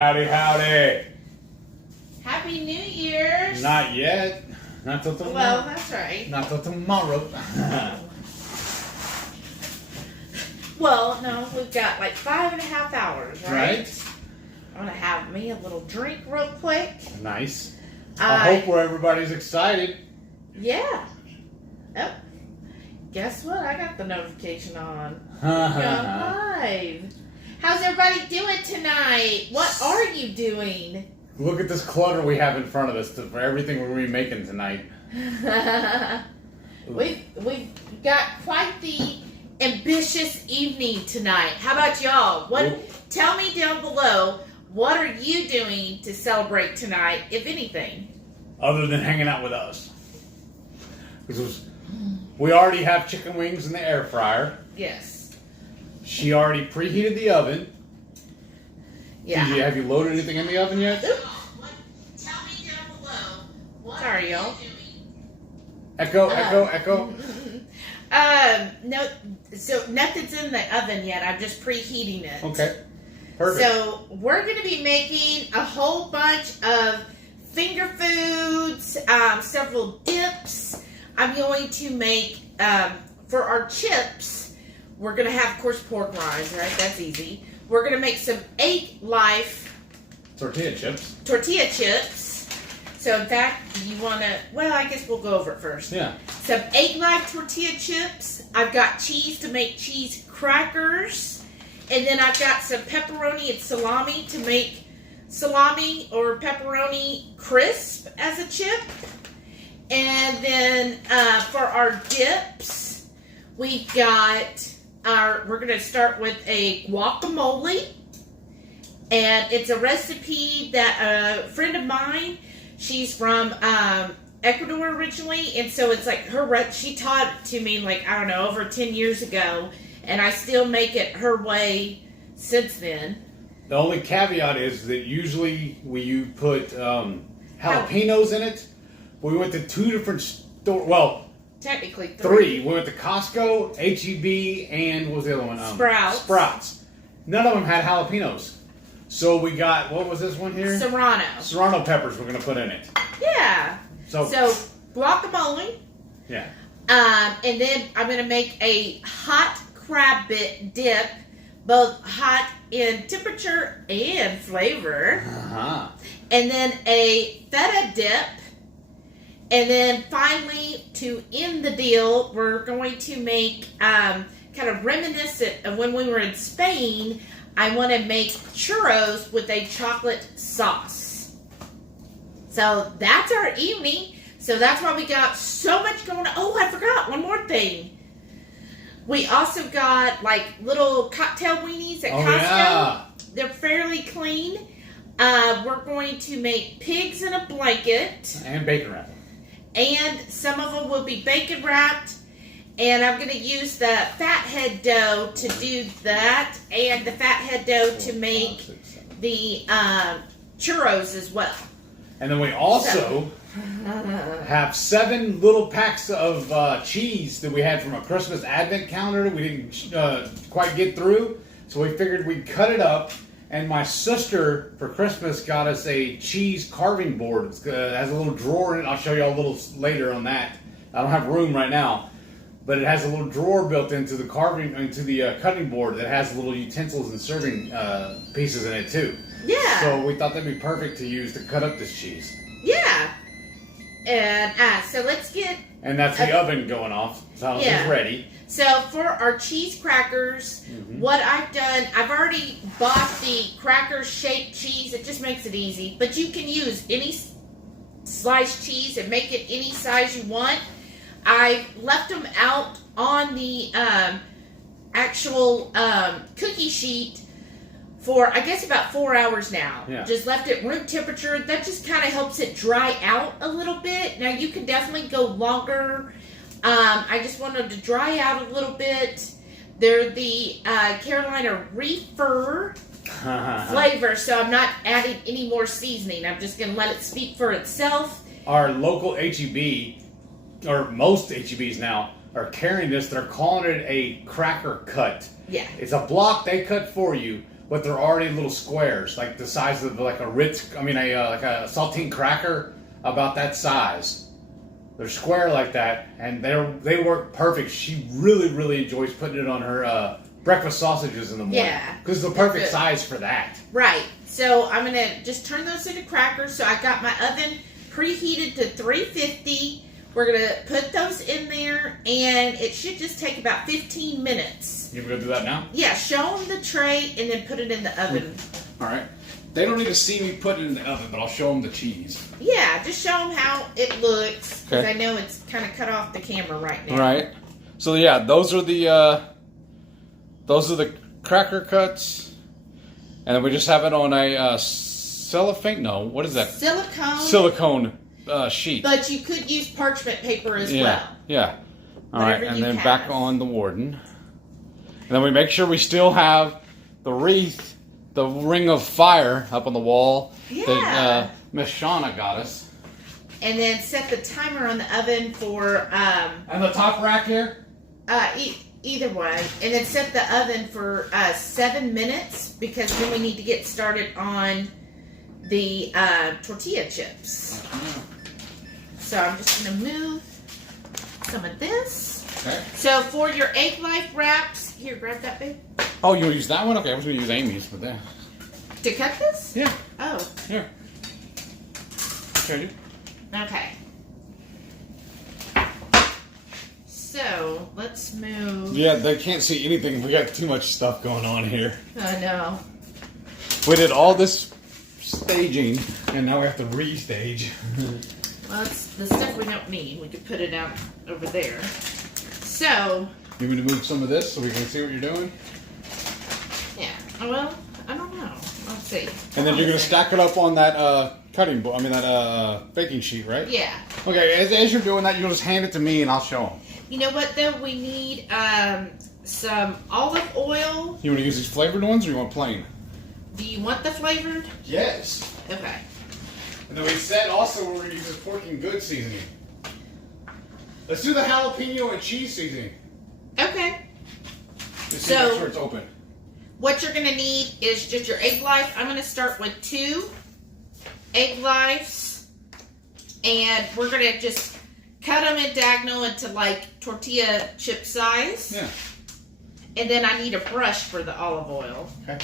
Howdy, howdy. Happy New Year's. Not yet. Not till tomorrow. Well, that's right. Not till tomorrow. Well, no, we've got like 5.5 hours, right? Right. I'm going to have me a little drink real quick. Nice. I hope where everybody's excited. Yeah. Oh, guess what? I got the notification on. We're live. How's everybody doing tonight? What are you doing? Look at this clutter we have in front of us for everything we're going to be making tonight. We've got quite the ambitious evening tonight. How about y'all? Tell me down below, what are you doing to celebrate tonight, if anything? Other than hanging out with us. Because we already have chicken wings in the air fryer. Yes. She already preheated the oven. Yeah. Have you loaded anything in the oven yet? Tell me down below. What Sorry, y'all. Echo. No, so nothing's in the oven yet. I'm just preheating it. Okay. Perfect. So we're going to be making a whole bunch of finger foods, several dips. I'm going to make, for our chips, we're going to have, of course, pork rinds, right? That's easy. We're going to make some Egg Life Tortilla chips. So, in fact, you want to, well, I guess we'll go over it first. Yeah. Some Egg Life tortilla chips. I've got cheese to make cheese crackers. And then I've got some pepperoni and salami to make salami or pepperoni crisp as a chip. And then for our dips, we've got we're going to start with a guacamole. And it's a recipe that a friend of mine, she's from Ecuador originally. And so it's like she taught it to me like, I don't know, over 10 years ago. And I still make it her way since then. The only caveat is that usually you put jalapenos in it. We went to two different stores. Well, technically three. We went to Costco, HEB, and what was the other one? Sprouts. None of them had jalapenos. So we got, what was this one here? Serrano peppers we're going to put in it. Yeah. So guacamole. Yeah. And then I'm going to make a hot crab dip, both hot in temperature and flavor. Uh-huh. And then a feta dip. And then finally, to end the deal, we're going to make, kind of reminiscent of when we were in Spain, I want to make churros with a chocolate sauce. So that's our evening. So that's why we got so much going on. Oh, I forgot one more thing. We also got like little cocktail weenies at Costco. Yeah. They're fairly clean. We're going to make pigs in a blanket. And bacon wrap. And some of them will be bacon wrapped. And I'm going to use the fathead dough to do that. And the fathead dough to make the churros as well. And then we also have 7 little packs of cheese that we had from a Christmas advent calendar that we didn't quite get through. So we figured we'd cut it up. And my sister, for Christmas, got us a cheese carving board. It has a little drawer in it. I'll show you all a little later on that. I don't have room right now. But it has a little drawer built into the cutting board that has little utensils and serving pieces in it, too. Yeah. So we thought that'd be perfect to use to cut up this cheese. Yeah. And so let's get... And that's the oven going off. So it's ready. So for our cheese crackers, what I've done, I've already bought the cracker-shaped cheese. It just makes it easy. But you can use any sliced cheese and make it any size you want. I left them out on the actual cookie sheet for, I guess, about 4 hours now. Yeah. Just left it room temperature. That just kind of helps it dry out a little bit. Now, you can definitely go longer. I just wanted to dry out a little bit. They're the Carolina Reaper flavor, so I'm not adding any more seasoning. I'm just going to let it speak for itself. Our local HEB, or most HEBs now, are carrying this. They're calling it a cracker cut. Yeah. It's a block they cut for you, but they're already little squares, like the size of like a Ritz. I mean, like a saltine cracker, about that size. They're square like that, and they work perfect. She really enjoys putting it on her breakfast sausages in the morning. Yeah, because it's the perfect size for that. Right. So I'm gonna just turn those into crackers. So I got my oven preheated to 350. We're gonna put those in there, and it should just take about 15 minutes. You gonna do that now? Yeah. Show them the tray, and then put it in the oven. All right. They don't need to see me put it in the oven, but I'll show them the cheese. Yeah, just show them how it looks, because Okay. I know it's kind of cut off the camera right now. Right. So yeah, those are the cracker cuts, and then we just have it on a cellophane. No, what is that? Silicone sheet. But you could use parchment paper as Yeah. well. Yeah. All Whatever right, and you then have. back on the warden. And then we make sure we still have the wreath, the ring of fire up on the wall Yeah. that Miss Shauna got us. And then set the timer on the oven for And the top rack here? either one. And then set the oven for 7 minutes, because then we need to get started on the tortilla chips. So I'm just going to move some of this. Okay. So for your egg life wraps, here, grab that, babe. Oh, you'll use that one? Okay, I was going to use Amy's, but then. To cut this? Yeah. Oh, Here. Okay. okay. So let's move. Yeah, they can't see anything. We got too much stuff going on here. I know. We did all this staging, and now we have to restage. Well, it's the stuff we don't need. We could put it out over there. So, You want me to move some of this so we can see what you're doing? yeah. Well, I don't know. Let's see. And then you're going to stack it up on that cutting board. I mean, that baking sheet, right? Yeah. Okay, as you're doing that, you'll just hand it to me and I'll show them. You know what, though? We need some olive oil. You want to use these flavored ones or you want plain? Do you want the flavored? Yes. Okay. And then we said also we're going to use this pork and good seasoning. Let's do the jalapeno and cheese seasoning. Okay. Just So- make sure it's open. What you're going to need is just your egg life. I'm going to start with 2 egg lives. And we're going to just cut them in diagonal into like tortilla chip size. Yeah. And then I need a brush for the olive oil. Okay.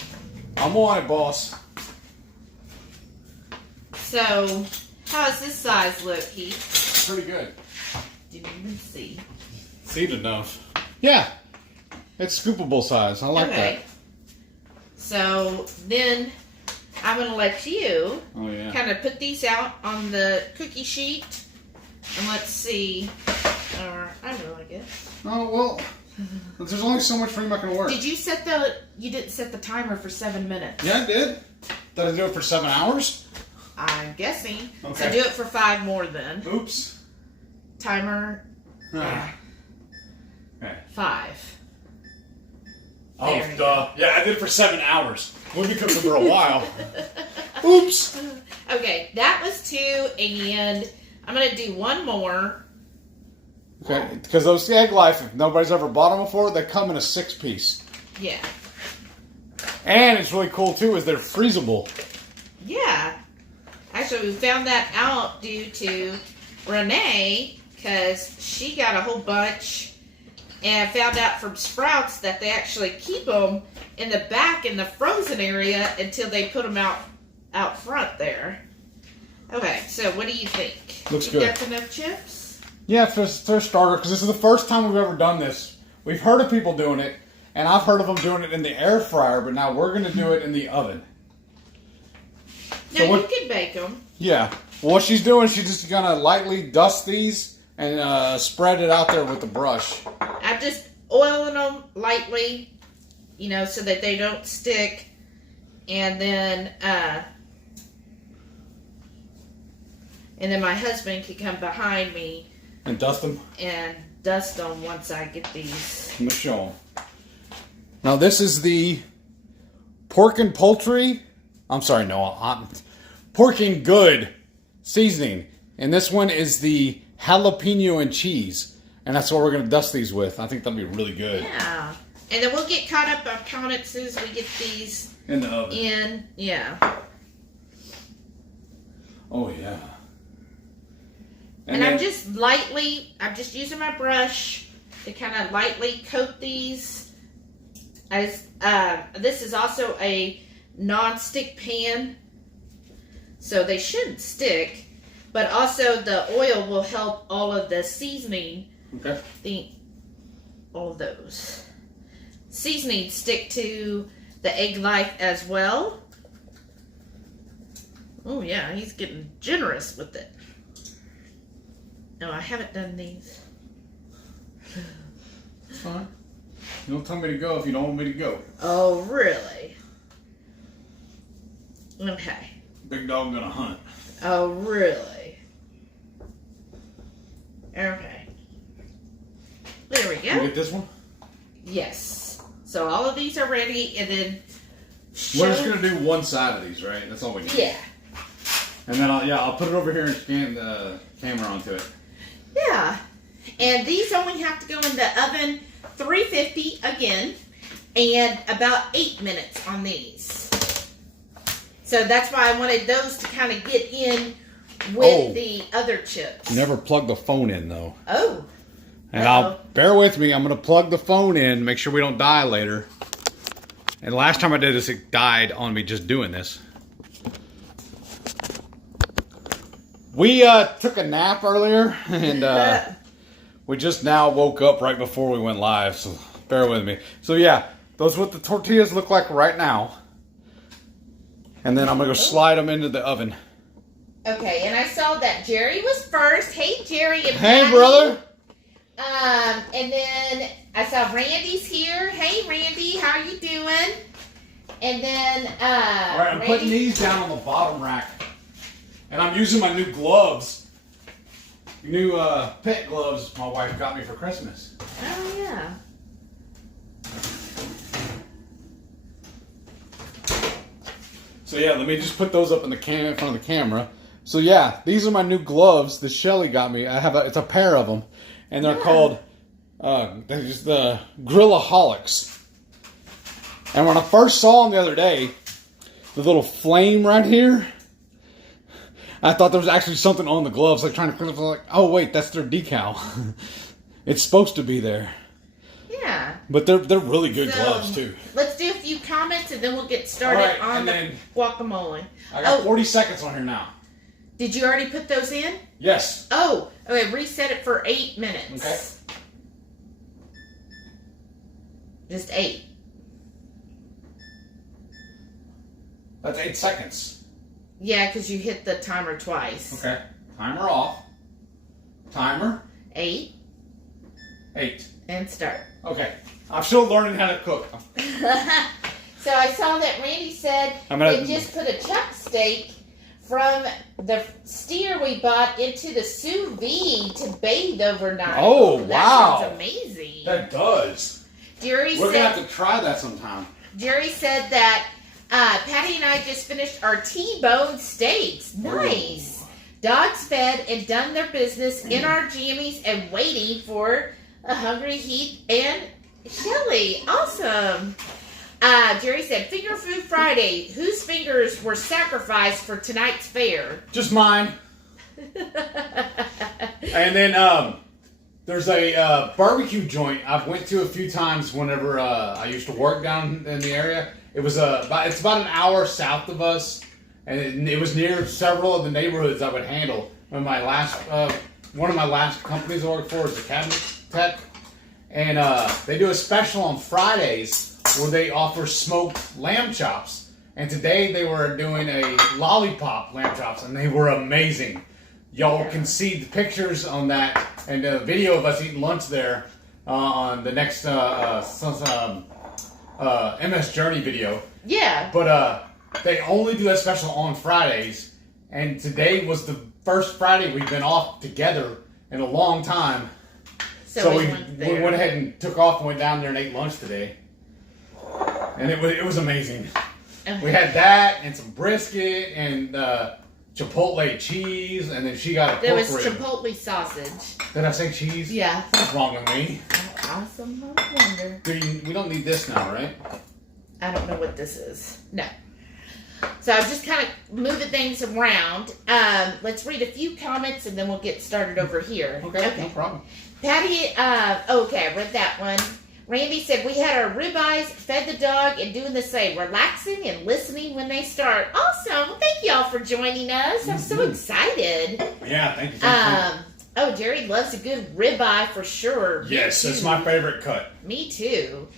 I'm on it, boss. So, how does this size look, Heath? Pretty good. Didn't even see. Seed enough. Yeah. It's scoopable size. I like Okay. So then I'm going to let you that. Oh, yeah. kind of put these out on the cookie sheet. And let's see. Or I don't know, I guess. Oh, well, there's only so much room I can work. Did you you didn't set the timer for 7 minutes? Yeah, I did. Did I do it for 7 hours? I'm guessing. Okay. So do it for 5 more then. Oops. Timer Ah. Okay. 5. Oh, There you duh. Yeah, I did it for 7 hours. We'll be cooking for a while. Oops. Okay, that was 2, and I'm going to do 1 more. Okay, because those egg life, if nobody's ever bought them before, they come in a 6-piece. Yeah. And it's really cool, too, is they're freezable. Yeah. Actually, we found that out due to Renee, because she got a whole bunch, and found out from Sprouts that they actually keep them in the back in the frozen area until they put them out front there. Okay, so what do you think? Looks You good. got enough chips? Yeah, for a starter, because this is the first time we've ever done this. We've heard of people doing it, and I've heard of them doing it in the air fryer, but now we're going to do it in the oven. No, So what- you can bake them. Yeah. Well, what she's doing, she's just going to lightly dust these and spread it out there with the brush. I'm just oiling them lightly, so that they don't stick. And then my husband can come behind me And dust them. and dust them once I get these. I'm going to show them. Now, this is the pork and poultry. I'm sorry, no. Pork and good seasoning. And this one is the jalapeno and cheese. And that's what we're going to dust these with. I think that'll be really good. Yeah. And then we'll get caught up on counters as we get these in the oven. Yeah. Oh yeah. And I'm just using my brush to kind of lightly coat these. As this is also a non-stick pan, so they shouldn't stick. But also the oil will help all of the seasoning. Okay. All of those seasonings stick to the egg life as well. Oh yeah, he's getting generous with it. No, I haven't done these. It's fine. You don't tell me to go if you don't want me to go. Oh, really? Okay. Big dog gonna hunt. Oh, really? Okay. There we go. You get this one? Yes. So all of these are ready, and then we're just gonna do one side of these, right? That's all we need. Yeah. And then I'll put it over here and scan the camera onto it. Yeah. And these only have to go in the oven 350 again, and about 8 minutes on these. So that's why I wanted those to kind of get in with the other chips. Never plug the phone in though. Oh. And I'll bear with me. I'm gonna plug the phone in, make sure we don't die later. And last time I did this, it died on me just doing this. We took a nap earlier, and we just now woke up right before we went live. So bear with me. So yeah, those what the tortillas look like right now. And then I'm gonna go slide them into the oven. Okay, and I saw that Jerry was first. Hey, Jerry and Hey, Patty. brother. And then I saw Randy's here. Hey, Randy, how you doing? And then, all right, I'm putting these down on the bottom rack. And I'm using my new gloves. New pet gloves my wife got me for Christmas. Oh, yeah. So yeah, let me just put those up in the in front of the camera. So yeah, these are my new gloves that Shelly got me. It's a pair of them. And they're called, they're just the Grillaholics. And when I first saw them the other day, the little flame right here, I thought there was actually something on the gloves, like trying to clean up. Like, oh wait, that's their decal. It's supposed to be there. Yeah. But they're really good gloves too. Let's do a few comments and then we'll get started on the guacamole. I got 40 seconds on here now. Did you already put those in? Yes. Oh, okay. Reset it for 8 minutes. Okay. Just 8. That's 8 seconds. Yeah, because you hit the timer twice. Okay. Timer off. Timer. 8. 8. And start. Okay. I'm still learning how to cook. So I saw that Randy said they just put a chuck steak from the steer we bought into the sous vide to bathe overnight. Oh, wow. That sounds amazing. That does. We're going to have to try that sometime. Jerry said that Patty and I just finished our T-bone steaks. Nice. Ooh. Dogs fed and done their business in our jammies and waiting for a Hungry Heath and Shelly. Awesome. Jerry said, Finger Food Friday. Whose fingers were sacrificed for tonight's fare? Just mine. And then there's a barbecue joint I've went to a few times whenever I used to work down in the area. It's about an hour south of us, and it was near several of the neighborhoods I would handle. One of my last companies I worked for was a cabinet tech, and they do a special on Fridays where they offer smoked lamb chops. And today they were doing a lollipop lamb chops, and they were amazing. Y'all can see the pictures on that and the video of us eating lunch there on the next MS Journey video. Yeah. But they only do that special on Fridays, and today was the first Friday we've been off together in a long time. So we went ahead and took off and went down there and ate lunch today. And it was amazing. We had that and some brisket and chipotle cheese, and then she got a pork rib. There was chipotle sausage. Did I say cheese? Yeah. What's wrong with me? Awesome wonder. We don't need this now, right? I don't know what this is. No. So I'm just kind of moving things around. Let's read a few comments and then we'll get started over here. Okay. No problem. Patty, okay, I read that one. Randy said, we had our ribeyes, fed the dog, and doing the same, relaxing and listening when they start. Awesome. Well, thank you all for joining us. I'm so excited. Yeah, thank you. Oh, Jerry loves a good ribeye for sure. Yes, that's my favorite cut. Me too.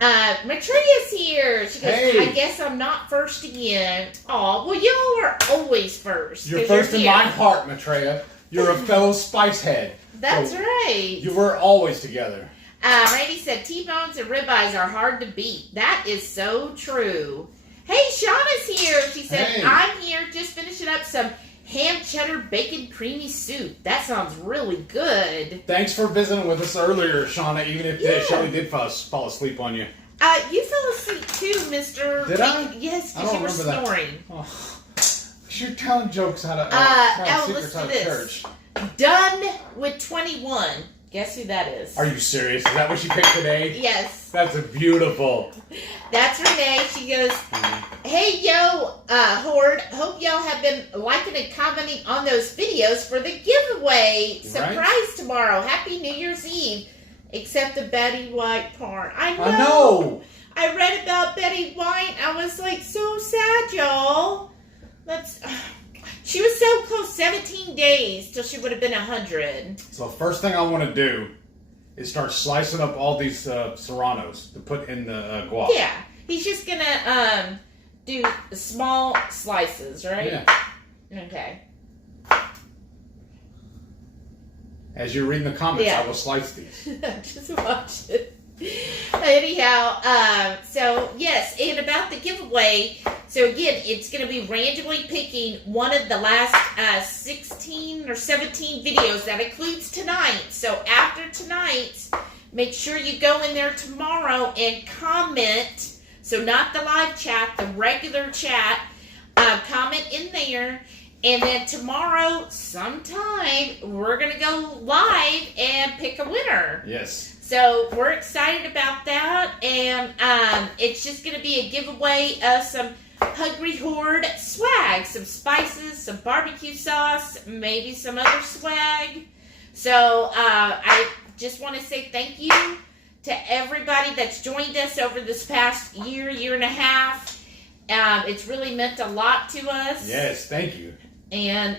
Matria's here. She goes, hey. I guess I'm not first again. Aw, well, y'all are always first. You're first in my heart, Matrea. You're a fellow spice head. That's right. You were always together. Randy said, T-bones and ribeyes are hard to beat. That is so true. Hey, Shauna's here. She said, hey. I'm here just finishing up some ham cheddar bacon creamy soup. That sounds really good. Thanks for visiting with us earlier, Shauna, even if Shelly did fall asleep on you. You fell asleep too, Mr. Did I? Yes, because you were snoring. Oh, you're telling jokes out of secrets out of church. Done with 21. Guess who that is? Are you serious? Is that what she picked today? Yes. That's beautiful. That's Renee. She goes, hey, yo, Horde. Hope y'all have been liking and commenting on those videos for the giveaway. Surprise tomorrow. Happy New Year's Eve. Except the Betty White part. I know. I read about Betty White. I was like so sad, y'all. She was so close, 17 days till she would have been 100. So first thing I want to do is start slicing up all these serranos to put in the guac. Yeah, he's just gonna do small slices, right? Yeah. Okay. As you're reading the comments, I will slice these. Just watch it. Anyhow, so yes, and about the giveaway, so again, it's going to be randomly picking one of the last 16 or 17 videos. That includes tonight. So after tonight, make sure you go in there tomorrow and comment. So not the live chat, the regular chat. Comment in there. And then tomorrow, sometime, we're going to go live and pick a winner. Yes. So we're excited about that, and it's just going to be a giveaway of some Hungry Horde swag, some spices, some barbecue sauce, maybe some other swag. So I just want to say thank you to everybody that's joined us over this past year and a half. It's really meant a lot to us. Yes, thank you. And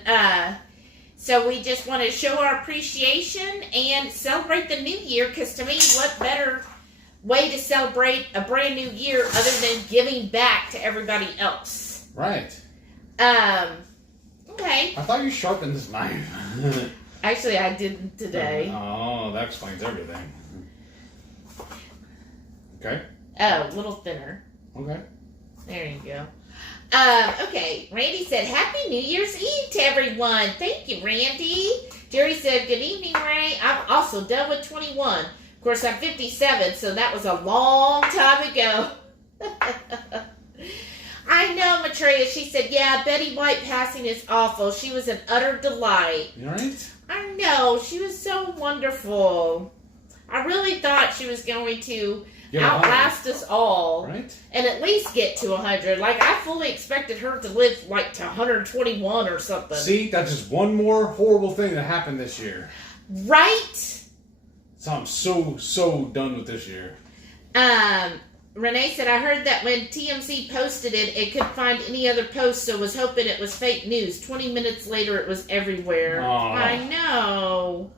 so we just want to show our appreciation and celebrate the new year, because to me, what better way to celebrate a brand new year other than giving back to everybody else? Right. Okay. I thought you sharpened this knife. Actually, I didn't today. Oh, that explains everything. Okay. Oh, a little thinner. Okay. There you go. Okay, Randy said, Happy New Year's Eve to everyone. Thank you, Randy. Jerry said, good evening, Ray. I'm also done with 21. Of course, I'm 57, so that was a long time ago. I know, Matrea. She said, yeah, Betty White passing is awful. She was an utter delight. You all right? I know. She was so wonderful. I really thought she was going to outlast us all, right? And at least get to 100. Like, I fully expected her to live like to 121 or something. See, that's just one more horrible thing that happened this year. Right? So I'm so done with this year. Renee said, I heard that when TMZ posted it, it couldn't find any other post, so was hoping it was fake news. 20 minutes later, it was everywhere. Oh. I know.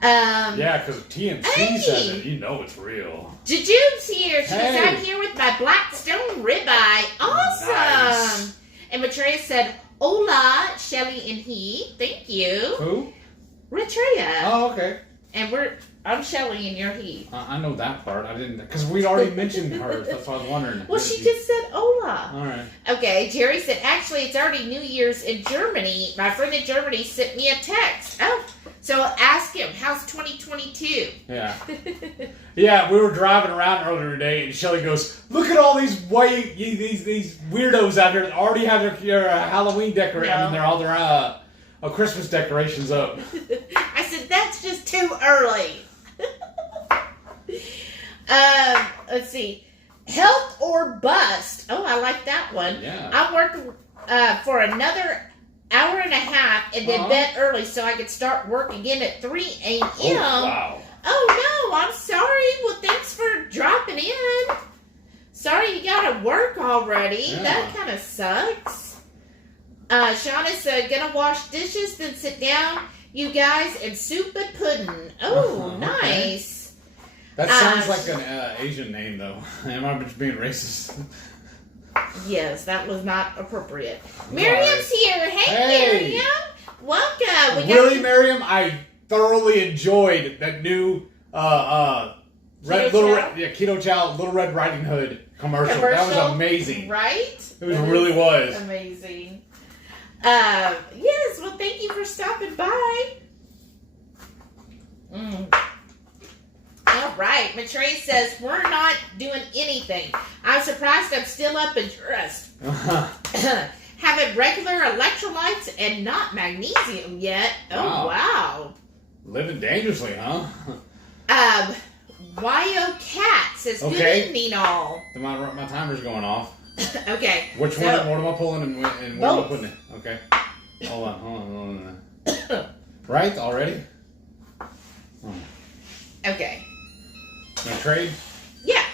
Yeah, because if TMZ says it, you know it's real. Jujub's here. She goes, I'm here with my Blackstone ribeye. Awesome. Nice. And Matrea said, hola, Shelly and he. Thank you. Who? Matrea. Oh, okay. And I'm Shelly and you're he. I know that part. I didn't, because we'd already mentioned her. That's why I was wondering. Well, she just said hola. All right. Okay, Jerry said, actually, it's already New Year's in Germany. My friend in Germany sent me a text. Oh, so ask him, how's 2022? Yeah. Yeah, we were driving around earlier today, and Shelly goes, look at all these these weirdos out here that already have their Halloween decorations. I mean, all their Christmas decorations up. I said, that's just too early. Let's see. Health or bust. Oh, I like that one. Yeah. I'm working for another hour and a half and then bed early so I could start work again at 3 a.m. Oh, wow. Oh, no, I'm sorry. Well, thanks for dropping in. Sorry you gotta work already. Yeah. That kind of sucks. Shauna's gonna wash dishes, then sit down, you guys, and soup and pudding. Oh, nice. That sounds like an Asian name, though. Am I just being racist? Yes, that was not appropriate. Miriam's here. Hey, Miriam. Welcome. Miriam? I thoroughly enjoyed that new Keto Chow Little Red Riding Hood commercial. That was amazing. Right? It really was. Amazing. Yes, well, thank you for stopping by. All right. Matray says, we're not doing anything. I'm surprised I'm still up and dressed. Having regular electrolytes and not magnesium yet. Oh, wow. Living dangerously, huh? YO Cat says, good evening, all. My timer's going off. Okay. What am I pulling and what am I putting in? Okay. Hold on. Right? Already? Okay. Gonna trade? Yeah.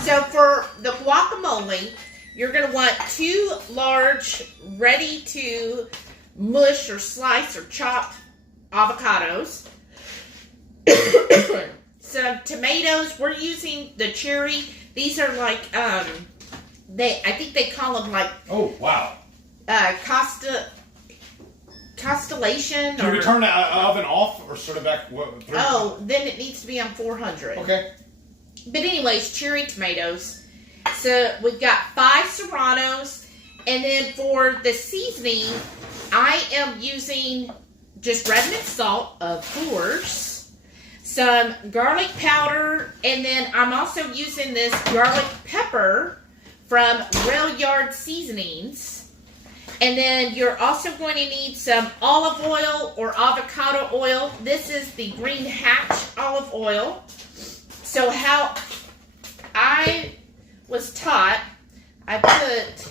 So for the guacamole, you're going to want 2 large, ready to mush or slice or chop avocados. Some tomatoes. We're using the cherry. These are like, I think they call them like... Oh, wow. Constellation. Can we turn the oven off or sort of back? Then it needs to be on 400. Okay. But anyways, cherry tomatoes. So we've got 5 serranos. And then for the seasoning, I am using just red mint salt, of course. Some garlic powder. And then I'm also using this garlic pepper from Rail Yard Seasonings. And then you're also going to need some olive oil or avocado oil. This is the Green Hatch olive oil. So how I was taught, I put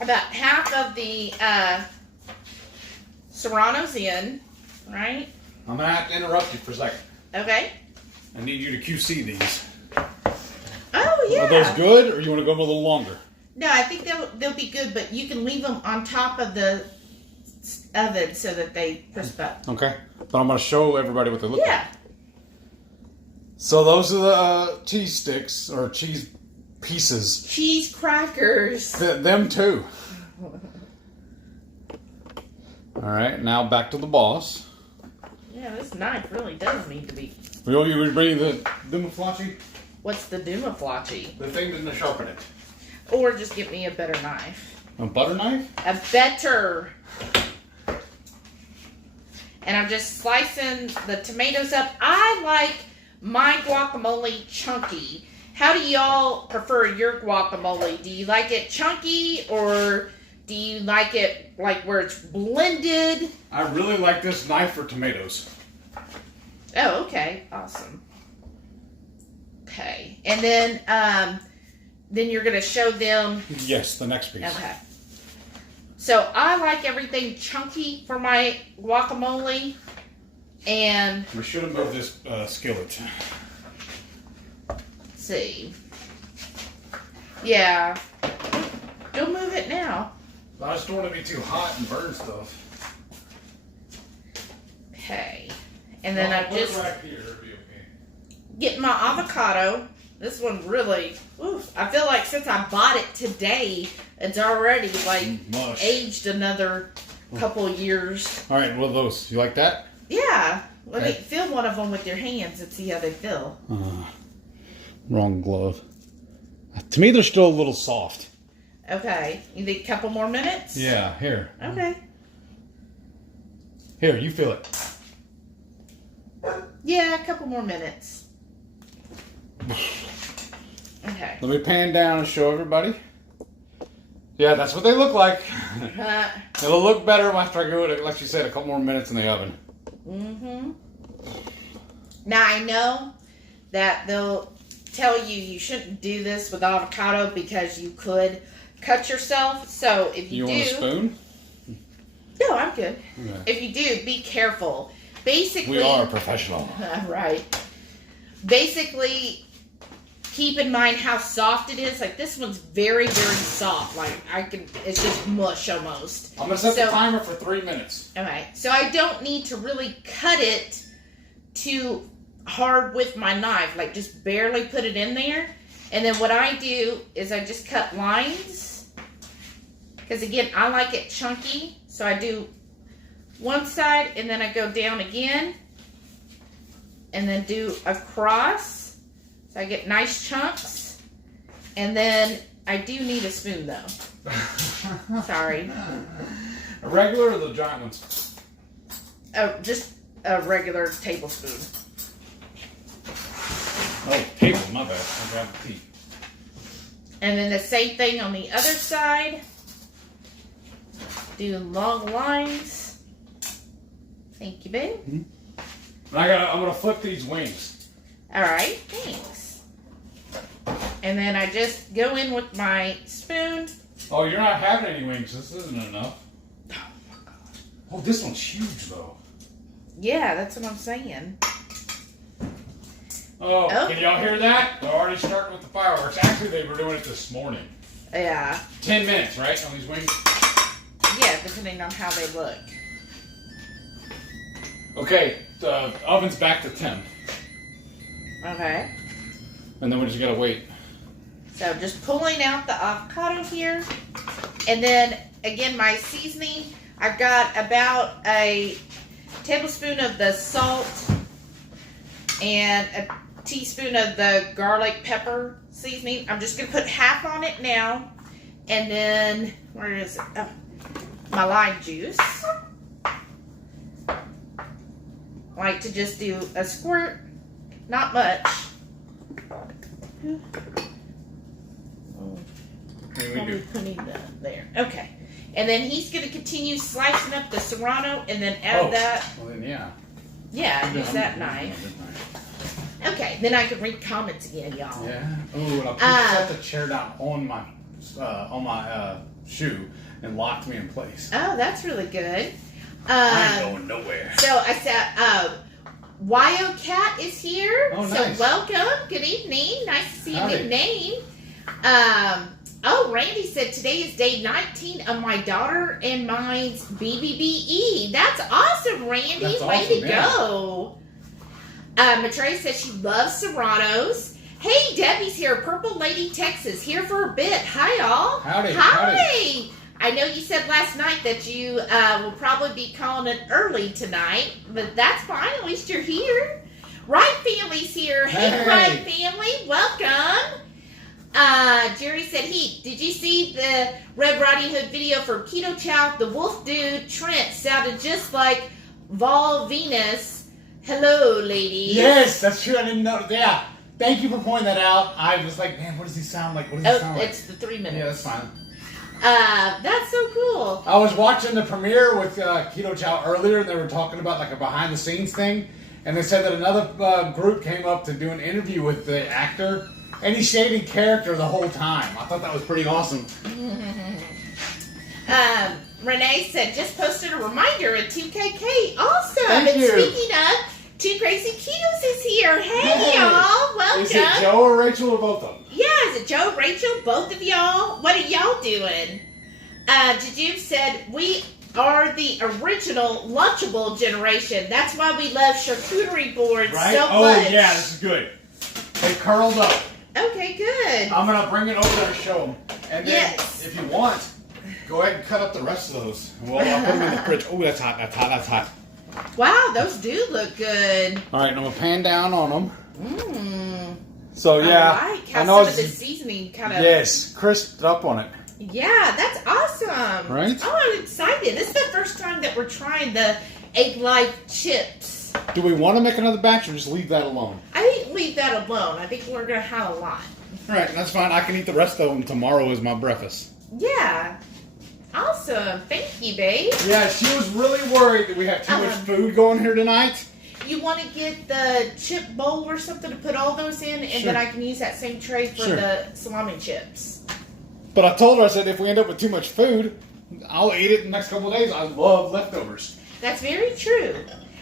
about half of the serranos in, right? I'm going to have to interrupt you for a second. Okay. I need you to QC these. Oh, yeah. Are those good, or you want to go a little longer? No, I think they'll be good, but you can leave them on top of the oven so that they crisp up. Okay. But I'm going to show everybody what they look like. Yeah. So those are the cheese sticks, or cheese pieces. Cheese crackers. Them too. All right, now back to the boss. Yeah, this knife really does need to be... You bring the dumaflachi? What's the dumaflachi? The thing to sharpen it. Or just get me a better knife. A butter knife? A better. And I'm just slicing the tomatoes up. I like my guacamole chunky. How do y'all prefer your guacamole? Do you like it chunky, or do you like it like where it's blended? I really like this knife for tomatoes. Oh, okay. Awesome. Okay. And then you're going to show them... Yes, the next piece. Okay. So I like everything chunky for my guacamole. And... We should have moved this skillet. Let's see. Yeah. Don't move it now. I just don't want to be too hot and burn stuff. Okay. And then I just... right here. It'll be okay. Get my avocado. This one really, I feel like since I bought it today, it's already like aged another couple years. All right, what are those? You like that? Yeah. Let me feel one of them with your hands and see how they feel. Wrong glove. To me, they're still a little soft. Okay. You need a couple more minutes? Yeah, here. Okay. Here, you feel it. Yeah, a couple more minutes. Okay. Let me pan down and show everybody. Yeah, that's what they look like. It'll look better after I go, like you said, a couple more minutes in the oven. Mm-hmm. Now, I know that they'll tell you shouldn't do this with avocado because you could cut yourself. So if you do... You want a spoon? No, I'm good. Okay. If you do, be careful. Basically... We are professional. Right. Basically, keep in mind how soft it is. Like, this one's very, very soft. Like, it's just mush almost. I'm going to set the timer for 3 minutes. Okay. So I don't need to really cut it too hard with my knife. Like, just barely put it in there. And then what I do is I just cut lines. Because, again, I like it chunky. So I do one side and then I go down again. And then do across. So I get nice chunks. And then I do need a spoon, though. Sorry. A regular or the giant ones? Oh, just a regular tablespoon. Oh, table, my bad. I grabbed the tea. And then the same thing on the other side. Do long lines. Thank you, babe. Mm-hmm. I'm gonna flip these wings. All right, thanks. And then I just go in with my spoon. Oh, you're not having any wings. This isn't enough. Oh my God. Oh, this one's huge though. Yeah, that's what I'm saying. Oh, can y'all hear that? They're already starting with the fireworks. Actually, they were doing it this morning. Yeah. 10 minutes, right, on these wings? Yeah, depending on how they look. Okay, the oven's back to 10. Okay. And then we just gotta wait. So just pulling out the avocado here. And then, again, my seasoning. I've got about a tablespoon of the salt and a teaspoon of the garlic pepper seasoning. I'm just going to put half on it now. And then, where is it? Oh, my lime juice. I like to just do a squirt. Not much. Probably putting that there. Okay. And then he's going to continue slicing up the serrano and then add that. Well, then, yeah. Yeah, use that knife. Okay, then I can read comments again, y'all. Yeah. Oh, and I'll set the chair down on my shoe and locked me in place. Oh, that's really good. I ain't going nowhere. So I said, Cat is here. Oh, nice. So welcome. Good evening. Nice to see a Howdy. new name. Randy said today is day 19 of my daughter and mine's BBBE. That's awesome, Randy. That's Way awesome, to yeah. go. Matrea says she loves serranos. Hey, Debbie's here. Purple Lady, Texas. Here for a bit. Hi, all. Howdy. Hi. Howdy. I know you said last night that you will probably be calling it early tonight, but that's fine. At least you're here. Wright family's here. Hey, Wright family. Welcome. Jerry said, Heath, did you see the Red Riding Hood video for Keto Chow? The wolf dude, Trent, sounded just like Vol Venus. Hello, ladies. Yes, that's true. I didn't know. Yeah. Thank you for pointing that out. I was like, man, what does he sound like? What does he sound like? It's the 3 minutes. Yeah, that's fine. That's so cool. I was watching the premiere with Keto Chow earlier, and they were talking about like a behind-the-scenes thing, and they said that another group came up to do an interview with the actor, and he stayed in character the whole time. I thought that was pretty awesome. Renee said, just posted a reminder at 2KK. Awesome. Thank you. Speaking of, Two Crazy Ketos is here. Hey, y'all. Welcome. Is it Joe or Rachel or both of them? Yeah, is it Joe, Rachel, both of y'all? What are y'all doing? Jajub said, we are the original Lunchable generation. That's why we love charcuterie boards so much. Oh, yeah, this is good. They curled up. Okay, good. I'm going to bring it over there and show them. And then, Yes. if you want, go ahead and cut up the rest of those. Well, I'll put them in the fridge. Oh, that's hot, that's hot, that's hot. Wow, those do look good. All right, and I'm going to pan down on them. Mmm. So, yeah. I like how I know some of the it's, seasoning kind of... yes, crisped up on it. Yeah, that's awesome. Right? Oh, I'm excited. This is the first time that we're trying the Egg Life chips. Do we want to make another batch or just leave that alone? I think leave that alone. I think we're going to have a lot. All right, that's fine. I can eat the rest of them tomorrow as my breakfast. Yeah. Awesome. Thank you, babe. Yeah, she was really worried that we have too much food going here tonight. you want to get the chip bowl or something to put all those in, and then I can use that same tray for the salami chips. But I told her, I said, if we end up with too much food, I'll eat it in the next couple of days. I love leftovers. That's very true.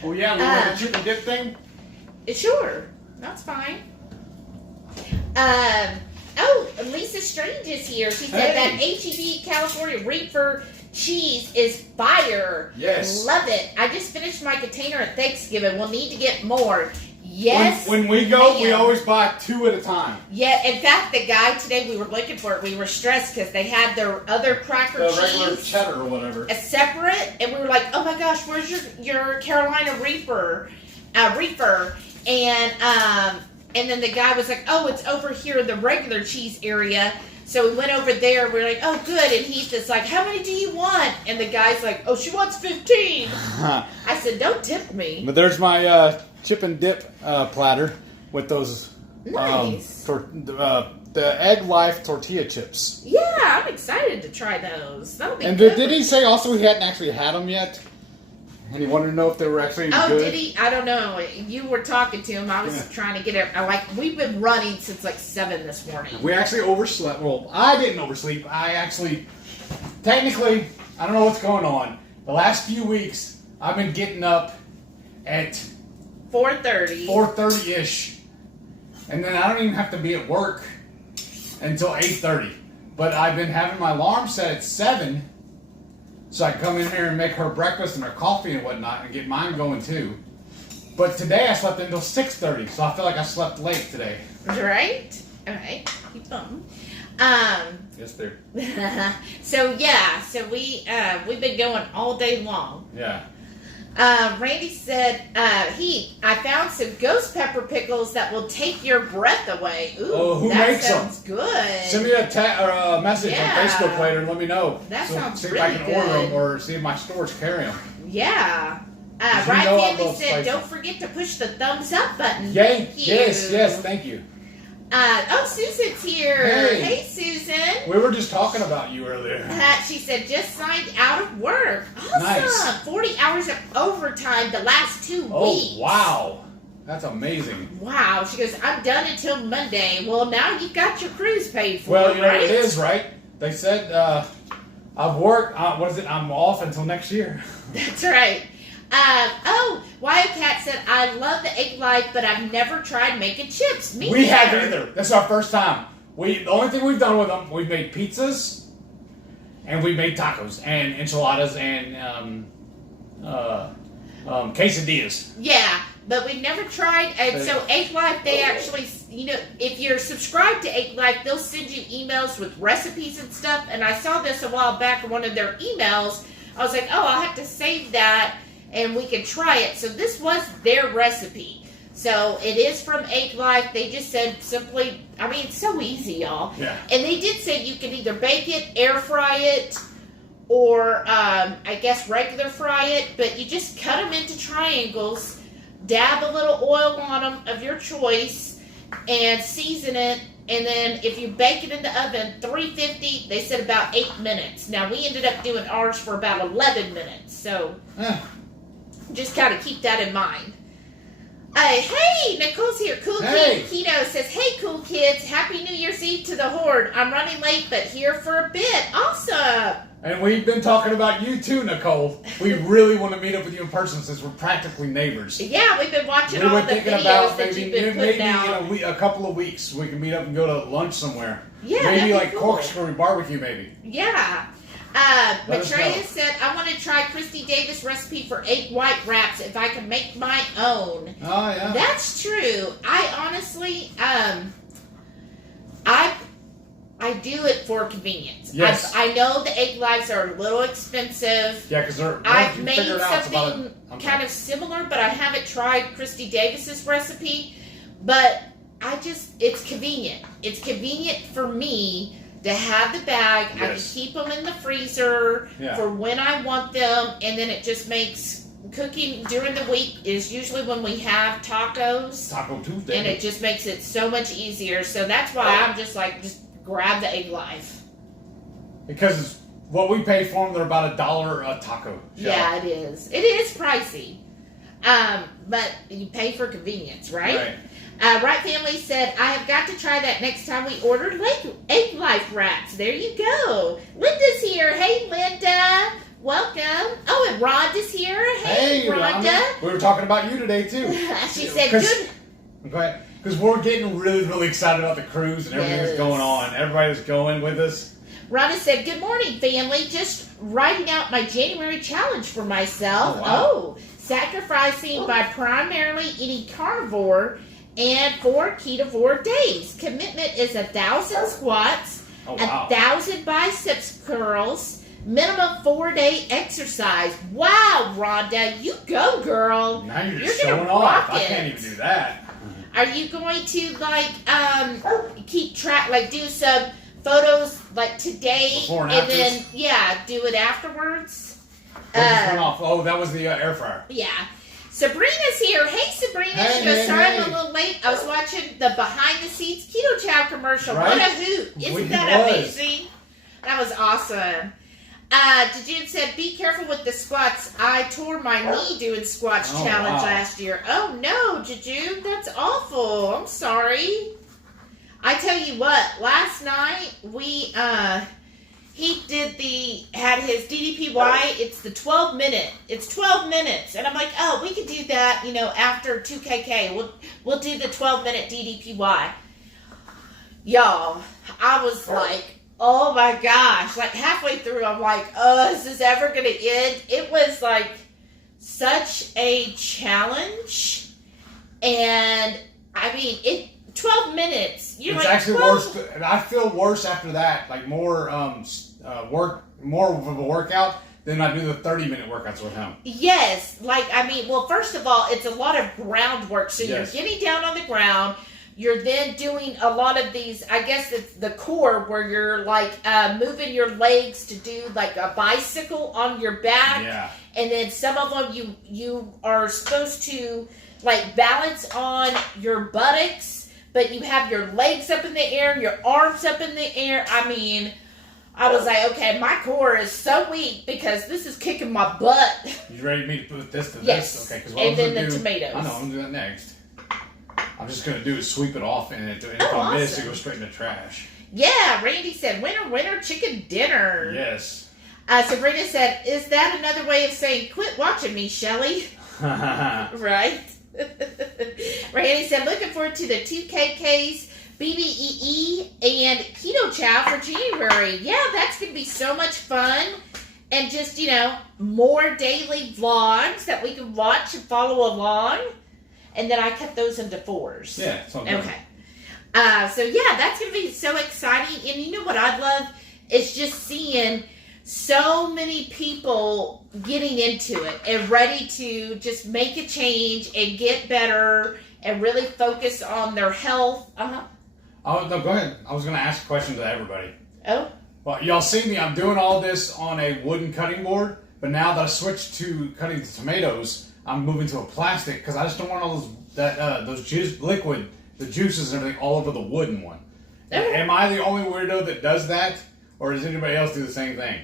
Oh, yeah, we want the chip and dip thing? Sure. That's fine. Lisa Strange is here. She said that HEB California Reaper cheese is fire. Yes. Love it. I just finished my container at Thanksgiving. We'll need to get more. Yes. When we go, we always buy 2 at a time. Yeah. In fact, the guy today we were looking for it, we were stressed because they had their other cracker cheese. The regular cheddar or whatever. A separate. And we were like, oh my gosh, where's your Carolina Reaper? And then the guy was like, oh, it's over here in the regular cheese area. So we went over there. We were like, oh, good. And Heath is like, how many do you want? And the guy's like, oh, she wants 15. I said, don't tip me. But there's my chip and dip platter with those nice. The Egg Life tortilla chips. Yeah, I'm excited to try those. That'll be good. And did he say also he hadn't actually had them yet? And he wanted to know if they were actually good. Oh, did he? I don't know. You were talking to him. I was trying to get it. We've been running since like 7 this morning. We actually overslept. Well, I didn't oversleep. I actually, technically, I don't know what's going on. The last few weeks, I've been getting up at 4:30. 4:30-ish. And then I don't even have to be at work until 8:30. But I've been having my alarm set at 7. So I come in here and make her breakfast and her coffee and whatnot and get mine going too. But today I slept until 6:30, so I feel like I slept late today. Right? All right. Keep on. Yes, there. So we've been going all day long. Yeah. Randy said, Heath, I found some ghost pepper pickles that will take your breath away. Ooh, who makes them? That sounds good. Send me a message on Facebook later and let me know. That sounds see really if I can good. order them or see if my stores carry them. Yeah. Ryan Family said, don't forget to push the thumbs up button. Yay. Yes, thank you. Susan's here. Hey, Susan. We were just talking about you earlier. She said, just signed out of work. Awesome. Nice. 40 hours of overtime the last 2 weeks. Oh, wow. That's amazing. Wow. She goes, I'm done until Monday. Well, now you've got your cruise paid for, well, you know right? what it is, right? They said, I've worked, I'm off until next year. That's right. Wildcat said, I love the Egg Life, but I've never tried making chips. Me We neither. haven't either. That's our first time. The only thing we've done with them, we've made pizzas, and we made tacos, and enchiladas, and quesadillas. Yeah, but we've never tried. And so Egg Life, they actually, if you're subscribed to Egg Life, they'll send you emails with recipes and stuff. And I saw this a while back in one of their emails. I was like, oh, I'll have to save that, and we can try it. So this was their recipe. So it is from Egg Life. They just said simply, it's so easy, y'all. Yeah. And they did say you can either bake it, air fry it, or I guess regular fry it. But you just cut them into triangles, dab a little oil on them of your choice, and season it. And then if you bake it in the oven, 350, they said about 8 minutes. Now, we ended up doing ours for about 11 minutes. So just kind of keep that in mind. Hey, Nicole's here. Cool Kid Keto says, hey, cool kids. Happy New Year's Eve to the Horde. I'm running late, but here for a bit. Awesome. And we've been talking about you too, Nicole. We really want to meet up with you in person since we're practically neighbors. Yeah, we've been watching all the videos that you've been putting out. Maybe in a couple of weeks we can meet up and go to lunch somewhere. Yeah, maybe like cool. Corkscrew barbecue, maybe. Yeah. Maitreya said, I want to try Christy Davis' recipe for egg white wraps if I can make my own. Oh, yeah. That's true. I honestly, I do it for convenience. Yes. I know the egg lives are a little expensive. Yeah, because I've made something kind of similar, but I haven't tried Christy Davis's recipe. But it's convenient. It's convenient for me to have the bag. Yes. I can keep them in the freezer for when I want them, and then it just makes cooking during the week is usually when we have tacos. Taco Tuesday. And it just makes it so much easier. So that's why I'm just grab the Egg Life. Because what we pay for them, they're about $1 a taco. Yeah, it is. It is pricey. But you pay for convenience, right? Right Family said, I have got to try that next time we order egg life wraps. There you go. Linda's here. Hey, Linda. Welcome. Oh, and Rhonda's here. Hey, Rhonda. We were talking about you today, too. She said, good. Go ahead. Because we're getting really, really excited about the cruise and everything that's going on. Everybody's going with us. Rhonda said, good morning, family. Just writing out my January challenge for myself. Oh, wow. Sacrificing by primarily eating carnivore and 4 ketovore days. Commitment is 1,000 squats, 1,000 biceps curls, minimum 4-day exercise. Wow, Rhonda, you go, girl. Now you're just showing off. I can't even do that. Are you going to keep track, do some photos today before and then do it afterwards? Oh, that was the air fryer. Yeah. Sabrina's here. Hey, Sabrina. Hey, sorry I'm a little late. I was watching the behind the scenes Keto Chow commercial. Right? What a hoot. Isn't that amazing? That was awesome. Jajun said, be careful with the squats. I tore my knee doing squats challenge last year. Oh, no, Jajun. That's awful. I'm sorry. I tell you what, last night he had his DDPY. It's the 12 minute. It's 12 minutes. And I'm like, oh, we could do that, after 2KK. We'll do the 12-minute DDPY. Y'all, I was like, oh my gosh. Halfway through, I'm like, oh, is this ever going to end? It was such a challenge. And, 12 minutes. It's actually worse. I feel worse after that. More of a workout than I do the 30-minute workouts with him. Yes. First of all, it's a lot of groundwork. So you're getting down on the ground. You're then doing a lot of these, I guess it's the core where you're moving your legs to do a bicycle on your back. Yeah. And then some of them you are supposed to balance on your buttocks. But you have your legs up in the air and your arms up in the air. I was like, okay, my core is so weak because this is kicking my butt. You ready for me to put this to this? Okay. And then the tomatoes. I know, I'm going to do that next. I'm just going to do is sweep it off and if I miss, it goes straight in the trash. Yeah, Randy said, winner, chicken dinner. Yes. Sabrina said, is that another way of saying, quit watching me, Shelly? Right? Randy said, looking forward to the 2KKs, BBEE, and Keto Chow for January. Yeah, that's going to be so much fun. And just, more daily vlogs that we can watch and follow along. And then I cut those into 4s. Yeah, okay. So, that's going to be so exciting. And you know what I'd love? Is just seeing so many people getting into it and ready to just make a change and get better and really focus on their health. Oh, no, go ahead. I was going to ask a question to everybody. Oh? Well, y'all see me. I'm doing all this on a wooden cutting board, but now that I switched to cutting the tomatoes, I'm moving to a plastic because I just don't want all those liquid, the juices and everything all over the wooden one. Okay. Am I the only weirdo that does that, or does anybody else do the same thing?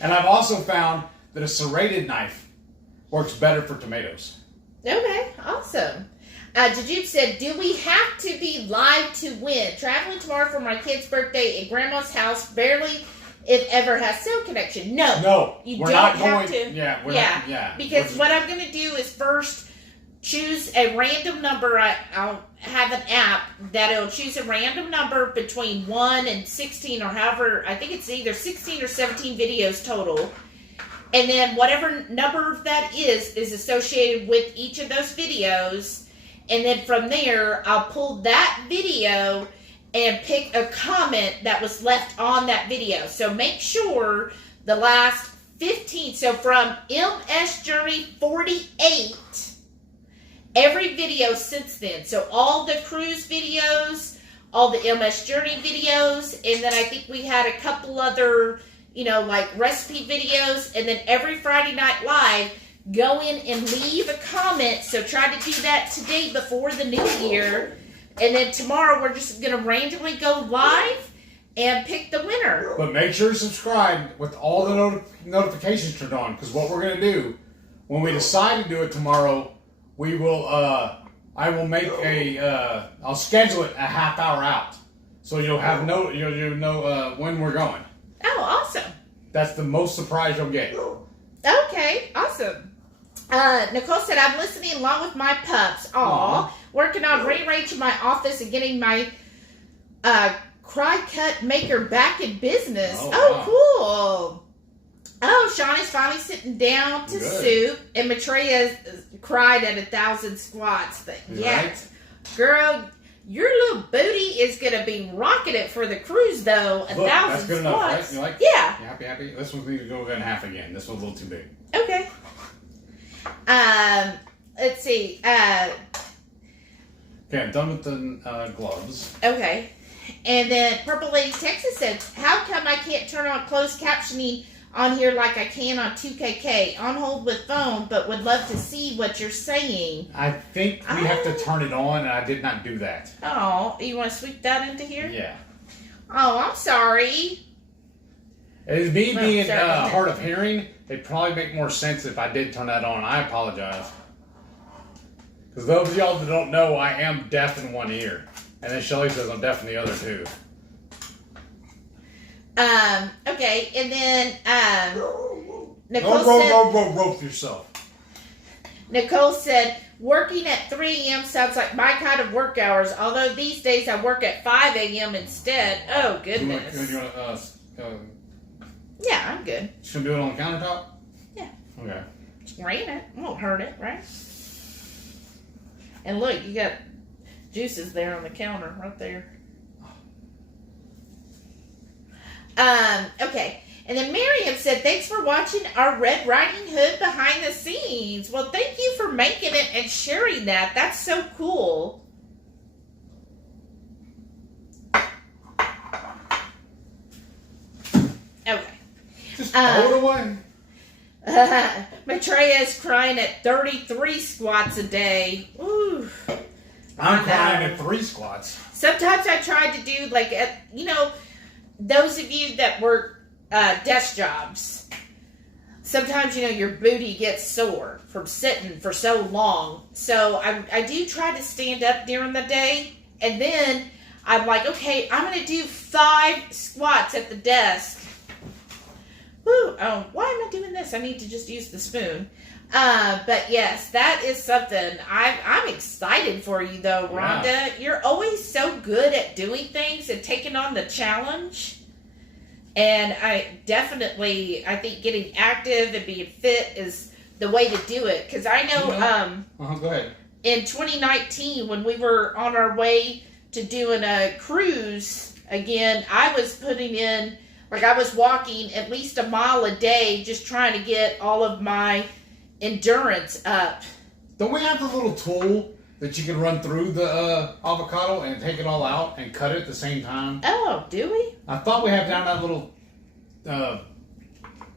And I've also found that a serrated knife works better for tomatoes. Okay, awesome. Jajib said, do we have to be live to win? Traveling tomorrow for my kid's birthday at Grandma's house, barely, if ever, has cell connection. No, you don't have to. Yeah, because what I'm going to do is first choose a random number. I'll have an app that'll choose a random number between 1 and 16 or however, I think it's either 16 or 17 videos total. And then whatever number that is associated with each of those videos. And then from there, I'll pull that video and pick a comment that was left on that video. So make sure the last 15, so from MS Journey 48, every video since then. So all the cruise videos, all the MS Journey videos, and then I think we had a couple other, recipe videos, and then every Friday Night Live, go in and leave a comment. So try to do that today before the new year. And then tomorrow we're just going to randomly go live and pick the winner. But make sure to subscribe with all the notifications turned on, because what we're going to do, when we decide to do it tomorrow, we will. I will make I'll schedule it a half hour out, so you'll know when we're going. Oh, awesome! That's the most surprise you'll get. Okay, awesome. Nicole said, I'm listening along with my pups. Aw. Working on rearranging my office and getting my cry cut maker back in business. Oh, cool. Oh, Sean is finally sitting down to soup, and Maitreya cried at 1,000 squats. But yes, girl, your little booty is going to be rocking it for the cruise, though. 1,000 that's good squats. enough, right? You like? Yeah. You happy? This one needs to go in half again. This one's a little too big. Okay. Let's see. Okay, I'm done with the gloves. Okay. And then Purple Lady Texas said, how come I can't turn on closed captioning on here like I can on 2KK? On hold with phone, but would love to see what you're saying. I think we have to turn it on, and I did not do that. Oh, you want to sweep that into here? Yeah. Oh, I'm sorry. As me being hard of hearing, it'd probably make more sense if I did turn that on. I apologize. Because those of y'all that don't know, I am deaf in one ear. And then Shelly says I'm deaf in the other two. Okay, and then Nicole said... Rope yourself. Nicole said, working at 3 a.m. sounds like my kind of work hours, although these days I work at 5 a.m. instead. Oh, goodness. You want yeah, I'm good. Just gonna do it on the countertop? Yeah. Okay. Rain it. Won't hurt it, right? And look, you got juices there on the counter, right there. Okay. And then Miriam said, thanks for watching our Red Riding Hood behind the scenes. Well, thank you for making it and sharing that. That's so cool. Okay. Just throw it away. Maitreya is crying at 33 squats a day. Ooh. I'm crying at 3 squats. Sometimes I try to do like, those of you that work desk jobs, sometimes, your booty gets sore from sitting for so long. So I do try to stand up during the day. And then I'm like, okay, I'm going to do 5 squats at the desk. Woo, why am I doing this? I need to just use the spoon. But yes, that is something. I'm excited for you though, Rhonda. Yeah. You're always so good at doing things and taking on the challenge. And I think getting active and being fit is the way to do it. Because I know, go ahead. In 2019, when we were on our way to doing a cruise again, I was putting in, I was walking at least a mile a day just trying to get all of my endurance up. Don't we have the little tool that you can run through the avocado and take it all out and cut it at the same time? Oh, do we? I thought we have down that little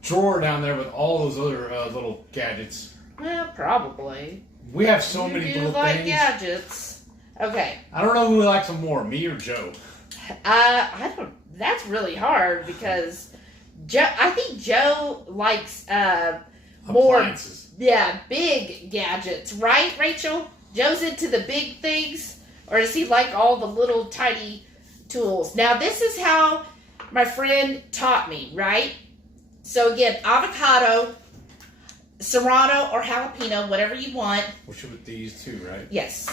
drawer down there with all those other little gadgets. Well, probably. We have so many little things. Gadgets. Okay. I don't know who likes them more, me or Joe. I don't. That's really hard because I think Joe likes more, big gadgets, right, Rachel? Joe's into the big things, or does he like all the little tiny tools? Now, this is how my friend taught me, right? So again, avocado, serrano or jalapeno, whatever you want. We'll shoot with these too, right? Yes.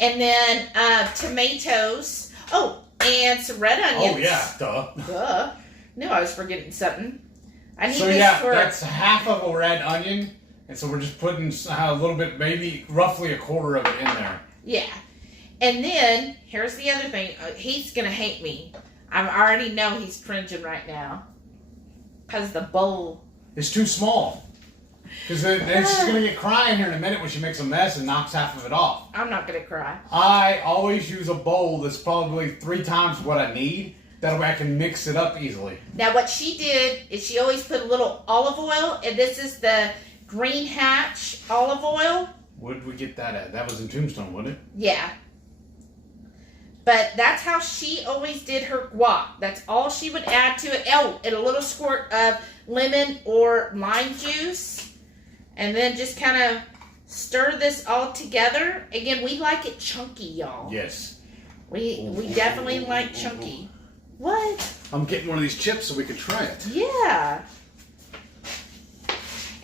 And then tomatoes. Oh, and some red onions. Oh, yeah, duh. Knew I was forgetting something. I need that's half of a red onion, and so we're just putting a little bit, maybe roughly a quarter of it in there. Yeah. And then, here's the other thing. He's going to hate me. I already know he's cringing right now. Because the bowl. It's too small. Because then she's going to get crying here in a minute when she makes a mess and knocks half of it off. I'm not going to cry. I always use a bowl that's probably 3 times what I need. That way I can mix it up easily. Now what she did is she always put a little olive oil. And this is the Green Hatch olive oil. Where did we get that at? That was in Tombstone, wasn't it? Yeah. But that's how she always did her guac. That's all she would add to it. Oh, and a little squirt of lemon or lime juice. And then just kind of stir this all together. Again, we like it chunky, y'all. Yes. We definitely like chunky. What? I'm getting one of these chips so we can try it. Yeah.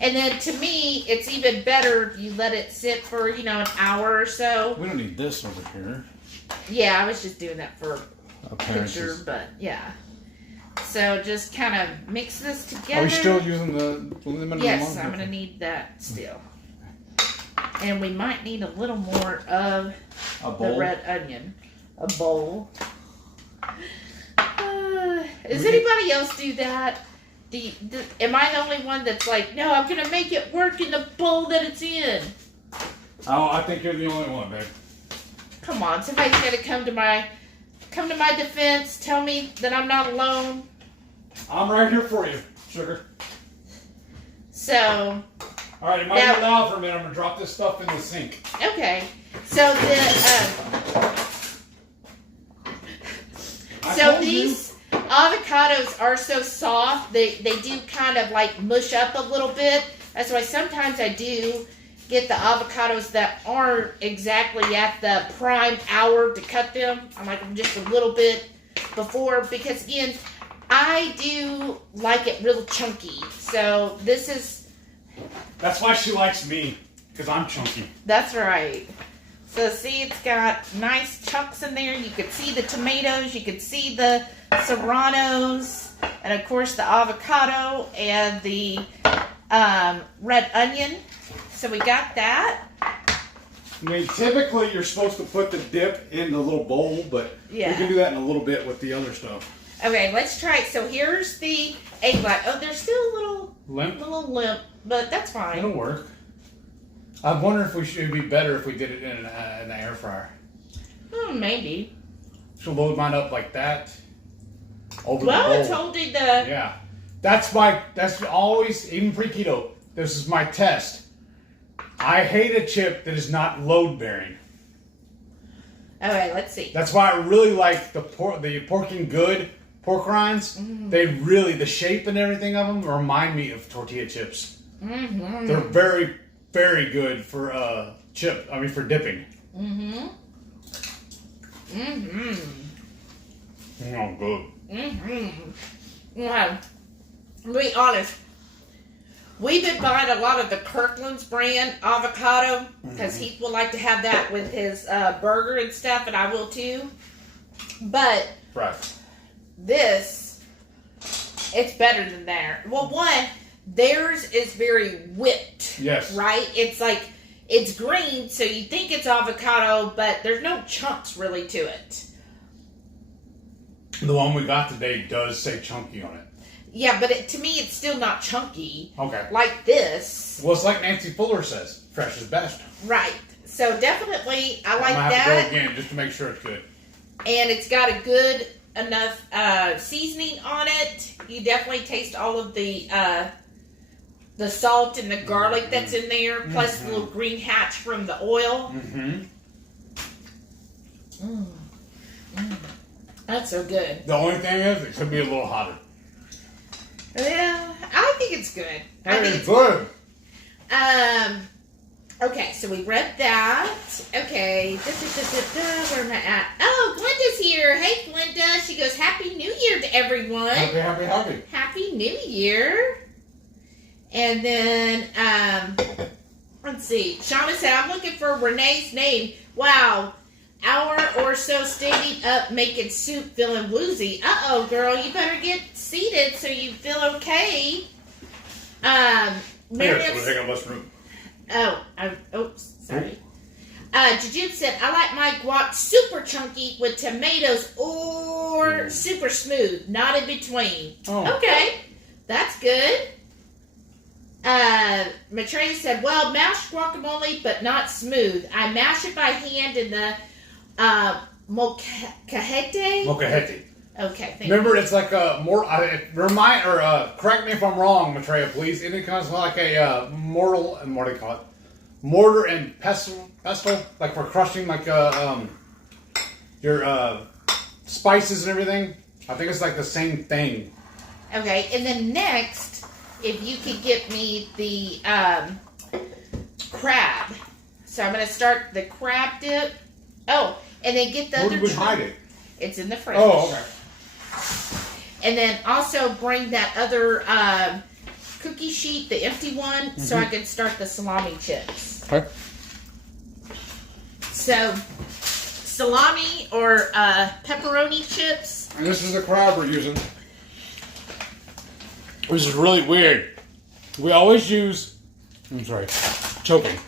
And then to me, it's even better you let it sit for, an hour or so. We don't need this over here. Yeah, I was just doing that for a Appearances. picture, but yeah. So just kind of mix this together. Are we still using the lemon? Yes, I'm going to need that still. And we might need a little more of the red onion. A bowl. Does anybody else do that? Am I the only one that's like, no, I'm going to make it work in the bowl that it's in? Oh, I think you're the only one, babe. Come on, somebody's got to come to my defense. Tell me that I'm not alone. I'm right here for you, sugar. So. All right, it might be loud for a minute. I'm going to drop this stuff in the sink. Okay. So these avocados are so soft, they do kind of like mush up a little bit. That's why sometimes I do get the avocados that aren't exactly at the prime hour to cut them. I like them just a little bit before, because again, I do like it real chunky. So this is... That's why she likes me, because I'm chunky. That's right. So see, it's got nice chunks in there. You could see the tomatoes. You could see the serranos. And of course the avocado and the red onion. So we got that. I mean, typically you're supposed to put the dip in the little bowl, but we can do that in a little bit with the other stuff. Okay, let's try it. So here's the egg white. Oh, there's still a little limp, but that's fine. It'll work. I wonder if it'd be better if we did it in an air fryer. Maybe. So load mine up like that. Over the bowl. I told you that. Yeah. That's always, even pre-keto, this is my test. I hate a chip that is not load bearing. Okay, let's see. That's why I really like the Porking Good pork rinds. Mm-hmm. They really, the shape and everything of them remind me of tortilla chips. Mm-hmm. They're very, very good for for dipping. Mm-hmm. Mm-hmm. Oh, good. Mm-hmm. Yeah. To be honest, we've been buying a lot of the Kirkland's brand avocado because Heath will like to have that with his burger and stuff, and I will too. But this, it's better than that. Well, one, theirs is very whipped. Yes. Right? It's like, it's green, so you think it's avocado, but there's no chunks really to it. The one we got today does say chunky on it. Yeah, but to me, it's still not chunky. Okay. Like this. Well, it's like Nancy Fuller says, fresh is best. Right. So definitely, I like I'm gonna that. have to go again just to make sure it's good. And it's got a good enough seasoning on it. You definitely taste all of the salt and the garlic that's in there, plus the little green hatch from the oil. Mm-hmm. That's so good. The only thing is, it could be a little hotter. Yeah, I think it's good. I think it's good. Okay, so we read that. Okay. Where am I at? Oh, Glenda's here. Hey, Glenda. She goes, Happy New Year to everyone. Happy. Happy New Year. And then, let's see. Shauna said, I'm looking for Renee's name. Wow. Hour or so standing up, making soup, feeling woozy. Uh-oh, girl. You better get seated so you feel okay. Here, we'll take a bus room. Sorry. Jajib said, I like my guac super chunky with tomatoes or super smooth, not in between. Oh. Okay, that's good. Maitreya said, well, mashed guacamole, but not smooth. I mash it by hand in the molcajete. Molcajete. Okay, remember, it's like a more. Correct me if I'm wrong, Maitreya, please. It comes like a mortar and pestle, like for crushing like your spices and everything. I think it's like the same thing. Okay, and then next, if you could get me the crab. So I'm going to start the crab dip. Oh, and then get the Where other. did we hide it? It's in the fridge. Oh, okay. And then also bring that other cookie sheet, the empty one, so I can start the salami chips. Okay. So, salami or pepperoni chips. And this is the crab we're using. Which is really weird. We always use... I'm sorry. Choking.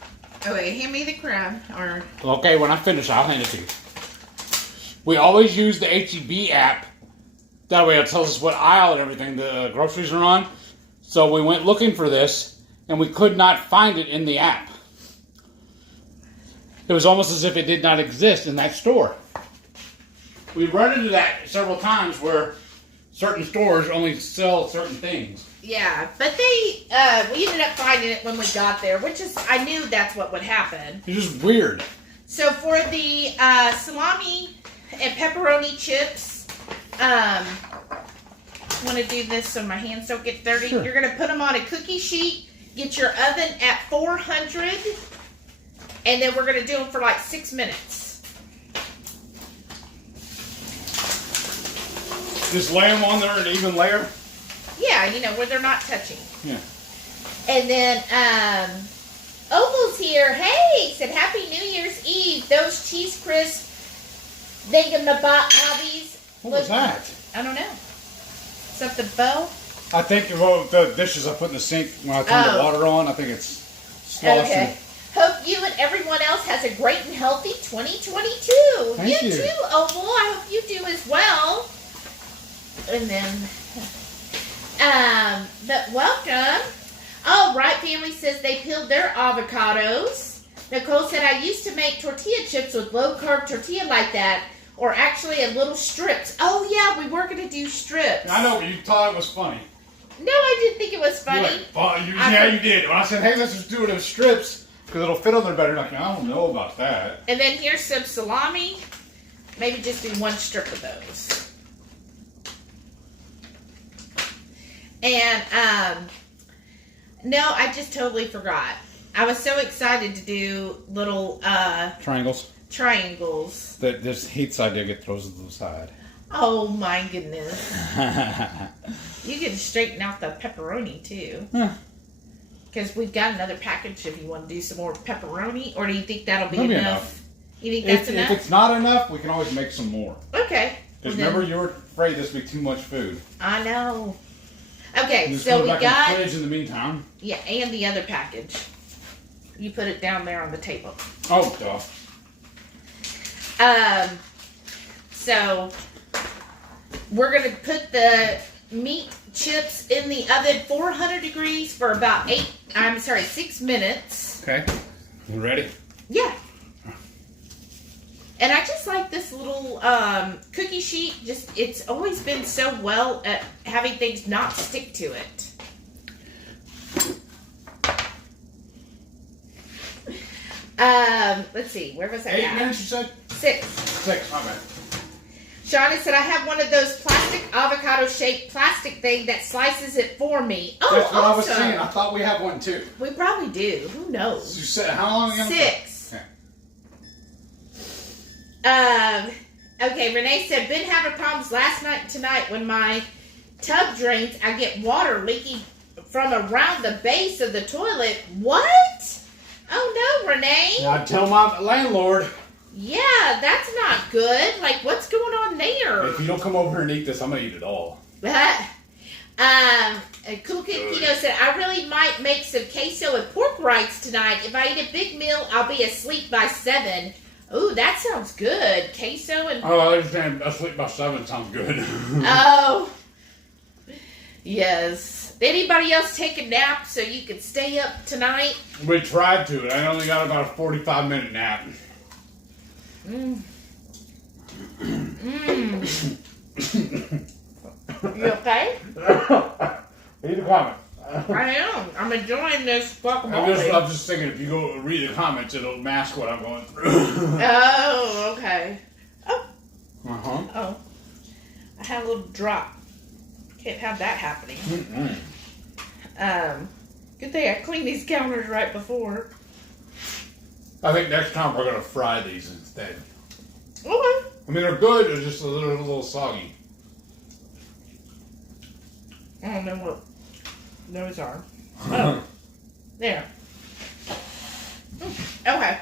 Okay, hand me the crab. Or Okay, when I finish, I'll hand it to you. We always use the HEB app. That way it tells us what aisle and everything the groceries are on. So we went looking for this, and we could not find it in the app. It was almost as if it did not exist in that store. We run into that several times where certain stores only sell certain things. yeah, but we ended up finding it when we got there, which is, I knew that's what would happen. It's just weird. So for the salami and pepperoni chips, I want to do this so my hands don't get dirty. Sure. You're going to put them on a cookie sheet, get your oven at 400, and then we're going to do them for like 6 minutes. Just lay them on there in an even layer? Yeah, where they're not touching. Yeah. And then, Opal's here. Hey, said Happy New Year's Eve. Those cheese crisp hobbies. What was that? I don't know. Something bow? I think the dishes I put in the sink when I turned the water on, I think it's sloshing. Okay. Hope you and everyone else has a great and healthy 2022. Thank you. Too, Opal. I hope you do as well. And then, but welcome. Oh, Right Family says they peeled their avocados. Nicole said, I used to make tortilla chips with low-carb tortilla like that, or actually a little strips. Oh, yeah, we were going to do strips. I know, but you thought it was funny. No, I didn't think it was funny. Yeah, you did. When I said, hey, let's just do it in strips, because it'll fit on there better, like, I don't know about that. And then here's some salami. Maybe just do one strip of those. And, no, I just totally forgot. I was so excited to do little, Triangles. triangles. This Heath's idea get throws to the side. Oh, my goodness. You can straighten out the pepperoni, too. Because we've got another package if you want to do some more pepperoni. Or do you think that'll be enough? You think that's enough? If it's not enough, we can always make some more. Okay. Because remember, you were afraid this would be too much food. I know. Okay, Just so put it we back got... in the fridge in the meantime. Yeah, and the other package. You put it down there on the table. Oh, duh. So we're going to put the meat chips in the oven 400 degrees for about 6 minutes. Okay. You ready? Yeah. And I just like this little cookie sheet. It's always been so well at having things not stick to it. Let's see. Where was I 8 at? minutes, you said? 6. 6. My bad. Shauna said, I have one of those plastic avocado-shaped plastic thing that slices it for me. Oh, That's what awesome. I was saying. I thought we had one too. We probably do. Who knows? You said how long ago? 6. Okay. Okay, Renee said, been having problems last night and tonight when my tub drains. I get water leaking from around the base of the toilet. What? Oh, no, Renee. Now tell my landlord. Yeah, that's not good. Like, what's going on there? If you don't come over here and eat this, I'm going to eat it all. Cool Kid Keto said, I really might make some queso and pork rinds tonight. If I eat a big meal, I'll be asleep by 7. Ooh, that sounds good. Queso and... Oh, I understand. Asleep by 7 sounds good. Oh. Yes. Anybody else take a nap so you can stay up tonight? We tried to. I only got about a 45-minute nap. You okay? Read the comments. I am. I'm enjoying this guacamole. I'm just thinking if you go read the comments, it'll mask what I'm going through. Oh, okay. Oh. Uh-huh. Oh. I had a little drop. Can't have that happening. Mm-mm. Good thing I cleaned these counters right before. I think next time we're gonna fry these instead. Okay. I mean, they're good. They're just a little soggy. I don't know what those are. Oh, there. Okay.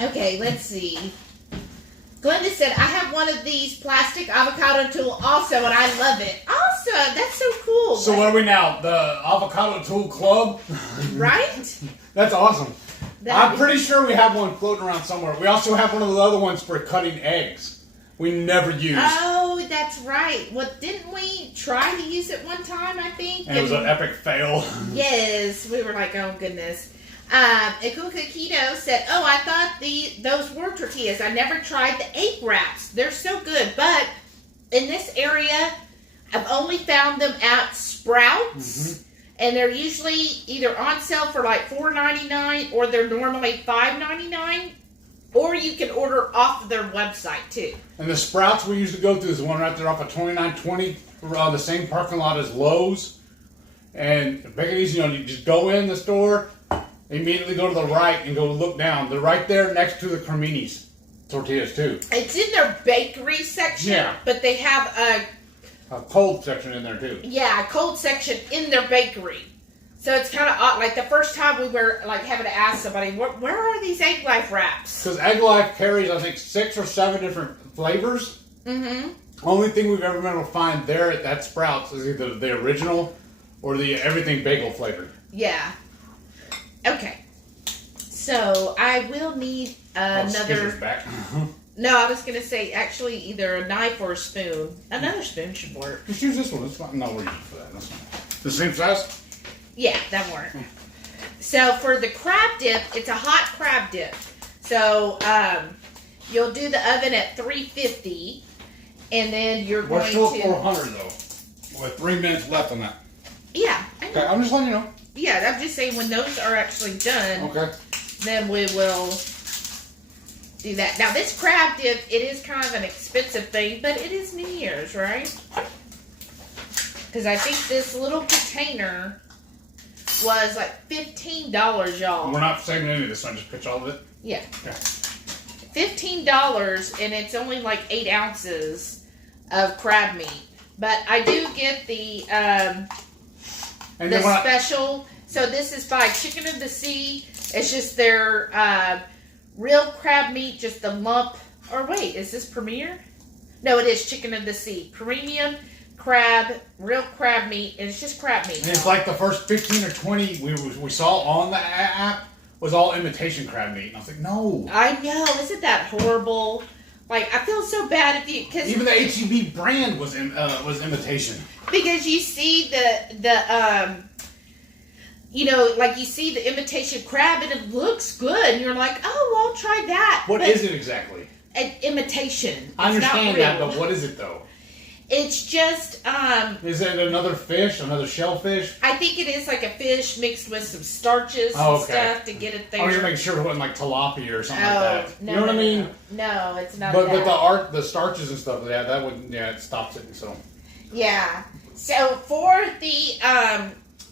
Okay, let's see. Glenda said, I have one of these plastic avocado tool also, and I love it. Awesome. That's so cool. So what are we now? The avocado tool club? Right? That's awesome. I'm pretty sure we have one floating around somewhere. We also have one of the other ones for cutting eggs. We never use. Oh, that's right. Well, didn't we try to use it one time, I think? And it was an epic fail. Yes. We were like, oh, goodness. Ikuka Keto said, oh, I thought those were tortillas. I never tried the egg wraps. They're so good. But in this area, I've only found them at Sprouts. And they're usually either on sale for like $4.99 or they're normally $5.99. Or you can order off of their website, too. And the Sprouts we used to go to is the one right there off of 2920, the same parking lot as Lowe's. And make it easy, you just go in the store, immediately go to the right and go look down. They're right there next to the Cremini's tortillas, too. It's in their bakery section, yeah. But they have a cold section in there, too. Yeah, a cold section in their bakery. So it's kind of odd. Like the first time we were like having to ask somebody, where are these Egg Life wraps? Because Egg Life carries, I think, 6 or 7 different flavors. Only thing we've ever been able to find there at that Sprouts is either the original or the everything bagel flavored. Yeah. Okay. So I will need another. Back. No, I was gonna say actually either a knife or a spoon. Another spoon should work. Just use this one. It's fine. No, we're using for that. That's fine. The same size? Yeah, that works. So for the crab dip, it's a hot crab dip. So you'll do the oven at 350, and then you're We're going still to. at 400 though, with 3 minutes left on that. Yeah, I know. Okay, I'm just letting you know. Yeah, I'm just saying when those are actually done, Okay. then we will do that. Now this crab dip, it is kind of an expensive thing, but it is New Year's, right? Because I think this little container was like $15, y'all. We're not saving any of this, so I just pitch all of it? Yeah. Okay. $15, and it's only like 8 ounces of crab meat. But I do get the special. So this is by Chicken of the Sea. It's just their real crab meat, just the lump. Or wait, is this Premier? No, it is Chicken of the Sea. Premium crab, real crab meat, and it's just crab meat. And it's like the first 15 or 20 we saw on the app was all imitation crab meat. And I was like, no. I know. Isn't that horrible? Like, I feel so bad if you... Cause even the HEB brand was imitation. Because you see the you know, like you see the imitation crab and it looks good. And you're like, oh, well, I'll try that. What is it exactly? An imitation. It's I understand not that, real. but what is it though? It's just, is it another fish, another shellfish? I think it is like a fish mixed with some starches and stuff to get it there. I was just making sure it wasn't like tilapia or something like that. No, you know what I mean? No, it's not But that. the starches and stuff, that would, it stops it, so. Yeah. So for the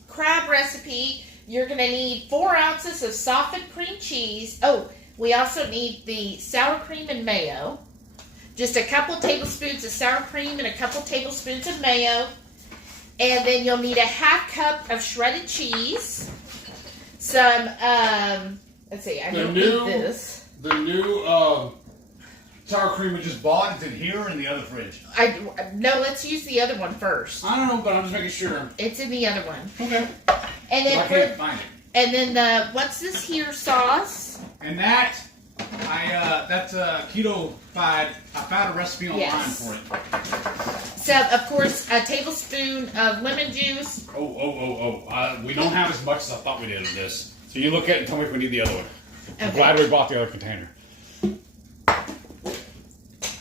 crab recipe, you're going to need 4 ounces of softened cream cheese. Oh, we also need the sour cream and mayo. Just a couple tablespoons of sour cream and a couple tablespoons of mayo. And then you'll need a half cup of shredded cheese. Some, let's see, I don't need this. The new sour cream we just bought, is it here or in the other fridge? No, let's use the other one first. I don't know, but I'm just making sure. It's in the other one. Okay. And then I can't find it. And then what's this here sauce? And that's keto-fied. I found a recipe online for it. So, of course, a tablespoon of lemon juice. We don't have as much as I thought we did of this. So you look at it and tell me if we need the other one. Okay. I'm glad we bought the other container.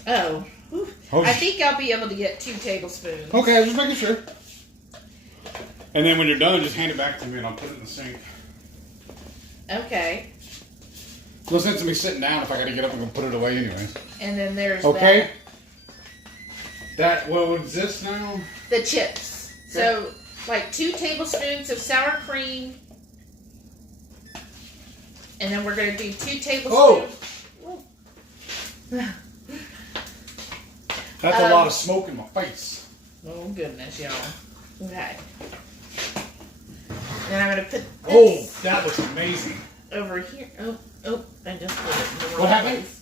Oh. I think I'll be able to get 2 tablespoons. Okay, just making sure. And then when you're done, just hand it back to me and I'll put it in the sink. Okay. No sense in me sitting down if I gotta get up and go put it away anyways. And then there's what was this now? The chips. Okay. So, like 2 tablespoons of sour cream. And then we're going to do 2 tablespoons. Oh. That's a lot of smoke in my face. Oh, goodness, y'all. Okay. Then I'm going to put this that looks amazing. over here. Oh, I just put it in the What wrong happened? place.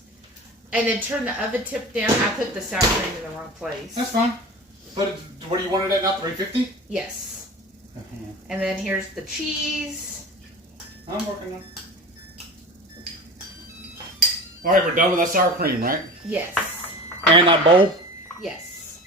And then turn the oven tip down. I put the sour cream in the wrong place. That's fine. But what do you want it at now? 350? Yes. And then here's the cheese. I'm working on it. All right, we're done with that sour cream, right? Yes. And that bowl? Yes.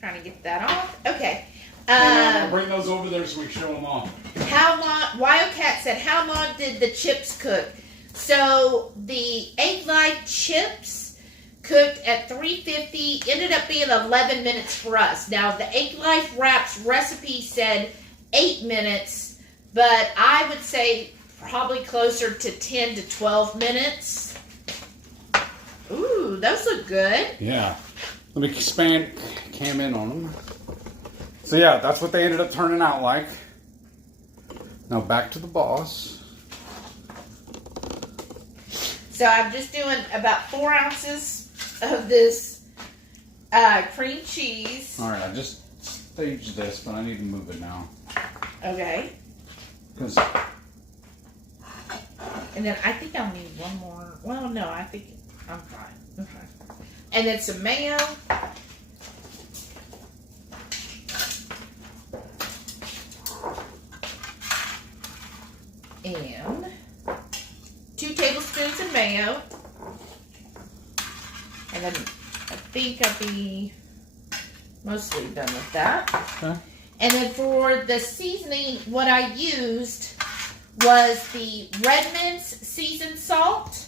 Trying to get that off. Okay. I'll bring those over there so we can show them off. How long? Wildcat said, how long did the chips cook? So the egg light chips cooked at 350. Ended up being 11 minutes for us. Now the egg life wraps recipe said 8 minutes, but I would say probably closer to 10 to 12 minutes. Ooh, those look good. Yeah. Let me expand cam in on them. So yeah, that's what they ended up turning out like. Now back to the boss. So I'm just doing about 4 ounces of this cream cheese. All right, I just staged this, but I need to move it now. Okay. Because And then I think I'll need one more. Well, no, I think I'm fine. I'm fine. And then some mayo. And 2 tablespoons of mayo. And then I think I'll be mostly done with that. Okay. And then for the seasoning, what I used was the Redmond's seasoned salt.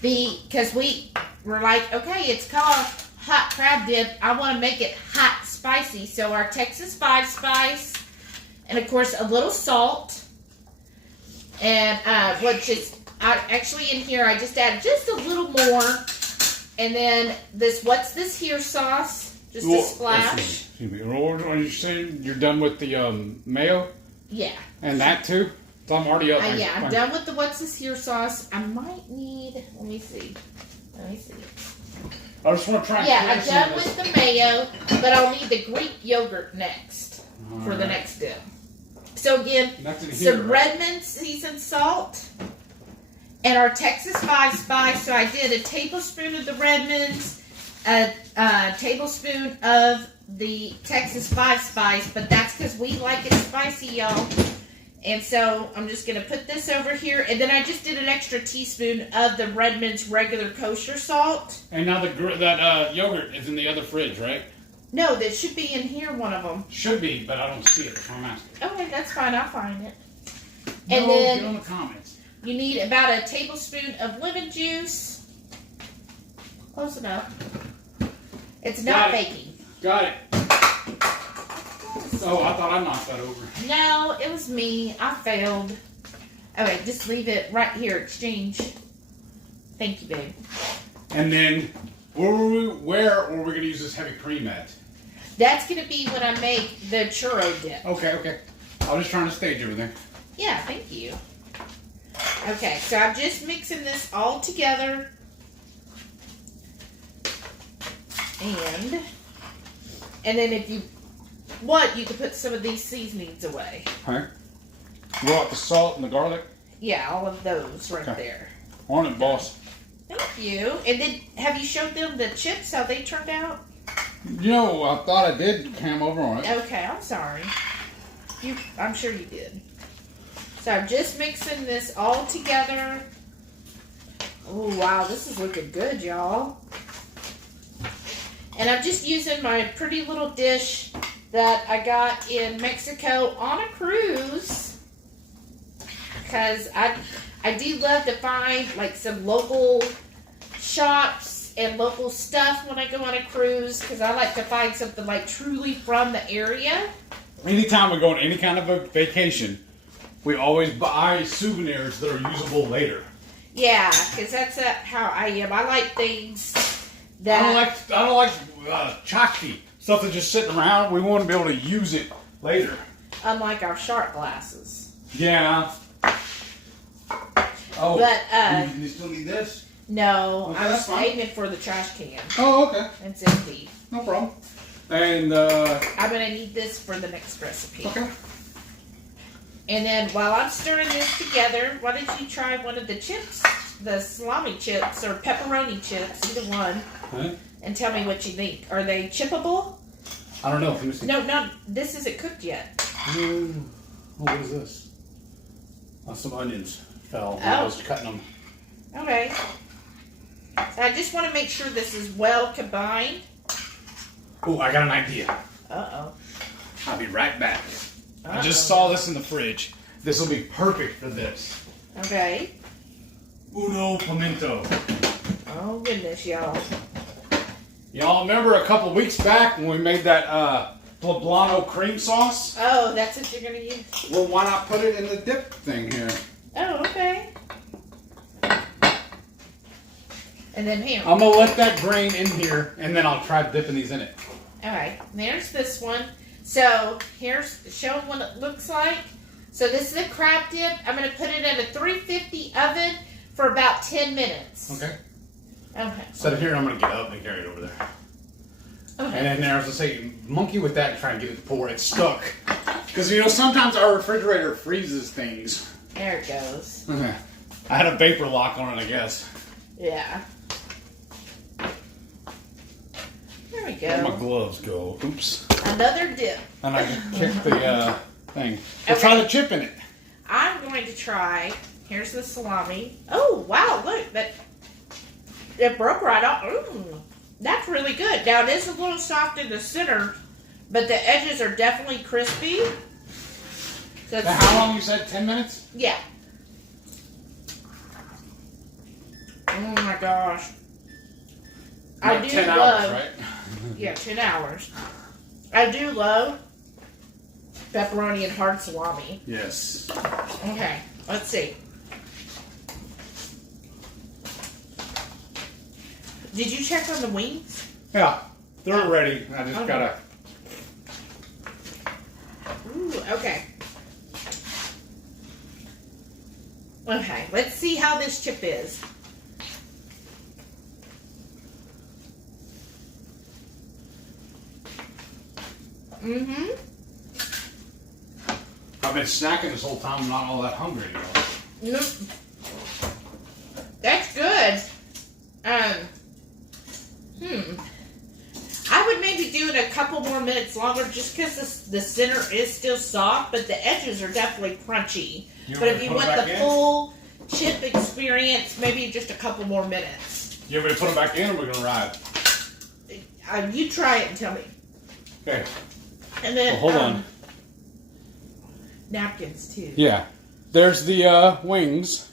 Because we were like, okay, it's called hot crab dip. I want to make it hot spicy. So our Texas 5 spice, and of course a little salt. And which is actually in here, I just added just a little more. And then this, what's this here sauce? Just a splash. Excuse me. Are you saying you're done with the mayo? Yeah. And that too? So I'm already up. Yeah, I'm done with the what's this here sauce. I might need, let me see. I just want to try and Yeah, I'm clear some done of this. with the mayo, but I'll need the Greek yogurt next for the next dip. So again, some Redmond seasoned salt and our Texas 5 spice. So I did a tablespoon of the Redmonds, a tablespoon of the Texas 5 spice, but that's because we like it spicy, y'all. And so I'm just going to put this over here. And then I just did an extra teaspoon of the Redmond's regular kosher salt. And now that yogurt is in the other fridge, right? No, that should be in here, one of them. Should be, but I don't see it. I'm asking. Okay, that's fine. I'll find it. No, And then get on the comments. you need about a tablespoon of lemon juice. Close enough. It's not baking. Got it. Oh, I thought I knocked that over. No, it was me. I failed. Okay, just leave it right here. Exchange. Thank you, babe. And then, where are we going to use this heavy cream at? That's going to be when I make the churro dip. Okay. I was just trying to stage everything. Yeah, thank you. Okay, so I'm just mixing this all together. And then if you want, you can put some of these seasonings away. Okay. Roll out the salt and the garlic? Yeah, all of those right there. On it, boss. Thank you. And then, have you showed them the chips, how they turned out? You know, I thought I did cam over on it. Okay, I'm sorry. I'm sure you did. So I'm just mixing this all together. Oh, wow, this is looking good, y'all. And I'm just using my pretty little dish that I got in Mexico on a cruise. Because I do love to find like some local shops and local stuff when I go on a cruise. Because I like to find something like truly from the area. Anytime we go on any kind of a vacation, we always buy souvenirs that are usable later. Yeah, because that's how I am. I like things that... I don't like tchotchke. Stuff that's just sitting around. We want to be able to use it later. unlike our shot glasses. Yeah. Oh, But you still need this? no, Okay, I was that's fine. aiming for the trash can. Oh, okay. It's empty. No problem. And, I'm gonna need this for the next recipe. okay. And then while I'm stirring this together, why don't you try one of the chips, the salami chips or pepperoni chips, either one, and tell me what you think. Are they chippable? I don't know. Let me see. No, this isn't cooked yet. Oh, what is this? Oh, some onions fell when I was cutting them. Okay. So I just want to make sure this is well combined. Oh, I got an idea. Uh-oh. I'll be right back. I just saw this in the fridge. This will be perfect for this. Okay. Uno pimento. Oh, goodness, y'all. Y'all remember a couple weeks back when we made that poblano cream sauce? Oh, that's what you're going to use? Well, why not put it in the dip thing here? Oh, okay. And then here. I'm going to let that drain in here, and then I'll try dipping these in it. Alright, there's this one. So, here's showing what it looks like. So, this is a crab dip. I'm going to put it in a 350 oven for about 10 minutes. Okay. Okay. Set it here, I'm going to get up and carry it over there. Okay. And then there, as I say, monkey with that and try and get it to pour. It's stuck. Because, you know, sometimes our refrigerator freezes things. There it goes. I had a vapor lock on it, I guess. Yeah. There we Where'd my go. gloves go? Oops. Another dip. And I can kick the thing. We'll Okay. try the chip in it. I'm going to try. Here's the salami. Oh, wow, look. It broke right off. Ooh, that's really good. Now, it is a little soft in the center, but the edges are definitely crispy. So Now, how long you said? 10 minutes? Yeah. Oh my gosh. I do 10 love. hours, right? Yeah, 10 hours. I do love pepperoni and hard salami. Yes. Okay, let's see. Did you check on the wings? Yeah, they're ready. I just gotta. Ooh, okay. Okay, let's see how this chip is. Mm-hmm. I've been snacking this whole time. I'm not all that hungry, you know. Nope. That's good. I would maybe do it a couple more minutes longer just because the center is still soft, but the edges are definitely crunchy. But if you want the full chip experience, maybe just a couple more minutes. You want me to put them back in, or we're gonna ride? You try it and tell me. Okay. And then Well, hold on. Napkins too. Yeah. There's the wings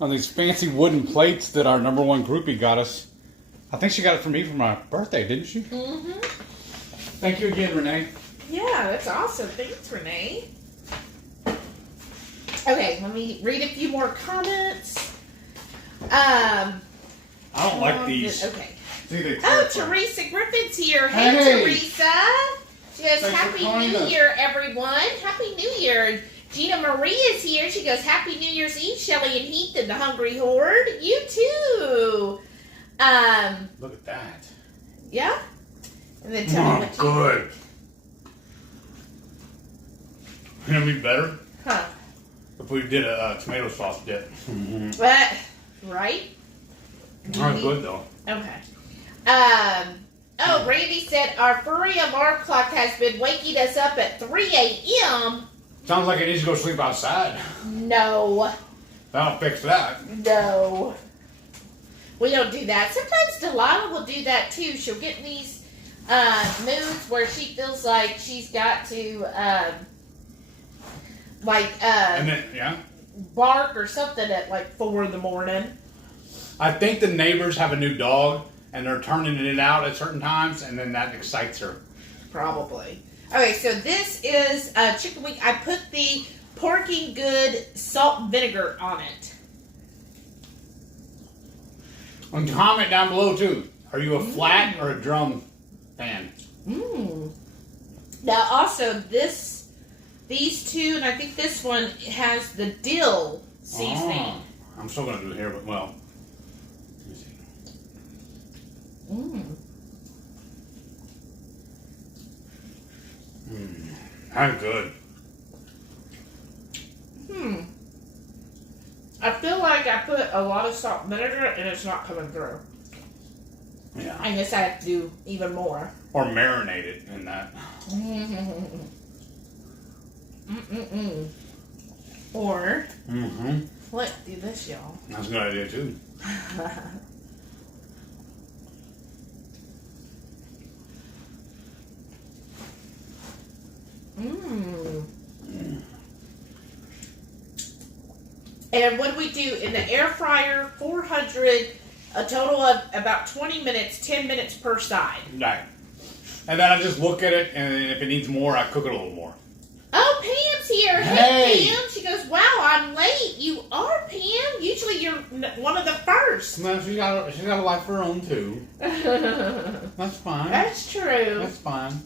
on these fancy wooden plates that our number one groupie got us. I think she got it for me for my birthday, didn't she? Mm-hmm. Thank you again, Renee. Yeah, that's awesome. Thanks, Renee. Okay, let me read a few more comments. I don't like these. Okay. See, Oh, Teresa Griffin's here. Hey, Hey. Teresa. She goes, Thanks for Happy calling New us. Year, everyone. Happy New Year. Gina Marie is here. She goes, Happy New Year's Eve, Shelly and Heath and the Hungry Horde. You too. Look at that. Yeah? And then tell me what you Good. You know, be better Huh. if we did a tomato sauce dip. But, right? Not good though. Okay. Oh, Randy said our furry alarm clock has been waking us up at 3 a.m. Sounds like it needs to go sleep outside. No. That'll fix that. No. We don't do that. Sometimes Delilah will do that too. She'll get in these moods where she feels like she's got to And then, yeah. bark or something at like 4 in the morning. I think the neighbors have a new dog and they're turning it out at certain times, and then that excites her. Probably. Okay, so this is chicken wing. I put the Porking Good salt and vinegar on it. And comment down below too. Are you a flat or a drum fan? Now also this these two, and I think this one has the dill seasoning. Oh, I'm still gonna do it here, but well. Let me see. That's good. I feel like I put a lot of salt and vinegar and it's not coming through. Yeah. I guess I have to do even more. Or marinate it in that. Or let's do this, y'all. That's a good idea too. And what do we do in the air fryer? 400, a total of about 20 minutes, 10 minutes per side. Right. And then I just look at it, and if it needs more, I cook it a little more. Oh, Pam's here. Hey, Pam. She goes, wow, I'm late. You are, Pam. Usually you're one of the first. No, she's got a life of her own, too. That's fine. That's true. That's fine.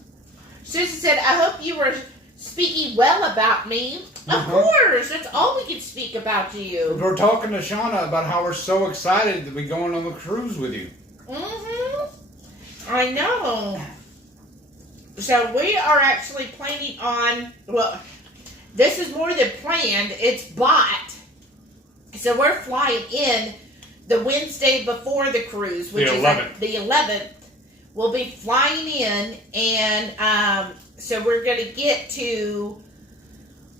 Susan said, I hope you were speaking well about me. Of course. That's all we can speak about you. We're talking to Shauna about how we're so excited to be going on the cruise with you. I know. So we are actually planning on, well, this is more than planned. It's bought. So we're flying in the Wednesday before the cruise, which is like the 11th. We'll be flying in, and so we're going to get to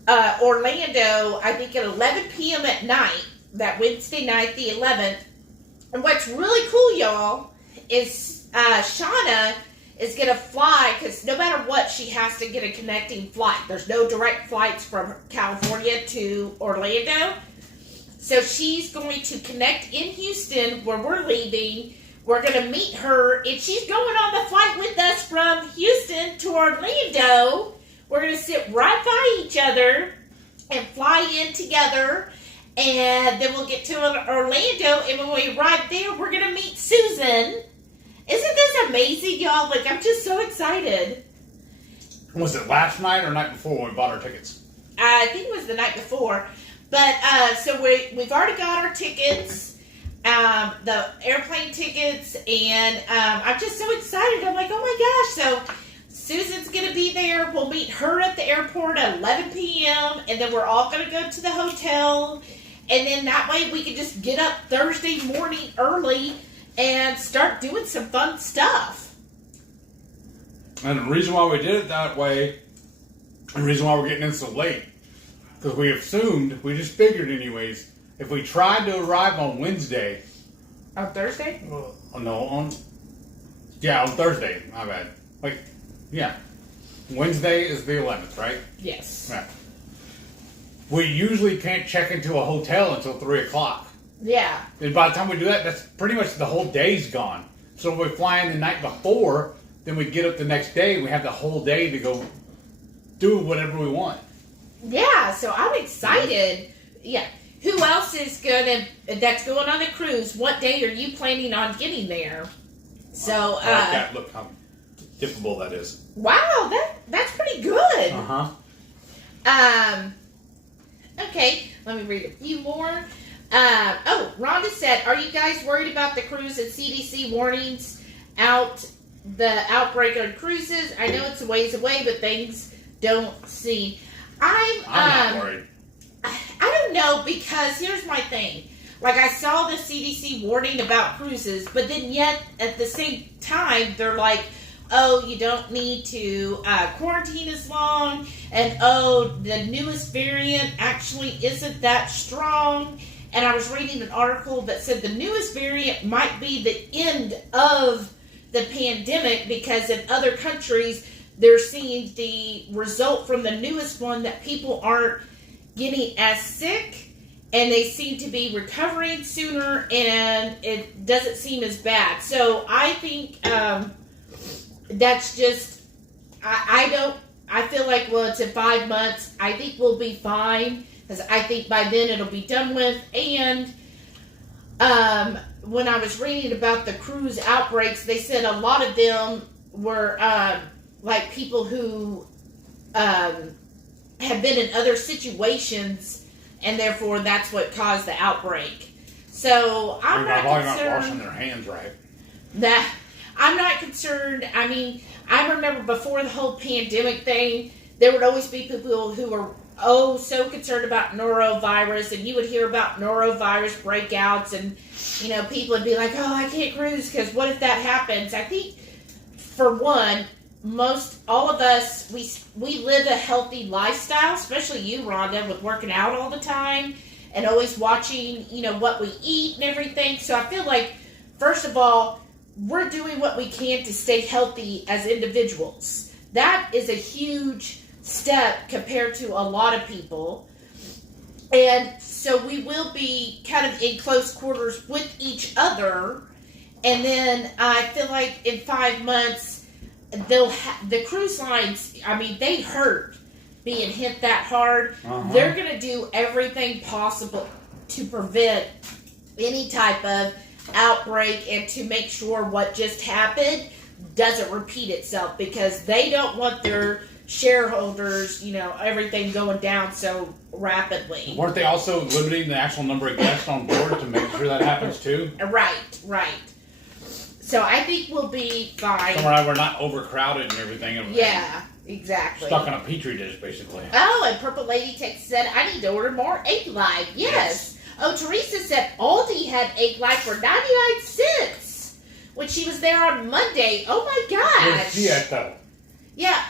Orlando, I think at 11 p.m. at night, that Wednesday night, the 11th. And what's really cool, y'all, is Shauna is going to fly, because no matter what, she has to get a connecting flight. There's no direct flights from California to Orlando. So she's going to connect in Houston, where we're leaving. We're going to meet her, and she's going on the flight with us from Houston to Orlando. We're going to sit right by each other and fly in together, and then we'll get to Orlando, and when we arrive there, we're going to meet Susan. Isn't this amazing, y'all? Like, I'm just so excited. Was it last night or night before when we bought our tickets? I think it was the night before. But, so we've already got our tickets, the airplane tickets, and I'm just so excited. I'm like, oh my gosh. So Susan's going to be there. We'll meet her at the airport at 11 p.m., and then we're all going to go to the hotel. And then that way we can just get up Thursday morning early and start doing some fun stuff. And the reason why we did it that way, the reason why we're getting in so late, because we just figured anyways, if we tried to arrive on Wednesday. On Thursday? On Thursday, my bad. Wednesday is the 11th, right? Yes. Yeah. We usually can't check into a hotel until 3 o'clock. Yeah. And by the time we do that, that's pretty much the whole day's gone. So if we fly in the night before, then we get up the next day and we have the whole day to go do whatever we want. Yeah, so I'm excited. Yeah. Who else is that's going on the cruise? What day are you planning on getting there? So, I like that. Look how dippable that is. Wow, that's pretty good. Okay, let me read a few more. Rhonda said, are you guys worried about the cruise and CDC warnings the outbreak on cruises? I know it's a ways away, but things don't seem... I'm not worried. I don't know, because here's my thing. Like, I saw the CDC warning about cruises, but then yet, at the same time, they're like, oh, you don't need to quarantine as long, and oh, the newest variant actually isn't that strong. And I was reading an article that said the newest variant might be the end of the pandemic, because in other countries, they're seeing the result from the newest one that people aren't getting as sick, and they seem to be recovering sooner, and it doesn't seem as bad. So I think that's just, I feel like, well, it's in 5 months. I think we'll be fine, because I think by then it'll be done with. And when I was reading about the cruise outbreaks, they said a lot of them were like people who have been in other situations, and therefore that's what caused the outbreak. So I'm not probably concerned. not washing their hands right. I'm not concerned. I mean, I remember before the whole pandemic thing, there would always be people who were so concerned about norovirus, and you would hear about norovirus breakouts, and people would be like, oh, I can't cruise because what if that happens? I think for one, all of us, we live a healthy lifestyle, especially you, Rhonda, with working out all the time and always watching, what we eat and everything. So I feel like, first of all, we're doing what we can to stay healthy as individuals. That is a huge step compared to a lot of people. And so we will be kind of in close quarters with each other. And then I feel like in 5 months, the cruise lines, I mean, they hurt being hit that hard. Uh-huh. They're going to do everything possible to prevent any type of outbreak and to make sure what just happened doesn't repeat itself, because they don't want their shareholders, everything going down so rapidly. Weren't they also limiting the actual number of guests on board to make sure that happens too? Right. So I think we'll be fine. Somewhere we're not overcrowded and everything. Yeah, exactly. Stuck in a petri dish, basically. Oh, and Purple Lady text said, I need to order more egg live. Yes. Oh, Teresa said Aldi had egg live for 99 cents when she was there on Monday. Oh my gosh. Where's she at though? Yeah.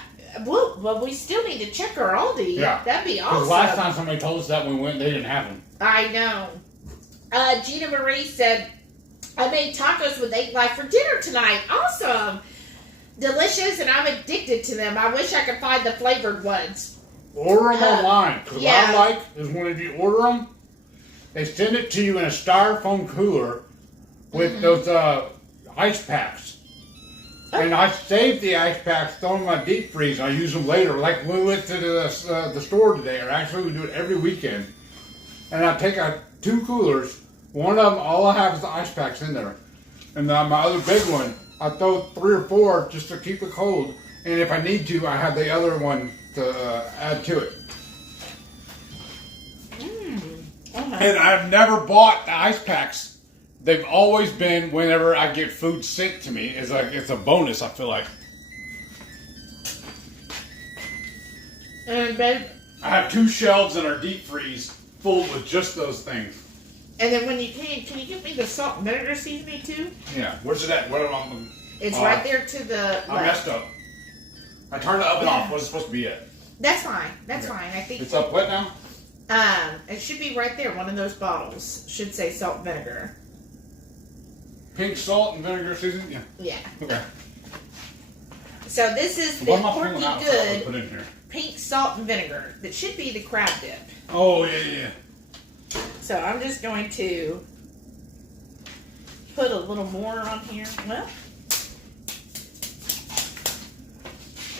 Well, we still need to check our Aldi. Yeah. That'd be awesome. Because last time somebody told us that when we went, they didn't have them. I know. Gina Marie said, I made tacos with egg live for dinner tonight. Awesome. Delicious, and I'm addicted to them. I wish I could find the flavored ones. Order them online. Because what I like is when if you order them, they send it to you in a styrofoam cooler with those ice packs. Oh. And I save the ice packs, throw them in my deep freeze, and I use them later. Like when we went to the store today, or actually we do it every weekend. And I take out 2 coolers. One of them, all I have is the ice packs in there. And then my other big one, I throw 3 or 4 just to keep it cold. And if I need to, I have the other one to add to it. And I've never bought the ice packs. They've always been whenever I get food sent to me. It's a bonus, I feel like. And babe, I have 2 shelves in our deep freeze full with just those things. And then when you can you give me the salt and vinegar seasoning too? Yeah. Where's it at? What am I? It's right there to the left. I messed up. I turned the oven off. What's it supposed to be at? That's fine. That's fine. I think it's up what now? It should be right there. One of those bottles should say salt and vinegar. Pink salt and vinegar seasoning? Yeah. Yeah. Okay. So this is the Porky Good pink salt and vinegar. That should be the crab dip. Oh, yeah. So I'm just going to put a little more on here. Well,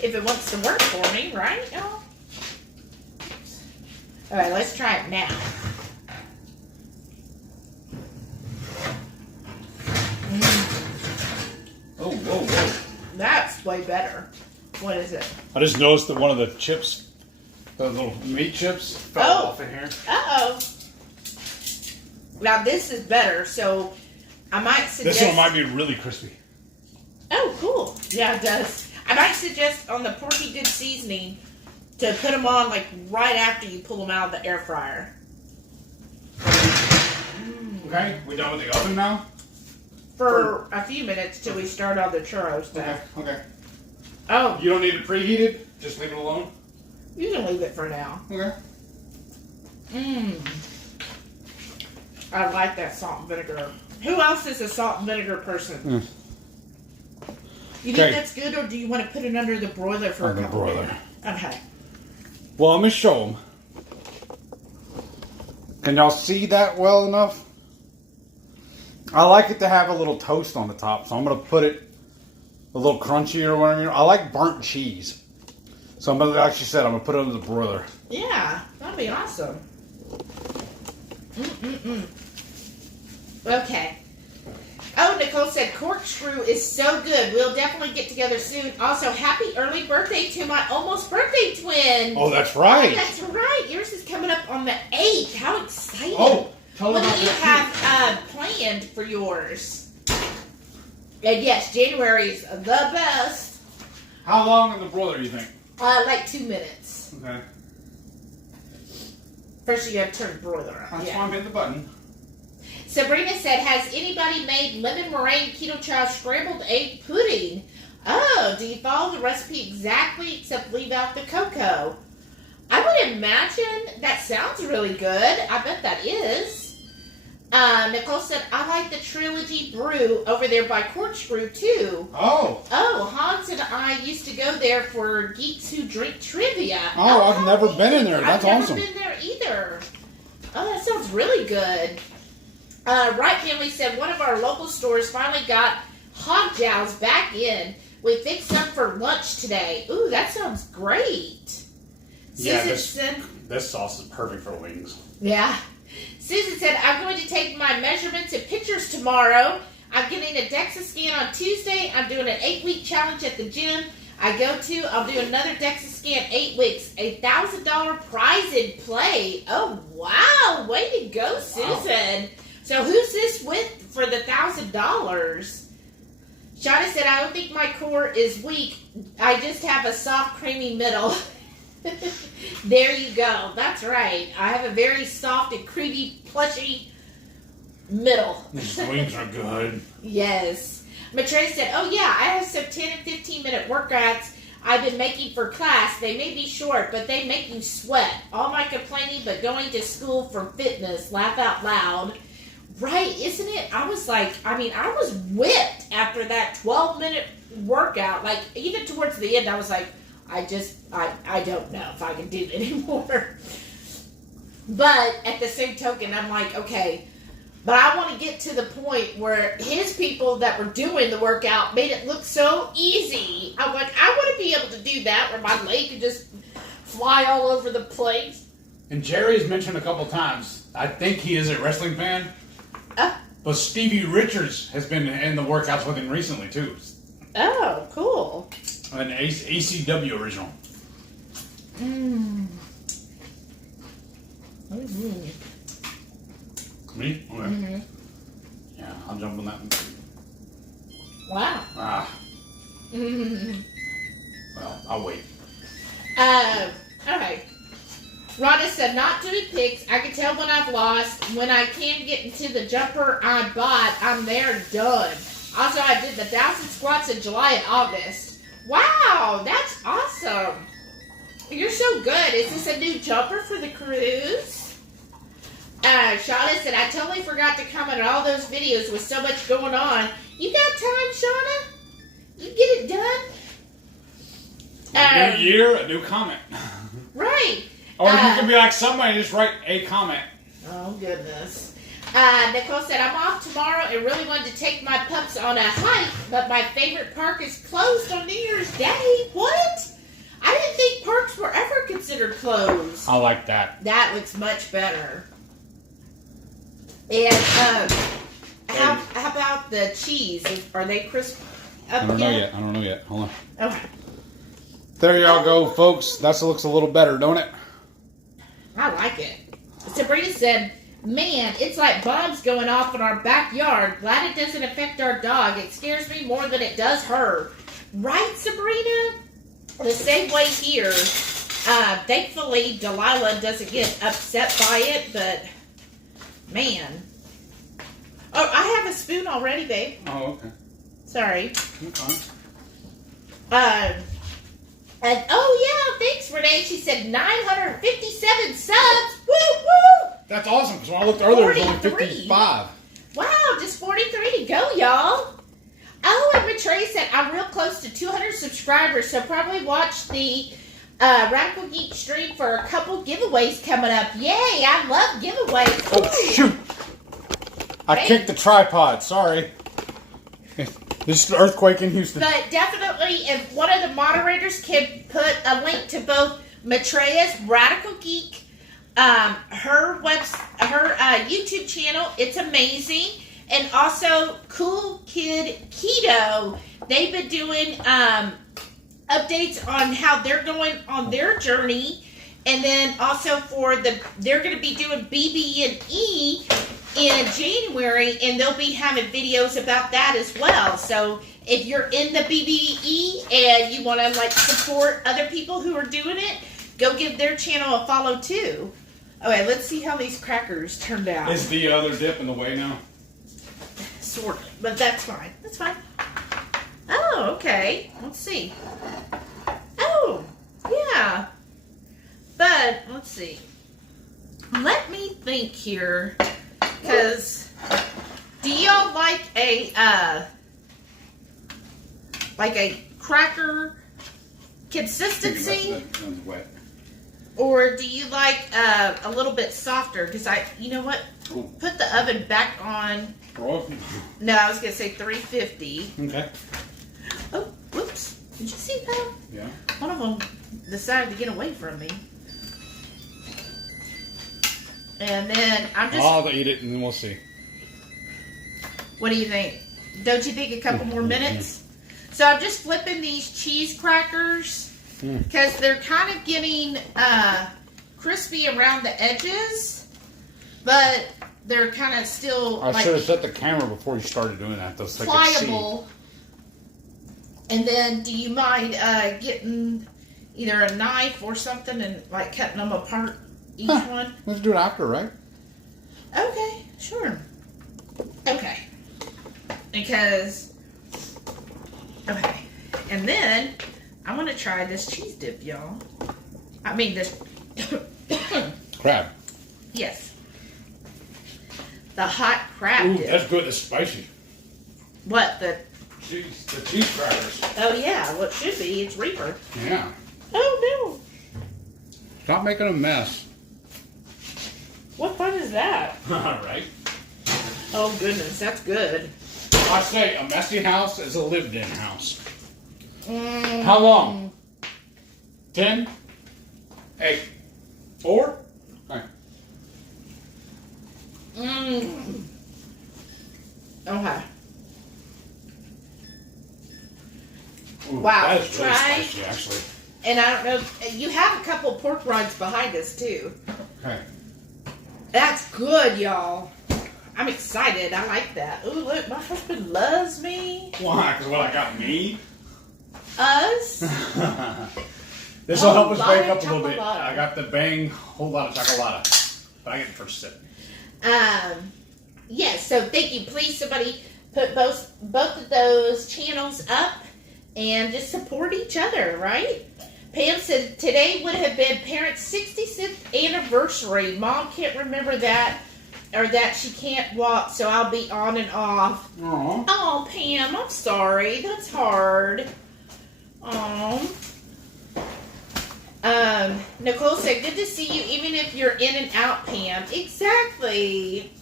if it wants to work for me, right? Oh. All right, let's try it now. Oh, whoa. That's way better. What is it? I just noticed that one of the chips, the little meat chips, fell off in here. Uh-oh. Now this is better, so I might suggest... This one might be really crispy. Oh, cool. Yeah, it does. I might suggest on the Porky Good seasoning to put them on like right after you pull them out of the air fryer. Okay, we done with the oven now? For a few minutes till we start on the churros stuff. Okay. Oh. You don't need it preheated? Just leave it alone? You can leave it for now. Okay. I like that salt and vinegar. Who else is a salt and vinegar person? You think that's good, or do you want to put it under the broiler for a couple minutes? Okay. Well, let me show them. Can y'all see that well enough? I like it to have a little toast on the top, so I'm going to put it a little crunchy or whatever. I like burnt cheese. So I'm going to, like she said, I'm going to put it under the broiler. Yeah, that'd be awesome. Okay. Oh, Nicole said, corkscrew is so good. We'll definitely get together soon. Also, happy early birthday to my almost birthday twin. Oh, that's right. Oh, that's right. Yours is coming up on the 8th. How exciting. Oh, tell what them about do you have planned for yours? And yes, January is the best. How long in the broiler, you think? Like 2 minutes. Okay. First, you have to turn the broiler on. That's why I'm hitting the button. Sabrina said, has anybody made lemon meringue keto chow scrambled egg pudding? Oh, do you follow the recipe exactly except leave out the cocoa? I would imagine that sounds really good. I bet that is. Nicole said, I like the Trilogy Brew over there by Corkscrew, too. Oh. Oh, Hans and I used to go there for Geeks Who Drink Trivia. Oh, I've never been in there. That's awesome. I've never been there either. Oh, that sounds really good. Right Family said, one of our local stores finally got hog jows back in. We fixed some for lunch today. Ooh, that sounds great. Yeah, Susan said, this sauce is perfect for wings. yeah. Susan said, I'm going to take my measurements and pictures tomorrow. I'm getting a DEXA scan on Tuesday. I'm doing an 8-week challenge at the gym I'll do another DEXA scan 8 weeks. $1,000 prize in play. Oh, wow. Way to go, Susan. Wow. So who's this with for the $1,000? Shauna said, I don't think my core is weak. I just have a soft, creamy middle. There you go. That's right. I have a very soft and creamy, plushy middle. These wings are good. Yes. Matrey said, oh yeah, I have some 10 and 15 minute workouts I've been making for class. They may be short, but they make you sweat. All my complaining, but going to school for fitness. Laugh out loud. Right, isn't it? I was whipped after that 12-minute workout. Like, even towards the end, I was like, I don't know if I can do it anymore. But at the same token, I'm like, okay, but I want to get to the point where his people that were doing the workout made it look so easy. I'm like, I want to be able to do that where my leg could just fly all over the place. And Jerry's mentioned a couple times, I think he is a wrestling fan. But Stevie Richards has been in the workouts with him recently, too. Oh, cool. An ACW original. Mm. Mm-hmm. Me? Okay. Mm-hmm. Yeah, I'll jump on that one. Wow. Mm-hmm. Well, I'll wait. Okay. Rhonda said, not doing pics. I can tell when I've lost. When I can get into the jumper I bought, I'm there done. Also, I did the 1,000 squats in July and August. Wow, that's awesome. You're so good. Is this a new jumper for the cruise? Shauna said, I totally forgot to comment on all those videos with so much going on. You got time, Shauna? You get it done? A new year, a new comment. Right. Or you can be like somebody, just write a comment. Oh, goodness. Nicole said, I'm off tomorrow and really wanted to take my pups on a hike, but my favorite park is closed on New Year's Day. What? I didn't think parks were ever considered closed. I like that. That looks much better. And how about the cheese? Are they crisp up I don't know yet. Hold on. Okay. There y'all go, folks. That looks a little better, don't it? I like it. Sabrina said, man, it's like bombs going off in our backyard. Glad it doesn't affect our dog. It scares me more than it does her. Right, Sabrina? The same way here. Thankfully, Delilah doesn't get upset by it, but man. Oh, I have a spoon already, babe. Oh, okay. Sorry. Okay. And oh yeah, thanks Renee. She said 957 subs. Woo woo! That's awesome, because when I looked earlier, it was only 43. 55. Wow, just 43 to go, y'all. Oh, and Matrey said, I'm real close to 200 subscribers, so probably watch the Radical Geek stream for a couple giveaways coming up. Yay, I love giveaways. Oh, Ooh. shoot. I kicked the tripod. Sorry. This is an earthquake in Houston. But definitely, if one of the moderators can put a link to both Matreya's Radical Geek, her YouTube channel, it's amazing, And also, Cool Kid Keto, they've been doing updates on how they're going on their journey. And then also they're going to be doing BB&E in January, and they'll be having videos about that as well. So if you're in the BB&E and you want to like support other people who are doing it, go give their channel a follow too. Okay, let's see how these crackers turned out. Is the other dip in the way now? Sort of, but that's fine. That's fine. Oh, okay. Let's see. Oh, yeah. But, let's see. Let me think here. Because, do y'all like a cracker consistency? That one's wet. Or do you like a little bit softer? Because you know what? Ooh. Put the oven back on. No, I was going to say 350. Okay. Oh, whoops. Did you see that? Yeah. One of them decided to get away from me. And then I'm just... I'll eat it and then we'll see. What do you think? Don't you think a couple more minutes? So I'm just flipping these cheese crackers because they're kind of getting crispy around the edges, but they're kind of still I should have set the camera before you started doing that, though, so pliable. And then, do you mind getting either a knife or something and like cutting them apart, each one? Let's do it after, right? Okay, sure. Okay. Because, okay. And then, I want to try this cheese dip, y'all. I mean, this... Crab. Yes. The hot crab Ooh, dip. that's good. It's spicy. What, the cheese crackers. Oh, yeah. Well, it should be. It's Reaper. Yeah. Oh, no. Stop making a mess. What fun is that? All right. Oh, goodness. That's good. I say a messy house is a lived-in house. How long? 10? 8? 4? Okay. Okay. Ooh, Wow. That is really Try. spicy, actually. And I don't know. You have a couple pork rinds behind us, too. Okay. That's good, y'all. I'm excited. I like that. Ooh, look. My husband loves me. Why? Because what I got me? Us. This will help us Whole bake lot up a of little bit. chocolate. I got the bang, whole lot of chocolate. But I get the first sip. Yes, so thank you. Please, somebody put both of those channels up and just support each other, right? Pam said today would have been parents' 66th anniversary. Mom can't remember that, or that she can't walk, so I'll be on and off. Aww. Oh, Pam, I'm sorry. That's hard. Nicole said, good to see you even if you're in and out, Pam. Exactly.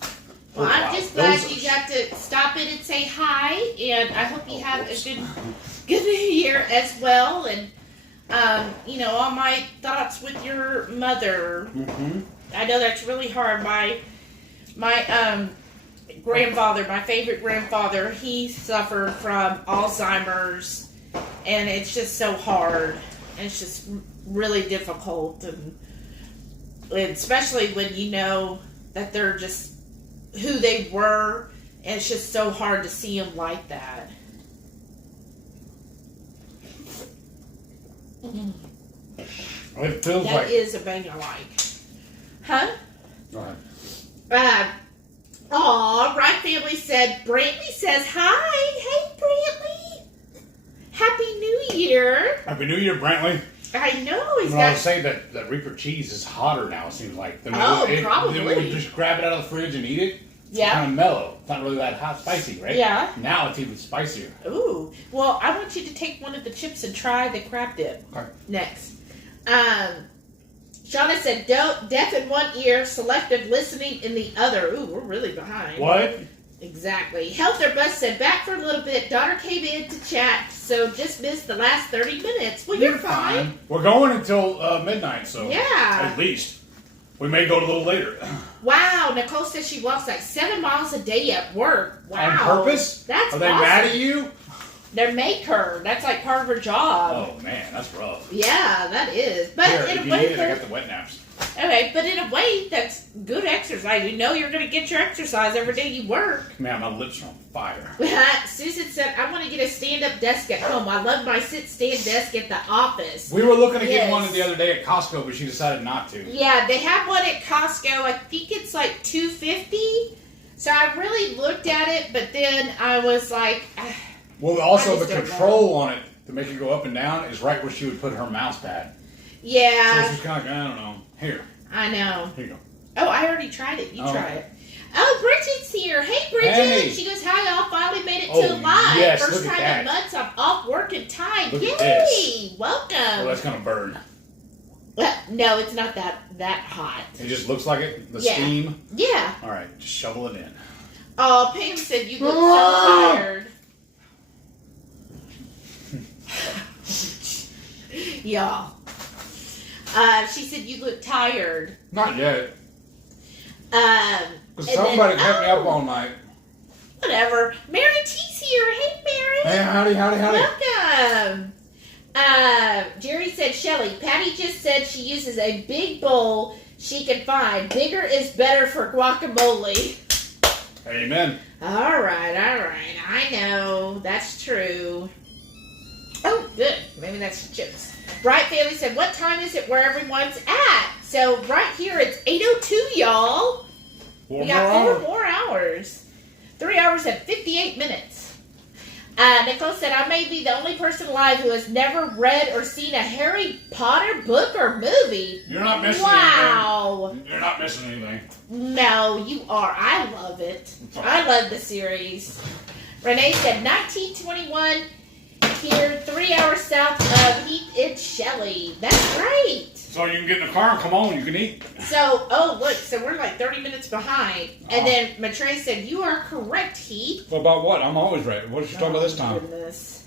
Well, Oh, I'm wow. just glad Those you got to stop in and say hi, and I hope you have a good year as well. And, all my thoughts with your mother. Mm-hmm. I know that's really hard. My grandfather, my favorite grandfather, he suffered from Alzheimer's, and it's just so hard. And it's just really difficult, and especially when you know that they're just who they were, and it's just so hard to see them like that. It feels That like... is a bang I like. Huh? Go ahead. Right Family said, Brantley says hi. Hey, Brantley. Happy New Year. Happy New Year, Brantley. I know. He's I got... would say that Reaper cheese is hotter now, it seems like. Probably. When you just grab it out of the fridge and eat it, it's Yeah. kind of mellow. It's not really that hot spicy, right? Yeah. Now it's even spicier. Ooh. Well, I want you to take one of the chips and try the crab dip Okay. next. Shauna said, deaf in one ear, selective listening in the other. Ooh, we're really behind. What? Exactly. Healther Bus said, back for a little bit. Daughter came in to chat, so just missed the last 30 minutes. Well, you're fine. We're going until midnight, so Yeah. at least. We may go a little later. Wow, Nicole says she walks like 7 miles a day at work. Wow. On purpose? That's Are they awesome. mad at you? They make her. That's like part of her job. Oh man, that's rough. Yeah, that is. But Here, in if a you way, need it, I got the wet naps. okay, but in a way, that's good exercise. You know you're going to get your exercise every day you work. Man, my lips are on fire. Susan said, I want to get a stand-up desk at home. I love my sit-stand desk at the office. We were looking to get Yes. one the other day at Costco, but she decided not to. Yeah, they have one at Costco. I think it's like $250. So I really looked at it, but then I was like... Well, also I just the don't control on it to make it go up and down is right where she would put her mouse pad. Yeah. So she's kind of like, I don't know. Here. I know. Here you go. Oh, I already tried it. You Oh. try it. Oh, Bridget's here. Hey, Bridget. Hey. She goes, hi, y'all. Finally made it Oh, to live. yes, First look at time that. in months. I'm off work in time. Look Yay. at this. Welcome. Oh, that's going to burn. No, it's not that hot. It just looks like it. The Yeah. steam. Yeah. All right, just shovel it in. Oh, Pam said you look so tired. Y'all. She said you look tired. Not yet. And Somebody then- kept me up all night. Whatever. Mary T's here. Hey, Mary. Hey, howdy. Welcome. Jerry said, Shelly, Patty just said she uses a big bowl she can find. Bigger is better for guacamole. Amen. All right. I know. That's true. Oh, good. Maybe that's chips. Bright Family said, what time is it where everyone's at? So right here, it's 8:02, y'all. We got 4 more hours. 3 hours and 58 minutes. Nicole said, I may be the only person alive who has never read or seen a Harry Potter book or movie. You're not missing Wow. anything. You're not missing anything. No, you are. I love it. I love the series. Renee said, 1921 here, 3 hours south of Heath and Shelley. That's great. So you can get in the car and come on. You can eat. So, oh, look. So we're like 30 minutes behind. And then Matre said, you are correct, Heath. Well, about what? I'm always ready. What did you talk about this time? Goodness.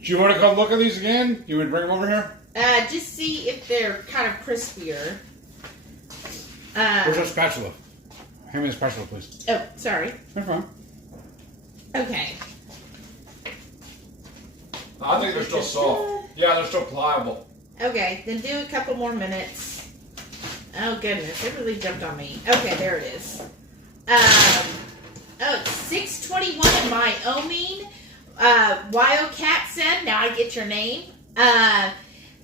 Do you want to come look at these again? You would bring them over here? Just see if they're kind of crispier. Where's our spatula? Hand me the spatula, please. Oh, sorry. That's fine. Okay. I think they're still soft. Yeah, they're still pliable. Okay, then do a couple more minutes. Oh, goodness. It really jumped on me. Okay, there it is. It's 6:21 in Wyoming. Wildcat said, now I get your name.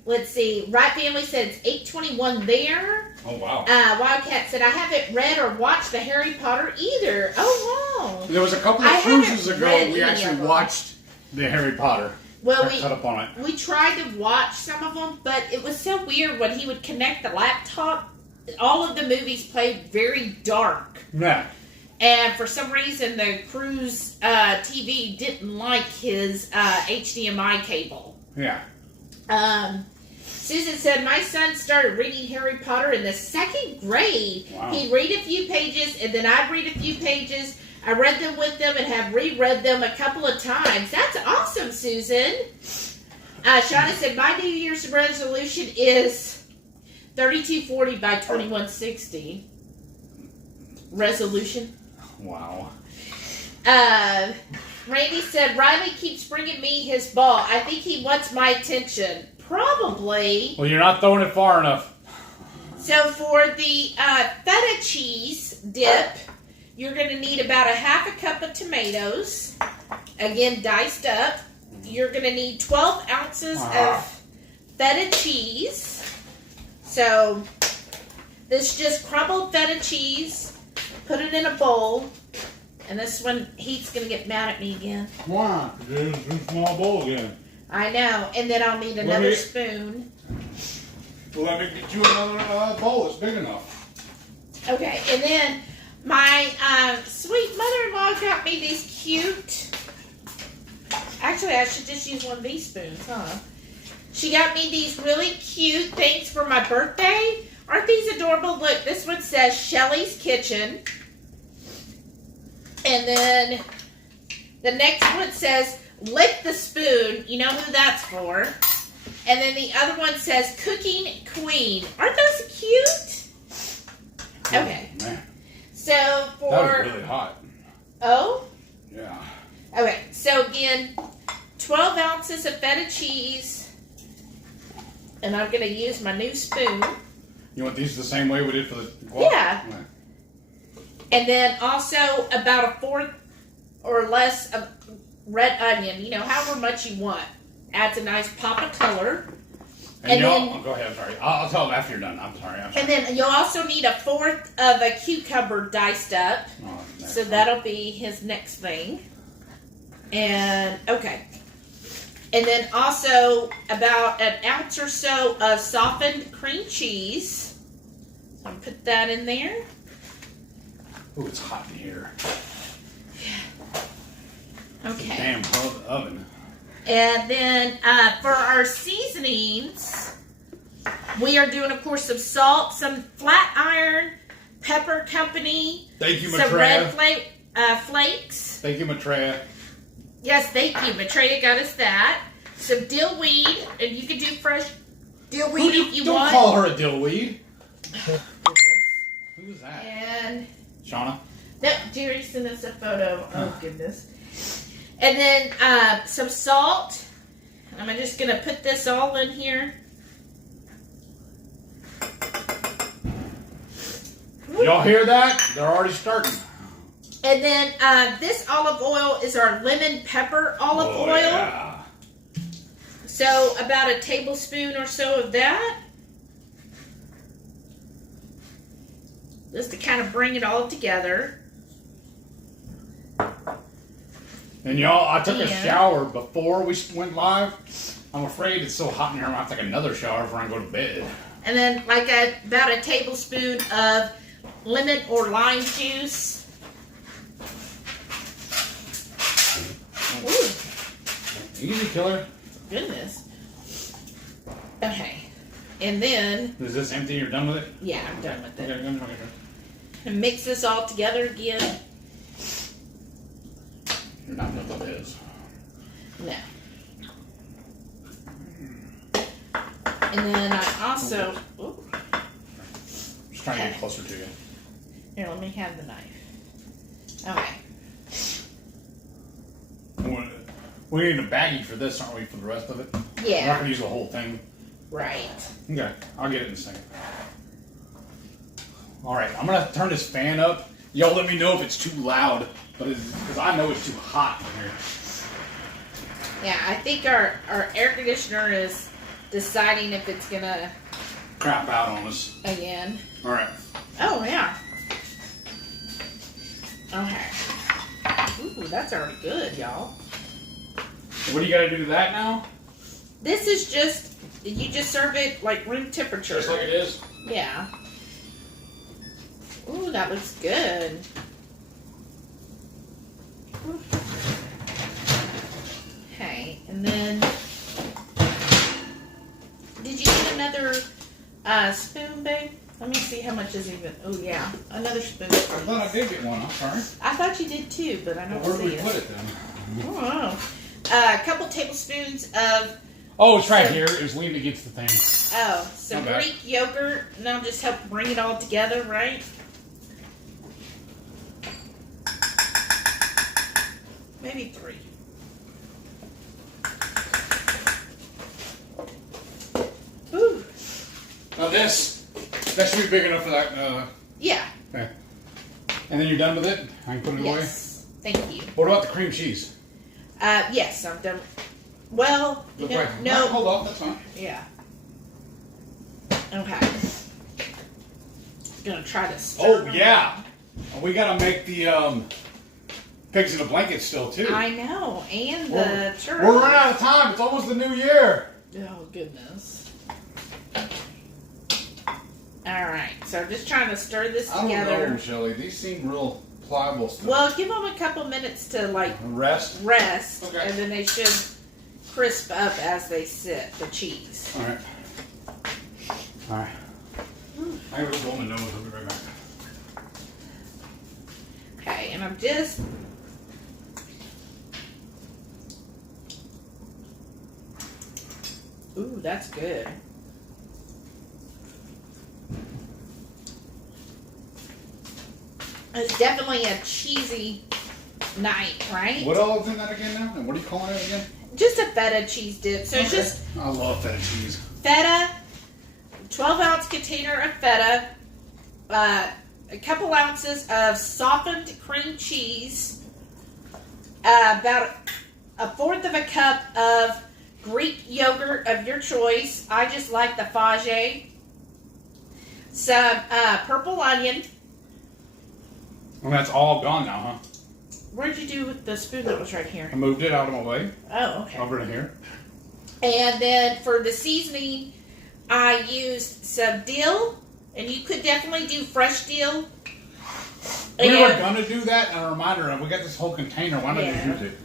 Let's see. Right Family said it's 8:21 there. Oh, wow. Wildcat said, I haven't read or watched the Harry Potter either. Oh, wow. There was a couple of I cruises haven't ago read we any actually of them. watched the Harry Potter. Well, Got cut up on it. we tried to watch some of them, but it was so weird when he would connect the laptop. All of the movies played very dark. Yeah. And for some reason, the cruise TV didn't like his HDMI cable. Yeah. Susan said, my son started reading Harry Potter in the 2nd grade. Wow. He'd read a few pages, and then I'd read a few pages. I read them with them and have reread them a couple of times. That's awesome, Susan. Shauna said, my New Year's resolution is 3240 by 2160. Resolution. Wow. Randy said, Riley keeps bringing me his ball. I think he wants my attention. Probably. Well, you're not throwing it far enough. So for the feta cheese dip, you're going to need about a half a cup of tomatoes. Again, diced up. You're going to need 12 ounces of feta cheese. So this just crumbled feta cheese. Put it in a bowl. And this one, Heath's going to get mad at me again. Why? There's a small bowl again. I know. And then I'll need another spoon. Well, let me get you another bowl. It's big enough. Okay. And then my sweet mother-in-law got me these cute... Actually, I should just use one of these spoons, huh? She got me these really cute things for my birthday. Aren't these adorable? Look, this one says Shelly's Kitchen. And then the next one says Lick the Spoon. You know who that's for. And then the other one says Cooking Queen. Aren't those cute? Okay. Man, So that for was really hot. oh, Yeah. okay. So again, 12 ounces of feta cheese, and I'm gonna use my new spoon. You want these the same way we did for the guac? Yeah. Okay. And then also about a fourth or less of red onion. You know, however much you want. Adds a nice pop of color. And then, oh, go ahead. I'm sorry. I'll tell them after you're done. I'm sorry. and then you'll also need a fourth of a cucumber diced up. Oh, So that'll be his next thing. And okay. And then also about an ounce or so of softened cream cheese. So I'm put that in there. Ooh, it's hot in here. Okay. Damn oven. And then for our seasonings, we are doing, of course, some salt, some flat iron, pepper company, Thank you, some Maitreya. red flakes. Thank you, Maitreya. Yes, thank you. Maitreya got us that. Some dill weed, and you can do fresh dill weed if you Don't want. call her a dillweed. Goodness. Who's that? And Shauna? no, Jerry sent us a photo. Oh goodness. And then some salt. I'm just gonna put this all in here. Y'all hear that? They're already starting. And then this olive oil is our lemon pepper olive oil. Yeah. So about a tablespoon or so of that. Just to kind of bring it all together. And y'all, I took a Yeah. shower before we went live. I'm afraid it's so hot in here, I'm going to have to take another shower before I go to bed. And then like about a tablespoon of lemon or lime juice. Ooh, Easy killer. goodness. Okay. And then, Is this empty? You're done with it? yeah, I'm done with it. Okay. And mix this all together again. You're not done with this. No. And then I also, ooh, Just trying to get closer to you. here, let me have the knife. Okay. We need a baggie for this, aren't we, for the rest of it? We're not Yeah, going to use the whole thing. right. Okay, I'll get it in a second. All right, I'm going to turn this fan up. Y'all let me know if it's too loud, because I know it's too hot in here. Yeah, I think our air conditioner is deciding if it's gonna Crap out on us. again. All right. Oh yeah. Okay. Ooh, that's already good, y'all. What do you got to do to that now? This is just you just serve it like room temperature. Just like it is? Yeah. Ooh, that looks good. Okay, and then did you get another spoon, babe? Let me see how much is even. Oh yeah, another spoon. I thought I did get one. I'm sorry. I thought you did too, but I don't Where do see we it. put it then? Oh, wow. A couple tablespoons of Oh, it's right here. It was leaning against the thing. some Not bad. Greek yogurt, and I'll just help bring it all together, right? Maybe 3. Ooh. Now that should be big enough for that. Yeah. Okay. And then you're done with it? I can put it away? Yes. Thank you. What about the cream cheese? Yes, I'm done. Well, Look no, right. no. Hold up, that's fine. Yeah. Okay. Gonna try to stir Oh, them. yeah. We got to make the pigs in a blanket still, too. I know, and the We're turtle. running out of time. It's almost the new year. Oh, goodness. Alright, so I'm just trying to stir this I don't together. know, Shelly. These seem real pliable still. Well, give them a couple minutes to, like, Rest? rest, Okay. and then they should crisp up as they sit, the cheese. All right. All right. I gotta blow my nose. I'll be right back. Okay, and I'm just... Ooh, that's good. It's definitely a cheesy night, right? What all is in that again now? And what are you calling it again? Just a feta cheese dip. So it's just I love feta cheese. feta, 12-ounce container of feta, a couple ounces of softened cream cheese, about a fourth of a cup of Greek yogurt of your choice. I just like the Fage. Some purple onion. And that's all gone now, huh? Where'd you do with the spoon that was right here? I moved it out of my way. Oh, okay. Over to here. And then for the seasoning, I used some dill, and you could definitely do fresh dill. We were going to do that, and a reminder, we got this whole container. Why not just use it?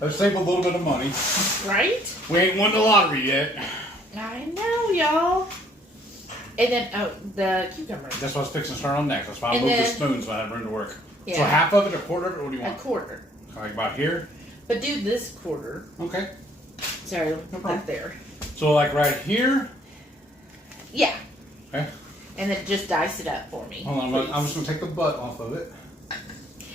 Let's save a little bit of money. Right? We ain't won the lottery yet. I know, y'all. And then, the cucumber. That's what I was fixing to start on next. That's why I moved the spoons when I had room to work. Yeah. So half of it, a quarter of it, what do you want? A quarter. Like about here? But do this quarter. Okay. Sorry, not there. So like right here? Yeah. Okay. And then just dice it up for me. Hold on, I'm just going to take the butt off of it.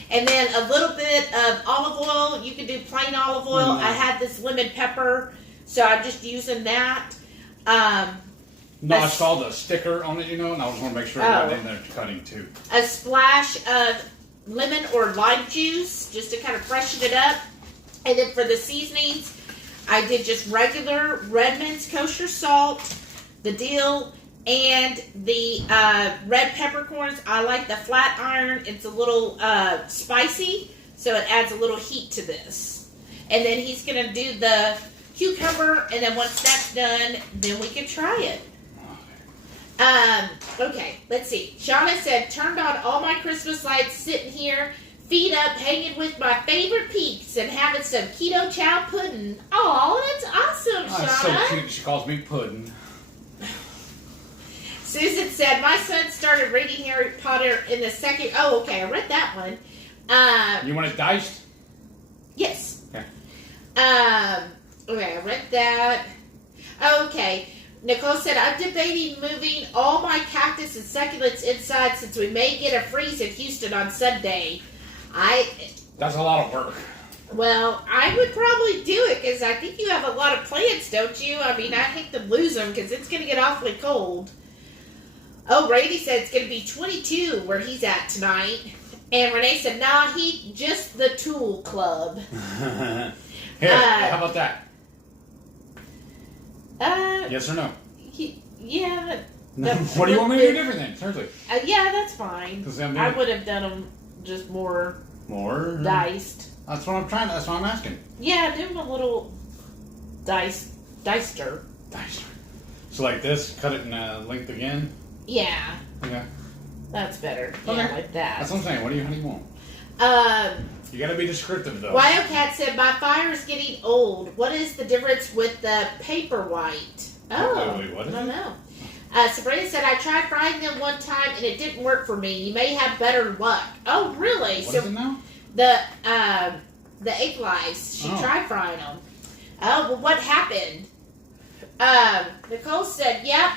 And then a little bit of olive oil. You can do plain olive oil. I had this lemon pepper, so I'm just using that. No, I saw the sticker on it, and I just want to make sure it got in there cutting too. A splash of lemon or lime juice, just to kind of freshen it up. And then for the seasonings, I did just regular Redmond's kosher salt, the dill, and the red peppercorns. I like the flat iron. It's a little spicy, so it adds a little heat to this. And then he's going to do the cucumber, and then once that's done, then we can try it. Okay, let's see. Shauna said, turned on all my Christmas lights, sitting here, feet up, hanging with my favorite peeps, and having some keto chow pudding. Aw, that's awesome, Shauna. That's so cute. She calls me pudding. Susan said, my son started reading Harry Potter in the second... Oh, okay, I read that one. You want it diced? Yes. Okay. Okay, I read that. Okay. Nicole said, I'm debating moving all my cactus and succulents inside since we may get a freeze in Houston on Sunday. That's a lot of work. Well, I would probably do it because I think you have a lot of plants, don't you? I mean, I hate to lose them because it's going to get awfully cold. Oh, Randy said it's going to be 22 where he's at tonight. And Renee said, nah, he just the tool club. Here, how about that? Yes or no? Yeah. What do you want me to do different then? Seriously. Yeah, that's fine. I would have done them just more diced. That's what I'm trying. That's what I'm asking. Yeah, do them a little dicer. Dicer. So like this, cut it in length again. Yeah. Okay. That's better. Okay. Yeah, like that. That's what I'm saying. How do you want? You gotta be descriptive though. Wildcat said, my fire is getting old. What is the difference with the paper white? Oh, what is I don't know. Sabrina said, I tried frying them one time and it didn't work for me. You may have better luck. Oh, really? What is it now? The egg lice. She tried frying them. Oh, well, what happened? Nicole said, yep,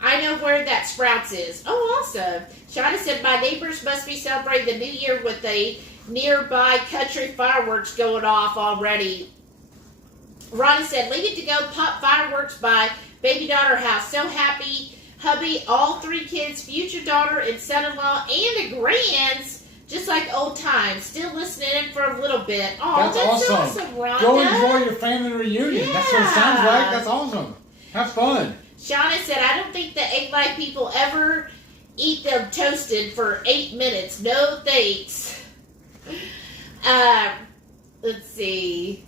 I know where that Sprouts is. Oh, awesome. Shauna said, my neighbors must be celebrating the new year with a nearby country fireworks going off already. Rhonda said, leave it to go pop fireworks by baby daughter house. So happy. Hubby, all 3 kids, future daughter and son-in-law, and the grands, just like old times. Still listening in for a little bit. Oh, that's awesome, Rhonda. Go enjoy your family reunion. Yeah. That's what it sounds like. That's awesome. Have fun. Shauna said, I don't think the egg light people ever eat them toasted for 8 minutes. No thanks. Let's see.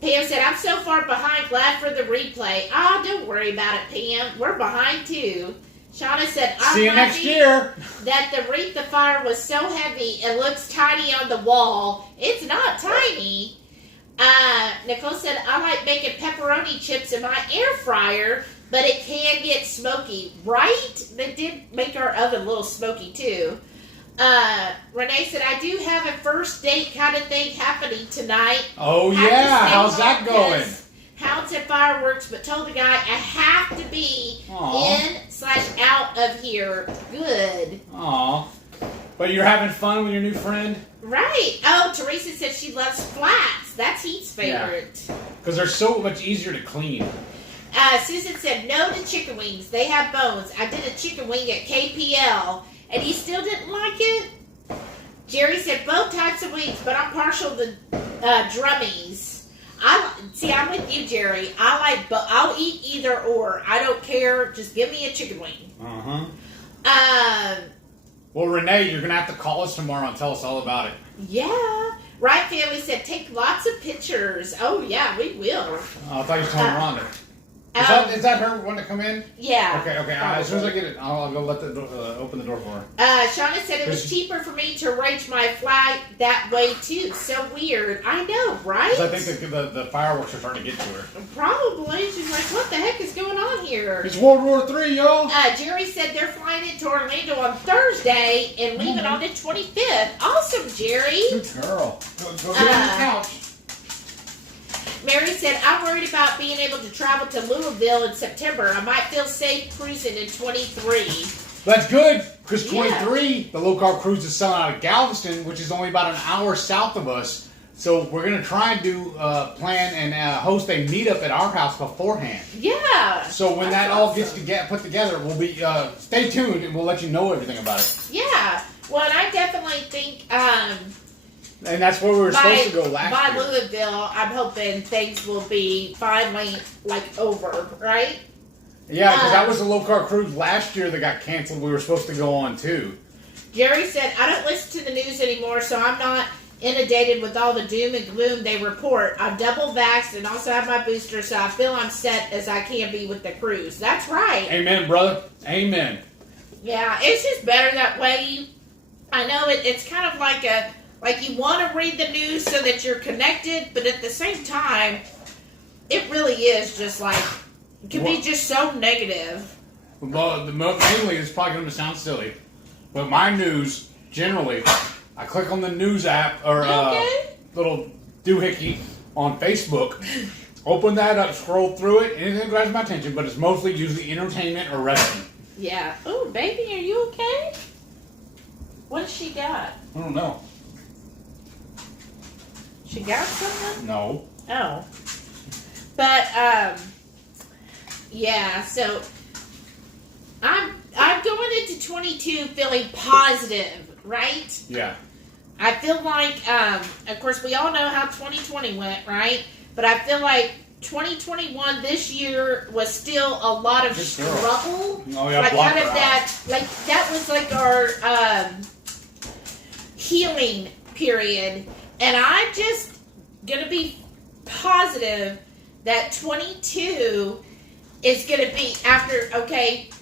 Pam said, I'm so far behind, glad for the replay. Don't worry about it, Pam. We're behind too. Shauna said, I'm see you next year. That the wreath of fire was so heavy it looks tiny on the wall. It's not tiny. Nicole said, I like making pepperoni chips in my air fryer, but it can get smoky. Right? They did make our oven a little smoky too. Renee said, I do have a first date kind of thing happening tonight. Oh, yeah. How's that going? Hounds and fireworks, but told the guy I have to be in/out of here. Good. Aw. But you're having fun with your new friend? Right. Oh, Teresa said she loves flats. That's Heath's favorite. Because they're so much easier to clean. Susan said no to chicken wings. They have bones. I did a chicken wing at KPL, and he still didn't like it. Jerry said both types of wings, but I'm partial to drummies. I'm with you, Jerry. I'll eat either or. I don't care. Just give me a chicken wing. Well, Renee, you're gonna have to call us tomorrow and tell us all about it. Yeah. Right Family said take lots of pictures. Oh yeah, we will. I thought you were telling Rhonda. Is that her wanting to come in? Yeah. Okay. As soon as I get it, I'll go let the door, open the door for her. Shauna said it was cheaper for me to arrange my flight that way too. So weird. I know, right? I think the fireworks are starting to get to her. Probably. She's like, what the heck is going on here? It's World War III, y'all. Jerry said they're flying into Orlando on Thursday and leaving on the 25th. Awesome, Jerry. Good girl. Go get on the couch. Mary said, I'm worried about being able to travel to Louisville in September. I might feel safe cruising in 23. That's good, because 23, the low-carb cruise is selling out of Galveston, which is only about an hour south of us. So we're going to try and plan and host a meetup at our house beforehand. Yeah. So when that all gets put together, we'll be, stay tuned and we'll let you know everything about it. Yeah. Well, and I definitely think, and that's where we were supposed to go last year. By Louisville, I'm hoping things will be finally, over, right? Yeah, because that was the low-carb cruise last year that got canceled. We were supposed to go on, too. Jerry said, I don't listen to the news anymore, so I'm not inundated with all the doom and gloom they report. I'm double vaxxed and also have my booster, so I feel I'm set as I can be with the cruise. That's right. Amen, brother. Amen. Yeah, it's just better that way. I know it's kind of like you want to read the news so that you're connected, but at the same time, it really is just it can be just so negative. Well, mainly it's probably going to sound silly, but my news, generally, I click on the news app or little doohickey on Facebook, open that up, scroll through it, anything that grabs my attention, but it's mostly usually entertainment or wrestling. Yeah. Oh, baby, are you okay? What has she got? I don't know. She got something? No. Oh. But, yeah, so I'm going into 22 feeling positive, right? Yeah. I feel like, of course, we all know how 2020 went, right? But I feel like 2021 this year was still a lot of struggle. Oh, yeah, that was our healing period. And I'm just going to be positive that 22 is going to be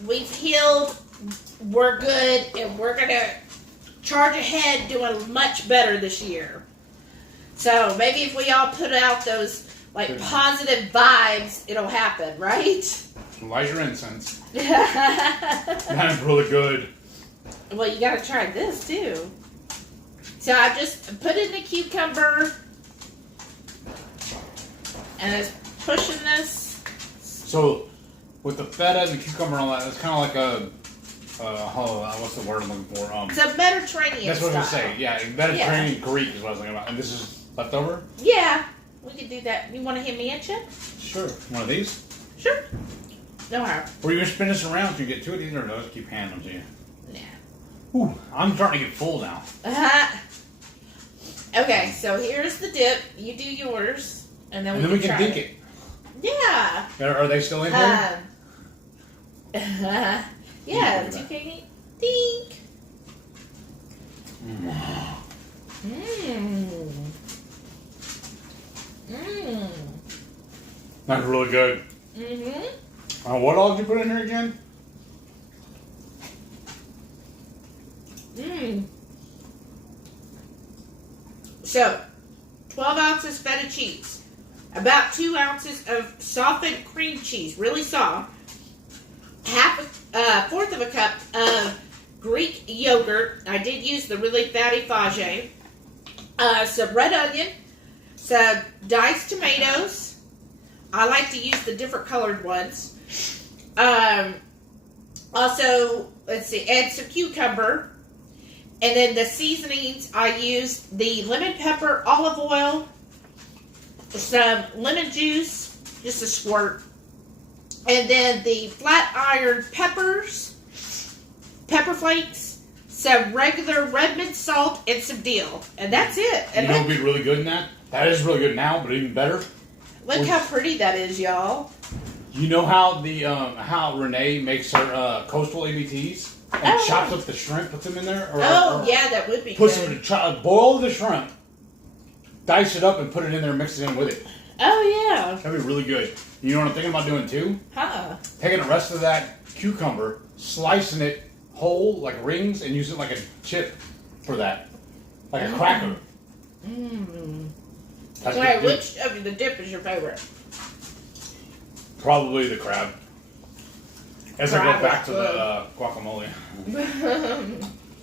we've healed, we're good, and we're going to charge ahead doing much better this year. So maybe if we all put out those positive vibes, it'll happen, right? Light your incense. That's really good. Well, you got to try this too. So I just put in the cucumber and it's pushing this. So with the feta and the cucumber and all that, it's kind of like what's the word I'm looking for? It's a Mediterranean That's what I was style. going to say. Yeah, Mediterranean Greek is what I was thinking about. And this is leftover? Yeah, we could do that. You want to hand me a chip? Sure. One of these? Sure. No harm. Or you can spin this around so you get two of these, or those keep handing them to you. Yeah. Ooh, I'm starting to get full now. Okay, so here's the dip. You do yours, and then we can dink it. Yeah. Are they still in here? Yeah, 2K. Dink. That's really good. What all did you put in here again? So, 12 ounces feta cheese, about 2 ounces of softened cream cheese, really soft, fourth of a cup of Greek yogurt. I did use the really fatty Fage. Some red onion, some diced tomatoes. I like to use the different colored ones. Also, let's see, add some cucumber, And then the seasonings, I used the lemon pepper, olive oil, some lemon juice, just a squirt, and then the flat iron peppers, pepper flakes, some regular red mint salt, and some dill. And that's it. And you know what would be really good in that? That is really good now, but even better. Look how pretty that is, y'all. You know how how Renee makes her coastal ABTs and chops up the shrimp, puts them in there? Or Yeah, that would be puts good. them in boil the shrimp, dice it up, and put it in there and mix it in with it. Oh, yeah. That'd be really good. You know what I'm thinking about doing too? Taking the rest of that cucumber, slicing it whole, like rings, and use it like a chip for that. Like a cracker. Wait, which of the dip is your favorite? Probably the crab. As I go back to the guacamole.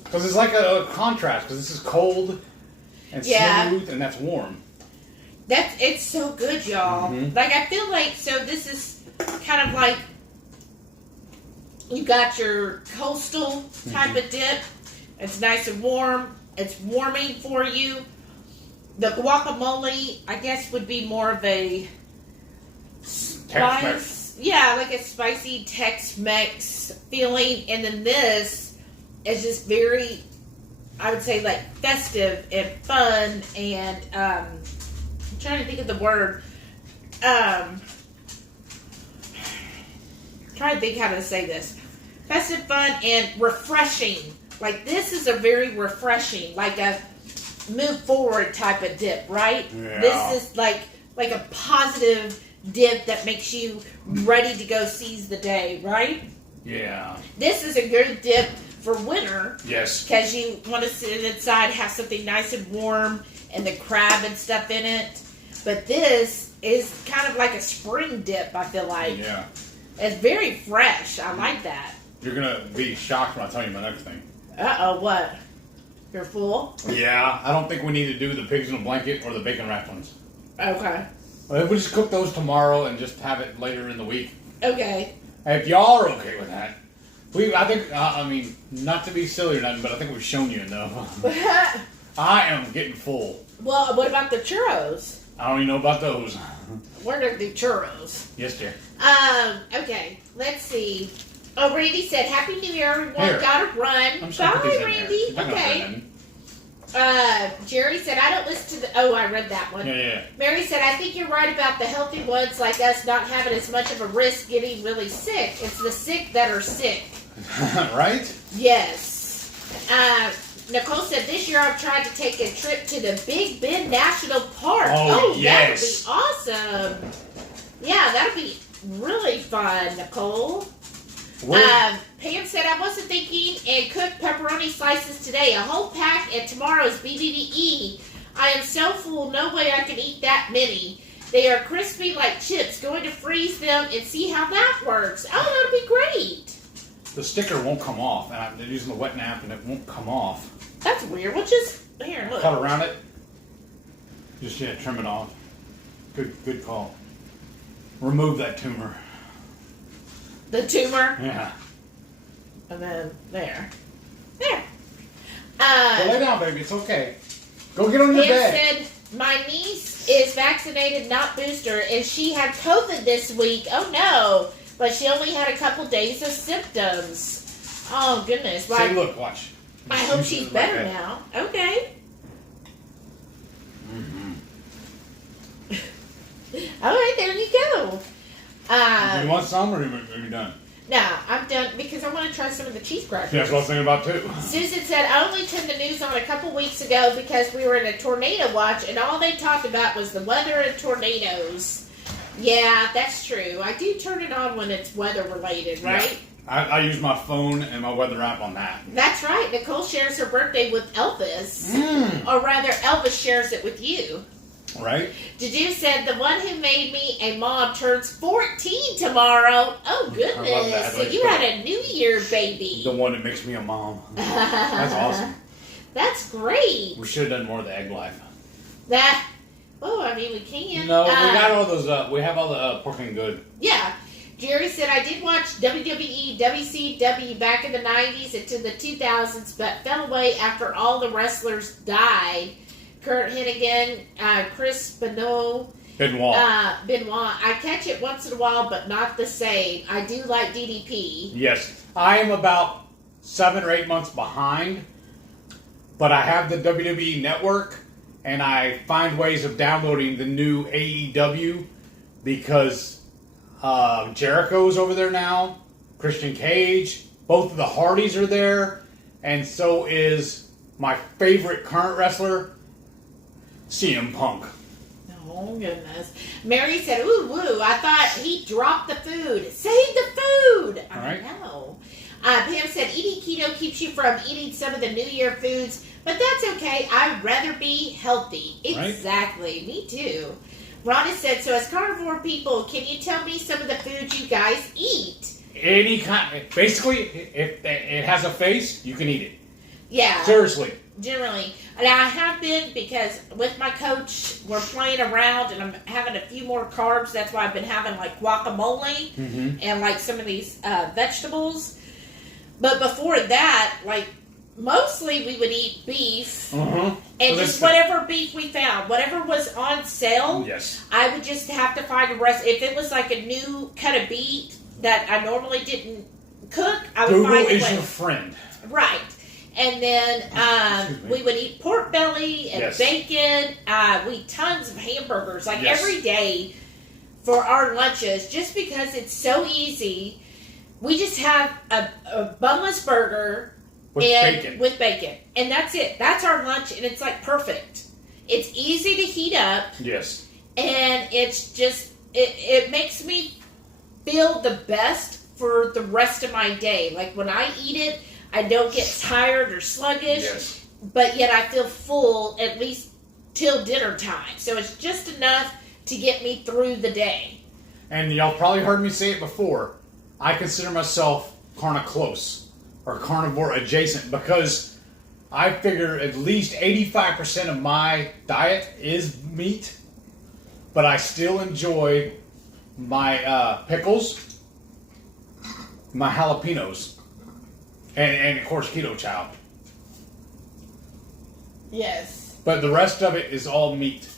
Because it's like a contrast, because this is cold and smooth, and that's warm. It's so good, y'all. Like, I feel like, so this is kind of like, you got your coastal type of dip. It's nice and warm. It's warming for you. The guacamole, I guess, would be more of a spice. Yeah, like a spicy Tex-Mex feeling. And then this is just very, I would say, like, festive and fun. And I'm trying to think of the word. Trying to think how to say this. Festive, fun, and refreshing. Like, this is a very refreshing, like a move forward type of dip, right? Yeah. This is like a positive dip that makes you ready to go seize the day, right? Yeah. This is a good dip for winter. Yes. Because you want to sit inside, have something nice and warm, and the crab and stuff in it. But this is kind of like a spring dip, I feel like. Yeah. It's very fresh. I like that. You're going to be shocked when I tell you my next thing. Uh-oh, what? You're full? Yeah, I don't think we need to do the pigs in a blanket or the bacon wrapped ones. Okay. We'll just cook those tomorrow and just have it later in the week. Okay. If y'all are okay with that. I think, I mean, not to be silly or nothing, but I think we've shown you enough. I am getting full. Well, what about the churros? I don't even know about those. Where are the churros? Yes, dear. Okay. Let's see. Oh, Randy said, Happy New Year, everyone. Here. Gotta run. I'm just gonna put these Bye, in Randy. there. Okay. Jerry said, I don't listen to the... Oh, I read that one. Yeah. Mary said, I think you're right about the healthy ones like us not having as much of a risk getting really sick. It's the sick that are sick. Right? Yes. Nicole said, this year I've tried to take a trip to the Big Bend National Park. Oh, yes. That would be awesome. Yeah, that would be really fun, Nicole. Pam said, I wasn't thinking and cooked pepperoni slices today. A whole pack at tomorrow's BBBE. I am so full, no way I can eat that many. They are crispy like chips. Going to freeze them and see how that works. Oh, that'll be great. The sticker won't come off, and I'm using the wet nap, and it won't come off. That's weird. Well, just, here, look. Cut around it. Just, trim it off. Good call. Remove that tumor. The tumor. Yeah. And then there. There. Go lay down, baby. It's okay. Go get on your bed. Said, my niece is vaccinated, not booster, and she had COVID this week. Oh, no. But she only had a couple days of symptoms. Oh, goodness. Well, See, look, watch. I hope she's better now. Okay. All right, there you go. Do you want some, or are you done? No, I'm done because I want to try some of the cheese crackers. That's what I was thinking about, too. Susan said, I only turned the news on a couple weeks ago because we were in a tornado watch, and all they talked about was the weather and tornadoes. Yeah, that's true. I do turn it on when it's weather-related, right? Yeah. I use my phone and my weather app on that. That's right. Nicole shares her birthday with Elvis. Or rather, Elvis shares it with you. Right? Juju said, the one who made me a mom turns 14 tomorrow. Oh, goodness. I love that. So you had a New Year baby. The one that makes me a mom. That's awesome. That's great. We should have done more of the egg life. Oh, I mean, we can. No, we got all those, we have all the pork and good. Yeah. Jerry said, I did watch WWE, WCW back in the 90s into the 2000s, but fell away after all the wrestlers died. Kurt Hennigan, Chris Benoit. I catch it once in a while, but not the same. I do like DDP. Yes. I am about 7 or 8 months behind, but I have the WWE Network, and I find ways of downloading the new AEW because Jericho's over there now, Christian Cage, both of the Hardys are there, and so is my favorite current wrestler, CM Punk. Oh, goodness. Mary said, ooh, woo, I thought he dropped the food. Save the food. All right. I know. Pam said, eating keto keeps you from eating some of the New Year foods, but that's okay. I'd rather be healthy. Exactly. Right. Me too. Rhonda said, so as carnivore people, can you tell me some of the foods you guys eat? Any kind. Basically, if it has a face, you can eat it. Yeah. Seriously. Generally. And I have been, because with my coach, we're playing around and I'm having a few more carbs. That's why I've been having like guacamole and like some of these vegetables. But before that, like mostly we would eat beef and just whatever beef we found. Whatever was on sale, I would just have to find a rest. If it was like a new cut of beef that I normally didn't cook, I would find a way. Google is your friend. Right. And then we would eat pork belly and bacon. We eat tons of hamburgers, like every day for our lunches, just because it's so easy. We just have a bunless burger with bacon. And that's it. That's our lunch, and it's like perfect. It's easy to heat up. Yes. And it's just, it makes me feel the best for the rest of my day. Like when I eat it, I don't get tired or sluggish, but yet I feel full at least till dinner time. So it's just enough to get me through the day. And y'all probably heard me say it before. I consider myself carniclose or carnivore adjacent because I figure at least 85% of my diet is meat, but I still enjoy my pickles, my jalapenos. And of course, keto chow. Yes. But the rest of it is all meat.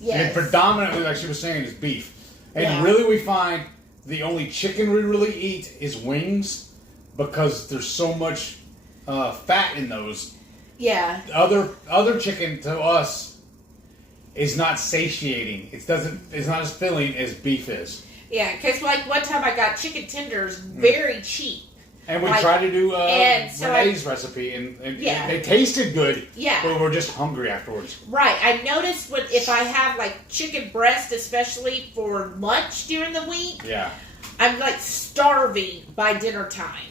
Yes. And predominantly, like she was saying, is beef. And really we find the only chicken we really eat is wings because there's so much fat in those. Yeah. Other chicken to us is not satiating. It's not as filling as beef is. Yeah, because like one time I got chicken tenders very cheap. And we tried to do Renee's recipe, and they tasted good, but we were just hungry afterwards. Right. I noticed if I have like chicken breast, especially for lunch during the week, I'm like starving by dinner time.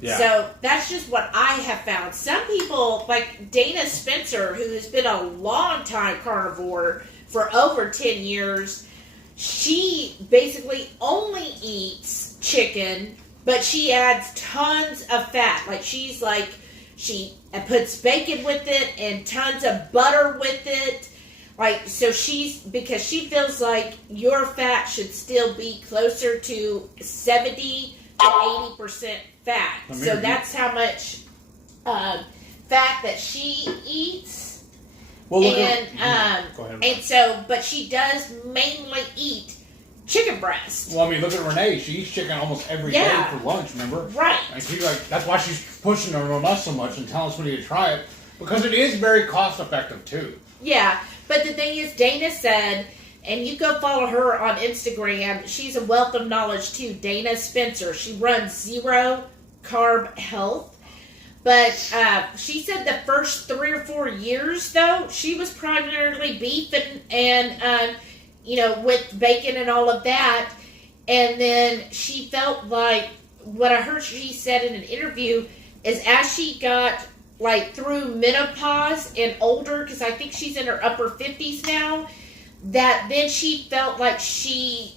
Yeah. So that's just what I have found. Some people, like Dana Spencer, who has been a long time carnivore for over 10 years, she basically only eats chicken, but she adds tons of fat. Like she puts bacon with it and tons of butter with it. Like, so because she feels like your fat should still be closer to 70 to 80% fat. So that's how much fat that she eats. Well, look but she does mainly eat chicken breast. Well, I mean, look at Renee. She eats chicken almost every day for lunch, remember? Right. And that's why she's pushing her us so much and telling us we need to try it, because it is very cost effective too. Yeah, but the thing is, Dana said, and you go follow her on Instagram, she's a wealth of knowledge too, Dana Spencer. She runs Zero Carb Health. But she said the first 3 or 4 years, though, she was primarily beef and with bacon and all of that. And then she felt like, what I heard she said in an interview, is as she got like through menopause and older, because I think she's in her upper 50s now, that then she felt like she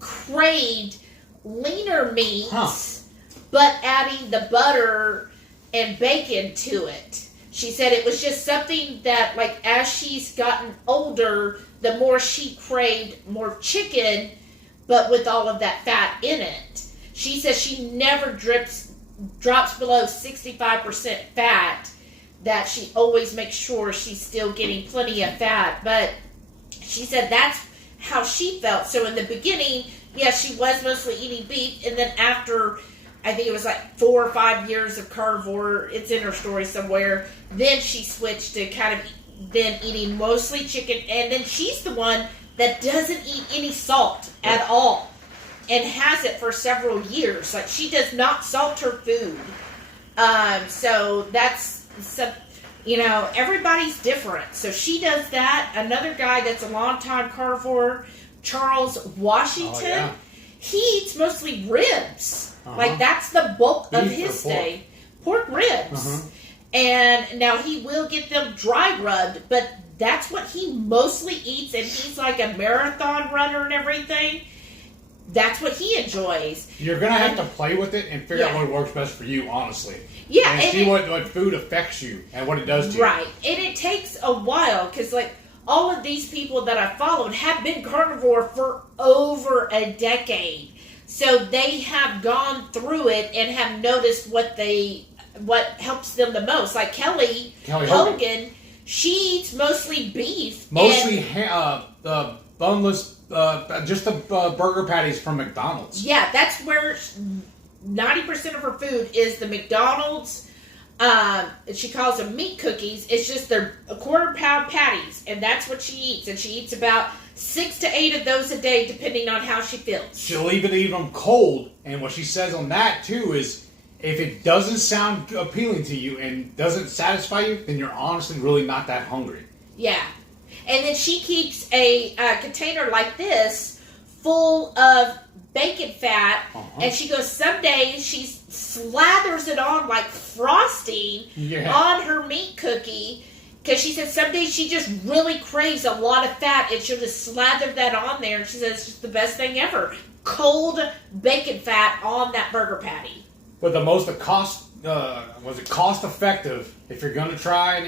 craved leaner meats, but adding the butter and bacon to it. She said it was just something that, like, as she's gotten older, the more she craved more chicken, but with all of that fat in it. She says she never drops below 65% fat, that she always makes sure she's still getting plenty of fat. But she said that's how she felt. So in the beginning, yes, she was mostly eating beef, and then after, I think it was like 4 or 5 years of carnivore, it's in her story somewhere, then she switched to kind of then eating mostly chicken, and then she's the one that doesn't eat any salt at all, and has it for several years. Like, she does not salt her food. So that's some, everybody's different. So she does that. Another guy that's a longtime carnivore, Charles Washington, he eats mostly ribs. Like, that's the bulk of his day. Pork ribs. And now he will get them dry rubbed, but that's what he mostly eats, and he's like a marathon runner and everything. That's what he enjoys. You're going to have to play with it and figure out what works best for you, honestly. Yeah. And see what food affects you and what it does to you. Right. And it takes a while, because, like, all of these people that I followed have been carnivore for over a decade. So they have gone through it and have noticed what helps them the most. Like Kelly Hogan, she eats mostly beef. Mostly boneless, just the burger patties from McDonald's. Yeah, that's where 90% of her food is the McDonald's. She calls them meat cookies. It's just their quarter-pound patties, and that's what she eats. And she eats about 6 to 8 of those a day, depending on how she feels. She'll even eat them cold. And what she says on that, too, is if it doesn't sound appealing to you and doesn't satisfy you, then you're honestly really not that hungry. Yeah. And then she keeps a container like this full of bacon fat, and she goes, some days she slathers it on like frosting on her meat cookie, because she said some days she just really craves a lot of fat, and she'll just slather that on there, and she says it's just the best thing ever. Cold bacon fat on that burger patty. But the most cost effective, if you're gonna try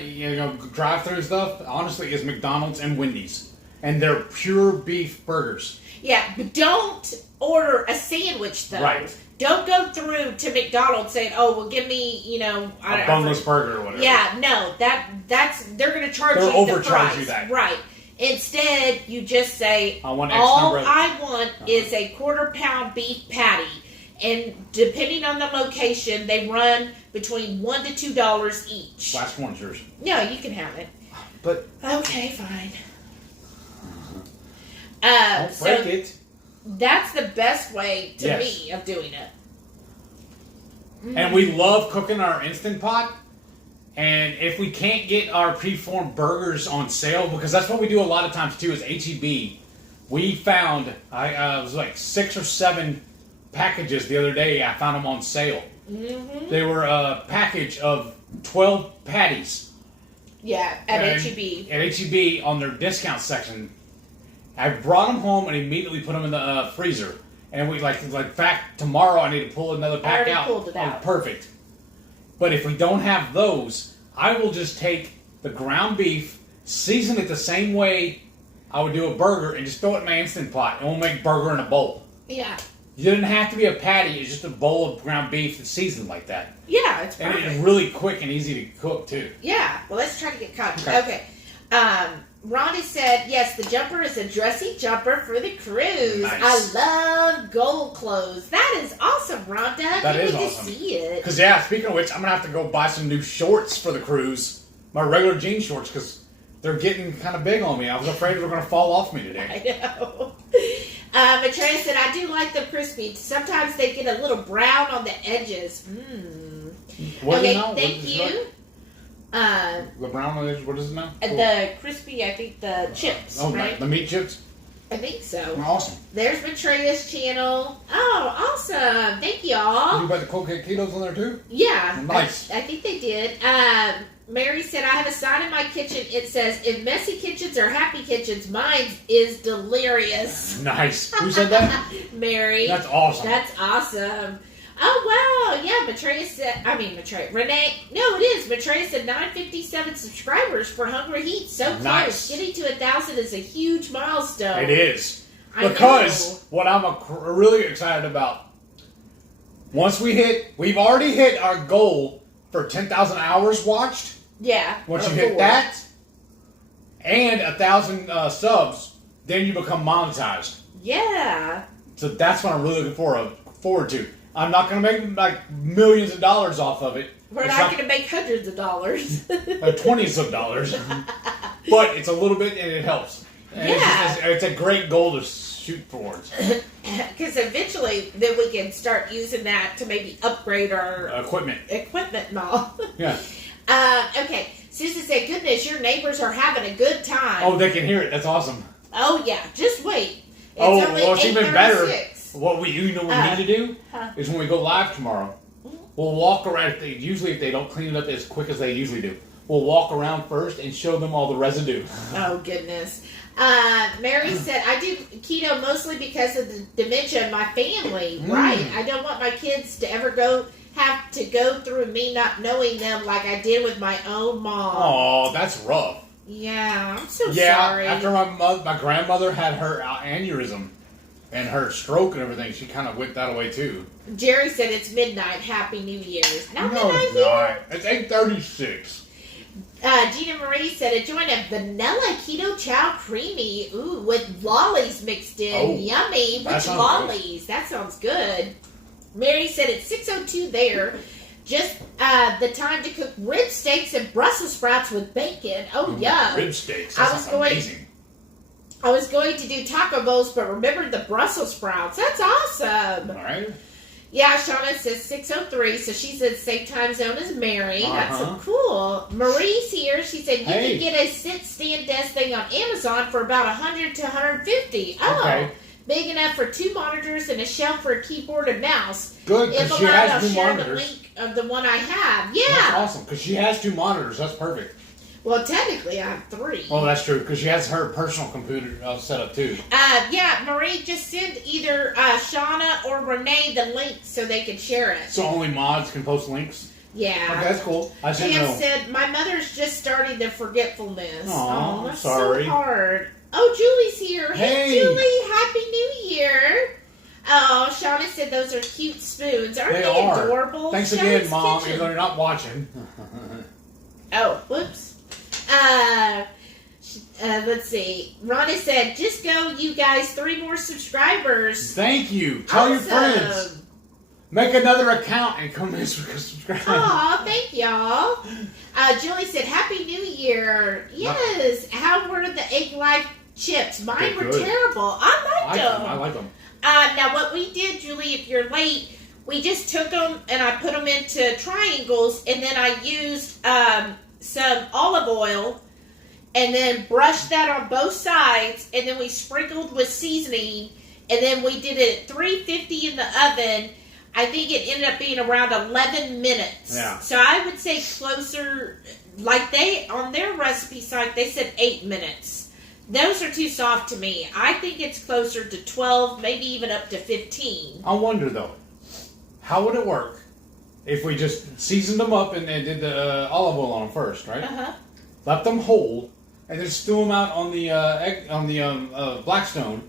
drive through stuff, honestly, is McDonald's and Wendy's, and they're pure beef burgers. Yeah, but don't order a sandwich though. Right. Don't go through to McDonald's saying, "Oh, well, give me, a boneless burger or whatever." Yeah, no, that's they're going to charge They'll you overcharge the price. you that. Right. Instead, you just say, I want I want is a quarter-pound beef patty. And depending on the location, they run between $1 to $2 each. Last one's yours. No, you can have it. But okay, fine. Don't break it. That's the best way to me of doing it. And we love cooking our Instant Pot. And if we can't get our preformed burgers on sale, because that's what we do a lot of times too, is HEB. We found, it was like 6 or 7 packages the other day. I found them on sale. Mm-hmm. They were a package of 12 patties. Yeah, at HEB. At HEB on their discount section. I brought them home and immediately put them in the freezer. And we fact, tomorrow I need to pull another pack out. I already pulled it out. Oh, perfect. But if we don't have those, I will just take the ground beef, season it the same way I would do a burger, and just throw it in my Instant Pot, and we'll make burger in a bowl. Yeah. It doesn't have to be a patty. It's just a bowl of ground beef that's seasoned like that. Yeah, it's perfect. And it's really quick and easy to cook, too. Yeah. Well, let's try to get caught. Okay. Ronnie said, yes, the jumper is a dressy jumper for the cruise. Nice. I love gold clothes. That is awesome, Rhonda. That is awesome. To see it. Because, speaking of which, I'm going to have to go buy some new shorts for the cruise. My regular jean shorts, because they're getting kind of big on me. I was afraid they were going to fall off me today. I know. Matreya said, I do like them crispy. Sometimes they get a little brown on the edges. Thank you. The brown one is, what is it now? The crispy, I think the chips, right? The meat chips? I think so. Awesome. There's Matreya's channel. Oh, awesome. Thank y'all. Did you buy the cold ketos on there too? Yeah. Nice. I think they did. Mary said, I have a sign in my kitchen. It says, if messy kitchens are happy kitchens, mine is delirious. Nice. Who said that? Mary. That's awesome. That's awesome. Oh, wow. Yeah, Renee. No, it is. Matreya said 957 subscribers for HungryHeath. So close. Nice. Getting to 1,000 is a huge milestone. It is. Because what I'm really excited about, once we've already hit our goal for 10,000 hours watched. Yeah. Once you hit that, and 1,000 subs, then you become monetized. Yeah. So that's what I'm really looking forward to. I'm not going to make like millions of dollars off of it. We're not going to make hundreds of dollars. 20s of dollars. But it's a little bit, and it helps. And it's a great goal to shoot towards. Because eventually, then we can start using that to maybe upgrade our equipment and all. Yeah. Okay. Susan said, goodness, your neighbors are having a good time. Oh, they can hear it. That's awesome. Oh, yeah. Just wait. It's even better. What we need to do is when we go live tomorrow, we'll walk around. Usually, if they don't clean it up as quick as they usually do, we'll walk around first and show them all the residue. Oh, goodness. Mary said, I do keto mostly because of the dementia in my family. Right. I don't want my kids to ever have to go through me not knowing them like I did with my own mom. Oh, that's rough. Yeah, I'm so sorry. Yeah, after my grandmother had her aneurysm and her stroke and everything, she kind of went that way too. Jerry said it's midnight. Happy New Year's. No, it's not. It's 8:36. Gina Marie said, enjoying a vanilla keto chow creamy. Ooh, with lollies mixed in. Oh, yummy. Which lollies? Good. That sounds good. Mary said it's 6:02 there. Just the time to cook rib steaks and Brussels sprouts with bacon. Oh, yeah. Rib steaks. That's amazing. I was going to do taco bowls, but remembered the Brussels sprouts. That's awesome. All right. Yeah, Shauna says 6:03, so she's at the same time zone as Mary. That's so cool. Marie's here. She said you can get a sit-stand desk thing on Amazon for about $100 to $150. Oh, okay. Big enough for 2 monitors and a shelf for a keyboard and mouse. Good, because she has 2 monitors. I'll share the link of the one I have. Yeah. That's awesome, because she has 2 monitors. That's perfect. Well, technically, I have 3. Oh, that's true, because she has her personal computer set up, too. Yeah, Marie, just send either Shauna or Renee the link so they can share it. So only mods can post links? Yeah. Okay, that's cool. I should know. Pam said, my mother's just starting the forgetfulness. Oh, that's sorry. So hard. Oh, Julie's here. Hey, Julie, Happy New Year. Oh, Shauna said those are cute spoons. Aren't they adorable? Thanks again, Mom, even though you're not watching. Oh, whoops. Let's see. Rhonda said, just go, you guys, 3 more subscribers. Thank you. Tell your friends. Make another account and come in subscribe. Aw, thank y'all. Julie said, Happy New Year. Yes. How were the Egg Life chips? Mine were terrible. I liked them. I like them. Now, what we did, Julie, if you're late, we just took them and I put them into triangles, and then I used some olive oil and then brushed that on both sides, and then we sprinkled with seasoning, and then we did it at 350 in the oven. I think it ended up being around 11 minutes. Yeah. So I would say closer, like on their recipe site, they said 8 minutes. Those are too soft to me. I think it's closer to 12, maybe even up to 15. I wonder, though, how would it work if we just seasoned them up and did the olive oil on them first, right? Uh-huh. Left them whole, and then stew them out on the Blackstone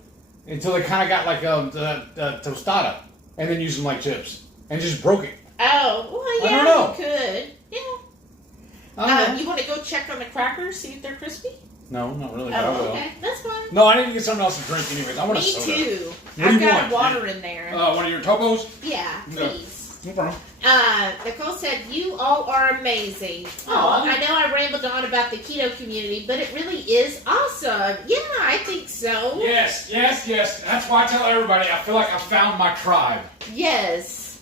until they kind of got like the tostada, and then use them like chips, and just broke it. Oh, well, yeah, I don't know. You could. Yeah. You want to go check on the crackers, see if they're crispy? No, not really. Oh, okay. That's fine. No, I need to get something else to drink anyways. I want a soda. Me too. I've got water in there. One of your topos? Yeah, please. No problem. Nicole said, you all are amazing. Oh, I know I rambled on about the keto community, but it really is awesome. Yeah, I think so. Yes. That's why I tell everybody I feel like I found my tribe. Yes.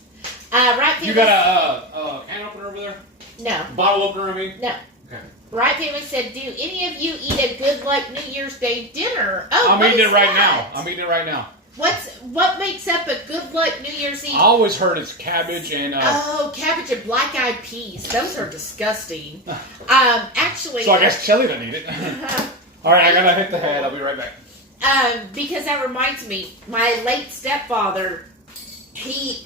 Right. You got a can opener over there? No. Bottle opener, I mean? No. Okay. Right Family said, do any of you eat a good luck New Year's Day dinner? Oh, I'm eating it right now. What makes up a good luck New Year's Eve? I always heard it's cabbage and cabbage and black-eyed peas. Those are disgusting. Actually, so I guess Shelly doesn't eat it. All right, I gotta hit the head. I'll be right back. Because that reminds me, my late stepfather, he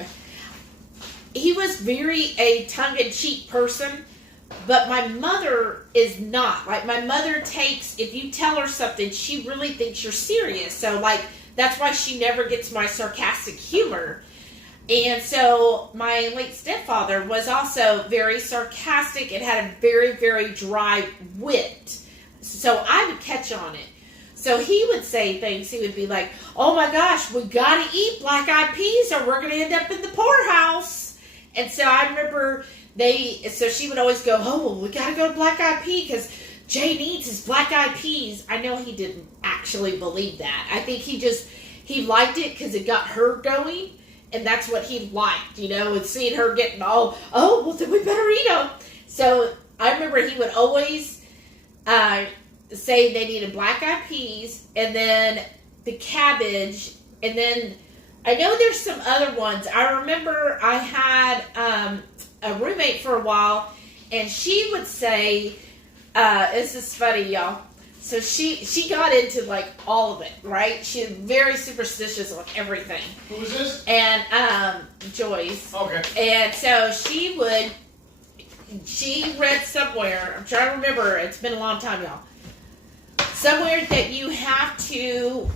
was very a tongue-in-cheek person. But my mother is not. Like, my mother takes, if you tell her something, she really thinks you're serious. So, like, that's why she never gets my sarcastic humor. And so my late stepfather was also very sarcastic and had a very, very dry wit. So I would catch on it. So he would say things. He would be like, oh my gosh, we got to eat black-eyed peas or we're going to end up in the poorhouse. And so I remember so she would always go, oh, well, we got to go to black-eyed pea because Jay needs his black-eyed peas. I know he didn't actually believe that. I think he liked it because it got her going. And that's what he liked, and seeing her getting all, oh, well, then we better eat them. So I remember he would always say they needed black-eyed peas, and then the cabbage, and then I know there's some other ones. I remember I had a roommate for a while, and she would say, this is funny, y'all. So she got into like all of it, right? She was very superstitious on everything. Who was this? And Joyce. Okay. And so she read somewhere, I'm trying to remember, it's been a long time, y'all. Somewhere that you have to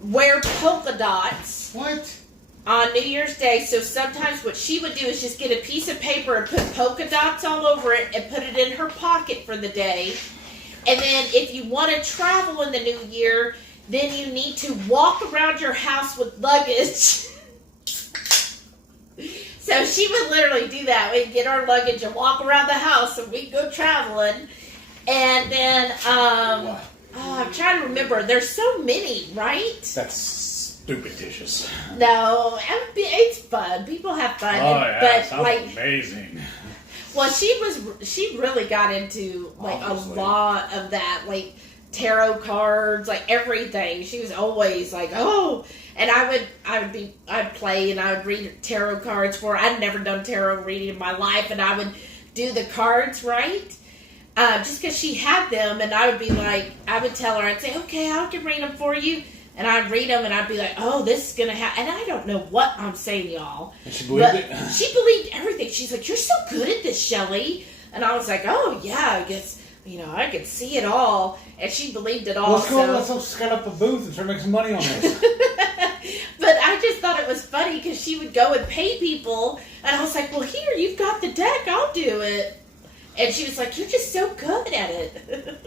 wear polka dots. What? On New Year's Day. So sometimes what she would do is just get a piece of paper and put polka dots all over it and put it in her pocket for the day. And then if you want to travel in the new year, then you need to walk around your house with luggage. So she would literally do that. We'd get our luggage and walk around the house and we'd go traveling. And then, I'm trying to remember. There's so many, right? That's stupiditious. No, it's fun. People have fun. Oh, yeah, but sounds amazing. Well, she really got into like Obviously. a lot of that, like tarot cards, like everything. She was always like, oh, and I'd play and I would read tarot cards for her. I'd never done tarot reading in my life, and I would do the cards right, just because she had them, and I would be like, I would tell her, I'd say, okay, I can read them for you. And I'd read them, and I'd be like, oh, this is going to happen. And I don't know what I'm saying, y'all. And she believed it? She believed everything. She's like, you're so good at this, Shelley. And I was like, oh, yeah, I guess, I could see it all. And she believed it all. Let's go. Let's set up a booth and start making some money on this. But I just thought it was funny because she would go and pay people. And I was like, well, here, you've got the deck. I'll do it. And she was like, you're just so good at it.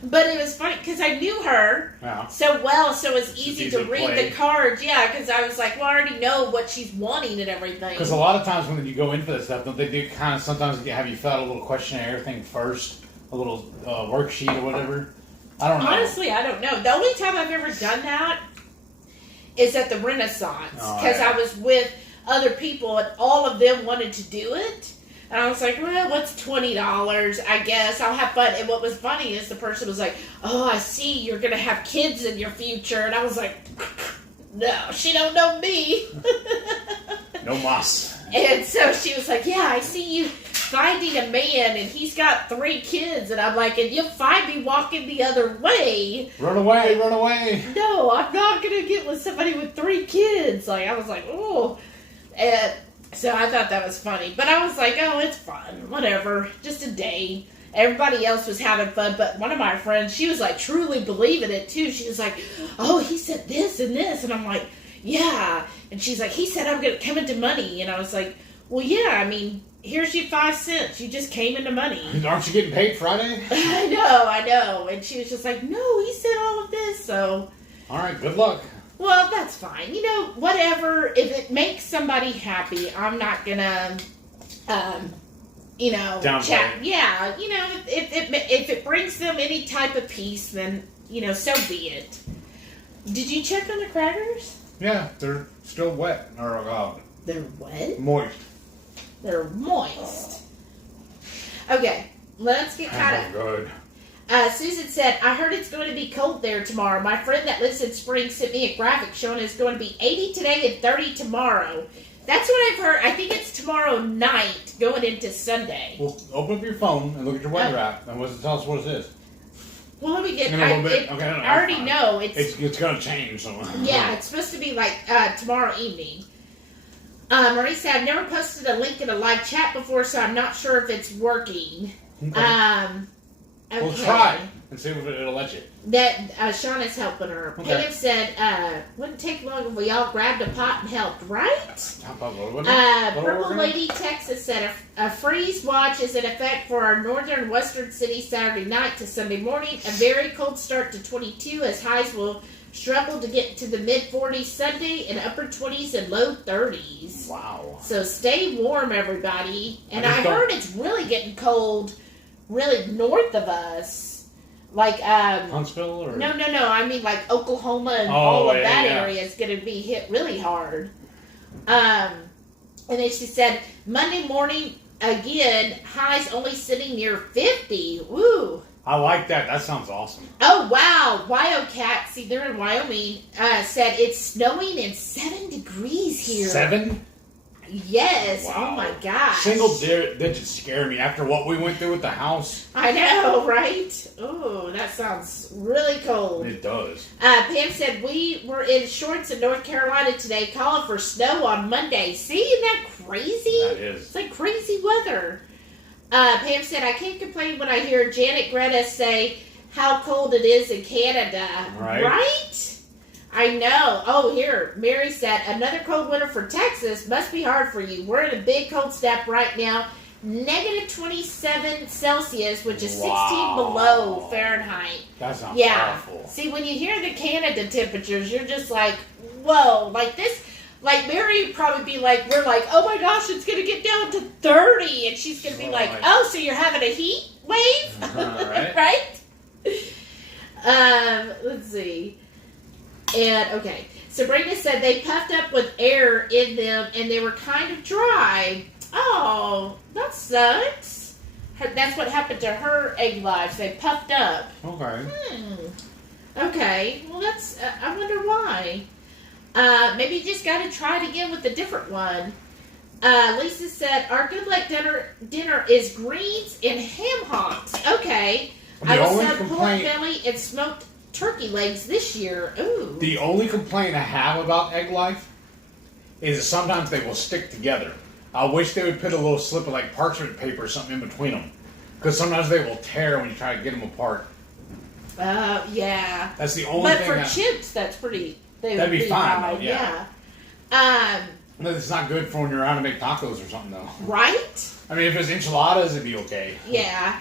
But it was funny because I knew her so well, so it was easy to read the cards. Yeah, because I was like, well, I already know what she's wanting and everything. Because a lot of times when you go in for this stuff, don't they do kind of sometimes have you fill out a little questionnaire thing first, a little worksheet or whatever? I don't know. Honestly, I don't know. The only time I've ever done that is at the Renaissance because I was with other people and all of them wanted to do it. And I was like, well, what's $20? I guess I'll have fun. And what was funny is the person was like, oh, I see you're going to have kids in your future. And I was like, no, she don't know me. No mas. And so she was like, yeah, I see you finding a man and he's got 3 kids. And I'm like, and you'll find me walking the other way. Run away, run away. No, I'm not going to get with somebody with 3 kids. Like, I was like, oh. And so I thought that was funny. But I was like, oh, it's fun. Whatever. Just a day. Everybody else was having fun. But one of my friends, she was like truly believing it too. She was like, oh, he said this and this. And I'm like, yeah. And she's like, he said I'm going to come into money. And I was like, well, yeah, I mean, here's your 5 cents. You just came into money. Aren't you getting paid Friday? I know. And she was just like, no, he said all of this. So. All right, good luck. Well, that's fine. Whatever. If it makes somebody happy, I'm not gonna, chat. Yeah, if it brings them any type of peace, then, so be it. Did you check on the crackers? Yeah, they're still wet. They're wet? Moist. They're moist. Okay, let's get kind of... good. Susan said, I heard it's going to be cold there tomorrow. My friend that lives in Spring sent me a graphic showing it's going to be 80 today and 30 tomorrow. That's what I've heard. I think it's tomorrow night going into Sunday. Well, open up your phone and look at your weather app and tell us what it is. Well, let me get... I already know. It's going to change. So. Yeah, it's supposed to be like tomorrow evening. Marie said, I've never posted a link in a live chat before, so I'm not sure if it's working. Okay. Okay. Well, try. and see if it'll let you. That Shauna's helping her. Okay. Pam said, wouldn't take long if we all grabbed a pot and helped, right? Purple Lady Texas said a freeze watch is in effect for our northern and western cities Saturday night to Sunday morning. A very cold start to 22 as highs will struggle to get to the mid-40s Sunday and upper 20s and low 30s. Wow. So stay warm, everybody. And I heard it's really getting cold really north of us. Like, Huntsville? Or? No. I mean, like, Oklahoma and all of that area is going to be hit really hard. And then she said, Monday morning, again, highs only sitting near 50. Woo. I like that. That sounds awesome. Oh, wow. Wyocat, see, they're in Wyoming, said it's snowing and 7 degrees here. 7? Yes. Wow. Oh, my gosh. Single digits scare me after what we went through with the house. I know, right? Oh, that sounds really cold. It does. Pam said, we were in shorts in North Carolina today calling for snow on Monday. See, isn't that crazy? That is. It's like crazy weather. Pam said, I can't complain when I hear Janet Greta say how cold it is in Canada. Right? I know. Oh, here. Mary said, another cold winter for Texas must be hard for you. We're in a big cold snap right now. Negative 27 Celsius, which is 16 below Fahrenheit. That sounds awful. See, when you hear the Canada temperatures, you're just like, whoa. Like this, like Mary would probably be like, we're like, oh my gosh, it's going to get down to 30. And she's going to be like, oh, so you're having a heat wave? Right? Let's see. And, okay. Sabrina said they puffed up with air in them and they were kind of dry. Oh, that sucks. That's what happened to her egg lives. They puffed up. Okay. Okay. Well, that's, I wonder why. Maybe you just got to try it again with a different one. Lisa said, our good luck dinner is greens and ham hocks. Okay. I will serve pork belly and smoked turkey legs this year. Ooh. The only complaint I have about egg life is that sometimes they will stick together. I wish they would put a little slip of like parchment paper or something in between them. Because sometimes they will tear when you try to get them apart. Yeah. That's the only thing. But for chips, that's pretty... That'd be fine, though, yeah. But it's not good for when you're around to make tacos or something, though. Right? I mean, if it's enchiladas, it'd be okay. Yeah.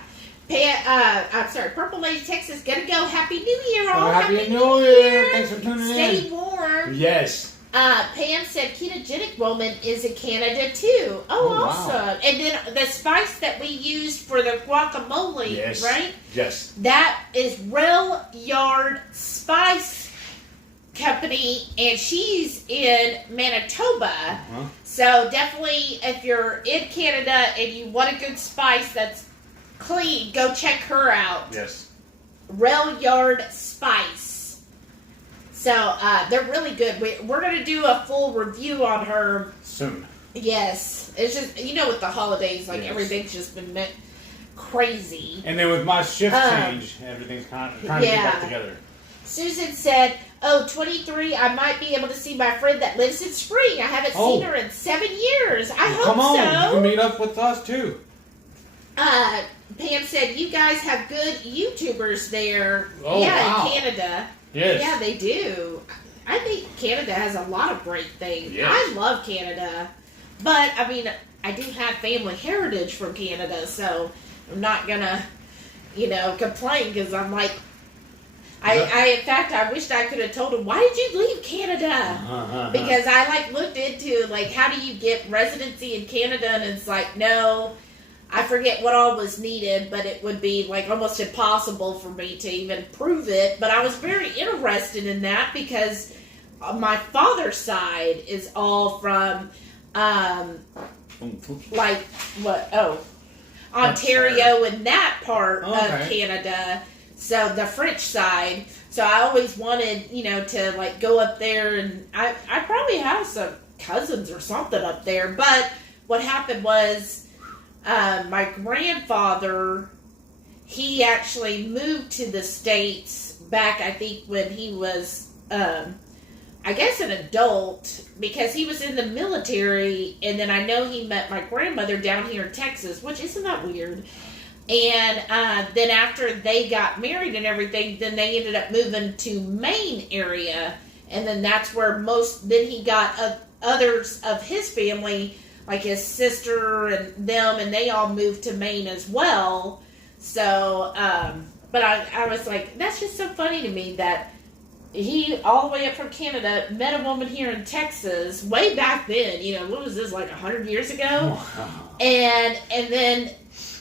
I'm sorry, Purple Lady Texas, gotta go. Happy New Year, all. Happy New Year. Thanks for tuning in. Stay warm. Yes. Pam said ketogenic woman is in Canada, too. Oh, awesome. Wow. And then the spice that we used for the guacamole, right? Yes. That is Rail Yard Spice Company, and she's in Manitoba. So definitely, if you're in Canada and you want a good spice that's clean, go check her out. Yes. Rail Yard Spice. So they're really good. We're going to do a full review on her soon. Yes. It's just, you know, with the holidays, like everything's just been crazy. And then with my shift change, everything's kind of get back together. Susan said, 23, I might be able to see my friend that lives in Spring. I haven't seen her in 7 years. I hope so. Come on, you can meet up with us too. Pam said, you guys have good YouTubers there. Oh, wow. In Canada. Yes. Yeah, they do. I think Canada has a lot of great things. Yes. I love Canada. But, I mean, I do have family heritage from Canada, so I'm not going to, complain because I'm like, in fact, I wished I could have told him, why did you leave Canada? Because I, looked into, how do you get residency in Canada? And it's like, no, I forget what all was needed, but it would be, almost impossible for me to even prove it. But I was very interested in that because my father's side is all from, Ontario and that part of Canada. So the French side. So I always wanted, to go up there, and I probably have some cousins or something up there. But what happened was my grandfather, he actually moved to the States back, I think, when he was, I guess, an adult, because he was in the military, and then I know he met my grandmother down here in Texas, which isn't that weird. And then after they got married and everything, then they ended up moving to Maine area. And then that's where then he got others of his family, like his sister and them, and they all moved to Maine as well. So, but I was like, that's just so funny to me that he, all the way up from Canada, met a woman here in Texas way back then. What was this, like 100 years ago? Wow. And then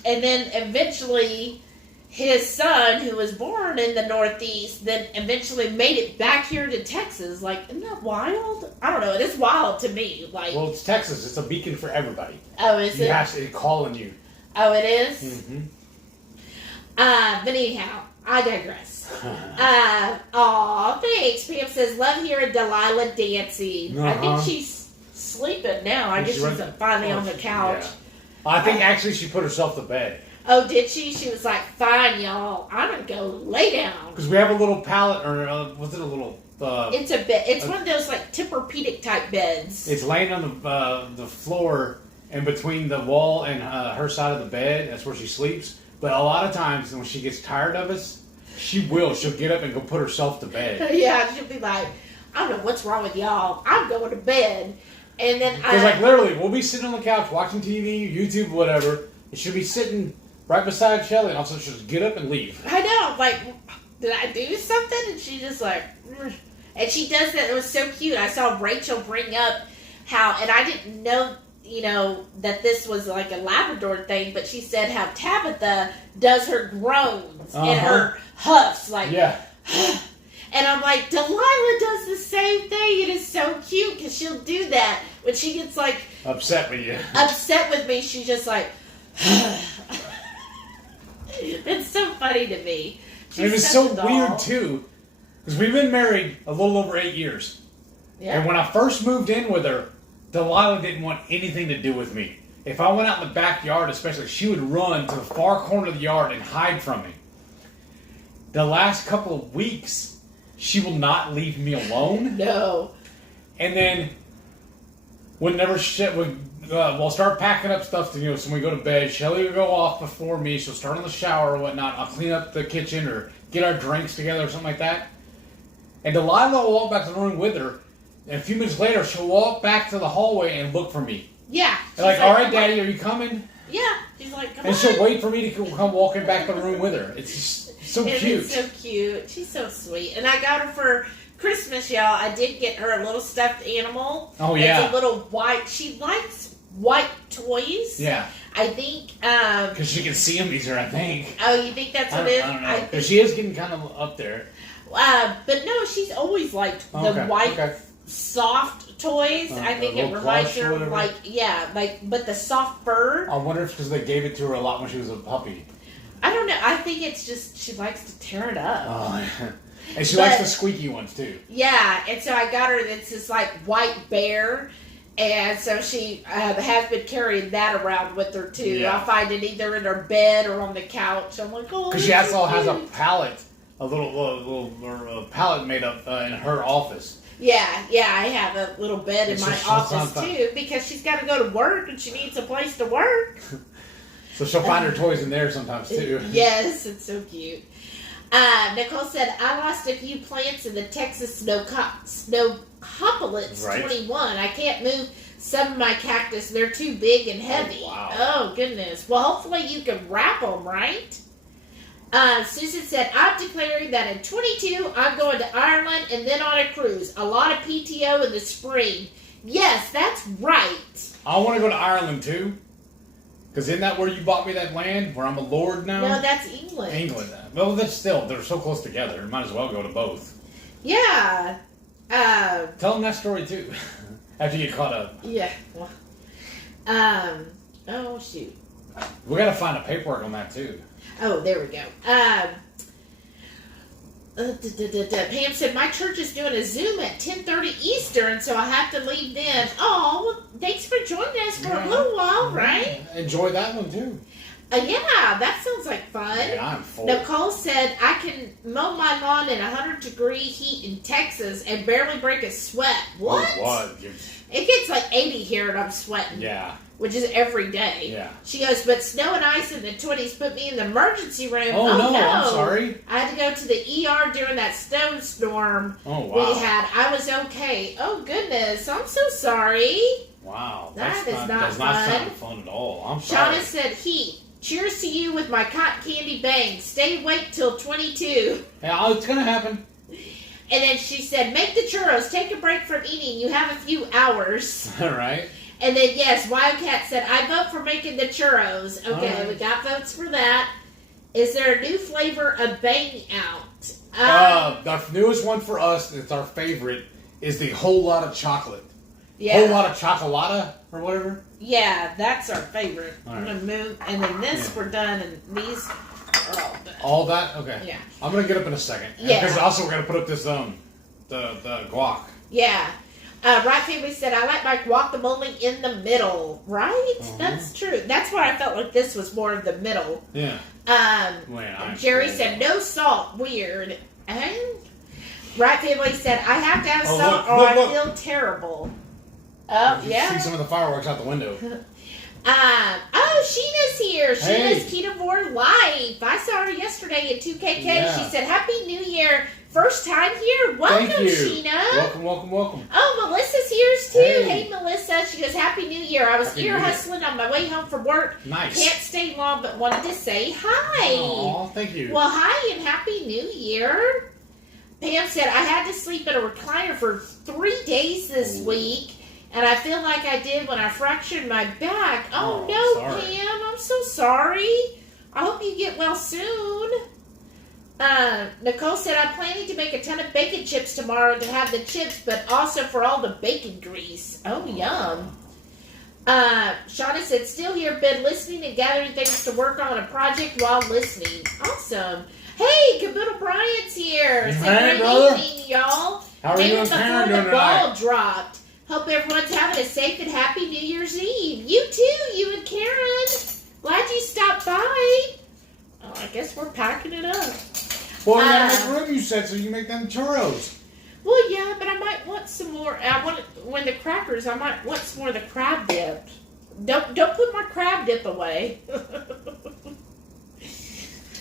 eventually his son, who was born in the Northeast, then eventually made it back here to Texas. Like, isn't that wild? I don't know. It is wild to me. Like, Well, it's Texas. It's a beacon for everybody. Oh, is it? It's calling you. Oh, it is? Mm-hmm. But anyhow, I digress. Aw, thanks. Pam says, love hearing Delilah dancing. I think she's sleeping now. I guess she's finally on the couch. Yeah. I think actually she put herself to bed. Oh, did she? She was like, fine, y'all. I'm going to go lay down. Because we have a little pallet, or was it a little... it's a bed. It's one of those like Tempur-Pedic type beds. It's laying on the floor in between the wall and her side of the bed. That's where she sleeps. But a lot of times when she gets tired of us, she'll get up and go put herself to bed. Yeah, she'll be like, I don't know what's wrong with y'all. I'm going to bed. And then Because like literally, we'll be sitting on the couch watching TV, YouTube, whatever. And she'll be sitting right beside Shelly, and also she'll just get up and leave. I know, like, did I do something? And she just like, and she does that. It was so cute. I saw Rachel bring up how, and I didn't know, that this was like a Labrador thing, but she said how Tabitha does her groans and her huffs, like, yeah. And I'm like, Delilah does the same thing. It is so cute because she'll do that when she gets like upset with you. Upset with me, she's just like. It's so funny to me. And it was so weird too, because we've been married a little over 8 years. Yeah. And when I first moved in with her, Delilah didn't want anything to do with me. If I went out in the backyard, especially, she would run to the far corner of the yard and hide from me. The last couple of weeks, she will not leave me alone. No. And then, whenever we'll start packing up stuff to, so when we go to bed, Shelly will go off before me. She'll start on the shower or whatnot. I'll clean up the kitchen or get our drinks together or something like that. And Delilah will walk back to the room with her. And a few minutes later, she'll walk back to the hallway and look for me. Yeah. And like, all right, Daddy, are you coming? Yeah. She's like, come on. And she'll wait for me to come walking back to the room with her. It's just so cute. It's so cute. She's so sweet. And I got her for Christmas, y'all. I did get her a little stuffed animal. Oh, yeah. It's a little white. She likes white toys. Yeah. I think. Because she can see them easier, I think. Oh, you think that's what it is? I don't know. Because she is getting kind of up there. But no, she's always liked the white, soft toys. I think it reminds her of but the soft fur. I wonder if because they gave it to her a lot when she was a puppy. I don't know. I think it's just she likes to tear it up. Oh, yeah. And she likes the squeaky ones too. Yeah, and so I got her this like white bear. And so she has been carrying that around with her too. Yeah. I'll find it either in her bed or on the couch. I'm like, oh. Because she also has a pallet, a little pallet made up in her office. Yeah, I have a little bed in my office too because she's got to go to work and she needs a place to work. So she'll find her toys in there sometimes too. Yes, it's so cute. Nicole said, I lost a few plants in the Texas snowcopolis 21. I can't move some of my cactus. They're too big and heavy. Oh, wow. Oh goodness. Well, hopefully you can wrap them, right? Susan said, I'm declaring that in 22, I'm going to Ireland and then on a cruise. A lot of PTO in the spring. Yes, that's right. I want to go to Ireland too. Because isn't that where you bought me that land? Where I'm a lord now? No, that's England. England. Well, they're so close together. Might as well go to both. Yeah. Tell them that story too. After you get caught up. Yeah. Well, oh, shoot. We got to find a paperwork on that too. Oh, there we go. Pam said, my church is doing a Zoom at 10:30 Eastern, so I have to leave then. Oh, well, thanks for joining us for a little while, right? Enjoy that one, too. Yeah, that sounds like fun. Yeah, I'm full. Nicole said, I can mow my lawn in 100-degree heat in Texas and barely break a sweat. What? Oh, what? It gets like 80 here and I'm sweating. Yeah. which is every day. Yeah. She goes, but snow and ice in the 20s put me in the emergency room. Oh, no, I'm sorry. I had to go to the ER during that snowstorm we had. I was okay. Oh, goodness. I'm so sorry. Wow. That does not sound fun at all. I'm sorry. Shauna said, Heath, cheers to you with my cotton candy bang. Stay awake till 22. Yeah, it's going to happen. And then she said, make the churros. Take a break from eating. You have a few hours. All right. And then, yes, Wildcat said, I vote for making the churros. Okay, right. We got votes for that. Is there a new flavor of bang out? The newest one for us, that's our favorite, is the whole lot of chocolate. Yeah. Whole lot of chocolata or whatever. Yeah, that's our favorite. All I'm right. going to move. And then this, we're done. And these are all done. All that? Okay. Yeah. I'm going to get up in a second. Yeah. Because also we're going to put up this, the guac. Yeah. Right Family said, I like my guacamole in the middle. Right? Uh-huh. That's true. That's why I felt like this was more of the middle. Yeah. Jerry said, no salt. Weird. And Right Family said, I have to have salt or I feel terrible. Oh, yeah. See some of the fireworks out the window. Sheena's here. Hey. Sheena's Ketovore Life. I saw her yesterday at 2KK. Yeah. She said, Happy New Year. First time here. Welcome, Thank you. Sheena. Welcome. Oh, Melissa's here too. Hey. Hey, Melissa. She goes, Happy New Year. I was Happy ear New Year. hustling on my way home from work. Nice. Can't stay long, but wanted to say hi. Aw, thank you. Well, hi and Happy New Year. Pam said, I had to sleep in a recliner for 3 days this week. And I feel like I did when I fractured my back. Oh, no, sorry. Pam. I'm so sorry. I hope you get well soon. Nicole said, I'm planning to make a ton of bacon chips tomorrow to have the chips, but also for all the bacon grease. Oh, yum. Shauna said, still here, been listening and gathering things to work on a project while listening. Awesome. Hey, Caboodle Bryant's here. Hey, Good brother. evening, y'all. How are you and Karen doing Before the ball tonight? dropped. Hope everyone's having a safe and happy New Year's Eve. You too, you and Karen. Glad you stopped by. Oh, I guess we're packing it up. Well, you gotta make room, you said, so you can make them churros. Well, yeah, but I might want some more. When the crackers, I might want some more of the crab dip. Don't put my crab dip away.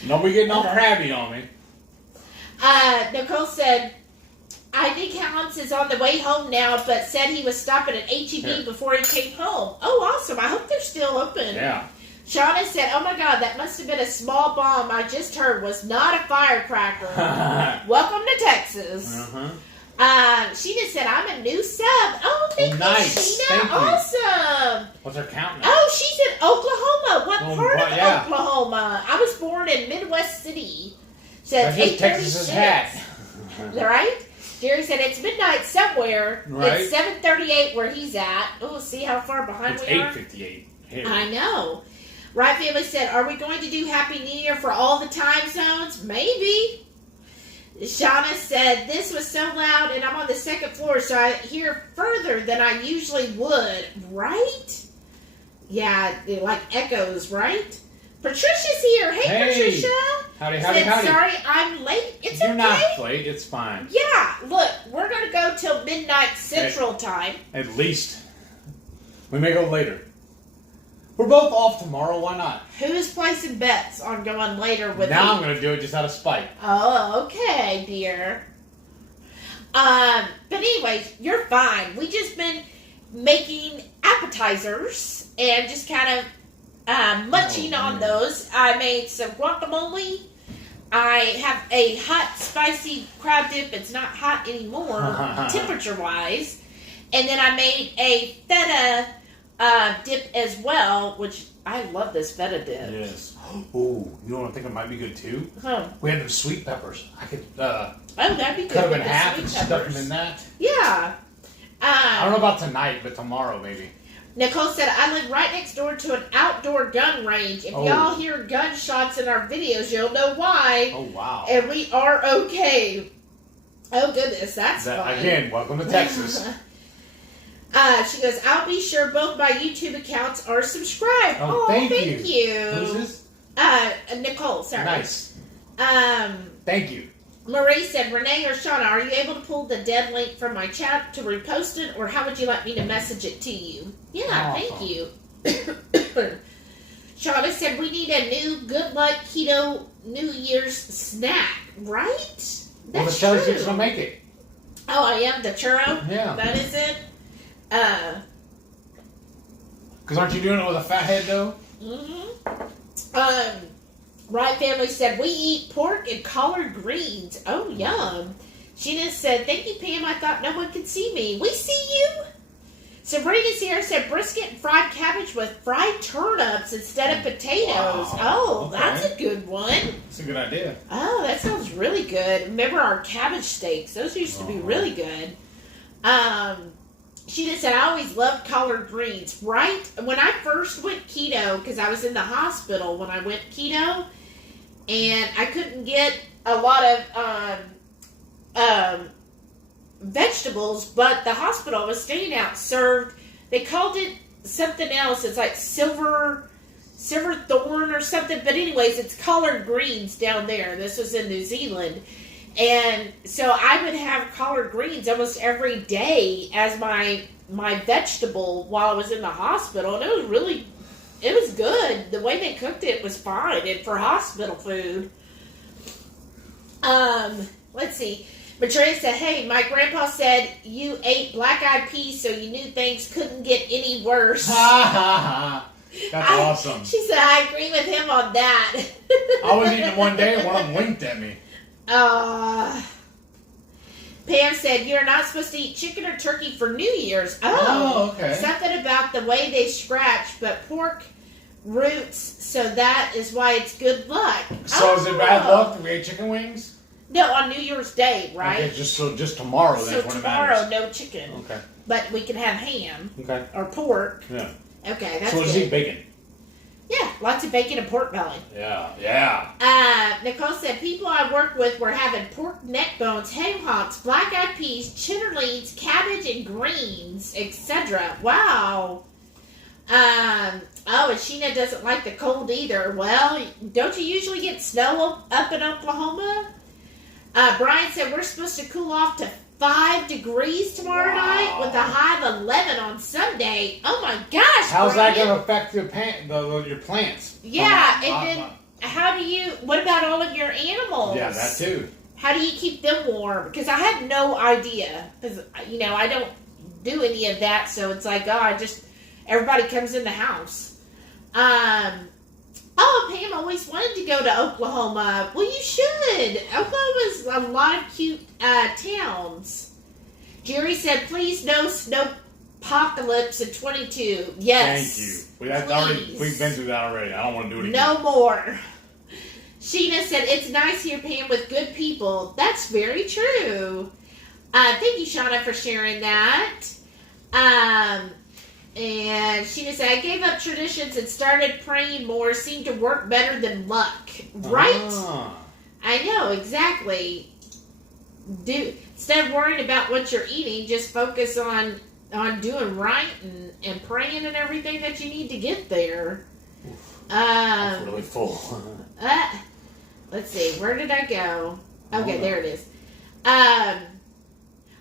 Don't be getting all crabby on me. Nicole said, I think Helms is on the way home now, but said he was stopping at H-E-B before he came home. Oh, awesome. I hope they're still open. Yeah. Shauna said, oh my God, that must have been a small bomb I just heard was not a firecracker. Welcome to Texas. Uh-huh. Sheena said, I'm a new sub. Oh, thank you, Nice. Sheena. Thank you. Awesome. What's our count now? Oh, she's in Oklahoma. What part of yeah. Oklahoma? I was born in Midwest City. Says That's just Texas's 8:36. hat. Is that right? Jerry said it's midnight somewhere. Right. It's 7:38 where he's at. Oh, see how far behind It's we are? 8:58 here. I know. Right Family said, are we going to do Happy New Year for all the time zones? Maybe. Shauna said, this was so loud and I'm on the second floor, so I hear further than I usually would. Right? Yeah, it like echoes, right? Patricia's here. Hey. Patricia. Howdy. Said, sorry, I'm late. It's You're okay. not late. It's fine. Yeah, look, we're going to go till midnight Central Time. At least. We may go later. We're both off tomorrow. Why not? Who's placing bets on going later with Now me? I'm going to do it just out of spite. Oh, okay, dear. But anyways, you're fine. We just been making appetizers and just kind of munching on those. I made some guacamole. I have a hot, spicy crab dip. It's not hot anymore, temperature-wise. And then I made a feta dip as well, which I love this feta dip. Yes. Ooh, you know what I think it might be good too? Huh. We had them sweet peppers. I could That'd be good. cut them in with the half sweet and stuff peppers. them in that. Yeah. I don't know about tonight, but tomorrow maybe. Nicole said, I live right next door to an outdoor gun range. If y'all hear gunshots in our videos, you'll know why. Oh, wow. And we are okay. Oh, goodness. That's fun. Again, welcome to Texas. She goes, I'll be sure both my YouTube accounts are subscribed. Oh, thank you. Who's this? Nicole, sorry. Nice. Thank you. Marie said, Renee or Shauna, are you able to pull the dead link from my chat to repost it, or how would you like me to message it to you? Yeah, Awesome. thank you. Shauna said we need a new good luck keto New Year's snack, right? Well, the Shelly Chick's gonna make it. Oh, I am the churro? Yeah. That is it? Because aren't you doing it with a fathead, though? Mm-hmm. Right Family said, we eat pork and collard greens. Oh, yum. Sheena said, thank you, Pam. I thought no one could see me. We see you. Sabrina Sierra said, brisket and fried cabbage with fried turnips instead of potatoes. Wow. Oh, Okay. that's a good one. That's a good idea. Oh, that sounds really good. Remember our cabbage steaks? Those used to be really good. She just said, I always loved collard greens, right? When I first went keto, because I was in the hospital when I went keto, and I couldn't get a lot of vegetables, but the hospital I was staying at served, they called it something else. It's like silver thorn or something. But anyways, it's collard greens down there. This was in New Zealand. And so I would have collard greens almost every day as my vegetable while I was in the hospital. And it was good. The way they cooked it was fine. And for hospital food. Let's see. Maitreya said, hey, my grandpa said you ate black-eyed peas so you knew things couldn't get any worse. That's awesome. She said, I agree with him on that. I was eating it one day and one of them winked at me. Pam said, you're not supposed to eat chicken or turkey for New Year's. Oh, okay. Something about the way they scratch, but pork roots, so that is why it's good luck. So is it bad luck that we ate chicken wings? No, on New Year's Day, right? Okay, just tomorrow then So when tomorrow, it matters. no chicken. Okay. But we can have ham. Okay. Or pork. Yeah. Okay, that's so we'll good. just eat bacon. Yeah, lots of bacon and pork belly. Yeah. Nicole said, people I work with were having pork neck bones, ham hocks, black-eyed peas, chitterlings, cabbage, and greens, etc. Wow. And Sheena doesn't like the cold either. Well, don't you usually get snow up in Oklahoma? Brian said, we're supposed to cool off to 5 degrees tomorrow night with a high of 11 on Sunday. Oh my gosh, How's Brian. that going to affect your plants? Yeah, and then what about all of your animals? Yeah, that too. How do you keep them warm? Because I had no idea. Because, I don't do any of that. So it's like, everybody comes in the house. Pam always wanted to go to Oklahoma. Well, you should. Oklahoma's a lot of cute towns. Jerry said, please no snowpocalypse in 22. Yes. Thank you. We've been through that already. I don't want to do it again. No more. Sheena said, it's nice here, Pam, with good people. That's very true. Thank you, Shauna, for sharing that. And Sheena said, I gave up traditions and started praying more. Seemed to work better than luck. Right? I know, exactly. Instead of worrying about what you're eating, just focus on doing right and praying and everything that you need to get there. I'm really full. Let's see, where did I go? Okay, there it is.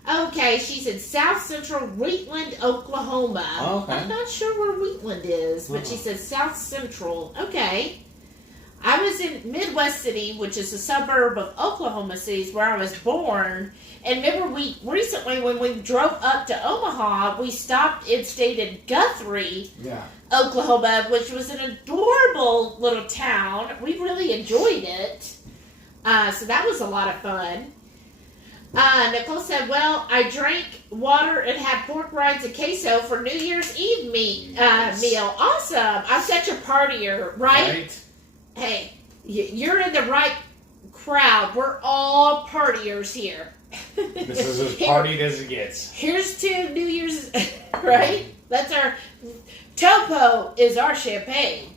Okay, she's in South Central Wheatland, Oklahoma. Okay. I'm not sure where Wheatland is, but she says South Central. Okay. I was in Midwest City, which is a suburb of Oklahoma City, where I was born. And remember, we recently, when we drove up to Omaha, we stopped and stayed in Guthrie, Oklahoma, which was an adorable little town. We really enjoyed it. So that was a lot of fun. Nicole said, well, I drank water and had pork rinds and queso for New Year's Eve meal. Awesome. I'm such a partier, right? Hey, you're in the right crowd. We're all partiers here. This is as partied as it gets. Here's to New Year's, right? That's our... Topo is our champagne.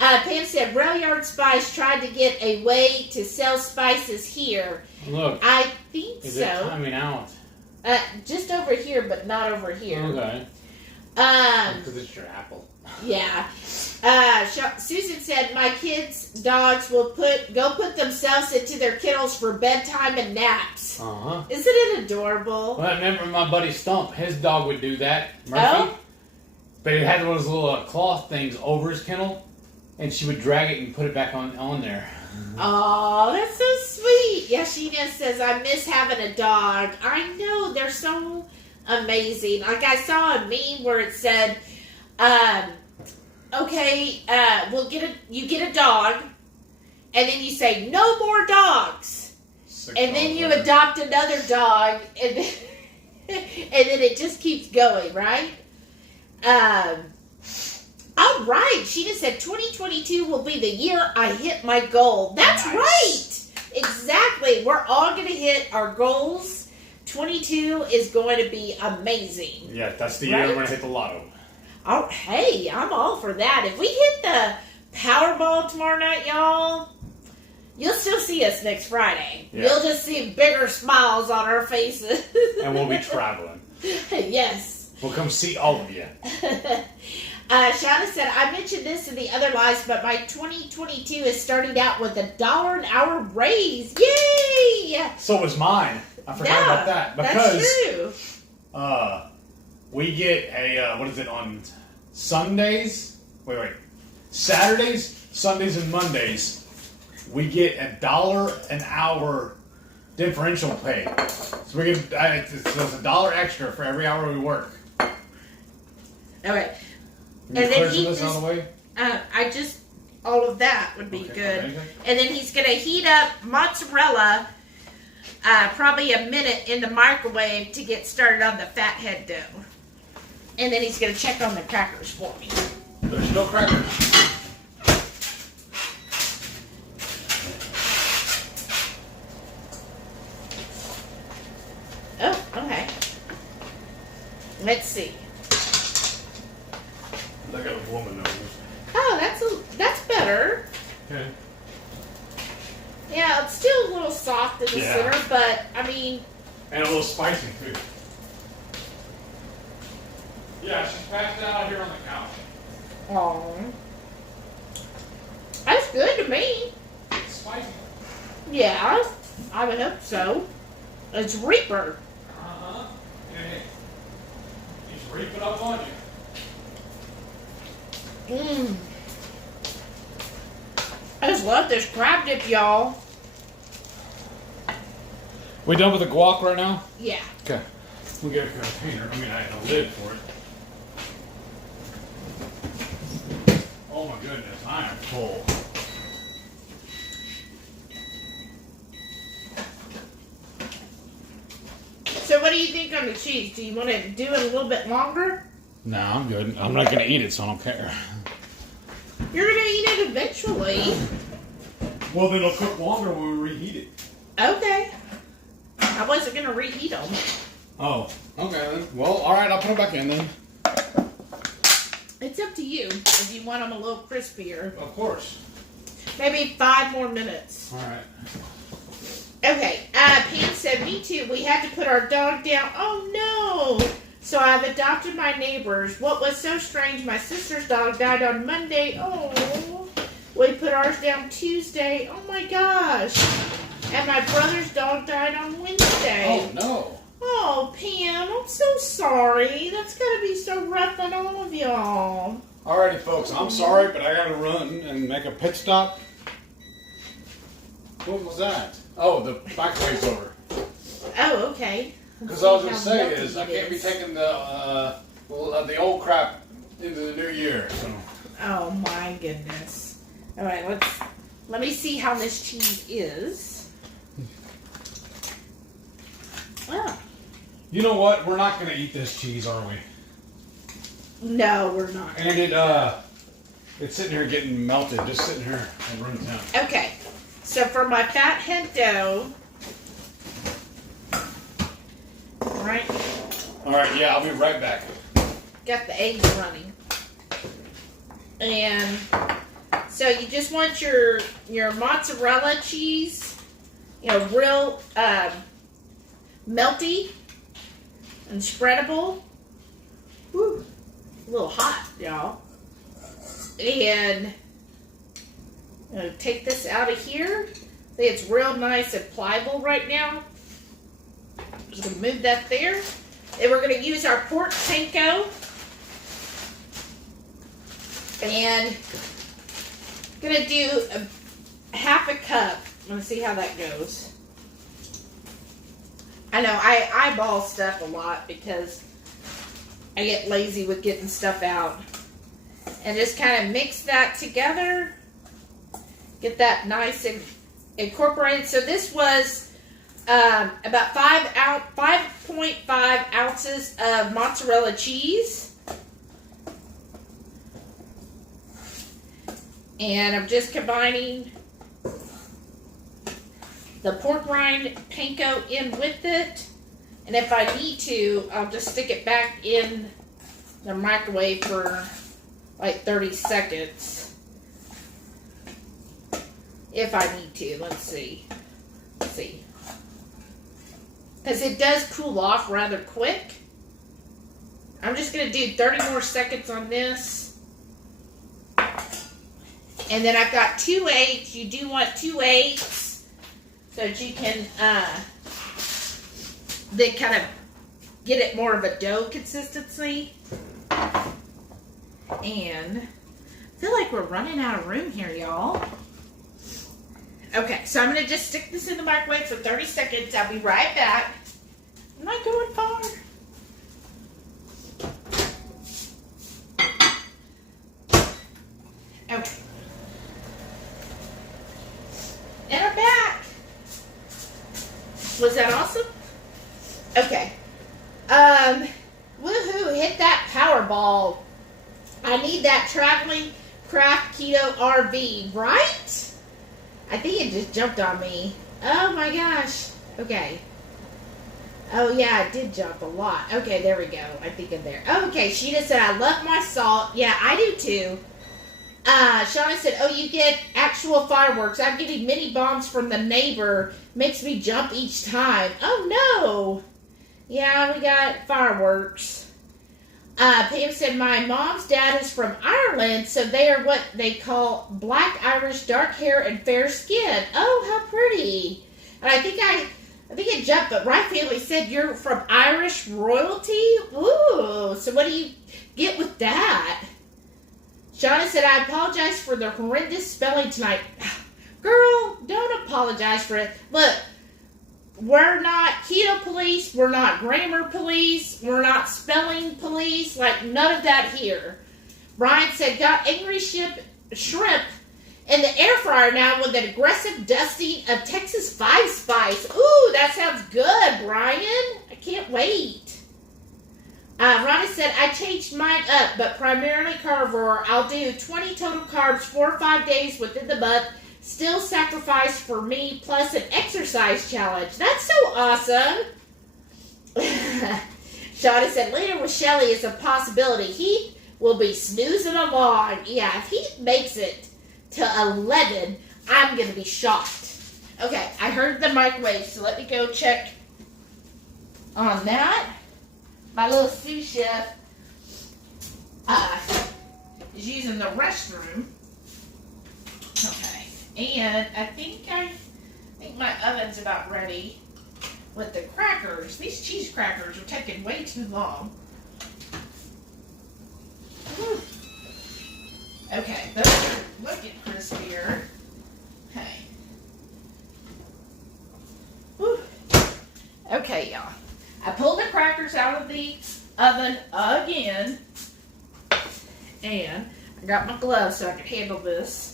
Pam said, Rail Yard Spice tried to get a way to sell spices here. Look. I think so. Is it timing out? Just over here, but not over here. Okay. Because it's your apple. Yeah. Susan said, my kids' dogs will go put themselves into their kennels for bedtime and naps. Uh-huh. Isn't it adorable? Well, I remember my buddy Stump, his dog would do that. Murphy. Oh? But it had those little cloth things over his kennel, and she would drag it and put it back on there. Oh, that's so sweet. Yashina says, I miss having a dog. I know, they're so amazing. Like I saw a meme where it said, okay, you get a dog, and then you say, no more dogs. And then you adopt another dog, and then, and then it just keeps going, right? All right. She just said 2022 will be the year I hit my goal. That's nice. right. Exactly. We're all going to hit our goals. 22 is going to be amazing. Yeah, that's the year we're going to hit the lotto. Oh, hey, I'm all for that. If we hit the Powerball tomorrow night, y'all, you'll still see us next Friday. Yeah. You'll just see bigger smiles on our faces. And we'll be traveling. Yes. We'll come see all of you. Shauna said, I mentioned this in the other lives, but my 2022 is starting out with $1 an hour raise. Yay! So was mine. I forgot about that. Because that's true. We get a, what is it, on Sundays? Wait. Saturdays, Sundays, and Mondays, we get $1 an hour differential pay. So we get, it's $1 extra for every hour we work. All right. And then this on the way? All of that would be good. Okay. And then he's going to heat up mozzarella probably a minute in the microwave to get started on the fathead dough. And then he's going to check on the crackers for me. There's no crackers. Oh, okay. Let's see. I got a woman nose. Oh, that's better. Okay. Yeah, it's still a little soft in the center, but I mean. And a little spicy too. Yeah, she's passed out here on the couch. Oh, that's good to me. It's spicy. Yeah, I would hope so. It's Reaper. Hey, he's reaping up on you. I just love this crab dip, y'all. We done with the guac right now? Yeah. Okay. We got a container. I had a lid for it. Oh my goodness, I am full. So what do you think on the cheese? Do you want to do it a little bit longer? No, I'm good. I'm not going to eat it, so I don't care. You're going to eat it eventually. Well, then it'll cook longer when we reheat it. Okay. I wasn't going to reheat them. Oh, okay then. Well, alright, I'll put them back in then. It's up to you if you want them a little crispier. Of course. Maybe 5 more minutes. Alright. Okay, Pam said, me too. We had to put our dog down. Oh no! So I've adopted my neighbor's. What was so strange, my sister's dog died on Monday. Oh. We put ours down Tuesday. Oh my gosh. And my brother's dog died on Wednesday. Oh no. Oh, Pam, I'm so sorry. That's gotta be so rough on all of y'all. Alrighty, folks, I'm sorry, but I gotta run and make a pit stop. What was that? Oh, the microwave's over. Oh, okay. Because I was going to say is I can't be taking the old crap into the new year. So. Oh my goodness! All right, let me see how this cheese is. Oh. You know what? We're not going to eat this cheese, are we? No, we're not. And it's sitting here getting melted, just sitting here at room temp. Okay, so for my fathead dough. All right, yeah, I'll be right back. Got the eggs running. And so you just want your mozzarella cheese, real melty and spreadable. Woo, a little hot, y'all. And I'm going to take this out of here. I think it's real nice and pliable right now. Just going to move that there. And we're going to use our pork panko. And I'm gonna do half a cup. I'm gonna see how that goes. I know I eyeball stuff a lot because I get lazy with getting stuff out. And just kind of mix that together. Get that nice and incorporated. So this was about 5.5 ounces of mozzarella cheese. And I'm just combining the pork rind panko in with it. And if I need to, I'll just stick it back in the microwave for like 30 seconds. If I need to. Let's see. Because it does cool off rather quick. I'm just going to do 30 more seconds on this. And then I've got 2 eggs. You do want 2 eggs so that you can then kind of get it more of a dough consistency. And I feel like we're running out of room here, y'all. Okay, so I'm going to just stick this in the microwave for 30 seconds. I'll be right back. I'm not going far. Okay. And I'm back. Was that awesome? Okay. Woohoo, hit that Powerball. I need that traveling craft keto RV, right? I think it just jumped on me. Oh my gosh. Okay. Oh yeah, it did jump a lot. Okay, there we go. I think I'm there. Okay, Sheena said, I love my salt. Yeah, I do too. Shauna said, oh, you get actual fireworks. I'm getting mini bombs from the neighbor. Makes me jump each time. Oh no. Yeah, we got fireworks. Pam said, my mom's dad is from Ireland, so they are what they call black Irish, dark hair, and fair skin. Oh, how pretty. And I think it jumped, but Right Family said you're from Irish royalty? Ooh, so what do you get with that? Shauna said, I apologize for the horrendous spelling tonight. Girl, don't apologize for it. Look, we're not keto police. We're not grammar police. We're not spelling police. Like, none of that here. Brian said, got angry shrimp in the air fryer now with an aggressive dusting of Texas 5 Spice. Ooh, that sounds good, Brian. I can't wait. Ronnie said, I changed mine up, but primarily carnivore. I'll do 20 total carbs 4 or 5 days within the month. Still sacrifice for me, plus an exercise challenge. That's so awesome. Shauna said, later with Shelly is a possibility. Heath will be snoozing along. Yeah, if Heath makes it to 11, I'm going to be shocked. Okay, I heard the microwave, so let me go check on that. My little sous chef is using the restroom. Okay. And I think my oven's about ready with the crackers. These cheese crackers are taking way too long. Whew. Okay, those are looking crispier. Okay. Whew. Okay, y'all. I pulled the crackers out of the oven again. And I got my gloves so I can handle this.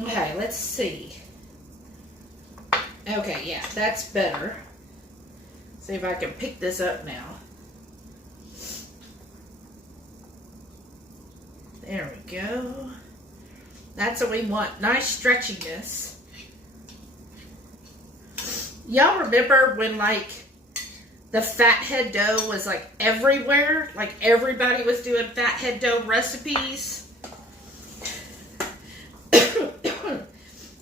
Okay, let's see. Okay, yeah, that's better. See if I can pick this up now. There we go. That's what we want. Nice stretchiness. Y'all remember when, like, the fathead dough was, like, everywhere? Like, everybody was doing fathead dough recipes?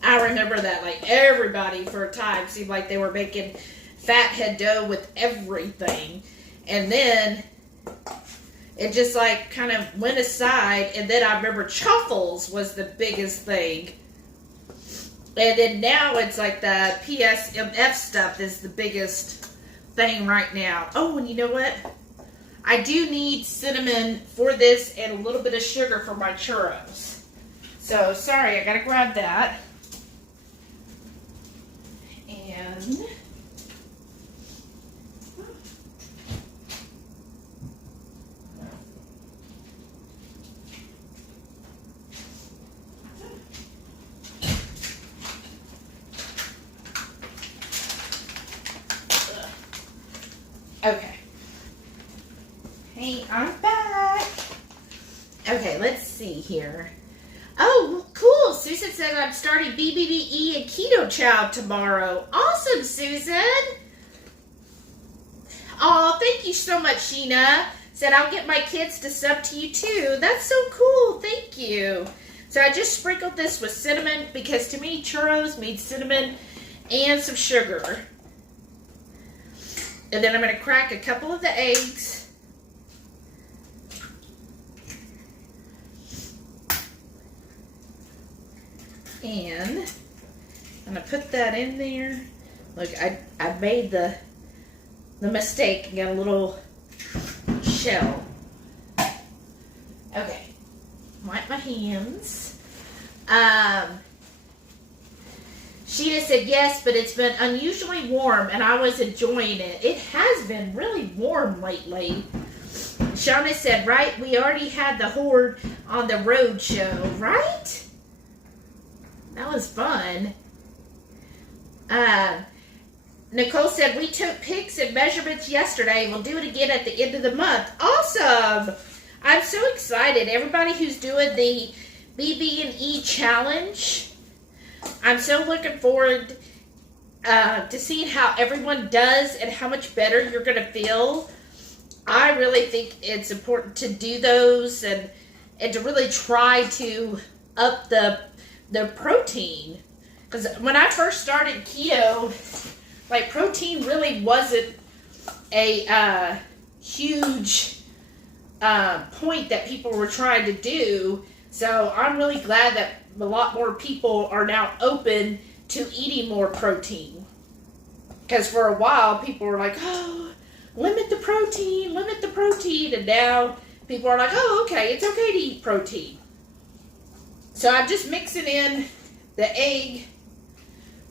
I remember that, like, everybody for a time seemed like they were making fathead dough with everything. And then it just, like, kind of went aside. And then I remember truffles was the biggest thing. And then now it's like the PSMF stuff is the biggest thing right now. Oh, and you know what? I do need cinnamon for this and a little bit of sugar for my churros. So, sorry, I gotta grab that. And okay. Hey, I'm back. Okay, let's see here. Oh, cool. Susan said I'm starting BBBE and keto chow tomorrow. Awesome, Susan. Oh, thank you so much, Sheena. Said I'll get my kids to sub to you too. That's so cool. Thank you. So I just sprinkled this with cinnamon because to me churros need cinnamon and some sugar. And then I'm going to crack a couple of the eggs. And I'm going to put that in there. Look, I made the mistake and got a little shell. Okay. Wipe my hands. Sheena said yes, but it's been unusually warm and I was enjoying it. It has been really warm lately. Shauna said, right, we already had the horde on the road show, right? That was fun. Nicole said, we took pics and measurements yesterday. We'll do it again at the end of the month. Awesome. I'm so excited. Everybody who's doing the BB&E challenge, I'm so looking forward to seeing how everyone does and how much better you're going to feel. I really think it's important to do those and to really try to up the protein. Because when I first started keto, like protein really wasn't a huge point that people were trying to do. So I'm really glad that a lot more people are now open to eating more protein. Because for a while, people were like, oh, limit the protein. And now people are like, oh, okay, it's okay to eat protein. So I'm just mixing in the egg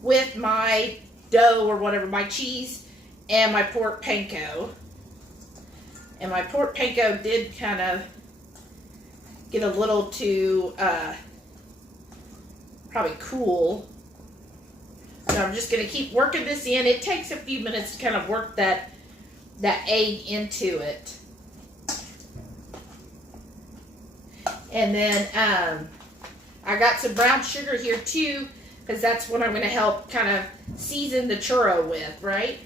with my dough or whatever, my cheese, and my pork panko. And my pork panko did kind of get a little too probably cool. So I'm just going to keep working this in. It takes a few minutes to kind of work that egg into it. And then I got some brown sugar here too, because that's what I'm going to help kind of season the churro with, right?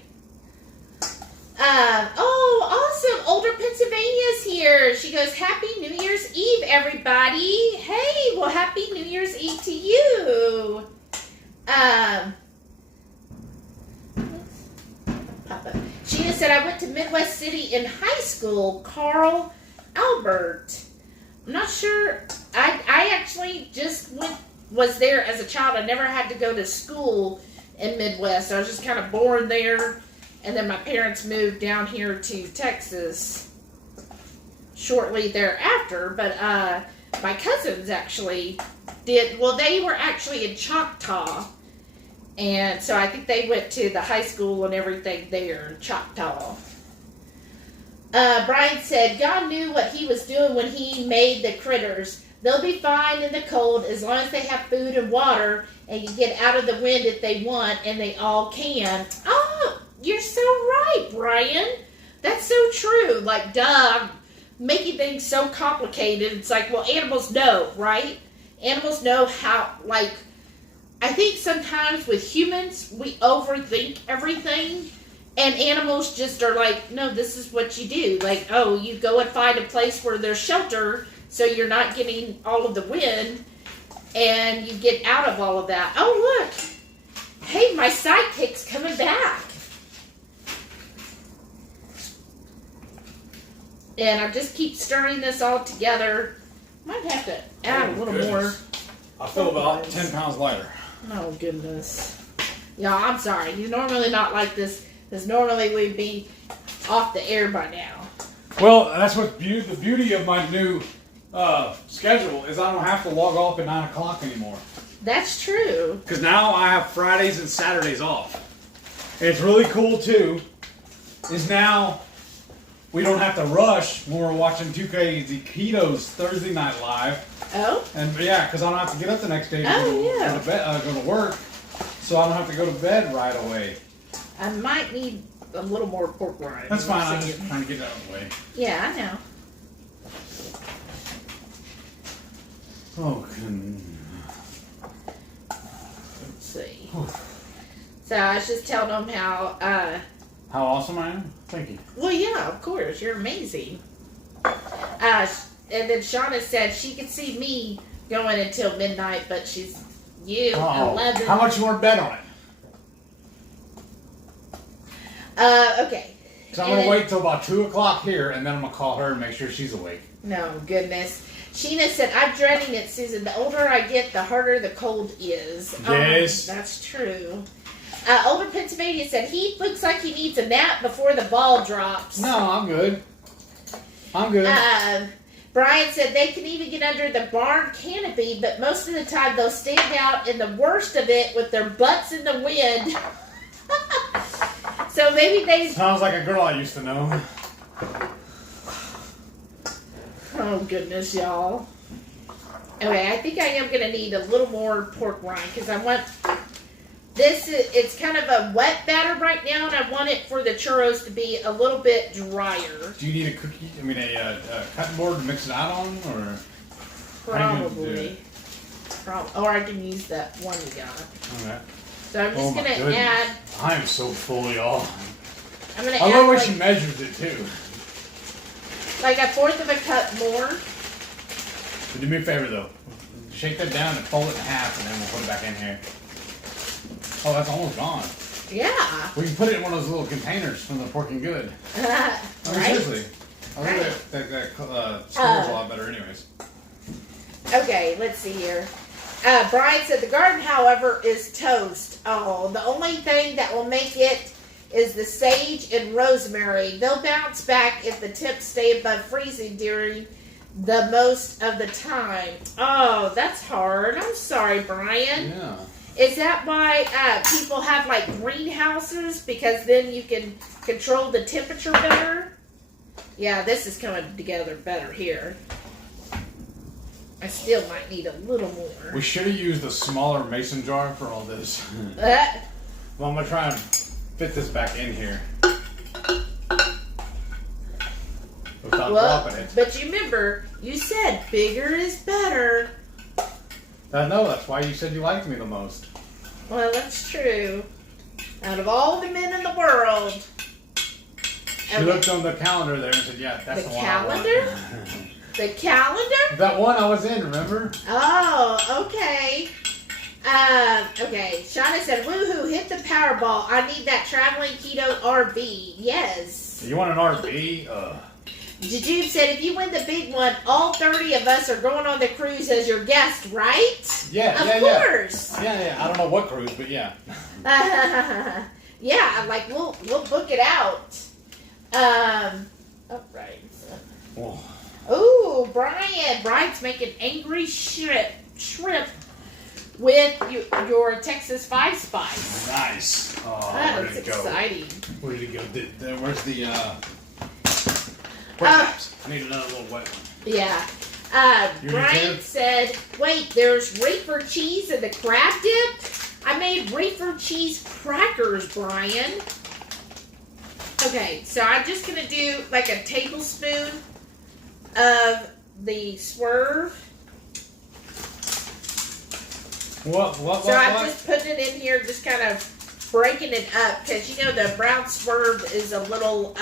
Oh, awesome. Older Pennsylvania's here. She goes, Happy New Year's Eve, everybody. Hey, well, Happy New Year's Eve to you. Sheena said, I went to Midwest City in high school, Carl Albert. I'm not sure. I actually just was there as a child. I never had to go to school in Midwest. I was just kind of born there. And then my parents moved down here to Texas shortly thereafter. But my cousins actually did. Well, they were actually in Choctaw. And so I think they went to the high school and everything there in Choctaw. Brian said, God knew what he was doing when he made the critters. They'll be fine in the cold as long as they have food and water and can get out of the wind if they want, and they all can. Oh, you're so right, Brian. That's so true. Like, duh, making things so complicated. It's like, well, animals know, right? Animals know how, like, I think sometimes with humans, we overthink everything. And animals just are like, no, this is what you do. Like, oh, you go and find a place where there's shelter so you're not getting all of the wind and you get out of all of that. Oh, look. Hey, my sidekick's coming back. And I just keep stirring this all together. Might have to add a little more. I feel about 10 pounds lighter. Oh, goodness. Yeah, I'm sorry. You're normally not like this. Because normally we'd be off the air by now. Well, that's what the beauty of my new schedule is. I don't have to log off at 9 o'clock anymore. That's true. Because now I have Fridays and Saturdays off. And it's really cool too. Is now we don't have to rush when we're watching 2K Keto's Thursday Night Live. Oh. And yeah, because I don't have to get up the next day to go to work, so I don't have to go to bed right away. I might need a little more pork rind. That's fine. I'm just trying to get it out of the way. Yeah, I know. Oh, let's see. So I was just telling them how. How awesome I am. Thank you. Well, yeah, of course, you're amazing. And then Shauna said she could see me going until midnight, but she's 11. How much you want to bet on it? Okay. So I'm gonna wait till about 2 o'clock here, and then I'm gonna call her and make sure she's awake. No, goodness. Sheena said, I'm dreading it, Susan. The older I get, the harder the cold is. Yes. That's true. Older Pennsylvania said, Heath looks like he needs a nap before the ball drops. No, I'm good. I'm good. Brian said they can even get under the barn canopy, but most of the time they'll stand out in the worst of it with their butts in the wind. So maybe they... Sounds like a girl I used to know. Oh, goodness, y'all. Okay, I think I am going to need a little more pork rind because I want... It's kind of a wet batter right now, and I want it for the churros to be a little bit drier. Do you need a cookie? I mean, a cutting board to mix it out on, or? Probably. Or I can use that one you got. Okay. So I'm just going to add... I am so full, y'all. I'm going to add... I love when she measures it, too. Like a fourth of a cup more. But do me a favor, though. Shake that down and fold it in half, and then we'll put it back in here. Oh, that's almost gone. Yeah. We can put it in one of those little containers from the Pork and Good. Right? Seriously. I think that stores a lot better anyways. Okay, let's see here. Brian said the garden, however, is toast. Oh, the only thing that will make it is the sage and rosemary. They'll bounce back if the temps stay above freezing during the most of the time. Oh, that's hard. I'm sorry, Brian. Yeah. Is that why people have like greenhouses? Because then you can control the temperature better? Yeah, this is coming together better here. I still might need a little more. We should have used a smaller mason jar for all this. Well, I'm going to try and fit this back in here. Without dropping it. But you remember, you said bigger is better. I know, that's why you said you liked me the most. Well, that's true. Out of all the men in the world. She looked on the calendar there and said, yeah, that's the one I want. The calendar? The calendar? That one I was in, remember? Oh, okay. Okay. Shauna said, woohoo, hit the Powerball. I need that traveling keto RV. Yes. You want an RV? Jude said, if you win the big one, all 30 of us are going on the cruise as your guest, right? Yeah, of course. Yeah. I don't know what cruise, but yeah. Yeah, like we'll book it out. Right. Whoa. Ooh, Brian's making angry shrimp with your Texas 5 Spice. Nice. Oh, that is exciting. Where did it go? Where's the I need another little wet one. Yeah. Brian said, wait, there's reefer cheese in the crab dip? I made reefer cheese crackers, Brian. Okay, so I'm just going to do like a tablespoon of the swerve. What? I'm just putting it in here, just kind of breaking it up, because you know the brown swerve is a little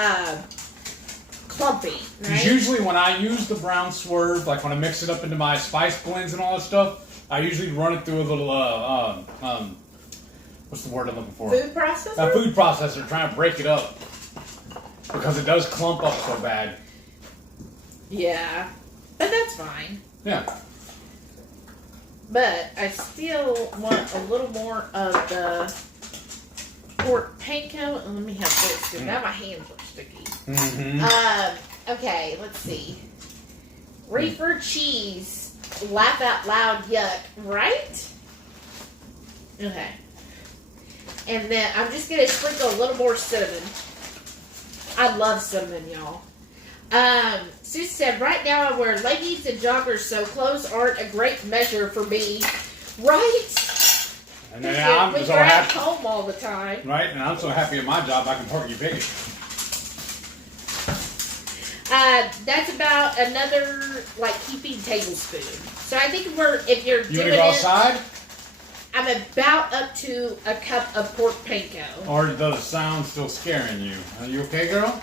clumpy, right? Usually when I use the brown swerve, like when I mix it up into my spice blends and all that stuff, I usually run it through a little, what's the word I'm looking for? Food processor? A food processor, trying to break it up. Because it does clump up so bad. Yeah, but that's fine. Yeah. But I still want a little more of the pork panko. Let me have this, because now my hands are sticky. Mm-hmm. Okay, let's see. Reefer cheese. Laugh out loud, yuck. Right? Okay. And then I'm just going to sprinkle a little more cinnamon. I love cinnamon, y'all. Sue said, right now I wear leggings and joggers, so clothes aren't a great measure for me. Right? And then I'm when so you're at happy. home all the time. Right? And I'm so happy at my job I can park you big. That's about another, like, heaping tablespoon. So I think if you're You doing want to go outside? I'm about up to a cup of pork panko. Or does the sound still scaring you? Are you okay, girl?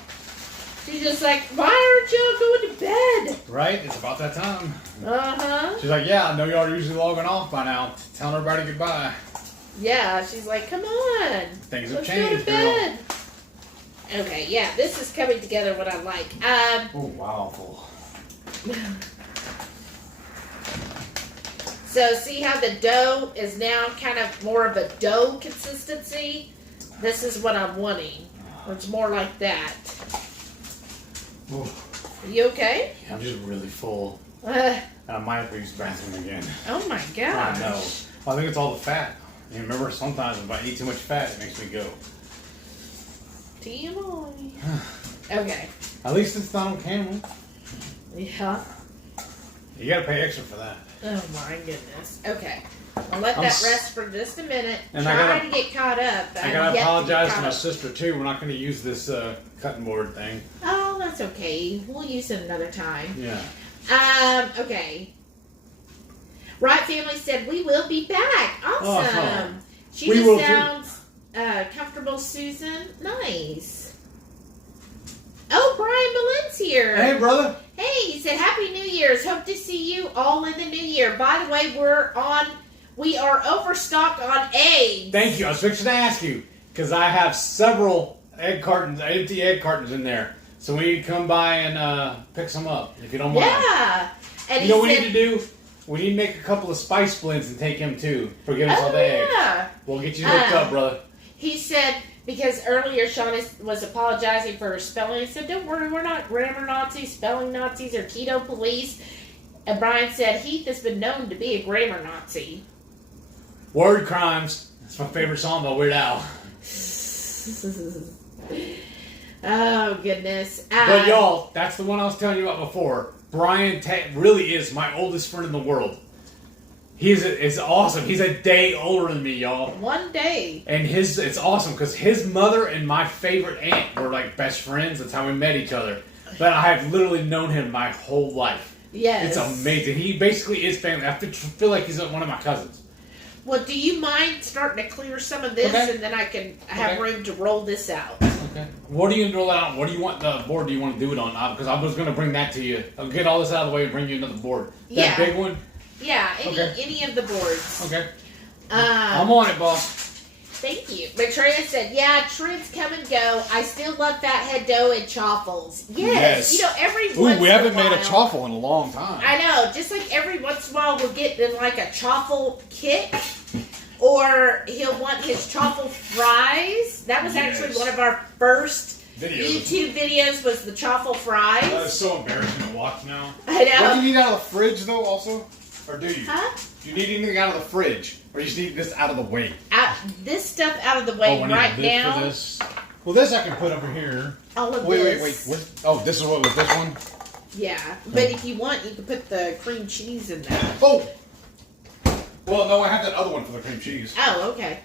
She's just like, why aren't y'all going to bed? Right? It's about that time. Uh-huh. She's like, yeah, I know y'all are usually logging off by now. Telling everybody goodbye. Yeah, she's like, come on. Things have Let's changed, go to bed. Okay, yeah, this is coming together what I like. Oh, wow. So see how the dough is now kind of more of a dough consistency? This is what I'm wanting. It's more like that. Ooh. Are you okay? I'm just really full. And I might have to use the bathroom again. Oh my gosh. I know. I think it's all the fat. You remember, sometimes if I eat too much fat, it makes me go. TMI. Okay. At least it's not on camera. Yeah. You gotta pay extra for that. Oh my goodness. Okay. I'll let that rest for just a minute. And Try to get caught up. I gotta apologize to my sister too. We're not gonna use this cutting board thing. Oh, that's okay. We'll use it another time. Yeah. Okay. Right Family said, we will be back. Awesome. She We just will sounds comfortable, Susan. Nice. Oh, Brian Boleyn's here. Hey, brother. Hey, he said, Happy New Year's. Hope to see you all in the new year. By the way, we are overstocked on eggs. Thank you. I was fixing to ask you because I have several empty egg cartons in there. So we need to come by and pick some up if you don't mind. Yeah. And You know what we need to do? We need to make a couple of spice blends and take him too. Forgive us all the eggs. We'll get you hooked up, brother. He said, because earlier Shauna was apologizing for her spelling. He said, don't worry, we're not grammar Nazis, spelling Nazis, or keto police. And Brian said, Heath has been known to be a grammar Nazi. Word crimes. That's my favorite song by Weird Al. Oh, goodness. But y'all, that's the one I was telling you about before. Brian really is my oldest friend in the world. It's awesome. He's a day older than me, y'all. One day. And it's awesome because his mother and my favorite aunt were like best friends. That's how we met each other. But I have literally known him my whole life. Yes. It's amazing. He basically is family. I feel like he's one of my cousins. Well, do you mind starting to clear some of this, and then I can have room to roll this out? Okay. What are you going to roll out? What do you want the board? Do you want to do it on? Because I was going to bring that to you. I'll get all this out of the way and bring you another board. That big one? Yeah, any of the boards. Okay. I'm on it, boss. Thank you. Maitreya said, yeah, trends come and go. I still love fathead dough and chaffles. Yes. You know, every once we haven't in a made a while, chaffle in a long time. I know. Just like every once in a while we'll get in like a chaffle kick. Or he'll want his chaffle fries. That was actually one of our first YouTube videos was the chaffle fries. That is so embarrassing to watch now. I know. What do you need out of the fridge, though, also? Or do you? Huh? Do you need anything out of the fridge? Or you just need this out of the way? This stuff out of the way right now. For this? Well, this I can put over here. All of Wait. this. Oh, this is what was this one? Yeah. But if you want, you can put the cream cheese in that. Oh! Well, no, I have that other one for the cream cheese. Oh, okay.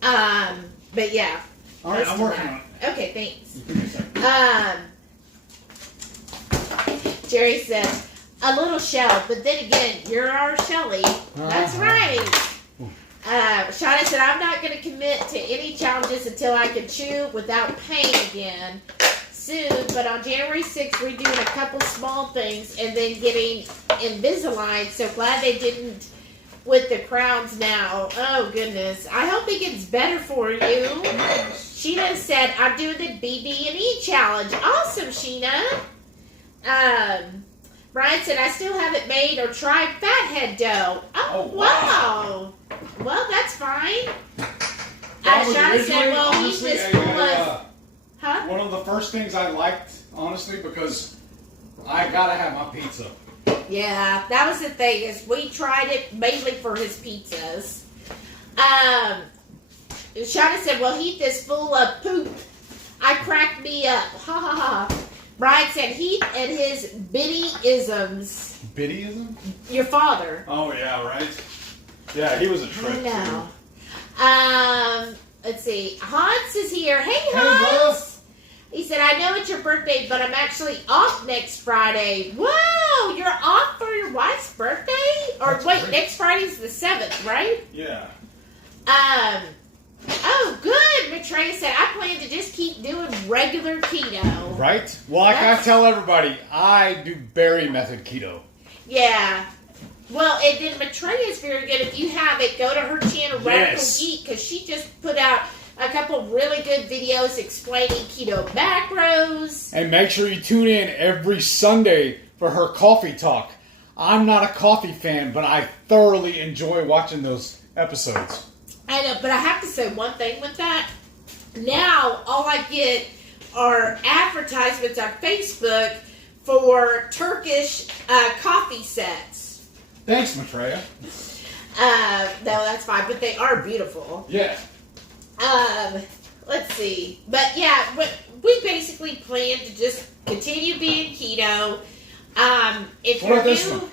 But yeah. All right, I'm working on it. Okay, thanks. Give me a second. Jerry says, a little shell, but then again, you're our Shelly. That's right. Shauna said, I'm not going to commit to any challenges until I can chew without pain again soon, but on January 6th, we're doing a couple small things and then getting Invisalign, so glad they didn't with the crowns now. Oh, goodness. I hope it gets better for you. Sheena said, I'm doing the BB&E challenge. Awesome, Sheena. Brian said, I still haven't made or tried fathead dough. Oh, wow. Well, that's fine. Shauna said, well, he's just full of... Huh? One of the first things I liked honestly, because I gotta have my pizza. Yeah, that was the thing, is we tried it mainly for his pizzas. Shauna said, well, Heath is full of poop. I cracked me up. Ha ha ha. Brian said, Heath and his bitty-isms. Bitty-ism? Your father. Oh, yeah, right? Yeah, he was a trip, I know. Let's see. Hans is here. Hey, Hans. He said, I know it's your birthday, but I'm actually off next Friday. Whoa, you're off for your wife's birthday? Or That's wait, great. next Friday's the 7th, right? Yeah. Oh, good. Maitreya said, I plan to just keep doing regular keto. Right? Well, like I tell everybody, I do berry method keto. Yeah. Well, and then Maitreya is very good. If you have it, go to her channel, Radical Geek, because she just put out a couple really good videos explaining keto macros. And make sure you tune in every Sunday for her coffee talk. I'm not a coffee fan, but I thoroughly enjoy watching those episodes. I know, but I have to say one thing with that. Now, all I get are advertisements on Facebook for Turkish coffee sets. Thanks, Maitreya. No, that's fine, but they are beautiful. Yeah. Let's see. But yeah, we basically plan to just continue being keto. If What you're about this new, one?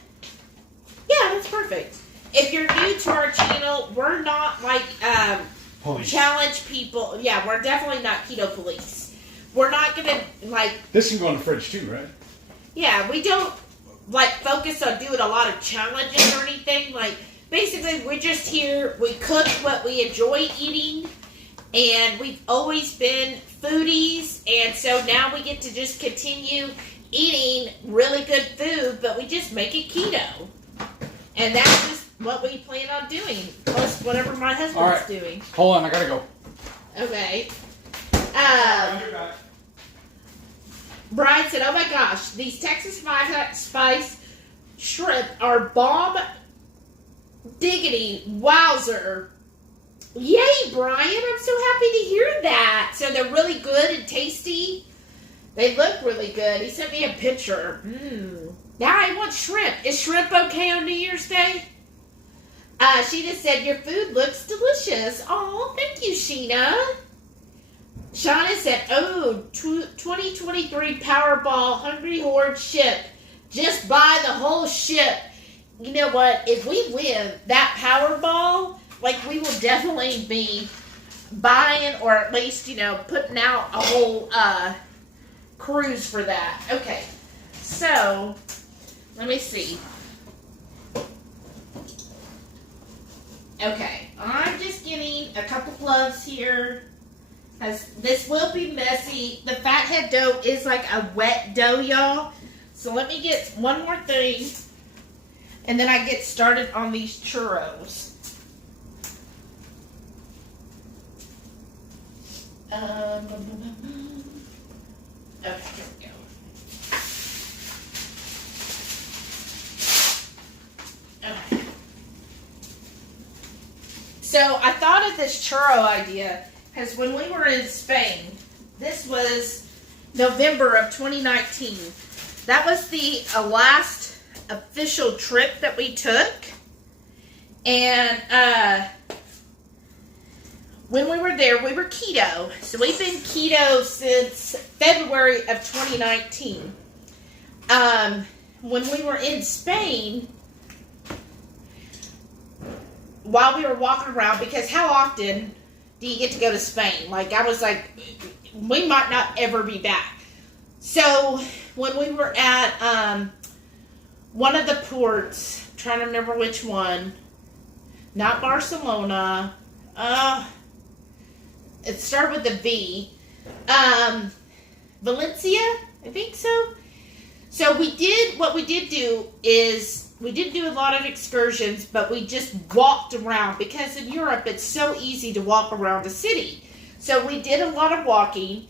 yeah, that's perfect. If you're new to our channel, we're not like Police. challenge people. Yeah, we're definitely not keto police. We're not gonna like. This can go in the fridge too, right? Yeah, we don't like focus on doing a lot of challenges or anything. Like basically, we're just here. We cook what we enjoy eating. And we've always been foodies, and so now we get to just continue eating really good food, but we just make it keto. And that's just what we plan on doing, plus whatever my husband's doing. Hold on, I gotta go. Okay. On your back. Brian said, oh my gosh, these Texas spice shrimp are bomb diggity wowzer. Yay, Brian. I'm so happy to hear that. So they're really good and tasty. They look really good. He sent me a picture. Now I want shrimp. Is shrimp okay on New Year's Day? Sheena said, your food looks delicious. Oh, thank you, Sheena. Shauna said, oh, 2023 Powerball Hungry Horde ship. Just buy the whole ship. You know what? If we win that Powerball, like, we will definitely be buying, or at least, putting out a whole cruise for that. Okay, so, let me see. Okay, I'm just getting a couple gloves here, because this will be messy. The fathead dough is like a wet dough, y'all. So let me get one more thing, and then I get started on these churros. Okay, here we go. Okay. So I thought of this churro idea because when we were in Spain, this was November of 2019. That was the last official trip that we took. And when we were there, we were keto. So we've been keto since February of 2019. When we were in Spain, while we were walking around, because how often do you get to go to Spain? Like, I was like, we might not ever be back. So when we were at one of the ports, I'm trying to remember which one, not Barcelona, it started with a V. Valencia, I think so. So what we did do is, we didn't do a lot of excursions, but we just walked around, because in Europe it's so easy to walk around the city. So we did a lot of walking,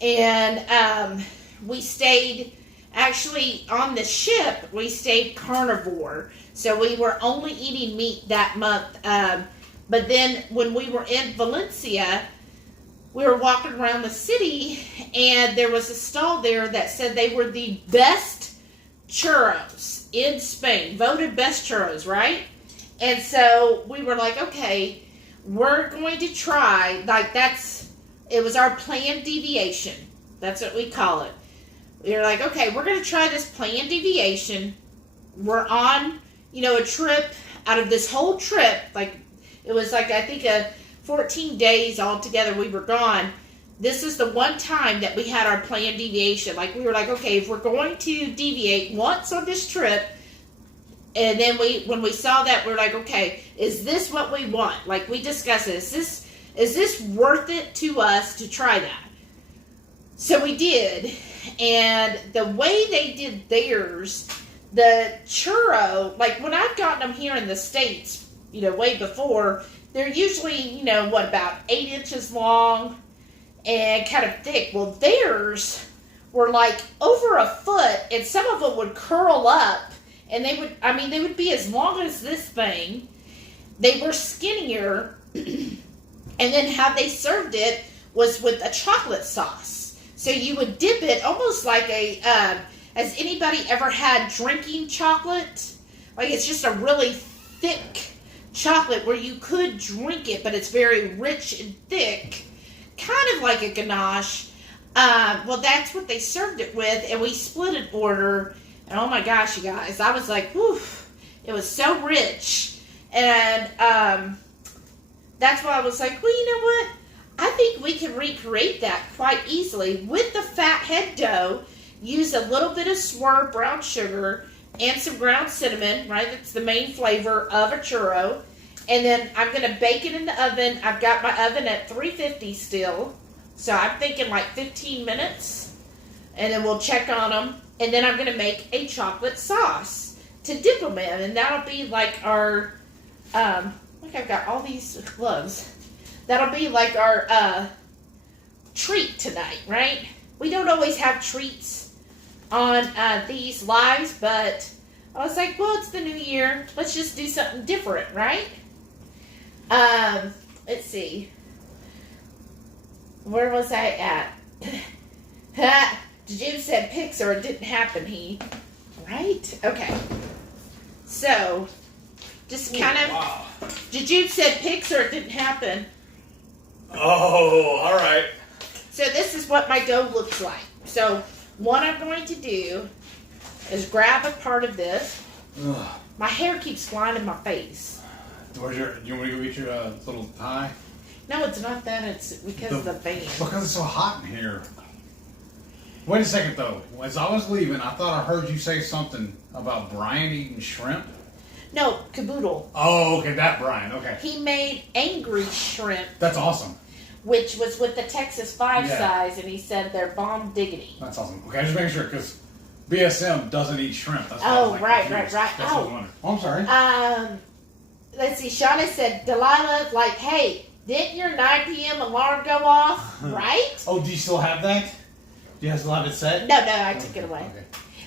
and we stayed, actually on the ship, we stayed carnivore. So we were only eating meat that month. But then when we were in Valencia, we were walking around the city, and there was a stall there that said they were the best churros in Spain, voted best churros, right? And so we were like, okay, we're going to try, like it was our planned deviation. That's what we call it. We were like, okay, we're going to try this planned deviation. We're on, a trip. Out of this whole trip, like, it was like, I think 14 days altogether we were gone. This is the one time that we had our planned deviation. Like, we were like, okay, if we're going to deviate once on this trip, and then when we saw that, we're like, okay, is this what we want? Like, we discussed it. Is this worth it to us to try that? So we did, and the way they did theirs, the churro, like when I've gotten them here in the States, way before, they're usually, about 8 inches long and kind of thick. Well, theirs were like over a foot, and some of them would curl up, and they would be as long as this thing. They were skinnier, and then how they served it was with a chocolate sauce. So you would dip it almost like has anybody ever had drinking chocolate? Like, it's just a really thick chocolate where you could drink it, but it's very rich and thick. Kind of like a ganache. Well, that's what they served it with, and we split an order. And oh my gosh, you guys, I was like, whew, it was so rich. And that's why I was like, well, you know what? I think we can recreate that quite easily with the fathead dough. Use a little bit of swerve brown sugar and some ground cinnamon, right? That's the main flavor of a churro. And then I'm going to bake it in the oven. I've got my oven at 350 still. So I'm thinking like 15 minutes. And then we'll check on them. And then I'm going to make a chocolate sauce to dip them in. And that'll be like our, look, I've got all these gloves. That'll be like our treat tonight, right? We don't always have treats on these lives, but I was like, well, it's the new year. Let's just do something different, right? Let's see. Where was I at? Jim said Pixar, it didn't happen, right? Okay. So, just kind of, wow. Jujube said Pixar, it didn't happen. Oh, all right. So this is what my dough looks like. So what I'm going to do is grab a part of this. Ugh. My hair keeps flying in my face. Do you want me to go get your little tie? No, it's not that. It's because of the fan. Because it's so hot in here. Wait a second, though. As I was leaving, I thought I heard you say something about Brian eating shrimp. No, Caboodle. Oh, okay, that Brian. Okay. He made angry shrimp. That's awesome. Which was with the Texas 5 size, and he said they're bomb diggity. That's awesome. Okay, just making sure, because BSM doesn't eat shrimp. That's right. That's what I was wondering. Oh, I'm sorry. Let's see. Shauna said, Delilah, like, hey, didn't your 9 p.m. alarm go off? Right? Oh, do you still have that? Do you still have it set? No, I took it away. Okay.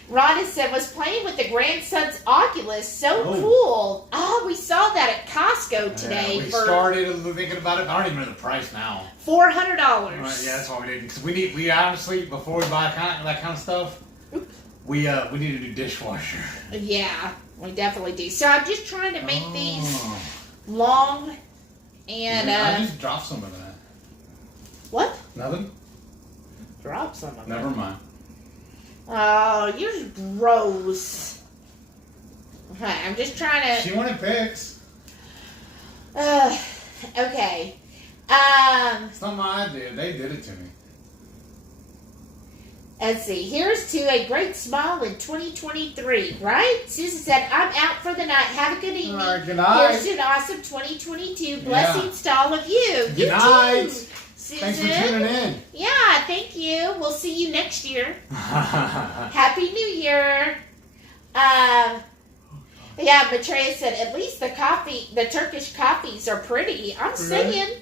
Rhonda said, was playing with the grandson's Oculus. So cool. Oh, we saw that at Costco today. We started thinking about it. I don't even know the price now. $400. Right, yeah, that's why we did. Because we honestly, before we buy that kind of stuff, we need a new dishwasher. Yeah, we definitely do. So I'm just trying to make these long and... I just dropped some of that. What? Nothing? Drop some of it. Never mind. Oh, you're gross. Okay, I'm just trying to... She wanted pics. Okay. It's not my idea. They did it to me. Let's see. Here's to a great smile in 2023, right? Susan said, I'm out for the night. Have a good evening. All right, good night. Here's to an awesome 2022. Blessings to all of you. Good night. Too, Susan. Thanks for tuning in. Yeah, thank you. We'll see you next year. Happy New Year. Yeah, Maitreya said, at least the Turkish coffees are pretty. I'm saying.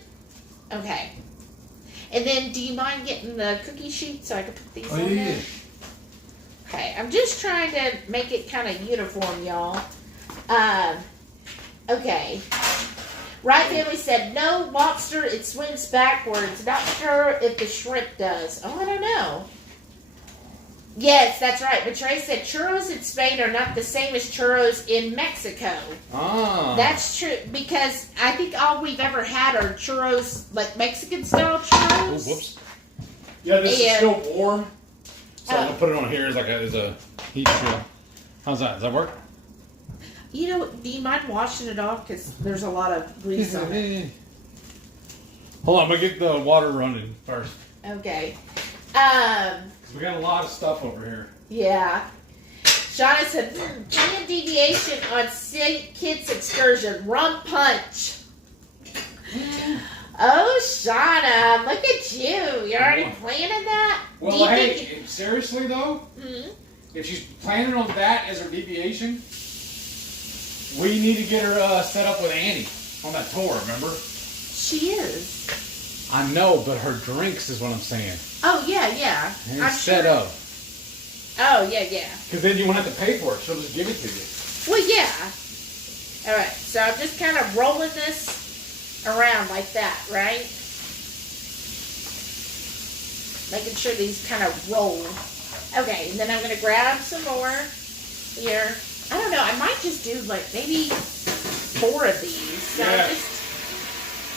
Okay. And then, do you mind getting the cookie sheet so I can put these on there? Yeah. Okay, I'm just trying to make it kind of uniform, y'all. Okay. Right Family said, no, lobster, it swims backwards. Not sure if the shrimp does. Oh, I don't know. Yes, that's right. But Trey said churros in Spain are not the same as churros in Mexico. Ah. That's true, because I think all we've ever had are churros, like Mexican-style churros. Oh, whoops. Yeah, this is still warm. So I'm going to put it on here as a heat shield. How's that? Does that work? You know, do you mind washing it off? Because there's a lot of grease on it. Hold on, I'm going to get the water running first. Okay. We got a lot of stuff over here. Yeah. Shauna said, planned deviation on kids' excursion. Rum punch. Oh, Shauna, look at you. You're already planning that? Well, hey, seriously though, if she's planning on that as her deviation, we need to get her set up with Annie on that tour, remember? She is. I know, but her drinks is what I'm saying. Oh, yeah. And set up. Oh, yeah. Because then you won't have to pay for it. She'll just give it to you. Well, yeah. All right, so I'm just kind of rolling this around like that, right? Making sure these kind of roll. Okay, and then I'm going to grab some more here. I don't know, I might just do like maybe 4 of these. So yeah.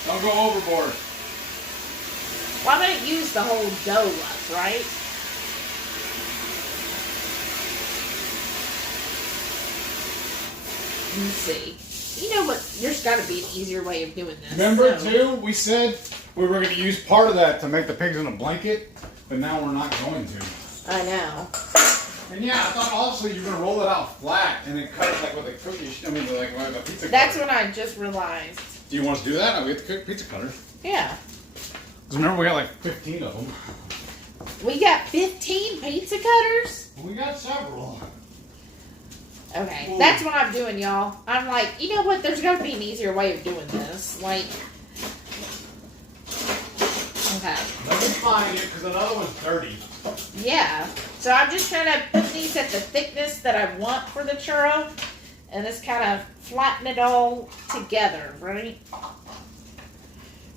Don't go overboard. Well, I'm going to use the whole dough up, right? Let me see. You know what? There's got to be an easier way of doing this. Remember, too, we said we were going to use part of that to make the pigs in a blanket, but now we're not going to. I know. And yeah, I thought also you were going to roll it out flat and then cut it like with a cookie, like with a pizza cutter. That's what I just realized. Do you want us to do that? No, we have to cook pizza cutter. Yeah. Because remember, we got like 15 of them. We got 15 pizza cutters? We got several. Okay, that's what I'm doing, y'all. I'm like, you know what? There's got to be an easier way of doing this. Like, okay. Let me find it because another one's dirty. Yeah. So I'm just trying to put these at the thickness that I want for the churro. And just kind of flatten it all together, right?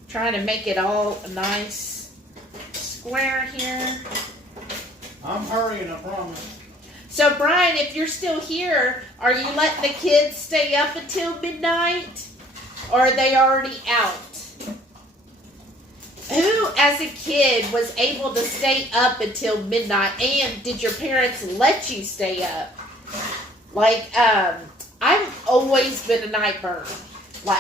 Trying to make it all a nice square here. I'm hurrying, I promise. So, Brian, if you're still here, are you letting the kids stay up until midnight? Or are they already out? Who, as a kid, was able to stay up until midnight? And did your parents let you stay up? Like, I've always been a night bird.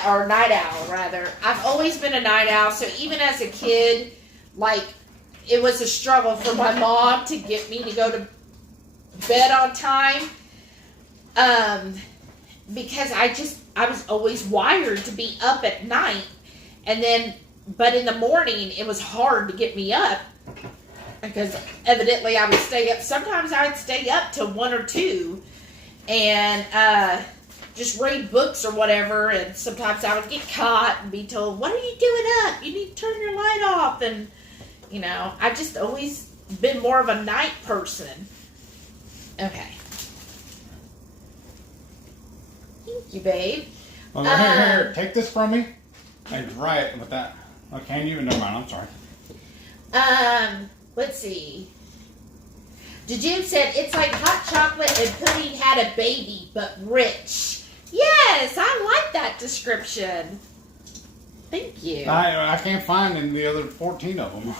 Or night owl, rather. I've always been a night owl. So, even as a kid, like, it was a struggle for my mom to get me to go to bed on time, because I was always wired to be up at night, but in the morning it was hard to get me up because evidently I would stay up. Sometimes I'd stay up till 1 or 2 and just read books or whatever, and sometimes I would get caught and be told, "What are you doing up? You need to turn your light off." And you know, I've just always been more of a night person. Okay. Thank you, babe. Oh, here, take this from me. And dry it with that. Oh, can you? Never mind, I'm sorry. Let's see. Jajun said, it's like hot chocolate and pudding had a baby, but rich. Yes, I like that description. Thank you. I can't find the other 14 of them.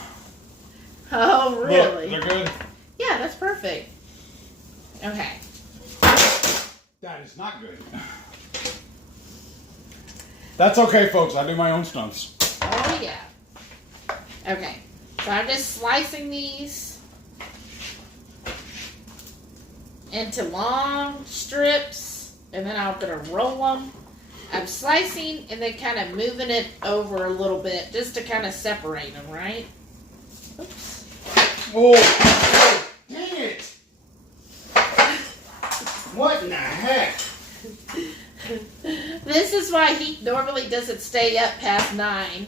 Oh, really? Look, they're good? Yeah, that's perfect. Okay. That is not good. That's okay, folks. I do my own stunts. Oh, yeah. Okay. So I'm just slicing these into long strips, and then I'm going to roll them. I'm slicing and then kind of moving it over a little bit just to kind of separate them, right? Oops. Oh, dang it! What in the heck? This is why he normally doesn't stay up past 9.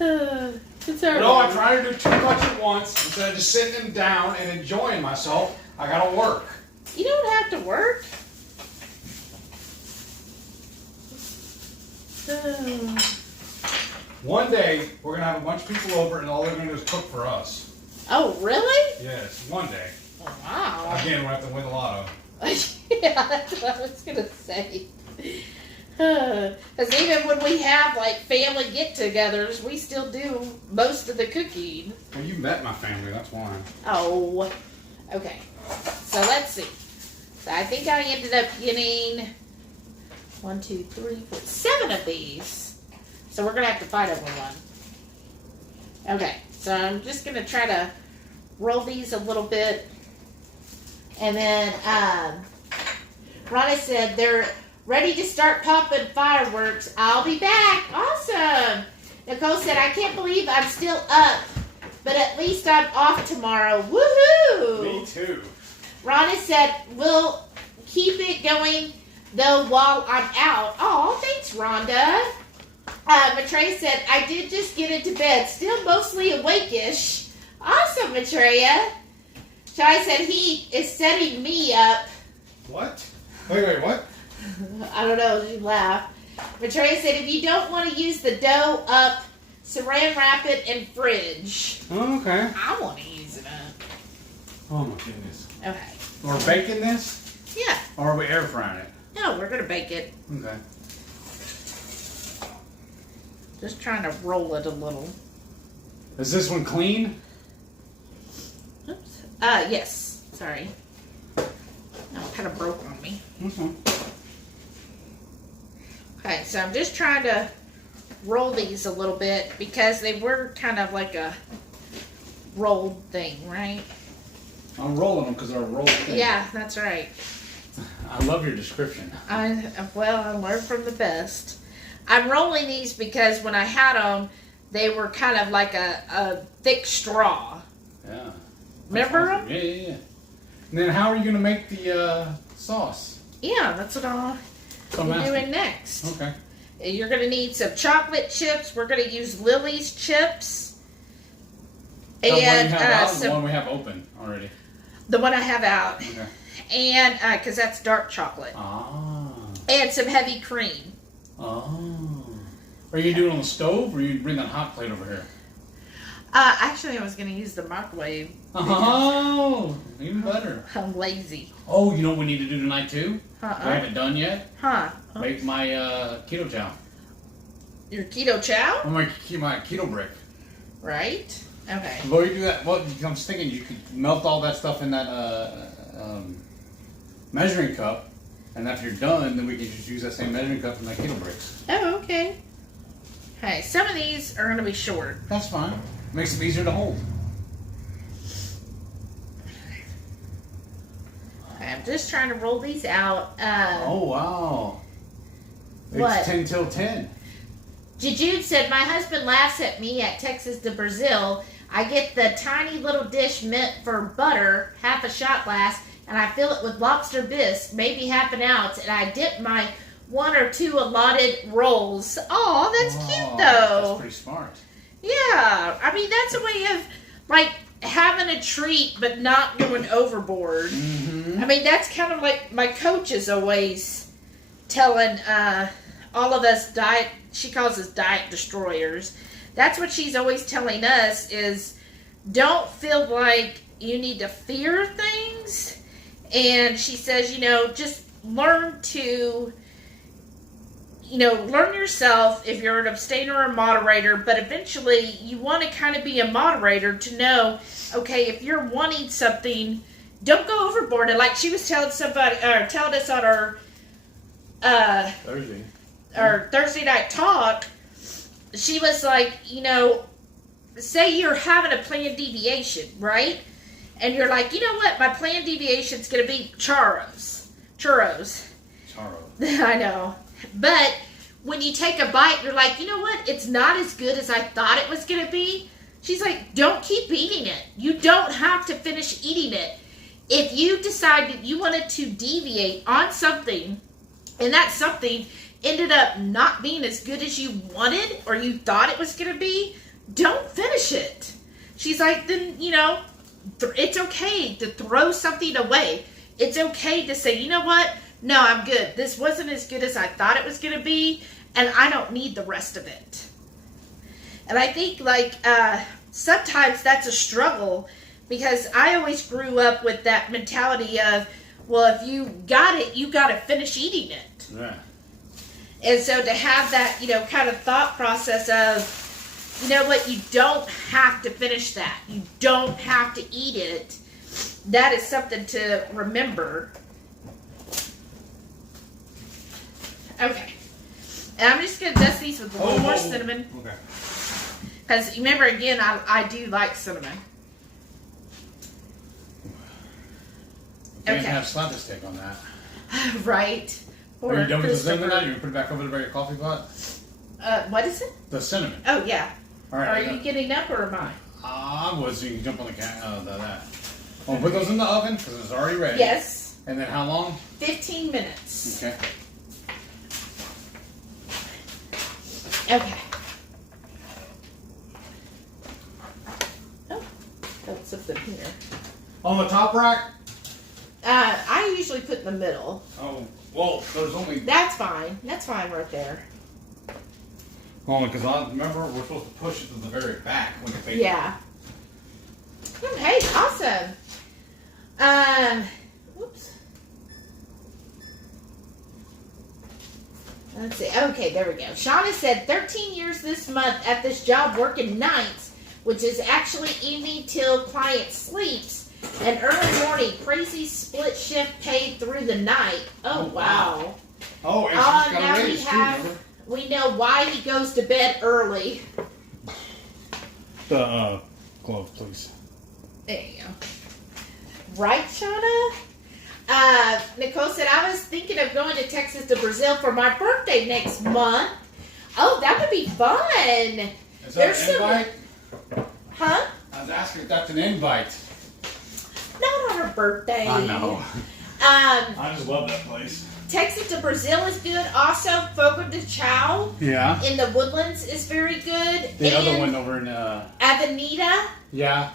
It's alright. No, I'm trying to do too much at once instead of just sitting down and enjoying myself. I gotta work. You don't have to work. One day, we're going to have a bunch of people over, and all they're going to do is cook for us. Oh, really? Yes, one day. Oh, wow. Again, we'll have to win the lotto. Yeah, that's what I was going to say. Because even when we have, like, family get-togethers, we still do most of the cooking. Well, you met my family, that's why. Oh, okay. So let's see. So I think I ended up getting 1, 2, 3, 4, 7 of these. So we're going to have to fight over one. Okay, so I'm just going to try to roll these a little bit. And then Rhonda said they're ready to start popping fireworks. I'll be back. Awesome. Nicole said, I can't believe I'm still up, but at least I'm off tomorrow. Woohoo! Me too. Rhonda said, we'll keep it going, though, while I'm out. Oh, thanks, Rhonda. Matreya said, I did just get into bed, still mostly awake-ish. Awesome, Matreya. Shai said, he is setting me up. What? Wait, what? I don't know, she laughed. Matreya said, if you don't want to use the dough up, saran wrap it in fridge. Oh, okay. I want to use it up. Oh my goodness. Okay. We're baking this? Yeah. Or are we air frying it? No, we're going to bake it. Okay. Just trying to roll it a little. Is this one clean? Oops. Yes. Sorry. No, it kind of broke on me. Okay. Okay, so I'm just trying to roll these a little bit because they were kind of like a rolled thing, right? I'm rolling them because they're rolled thing. Yeah, that's right. I love your description. I learned from the best. I'm rolling these because when I had them, they were kind of like a thick straw. Yeah. Remember them? Yeah. And then how are you going to make the sauce? Yeah, that's what I'll be doing next. Okay. You're going to need some chocolate chips. We're going to use Lily's chips. The one you And have out, the one we have open already. The one I have out. Okay. And because that's dark chocolate. Ah. And some heavy cream. Oh. Are you doing it on the stove, or you bring that hot plate over here? Actually, I was going to use the microwave. Oh, even better. I'm lazy. Oh, you know what we need to do tonight too? Uh-uh. I haven't done yet. Huh? Make my keto chow. Your keto chow? Or my keto brick. Right. Okay. Before you do that, well, I'm just thinking you could melt all that stuff in that measuring cup, and after you're done, then we can just use that same measuring cup for my keto bricks. Oh, okay. Hey, some of these are going to be short. That's fine. Makes them easier to hold. I'm just trying to roll these out. Oh, wow. It's What? 10 till 10. Jude said, my husband laughs at me at Texas to Brazil. I get the tiny little dish meant for butter, half a shot glass, and I fill it with lobster bisque, maybe half an ounce, and I dip my 1 or 2 allotted rolls. Oh, that's cute, though. That's pretty smart. Yeah. I mean, that's a way of, like, having a treat but not going overboard. Mm-hmm. I mean, that's kind of like my coach is always telling all of us she calls us diet destroyers. That's what she's always telling us is don't feel like you need to fear things. And she says, just learn to, learn yourself if you're an abstainer or a moderator, but eventually you want to kind of be a moderator to know, okay, if you're wanting something, don't go overboard. And like she was telling telling us on our Thursday night talk, she was like, say you're having a planned deviation, right? And you're like, you know what? My planned deviation is going to be churros. I know. But when you take a bite, you're like, you know what? It's not as good as I thought it was going to be. She's like, don't keep eating it. You don't have to finish eating it. If you decided you wanted to deviate on something, and that something ended up not being as good as you wanted or you thought it was going to be, don't finish it. She's like, then, it's okay to throw something away. It's okay to say, you know what? No, I'm good. This wasn't as good as I thought it was going to be, and I don't need the rest of it. And I think, like, sometimes that's a struggle, because I always grew up with that mentality of, well, if you got it, you got to finish eating it. Yeah. And so to have that, kind of thought process of, you know what, you don't have to finish that. You don't have to eat it. That is something to remember. Okay. And I'm just going to dust these with a little more cinnamon. Okay. Because remember, again, I do like cinnamon. Can't have slap stick on that. Right. Or Are you done with the cinnamon? Christopher. You gonna put it back over the coffee pot? What is it? The cinnamon. Oh, yeah. All right. Are you getting up or am I? I was. You can jump on the that. I'll put those in the oven because it's already ready. Yes. And then how long? 15 minutes. Okay. Okay. Oh, that's something here. On the top rack? I usually put in the middle. Oh, well, there's only... That's fine. That's fine right there. Only because I remember we're supposed to push it to the very back when you bake. Yeah. Okay, awesome. Whoops. Let's see. Okay, there we go. Shauna said 13 years this month at this job working nights, which is actually evening till client sleeps, and early morning. Crazy split shift paid through the night. Oh, wow. Oh, and she's got now a we raise too, have. remember? We know why he goes to bed early. The glove, please. There you go. Right, Shauna? Nicole said, I was thinking of going to Texas to Brazil for my birthday next month. Oh, that would be fun. Is that an invite? Huh? I was asking if that's an invite. Not on her birthday. I know. I just love that place. Texas to Brazil is good. Also, Fogo de Chao Yeah. in the Woodlands is very good. The other one over in... Avenida Yeah.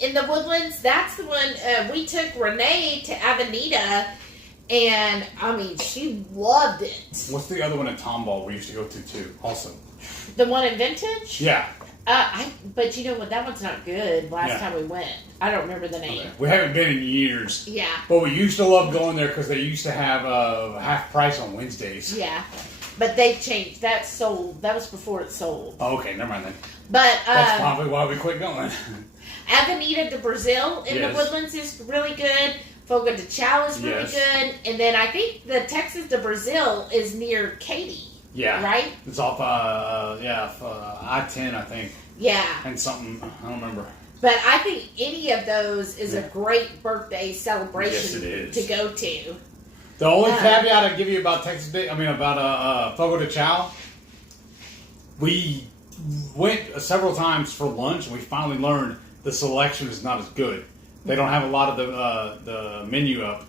in the Woodlands, that's the one. We took Renee to Avenida, and, I mean, she loved it. What's the other one in Tomball we used to go to, too, also? The one in Vintage? Yeah. But you know what? That one's not good. Last time we went, I don't remember the name. Okay. We haven't been in years. Yeah. But we used to love going there because they used to have half price on Wednesdays. Yeah. But they changed. That sold. That was before it sold. Oh, okay, never mind then. But That's probably why we quit going. Avenida de Brazil in the Woodlands is really good. Fogo de Chao is really good. And then I think the Texas de Brazil is near Katy. Yeah. Right? It's off, I-10, I think. Yeah. And something, I don't remember. But I think any of those is a great birthday celebration Yes, it is. to go to. The only caveat I'd give you about Fogo de Chao, we went several times for lunch, and we finally learned the selection is not as good. They don't have a lot of the menu up.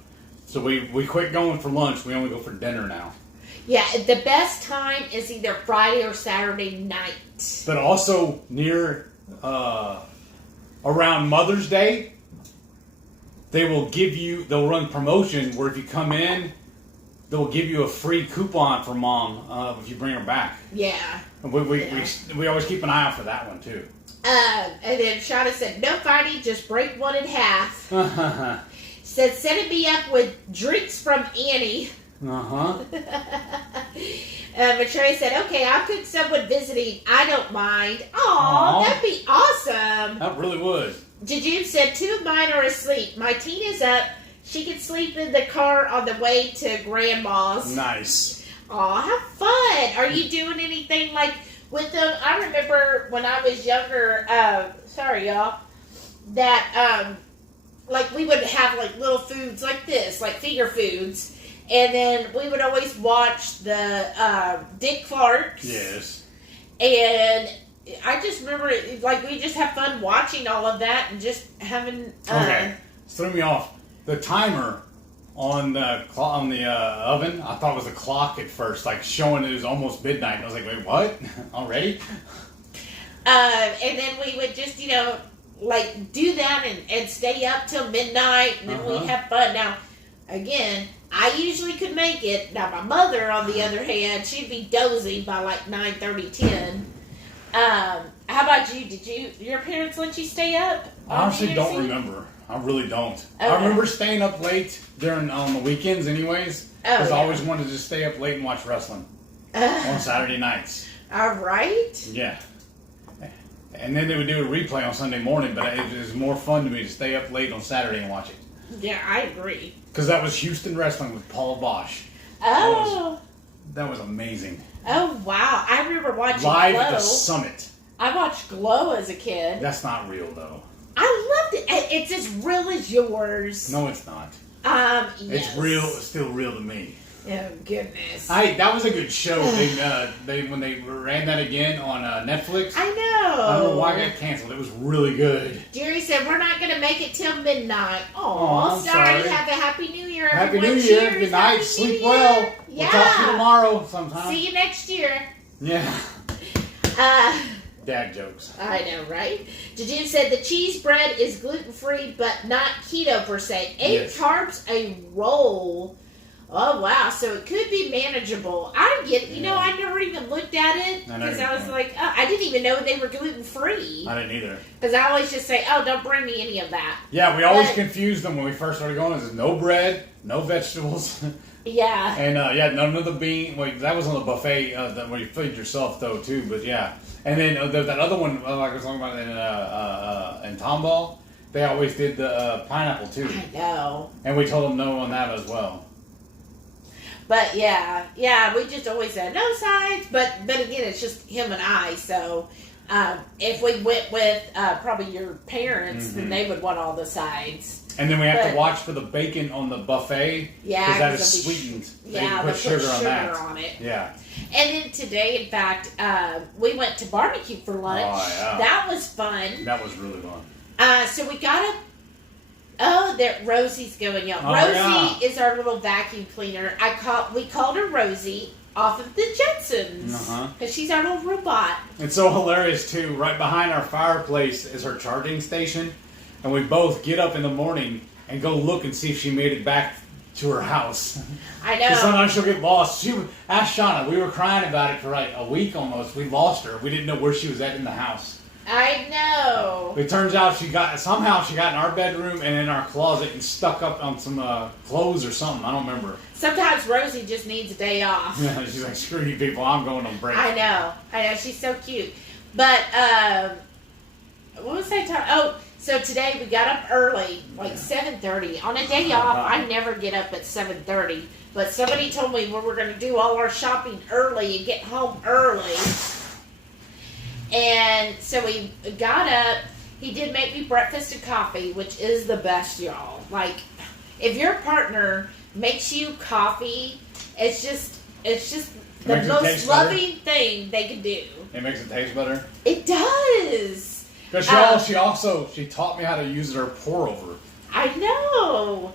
So we quit going for lunch. We only go for dinner now. Yeah, the best time is either Friday or Saturday night. But also near around Mother's Day, they'll run promotion where if you come in, they'll give you a free coupon for mom if you bring her back. Yeah. And we always keep an eye out for that one too. And then Shauna said, no fighting, just break one in half. Said, set me up with drinks from Annie. Matrey said, okay, I'll cook someone visiting. I don't mind. Aww, that'd be awesome. That really would. Jujube said, 2 of mine are asleep. My teen is up. She can sleep in the car on the way to Grandma's. Nice. Aw, have fun. Are you doing anything like with them? I remember when I was younger, sorry y'all, that like we would have like little foods like this, like finger foods. And then we would always watch the Dick Clark's. Yes. And I just remember, like, we just have fun watching all of that and just having... okay. Threw me off. The timer on the oven, I thought was a clock at first, like showing it was almost midnight. And I was like, wait, what? Already? And then we would just, like, do that and stay up till midnight. And then we'd have fun. Now... again, I usually could make it. Now, my mother, on the other hand, she'd be dozy by like 9:30, 10. How about you? Did your parents let you stay up? I honestly don't remember. I really don't. Okay. I remember staying up late on the weekends anyways. Because I always wanted to stay up late and watch wrestling on Saturday nights. All right. Yeah. And then they would do a replay on Sunday morning, but it was more fun to me to stay up late on Saturday and watch it. Yeah, I agree. Because that was Houston Wrestling with Paul Bosch. Oh. That was amazing. Oh, wow. I remember watching Live Glow. at the Summit. I watched Glow as a kid. That's not real, though. I loved it. It's as real as yours. No, it's not. Yes. It's real. It's still real to me. Oh, goodness. That was a good show. When they ran that again on Netflix. I know. I don't know why it got canceled. It was really good. Jerry said, we're not going to make it till midnight. Oh, Oh, sorry. Have a Happy New Year, Happy everyone. New Year. Cheers. Good night. Happy Sleep New Year. well. Yeah. We'll talk to you tomorrow sometime. See you next year. Yeah. Dad jokes. I know, right? Jajim said the cheese bread is gluten-free, but not keto per se. 8 carbs a roll. Oh, wow. So it could be manageable. I get it. You know, I never even looked at it because I was like, oh, I didn't even know they were gluten-free. I didn't either. Because I always just say, oh, don't bring me any of that. Yeah, we always confused them when we first started going. There's no bread, no vegetables. Yeah. And, none of the bean. Wait, that was on the buffet where you feed yourself, though, too. But, yeah. And then that other one, like I was talking about in Tomball, they always did the pineapple, too. I know. And we told them no on that as well. But yeah, we just always said no sides. But again, it's just him and I. So if we went with probably your parents, then they would want all the sides. And then we have to watch for the bacon on the buffet. Yeah, because that is sweetened. They put sugar on that. On it. Yeah. And then today, in fact, we went to barbecue for lunch. Oh, yeah. That was fun. That was really fun. So we got a. Oh, that Rosie's going up. Rosie is our little vacuum cleaner. We called her Rosie off of the Jetsons because she's our little robot. It's so hilarious too. Right behind our fireplace is her charging station, and we both get up in the morning and go look and see if she made it back to her house. I know. Sometimes she'll get lost. Ask Shauna. We were crying about it for like a week almost. We lost her. We didn't know where she was at in the house. I know. It turns out she got in our bedroom and in our closet and stuck up on some clothes or something. I don't remember. Sometimes Rosie just needs a day off. Yeah, she's like, screw you people, I'm going on break. I know. She's so cute. But what was I talking? Oh, so today we got up early, like 7:30. On a day off, I never get up at 7:30. But somebody told me we were going to do all our shopping early and get home early. And so we got up. He did make me breakfast and coffee, which is the best, y'all. Like, if your partner makes you coffee, it's just the most loving thing they can do. It makes it taste better. It does. Because she taught me how to use her pour over. I know.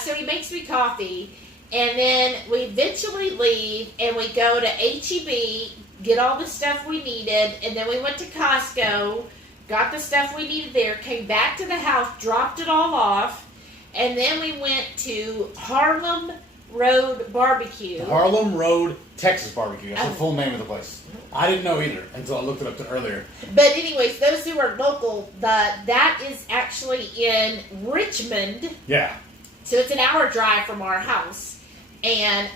So he makes me coffee, and then we eventually leave, and we go to HEB. Get all the stuff we needed, and then we went to Costco, got the stuff we needed there, came back to the house, dropped it all off, and then we went to Harlem Road Barbecue. The Harlem Road Texas Barbecue. That's the full name of the place. I didn't know either until I looked it up earlier. But anyways, those who are local, that is actually in Richmond. Yeah. So it's an hour drive from our house. And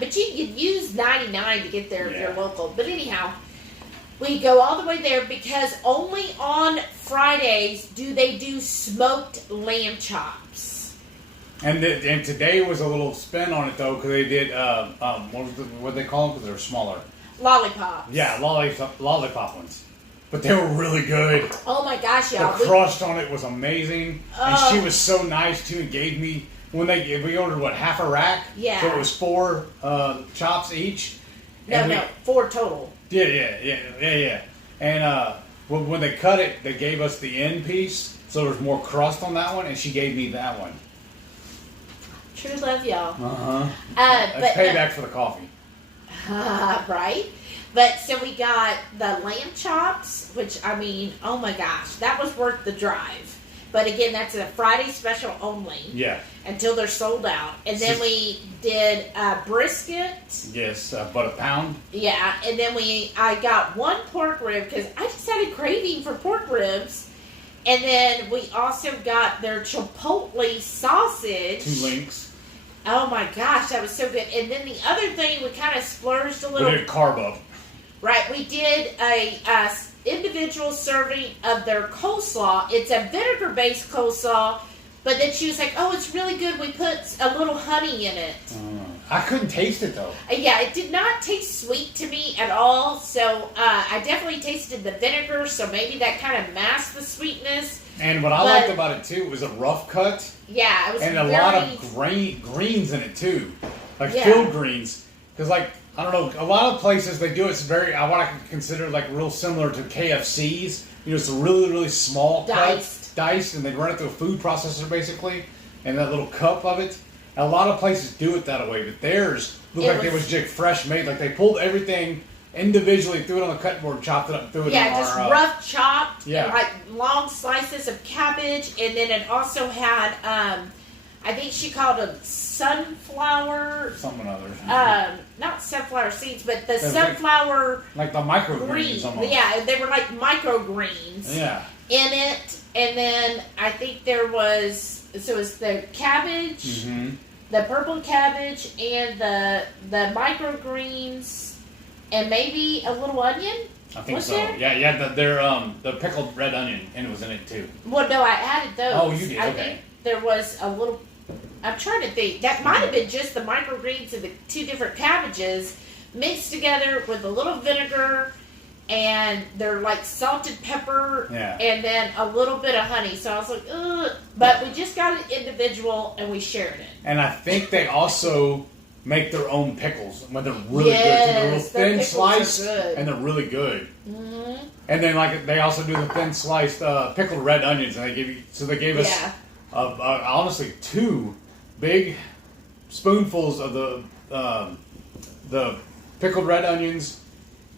but you can use 99 to get there if you're local. But anyhow, we go all the way there because only on Fridays do they do smoked lamb chops. And today was a little spin on it though, because they did what they call them because they're smaller. Lollipops. Yeah, lollipop ones. But they were really good. Oh my gosh, y'all! The crust on it was amazing, and she was so nice too and gave me. We ordered half a rack? Yeah. So it was 4 chops each. No, 4 total. Yeah. And when they cut it, they gave us the end piece, so there was more crust on that one, and she gave me that one. True love, y'all. That's payback for the coffee. Right? But so we got the lamb chops, which oh my gosh, that was worth the drive. But again, that's a Friday special only. Yeah. Until they're sold out. And then we did brisket. Yes, but a pound. Yeah, and then I got 1 pork rib because I just had a craving for pork ribs. And then we also got their chipotle sausage. 2 links. Oh my gosh, that was so good. And then the other thing, we kind of splurged a little. We did carb up. Right, we did a individual serving of their coleslaw. It's a vinegar-based coleslaw, but then she was like, "Oh, it's really good. We put a little honey in it." I couldn't taste it though. Yeah, it did not taste sweet to me at all. So I definitely tasted the vinegar, so maybe that kind of masked the sweetness. And what I liked about it too, it was a rough cut. Yeah, it was and a lot of greens in it too, like field greens. Because I don't know, a lot of places they do it's very what I consider like real similar to KFC's. You know, it's a really really small diced, and they run it through a food processor basically, and that little cup of it. And a lot of places do it that way, but theirs looked like it was just fresh made. Like they pulled everything individually, threw it on the cutting board, chopped it up, threw it in our... just rough chopped, like long slices of cabbage, and then it also had, I think she called them sunflower... Something other. Not sunflower seeds, but the sunflower... Like the microgreens almost. Yeah, they were like microgreens in it, and then I think there was... So it was the cabbage, the purple cabbage, and the microgreens, and maybe a little onion. I think so. There? Yeah. The pickled red onion, and it was in it too. Well, no, I added those. Oh, you did. I okay. think there was a little. I'm trying to think. That might have been just the microgreens and the 2 different cabbages mixed together with a little vinegar. And they're like salted pepper and then a little bit of honey. So I was like, ugh. But we just got it individual and we shared it. And I think they also make their own pickles when they're really good. They're a little thin sliced and they're really good. Mm-hmm. And then they also do the thin sliced pickled red onions. And they gave us honestly 2 big spoonfuls of the pickled red onions.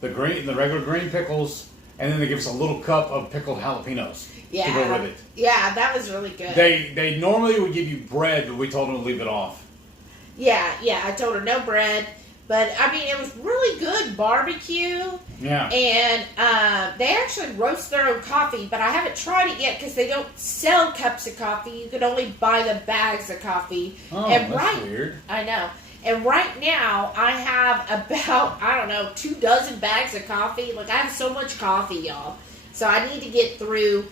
The regular green pickles, and then they give us a little cup of pickled jalapenos to go with it. Yeah, that was really good. They normally would give you bread, but we told them to leave it off. Yeah, I told her no bread, but I mean it was really good barbecue. Yeah. And they actually roast their own coffee, but I haven't tried it yet because they don't sell cups of coffee. You can only buy the bags of coffee. Oh, that's weird. I know. And right now, I have about, 2 dozen bags of coffee. Like, I have so much coffee, y'all. So I need to get through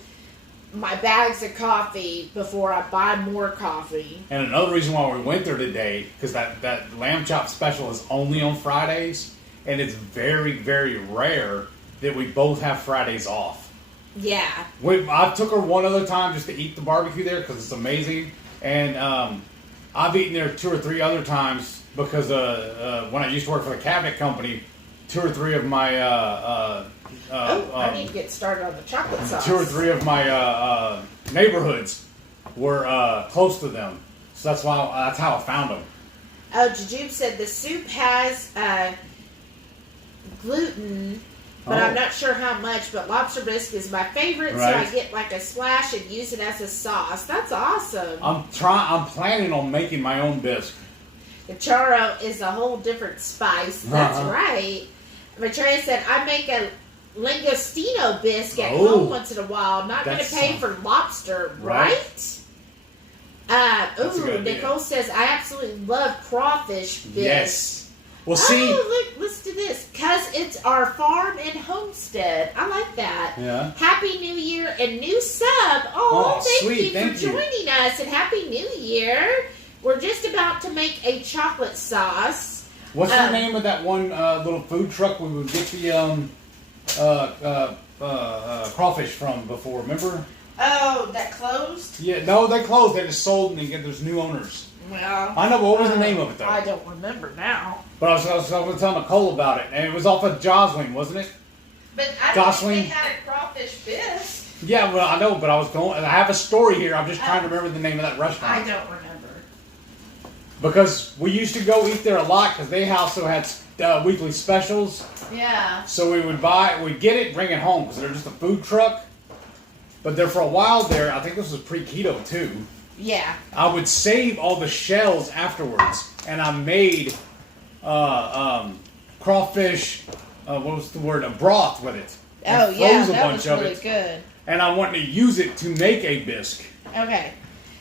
my bags of coffee before I buy more coffee. And another reason why we went there today, because that lamb chop special is only on Fridays, and it's very, very rare that we both have Fridays off. Yeah. I took her one other time just to eat the barbecue there, because it's amazing. And I've eaten there 2 or 3 other times because when I used to work for the cabinet company, 2 or 3 of my I need to get started on the chocolate sauce. 2 or 3 of my neighborhoods were close to them, so that's how I found them. Oh, Jujube said the soup has gluten. But I'm not sure how much, but lobster bisque is my favorite, so I get like a splash and use it as a sauce. That's awesome. I'm planning on making my own bisque. The charo is a whole different spice. That's right. Maitreya said, I make a langostino bisque at home once in a while. I'm not going to pay for lobster, right? Nicole says, I absolutely love crawfish bisque. Yes. Well, see. Oh, look, listen to this. Because it's our farm and homestead. I like that. Yeah. Happy New Year and new sub. Oh, thank you for joining us. And Happy New Year. We're just about to make a chocolate sauce. What's the name of that one little food truck we would get the crawfish from before? Remember? Oh, that closed? Yeah, no, they closed. They just sold and there's new owners. Well, I know, but what was the name of it though? I don't remember now. But I was going to tell Nicole about it, and it was off of Joslin, wasn't it? But I don't think they had a crawfish bisque. Yeah, well, I know, but I have a story here. I'm just trying to remember the name of that restaurant. I don't remember. Because we used to go eat there a lot, because they also had weekly specials. Yeah. So we'd get it, bring it home, because they're just a food truck. But there for a while there, I think this was pre-keto too. Yeah. I would save all the shells afterwards, and I made crawfish. What was the word? A broth with it. Oh yeah, that was really good. And I wanted to use it to make a bisque. Okay.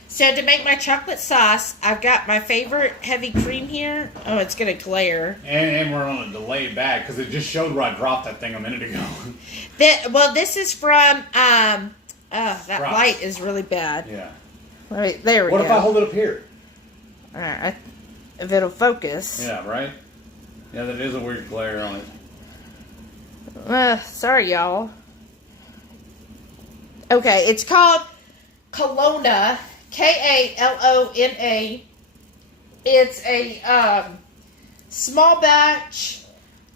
So to make my chocolate sauce, I've got my favorite heavy cream here. Oh, it's gonna glare. And we're on a delay back because it just showed where I dropped that thing a minute ago. Well, this is from that light is really bad. Yeah. All right, there we go. What if I hold it up here? All right, if it'll focus. Yeah, right? Yeah, that is a weird glare on it. Sorry, y'all. Okay, it's called Kalona, Kalona. It's a small batch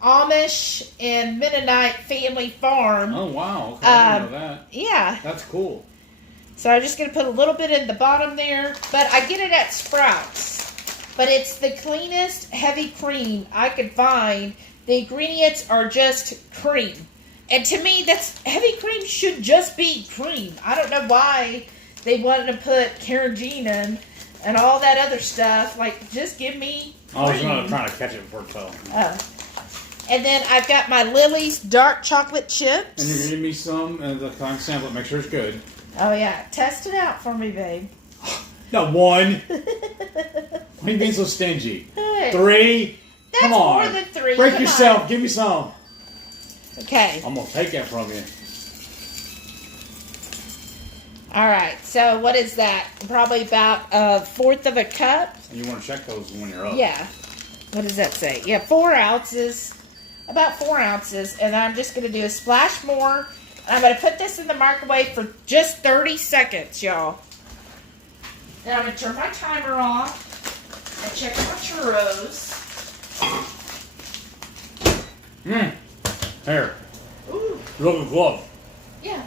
Amish and Mennonite family farm. Oh, wow. Okay, I didn't know that. Yeah. That's cool. So I'm just going to put a little bit in the bottom there. But I get it at Sprouts. But it's the cleanest heavy cream I could find. The ingredients are just cream. And to me, heavy cream should just be cream. I don't know why they wanted to put carrageenan and all that other stuff. Like, just give me cream. I was not trying to catch it before it fell. Oh. And then I've got my Lily's dark chocolate chips. And you're going to give me some, and the kind sample it, make sure it's good. Oh, yeah. Test it out for me, babe. No, one. Why are you being so stingy? Hey. 3. That's Come on. more than 3. Break Come yourself. on. Give me some. Okay. I'm going to take that from you. All right. So what is that? Probably about a fourth of a cup. And you want to check those when you're up. Yeah. What does that say? Yeah, 4 ounces. About 4 ounces. And I'm just going to do a splash more. And I'm going to put this in the microwave for just 30 seconds, y'all. Then I'm going to turn my timer off and check my churros. Here. Ooh. Look at the glove. Yeah.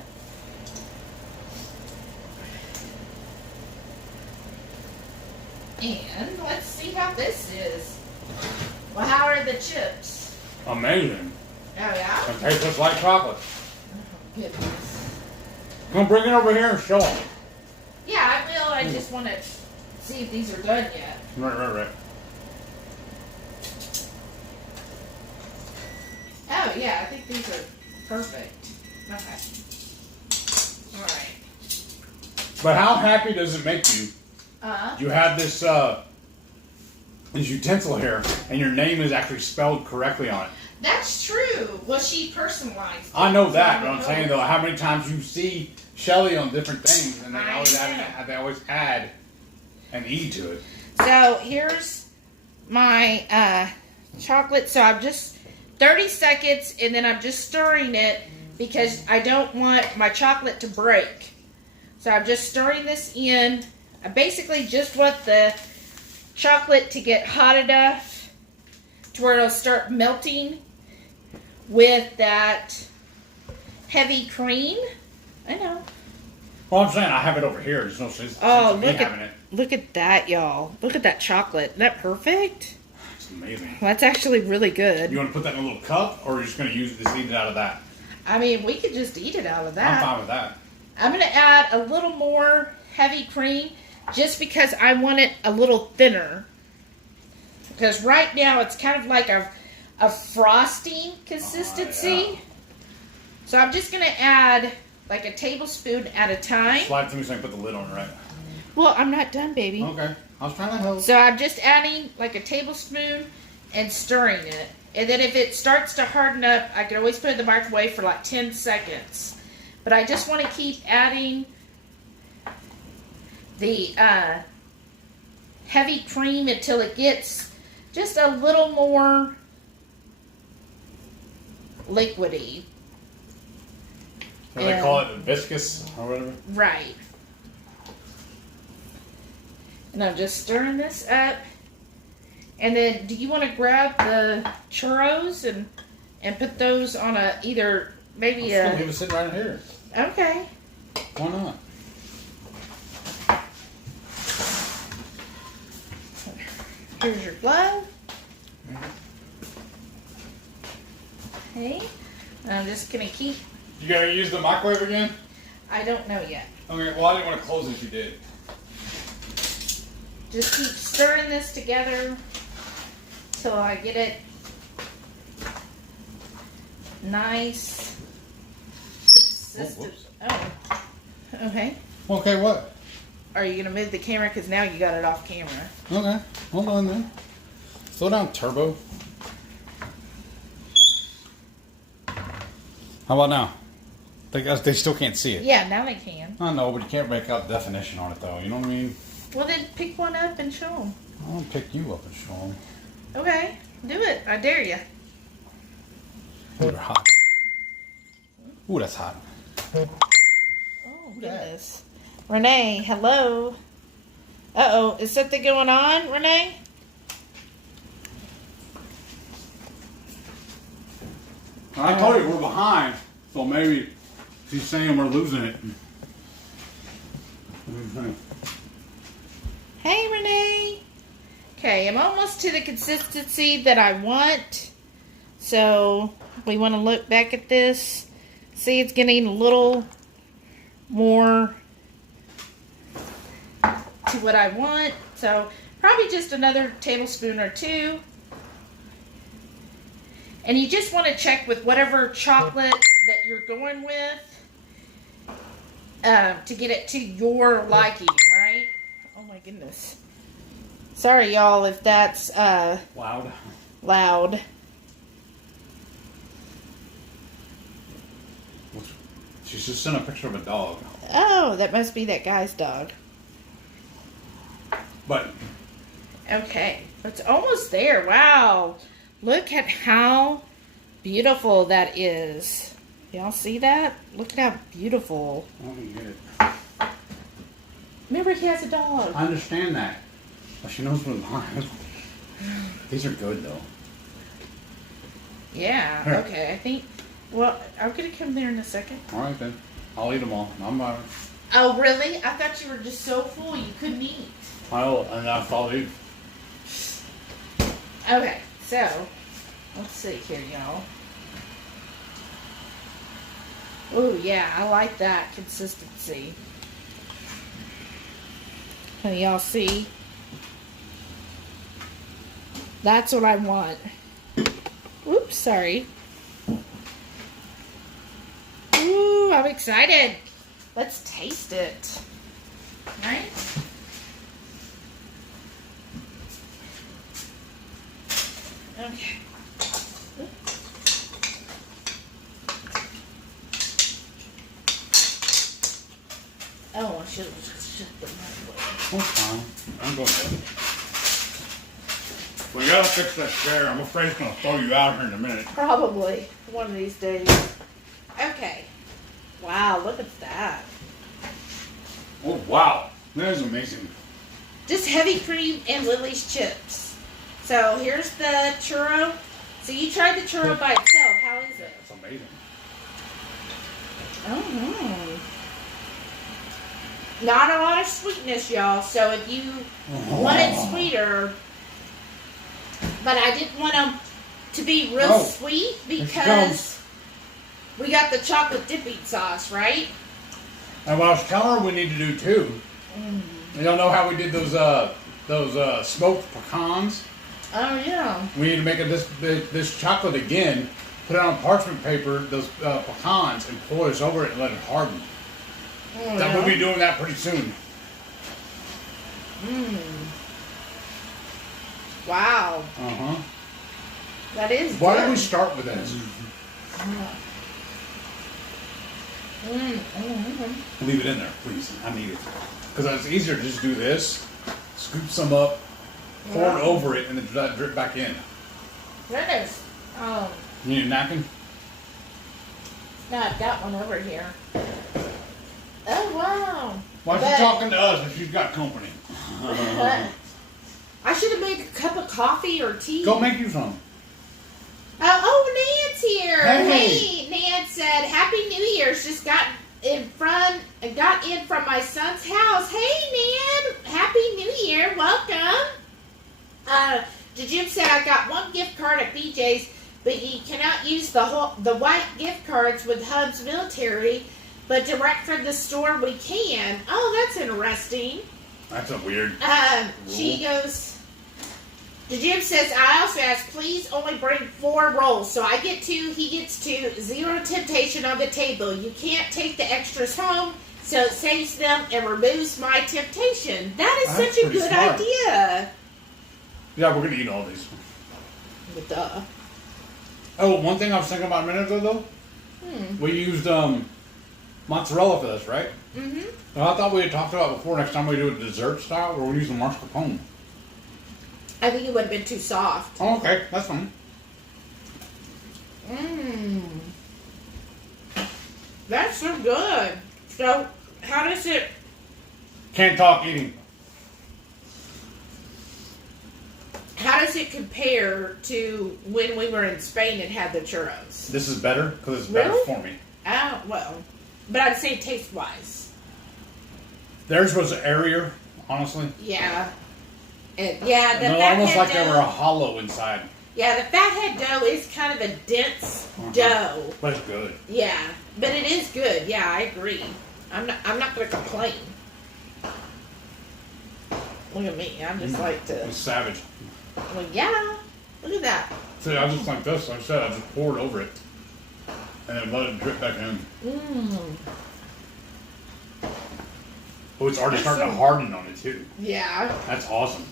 And let's see how this is. Well, how are the chips? Amazing. Oh, yeah? It tastes just like chocolate. Oh, goodness. Come bring it over here and show them. Yeah, I will. I just want to see if these are done yet. Right. Oh, yeah, I think these are perfect. Okay. All right. But how happy does it make you? You have this utensil here, and your name is actually spelled correctly on it. That's true. Well, she personalized it. I know that, but I'm saying though, how many times you see Shelly on different things, and they always add an E to it. So here's my chocolate. So I'm just 30 seconds, and then I'm just stirring it because I don't want my chocolate to break. So I'm just stirring this in. I basically just want the chocolate to get hot enough to where it'll start melting with that heavy cream. I know. Well, I'm saying I have it over here. There's no sense Oh, of me having it. look at that, y'all. Look at that chocolate. Isn't that perfect? It's amazing. Well, that's actually really good. You want to put that in a little cup, or are you just going to eat it out of that? I mean, we could just eat it out of that. I'm fine with that. I'm going to add a little more heavy cream just because I want it a little thinner. Because right now it's kind of like a frosting consistency. Yeah. So I'm just going to add like a tablespoon at a time. Slide it to me so I can put the lid on it, right? Well, I'm not done, baby. Okay. I was trying to help. So I'm just adding like a tablespoon and stirring it. And then if it starts to harden up, I can always put it in the microwave for like 10 seconds. But I just want to keep adding the heavy cream until it gets just a little more liquidy. What they call it, viscous or whatever? Right. And I'm just stirring this up. And then, do you want to grab the churros and put those on a either maybe I'm leave it sitting right here. Okay. Why not? Here's your glove. Okay. I'm just gonna keep. You gotta use the microwave again? I don't know yet. Okay, well, I didn't want to close as you did. Just keep stirring this together till I get it nice, consistent. Oh, okay. Okay, what? Are you going to move the camera? Because now you got it off camera. Okay, hold on then. Slow down, Turbo. How about now? They still can't see it. Yeah, now they can. I know, but you can't make out definition on it, though. You know what I mean? Well, then pick one up and show them. I'll pick you up and show them. Okay, do it. I dare you. Ooh, they're hot. Ooh, that's hot. Oh, goodness. Renee, hello. Uh-oh, is something going on, Renee? I told you we're behind, so maybe she's saying we're losing it. Hey, Renee. Okay, I'm almost to the consistency that I want. So, we want to look back at this. See, it's getting a little more to what I want. So, probably just another tablespoon or two. And you just want to check with whatever chocolate that you're going with to get it to your liking, right? Oh my goodness. Sorry, y'all, if that's loud. She's just sent a picture of a dog. Oh, that must be that guy's dog. But okay, it's almost there. Wow. Look at how beautiful that is. Y'all see that? Look at how beautiful. I don't get it. Remember, he has a dog. I understand that. But she knows what's behind. These are good, though. Yeah, Here. okay. I think, well, I'm going to come there in a second. All right, then. I'll eat them all. Oh, really? I thought you were just so full you couldn't eat. I'll eat. Okay, so, let's see here, y'all. Oh, yeah, I like that consistency. Can y'all see? That's what I want. Oops, sorry. Ooh, I'm excited. Let's taste it. Right? Okay. Oh, I should have shut the microwave. That's fine. I'm going to. We gotta fix that chair. I'm afraid it's gonna throw you out here in a minute. Probably one of these days. Okay. Wow, look at that. Oh, wow. That is amazing. Just heavy cream and Lily's chips. So here's the churro. So you tried the churro by itself. How is it? That's amazing. Oh. Not a lot of sweetness, y'all. So if you want it sweeter, but I didn't want them to be real sweet because we got the chocolate dipping sauce, right? And what I was telling her we need to do too. You don't know how we did those smoked pecans? Oh yeah. We need to make this chocolate again. Put it on parchment paper, those pecans, and pour this over it and let it harden. Oh, That we'll be doing that pretty soon. Wow. That is Why good. don't we start with this? Leave it in there, please. I need it. Because it's easier to just do this, scoop some up, pour it over it, and then let it drip back in. Goodness. You need a napkin? No, I've got one over here. Oh, wow. Why is she talking to us if she's got company? I should have made a cup of coffee or tea. Go make you some. Oh, Nan's here. Hey. Nan said, Happy New Year's. Just got in from my son's house. Hey, Nan. Happy New Year. Welcome. The Jim said I got one gift card at BJ's, but you cannot use the white gift cards with Hub's Military. but direct from the store we can. Oh, that's interesting. That's a weird She goes, the Jim says, I also ask, please only bring 4 rolls. So I get 2, he gets 2, 0 temptation on the table. You can't take the extras home, so it saves them and removes my temptation. That is such a good smart. idea. Yeah, we're going to eat all these. Duh. Oh, one thing I was thinking about a minute ago, though. We used mozzarella for this, right? Mm-hmm. Well, I thought we had talked about before next time we do a dessert style where we're using mascarpone. I think it would have been too soft. Oh, okay. That's fine. That's so good. So, how does it... Can't talk eating. How does it compare to when we were in Spain and had the churros? This is better because it's better Really? for me. Oh, well. But I'd say taste-wise. Theirs was airier, honestly. Yeah. Yeah, the No, fathead almost like dough. they were hollow inside. Yeah, the fathead dough is kind of a dense dough. But it's good. Yeah, but it is good. Yeah, I agree. I'm not going to complain. Look at me. I'm just like to... It's savage. Well, yeah. Look at that. See, I just like this. Like I said, I just poured over it. And then let it drip back in. Oh, it's already starting to harden on it, too. Yeah. That's awesome.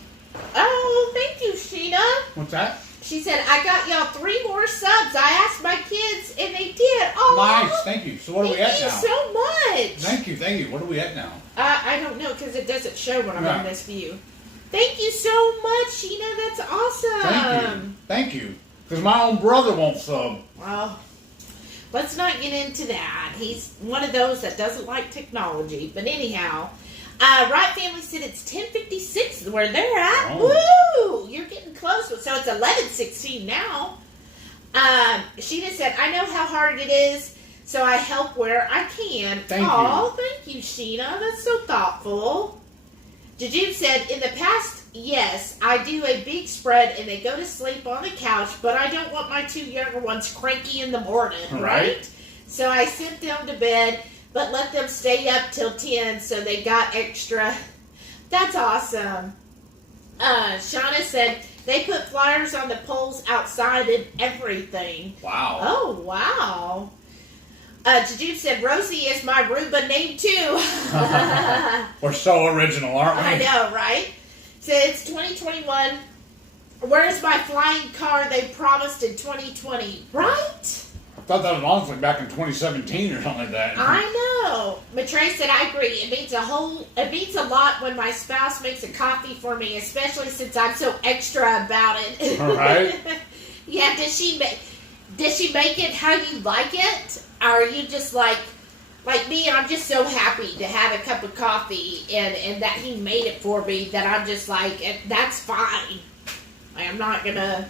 Oh, thank you, Sheena. What's that? She said, I got y'all 3 more subs. I asked my kids, and they did. Oh, Nice. Thank you. So what are we at now? Thank you so much. Thank you. Thank you. What are we at now? I don't know, because it doesn't show when I'm Yeah. in this view. Thank you so much, Sheena. That's awesome. Thank you. Thank you. Because my own brother won't sub. Well, let's not get into that. He's one of those that doesn't like technology. But anyhow, Right Family said it's 10:56 where they're at. Oh. Woo! You're getting close. So it's 11:16 now. Sheena said, I know how hard it is, so I help where I can. Thank you. Thank you, Sheena. That's so thoughtful. Jajib said, in the past, yes, I do a big spread and they go to sleep on the couch, but I don't want my 2 younger ones cranky in the morning, right? So I sent them to bed, but let them stay up till 10, so they got extra. That's awesome. Shauna said, they put flyers on the poles outside and everything. Wow. Oh, wow. Jajib said, Rosie is my Ruba name too. We're so original, aren't we? I know, right? So it's 2021. Where's my flying car they promised in 2020? Right? I thought that was honestly back in 2017 or something like that. I know. Matre said, I agree. It means a lot when my spouse makes a coffee for me, especially since I'm so extra about it. All right. Yeah, does she make it how you like it? Or are you just like me, I'm just so happy to have a cup of coffee and that he made it for me that I'm just like, that's fine. I'm not going to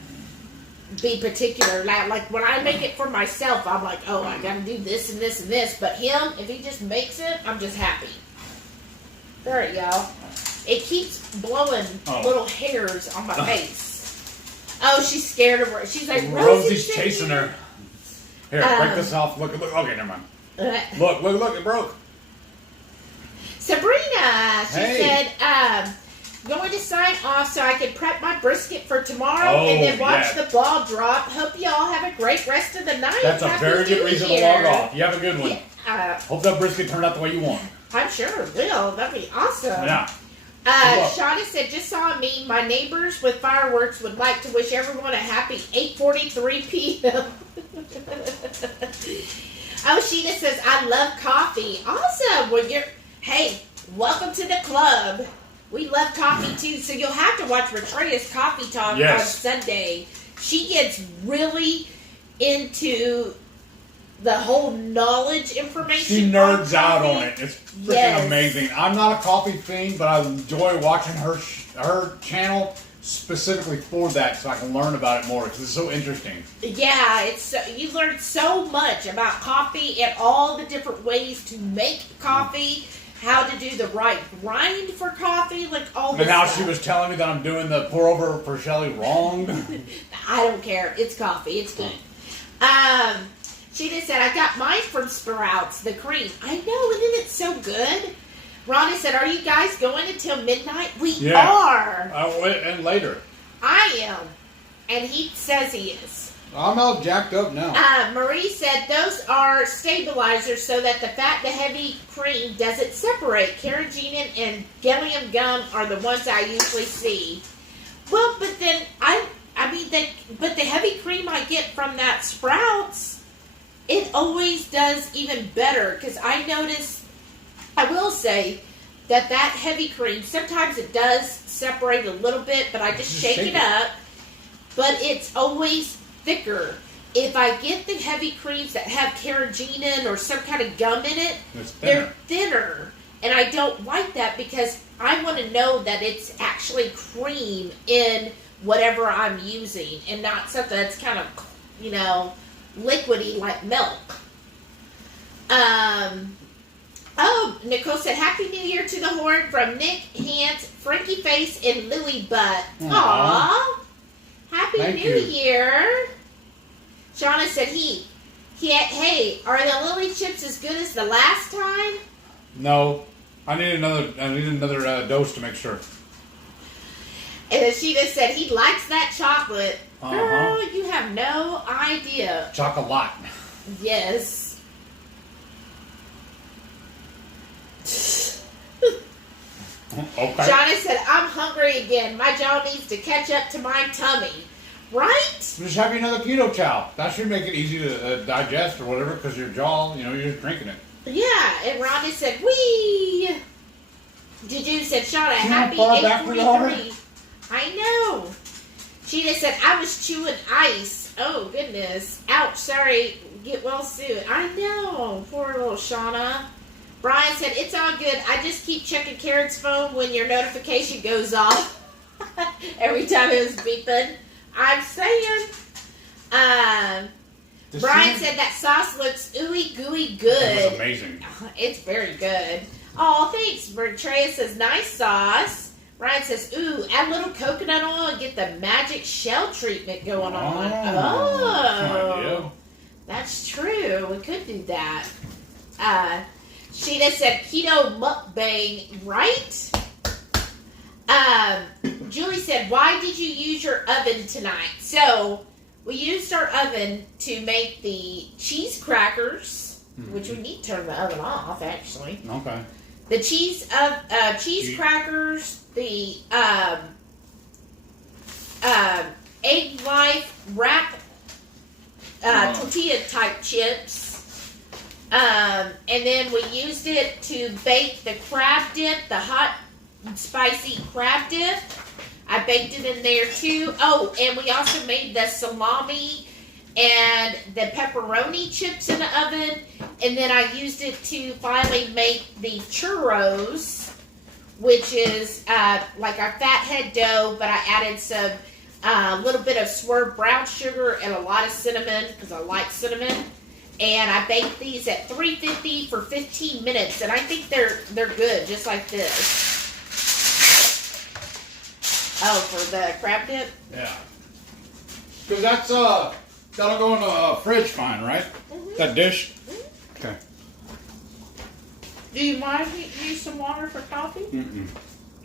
be particular. Like when I make it for myself, I'm like, oh, I got to do this and this and this. But him, if he just makes it, I'm just happy. All right, y'all. It keeps blowing little hairs on my face. Oh, she's scared of her. She's like, Rosie's chasing her. Here, break this off. Look. Okay, never mind. Look, it broke. Sabrina, she said, going to sign off so I can prep my brisket for tomorrow and then watch the ball drop. Hope you all have a great rest of the night. That's a very good reason to log off. You have a good one. Hope that brisket turned out the way you want. I'm sure it will. That'd be awesome. Yeah. Shauna said, just saw a meme. My neighbors with fireworks would like to wish everyone a happy 8:43 p.m. Oh, Sheena says, I love coffee. Awesome. Well, hey, welcome to the club. We love coffee too, so you'll have to watch Retrea's Coffee Talk on Sunday. She gets really into the whole knowledge information. She nerds out on it. It's freaking amazing. I'm not a coffee fiend, but I enjoy watching her channel specifically for that, so I can learn about it more because it's so interesting. Yeah, you learn so much about coffee and all the different ways to make coffee, how to do the right grind for coffee, like all this. And now stuff. she was telling me that I'm doing the pour over for Shelly wrong. I don't care. It's coffee. It's good. Sheena said, I got mine from Sprouts, the cream. I know, isn't it so good? Rhonda said, are you guys going until midnight? We are. And later. I am. And he says he is. I'm all jacked up now. Marie said, those are stabilizers so that the fat and the heavy cream doesn't separate. Carrageenan and Gilliam gum are the ones I usually see. Well, but then, but the heavy cream I get from that Sprouts, it always does even better. Because I notice, I will say, that heavy cream, sometimes it does separate a little bit, but I just shake it up. But it's always thicker. If I get the heavy creams that have carrageenan or some kind of gum in it, they're thinner. And I don't like that because I want to know that it's actually cream in whatever I'm using and not something that's kind of, liquidy like milk. Oh, Nicole said, Happy New Year to the Horn from Nick, Hans, Frankie Face, and Louie Butt. Aww. Happy New Year. Shauna said, hey, are the Lily chips as good as the last time? No. I need another dose to make sure. And then she just said, he likes that chocolate. Girl, you have no idea. Chocolate. Yes. Okay. Johnny said, I'm hungry again. My jaw needs to catch up to my tummy. Right? Just have another keto chow. That should make it easy to digest or whatever because your jaw, you're just drinking it. Yeah, and Rhonda said, wee. Juju said, Shauna, happy 8:43. I know. Sheena said, I was chewing ice. Oh, goodness. Ouch, sorry. Get well soon. I know. Poor little Shauna. Brian said, it's all good. I just keep checking Karen's phone when your notification goes off. Every time it was beeping. I'm saying. Brian said that sauce looks ooey gooey good. It was amazing. It's very good. Oh, thanks. Bertrea says, nice sauce. Ryan says, ooh, add a little coconut oil and get the magic shell treatment going on. Oh. That's true. We could do that. Sheena said keto mukbang, right? Julie said, why did you use your oven tonight? So, we used our oven to make the cheese crackers, which we need to turn the oven off, actually. Okay. The cheese crackers, the egg life wrap tortilla type chips. And then we used it to bake the crab dip, the hot spicy crab dip. I baked it in there too. Oh, and we also made the salami and the pepperoni chips in the oven. And then I used it to finally make the churros, which is like our fathead dough, but I added some little bit of swerve brown sugar and a lot of cinnamon because I like cinnamon. And I baked these at 350 for 15 minutes, and I think they're good, just like this. Oh, for the crab dip? Yeah. Because that'll go in the fridge fine, right? Mm-hmm. That dish? Mm-hmm. Okay. Do you mind me use some water for coffee? Mm-mm.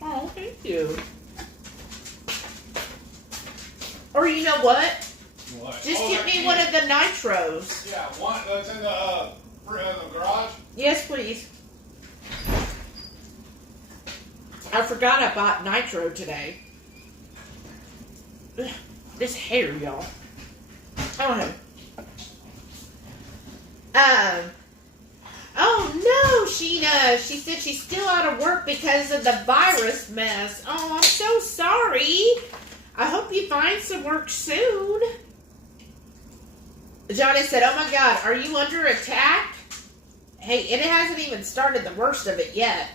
Oh, thank you. Or you know what? What? Just get me one of the nitros. Yeah, one that's in the garage? Yes, please. I forgot I bought nitro today. Ugh, this hair, y'all. Oh no, Sheena. She said she's still out of work because of the virus mess. Oh, I'm so sorry. I hope you find some work soon. Johnny said, oh my God, are you under attack? Hey, and it hasn't even started the worst of it yet.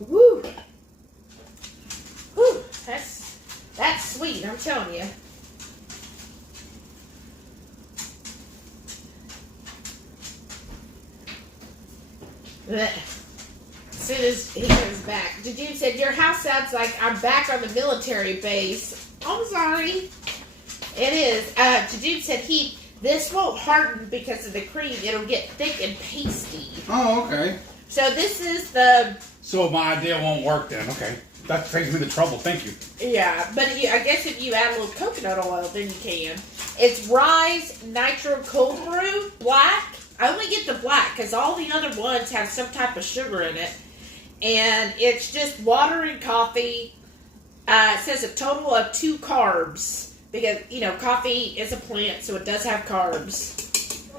Woo. Woo. That's sweet, I'm telling you. Blech. soon as he comes back. Jajib said, your house sounds like I'm back on the military base. I'm sorry. It is. Jajib said, Heath, this won't harden because of the cream. It'll get thick and pasty. Oh, okay. So this is the... So my idea won't work then. Okay. That saves me the trouble. Thank you. Yeah, but I guess if you add a little coconut oil, then you can. It's Rise Nitro Cold Brew Black. I only get the black because all the other ones have some type of sugar in it. And it's just water and coffee. It says a total of 2 carbs. Because, you know, coffee is a plant, so it does have carbs.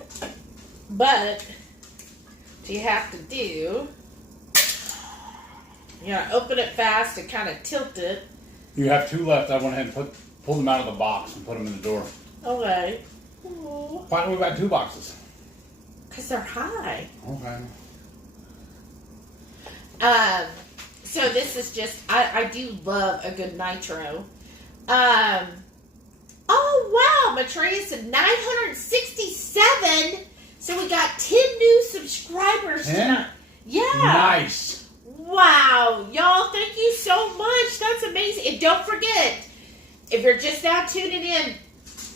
But, what you have to do... You gotta open it fast and kind of tilt it. You have 2 left. I went ahead and pulled them out of the box and put them in the door. Okay. Why don't we buy 2 boxes? Because they're high. Okay. So this is just, I do love a good nitro. Oh wow, Maitreya said 967. So we got 10 new subscribers 10? tonight. Yeah. Nice. Wow, y'all, thank you so much. That's amazing. And don't forget, if you're just now tuning in,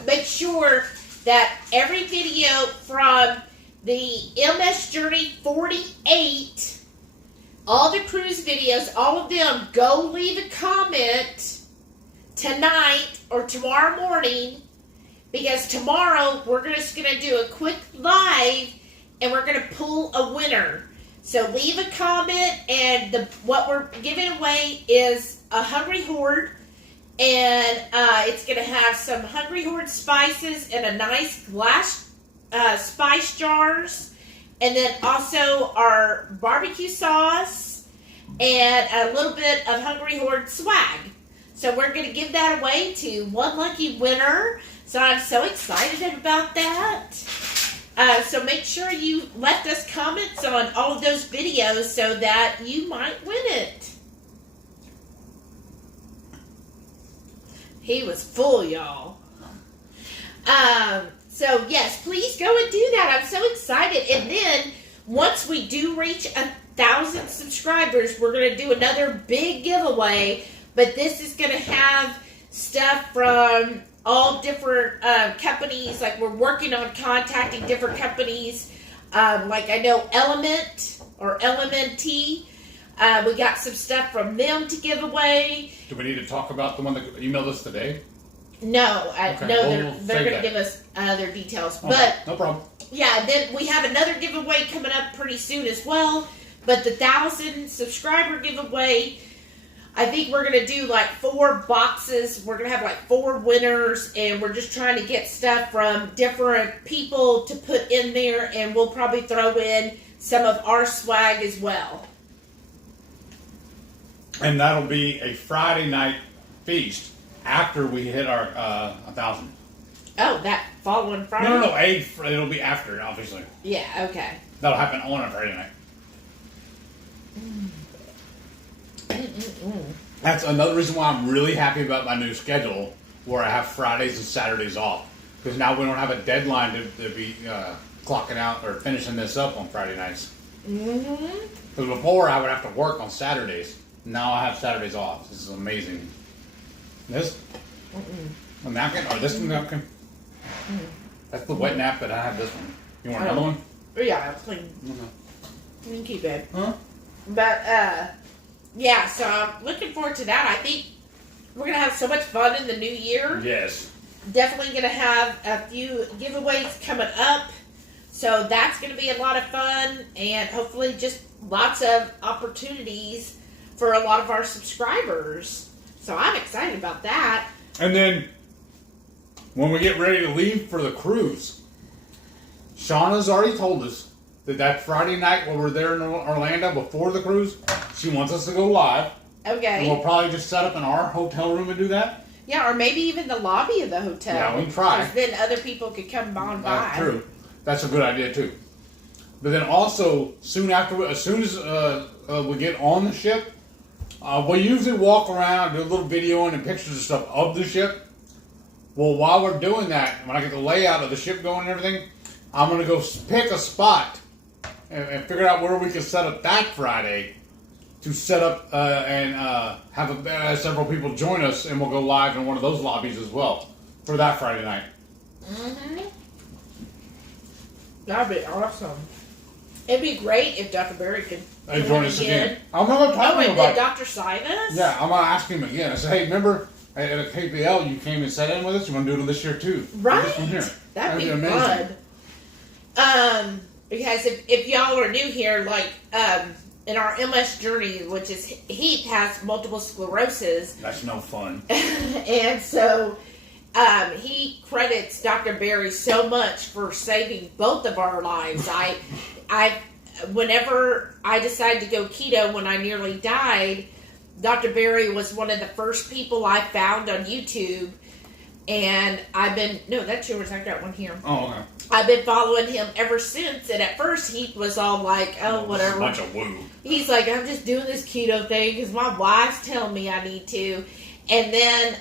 make sure that every video from the MS Journey 48, all the cruise videos, all of them, go leave a comment tonight or tomorrow morning, because tomorrow we're just going to do a quick live and we're going to pull a winner. So leave a comment, and what we're giving away is a Hungry Horde, and it's going to have some Hungry Horde spices in a nice glass spice jars, and then also our barbecue sauce and a little bit of Hungry Horde swag. So we're going to give that away to one lucky winner. So I'm so excited about that. So make sure you left us comments on all of those videos so that you might win it. He was full, y'all. So yes, please go and do that. I'm so excited. And then once we do reach 1,000 subscribers, we're going to do another big giveaway. But this is going to have stuff from all different companies. Like, we're working on contacting different companies. Like, I know Element or LMNT. We got some stuff from them to give away. Do we need to talk about the one that emailed us today? No, Okay, no, we'll they're going save to that. give us their details. Okay, But no problem. yeah, then we have another giveaway coming up pretty soon as well. But the 1,000 subscriber giveaway, I think we're going to do like 4 boxes. We're going to have like 4 winners, and we're just trying to get stuff from different people to put in there, and we'll probably throw in some of our swag as well. And that'll be a Friday night feast after we hit our 1,000. Oh, that following Friday? No. It'll be after, obviously. Yeah, okay. That'll happen on a Friday night. That's another reason why I'm really happy about my new schedule, where I have Fridays and Saturdays off. Because now we don't have a deadline to be clocking out or finishing this up on Friday nights. Because before I would have to work on Saturdays. Now I have Saturdays off. This is amazing. This? A napkin? Or this napkin? That's the wet nap, but I have this one. You want another one? Yeah, clean. Okay. You can keep it. Huh? But, yeah, so I'm looking forward to that. I think we're going to have so much fun in the new year. Yes. Definitely going to have a few giveaways coming up. So that's going to be a lot of fun, and hopefully just lots of opportunities for a lot of our subscribers. So I'm excited about that. And then, when we get ready to leave for the cruise, Shauna's already told us that Friday night when we're there in Orlando before the cruise, she wants us to go live. Okay. And we'll probably just set up in our hotel room and do that. Yeah, or maybe even the lobby of the hotel. Yeah, we can try. 'Cause then other people could come on by. True. That's a good idea, too. But then also, as soon as we get on the ship, we usually walk around, do a little videoing and pictures and stuff of the ship. Well, while we're doing that, when I get the layout of the ship going and everything, I'm going to go pick a spot and figure out where we can set up that Friday to set up and have several people join us, and we'll go live in one of those lobbies as well for that Friday night. Mm-hmm. That'd be awesome. It'd be great if Dr. Barry could Join us again. I'm going to talk to him about it. Dr. Sinus? Yeah, I'm going to ask him again. I said, hey, remember at a KPL you came and sat in with us? You want to do it this year too? Right. This one here. That'd be amazing. Fun. Because if y'all are new here, like in our MS journey, which is Heath has multiple sclerosis. That's no fun. And so he credits Dr. Barry so much for saving both of our lives. Whenever I decided to go keto when I nearly died, Dr. Barry was one of the first people I found on YouTube. And no, that's yours. I got one here. Oh, okay. I've been following him ever since. And at first he was all like, oh, whatever. A bunch of woo. He's like, I'm just doing this keto thing because my wife's telling me I need to. And then,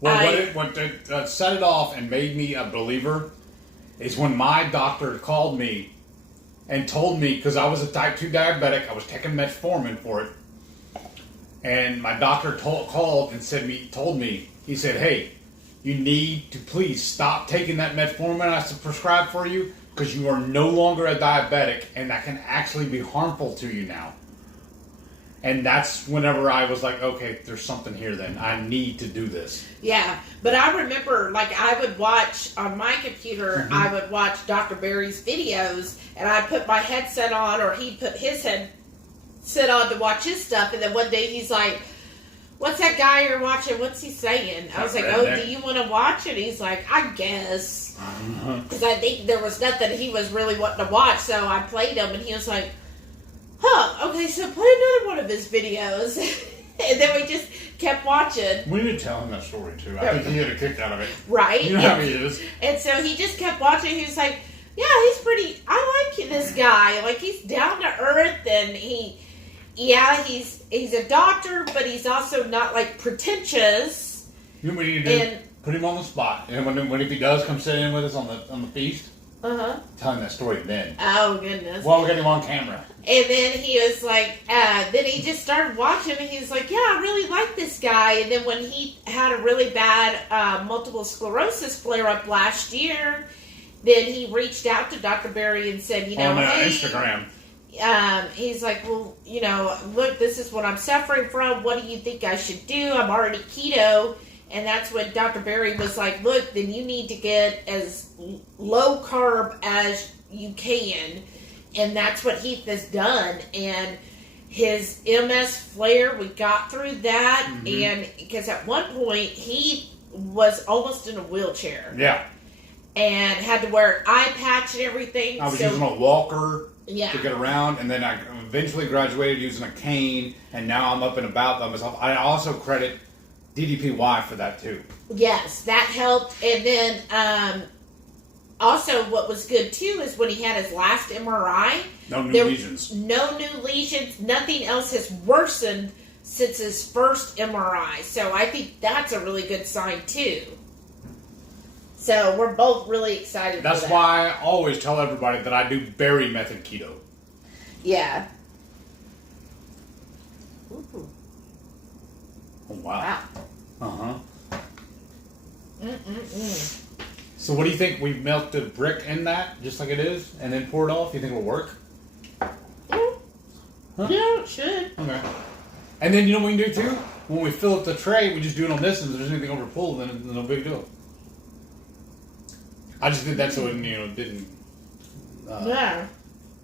what set it off and made me a believer is when my doctor called me and told me, because I was a type 2 diabetic, I was taking metformin for it, and my doctor called and told me, he said, hey, you need to please stop taking that metformin I prescribed for you, because you are no longer a diabetic, and that can actually be harmful to you now. And that's whenever I was like, okay, there's something here then. I need to do this. Yeah, but I remember, like, I would watch on my computer, I would watch Dr. Barry's videos, and I'd put my headset on, or he'd put his headset on to watch his stuff, and then one day he's like, what's that guy you're watching? What's he saying? I was like, do you want to watch it? He's like, I guess. Because I think there was nothing he was really wanting to watch, so I played him, and he was like, okay, so play another one of his videos. And then we just kept watching. We need to tell him that story, too. I think he had a kick out of it. Right. You know how he is. And so he just kept watching. He was like, yeah, he's pretty, I like this guy. Like, he's down to earth, and he's a doctor, but he's also not, like, pretentious. You know what we need to do? Put him on the spot. And if he does come sit in with us on the feast, tell him that story then. Oh, goodness. Well, we'll get him on camera. And then he was like, then he just started watching, and he was like, yeah, I really like this guy. And then when he had a really bad multiple sclerosis flare-up last year, then he reached out to Dr. Barry and said, hey, Instagram. He's like, well, look, this is what I'm suffering from. What do you think I should do? I'm already keto. And that's when Dr. Barry was like, look, then you need to get as low carb as you can. And that's what Heath has done. And his MS flare, we got through that. And because at one point, he was almost in a wheelchair. Yeah. And had to wear an eye patch and everything. I was using a walker to Yeah. get around, and then I eventually graduated using a cane, and now I'm up and about by myself. I also credit DDPY for that too. Yes, that helped. And then also what was good too is when he had his last MRI. No new lesions. No new lesions. Nothing else has worsened since his first MRI. So I think that's a really good sign too. So we're both really excited That's for that. why I always tell everybody that I do berry method keto. Yeah. Ooh. Oh, wow. Wow. So what do you think? We melt the brick in that, just like it is, and then pour it off? You think it'll work? Huh? Yeah, it should. Okay. And then you know what we can do too? When we fill up the tray, we just do it on this, and if there's anything overpulled, then it's no big deal. I just did that so it didn't Yeah.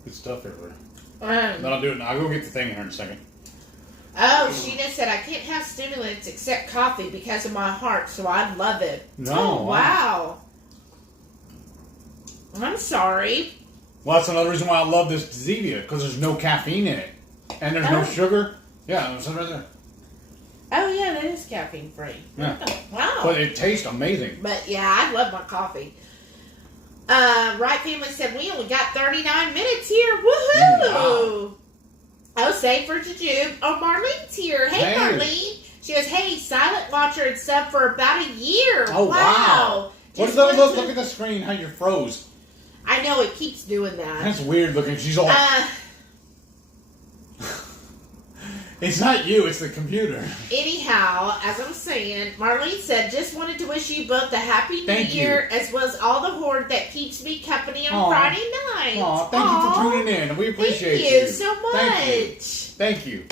get stuff everywhere. But I'll do it now. I'll go get the thing here in a second. Oh, Sheena said, I can't have stimulants except coffee because of my heart, so I love it. No. Oh, wow. I'm sorry. Well, that's another reason why I love this Zevia, because there's no caffeine in it. And there's no sugar. Yeah, there's something right there. Oh, yeah, that is caffeine free. Yeah. Wow. But it tastes amazing. But, yeah, I love my coffee. Right Family said, we only got 39 minutes here. Woohoo! Wow. Oh, save for Jujube. Oh, Marlene's here. Hey, Marlene. She goes, hey, silent watcher and sub for about a year. Oh, wow. What does that look? Look at the screen, how you're froze. I know, it keeps doing that. That's weird looking. She's all... It's not you, it's the computer. Anyhow, as I'm saying, Marlene said, just wanted to wish you both a happy New Year, as well as all the horde that keeps me company on Friday nights. Aw, thank you for tuning in. We appreciate you. Thank you so much. Thank you.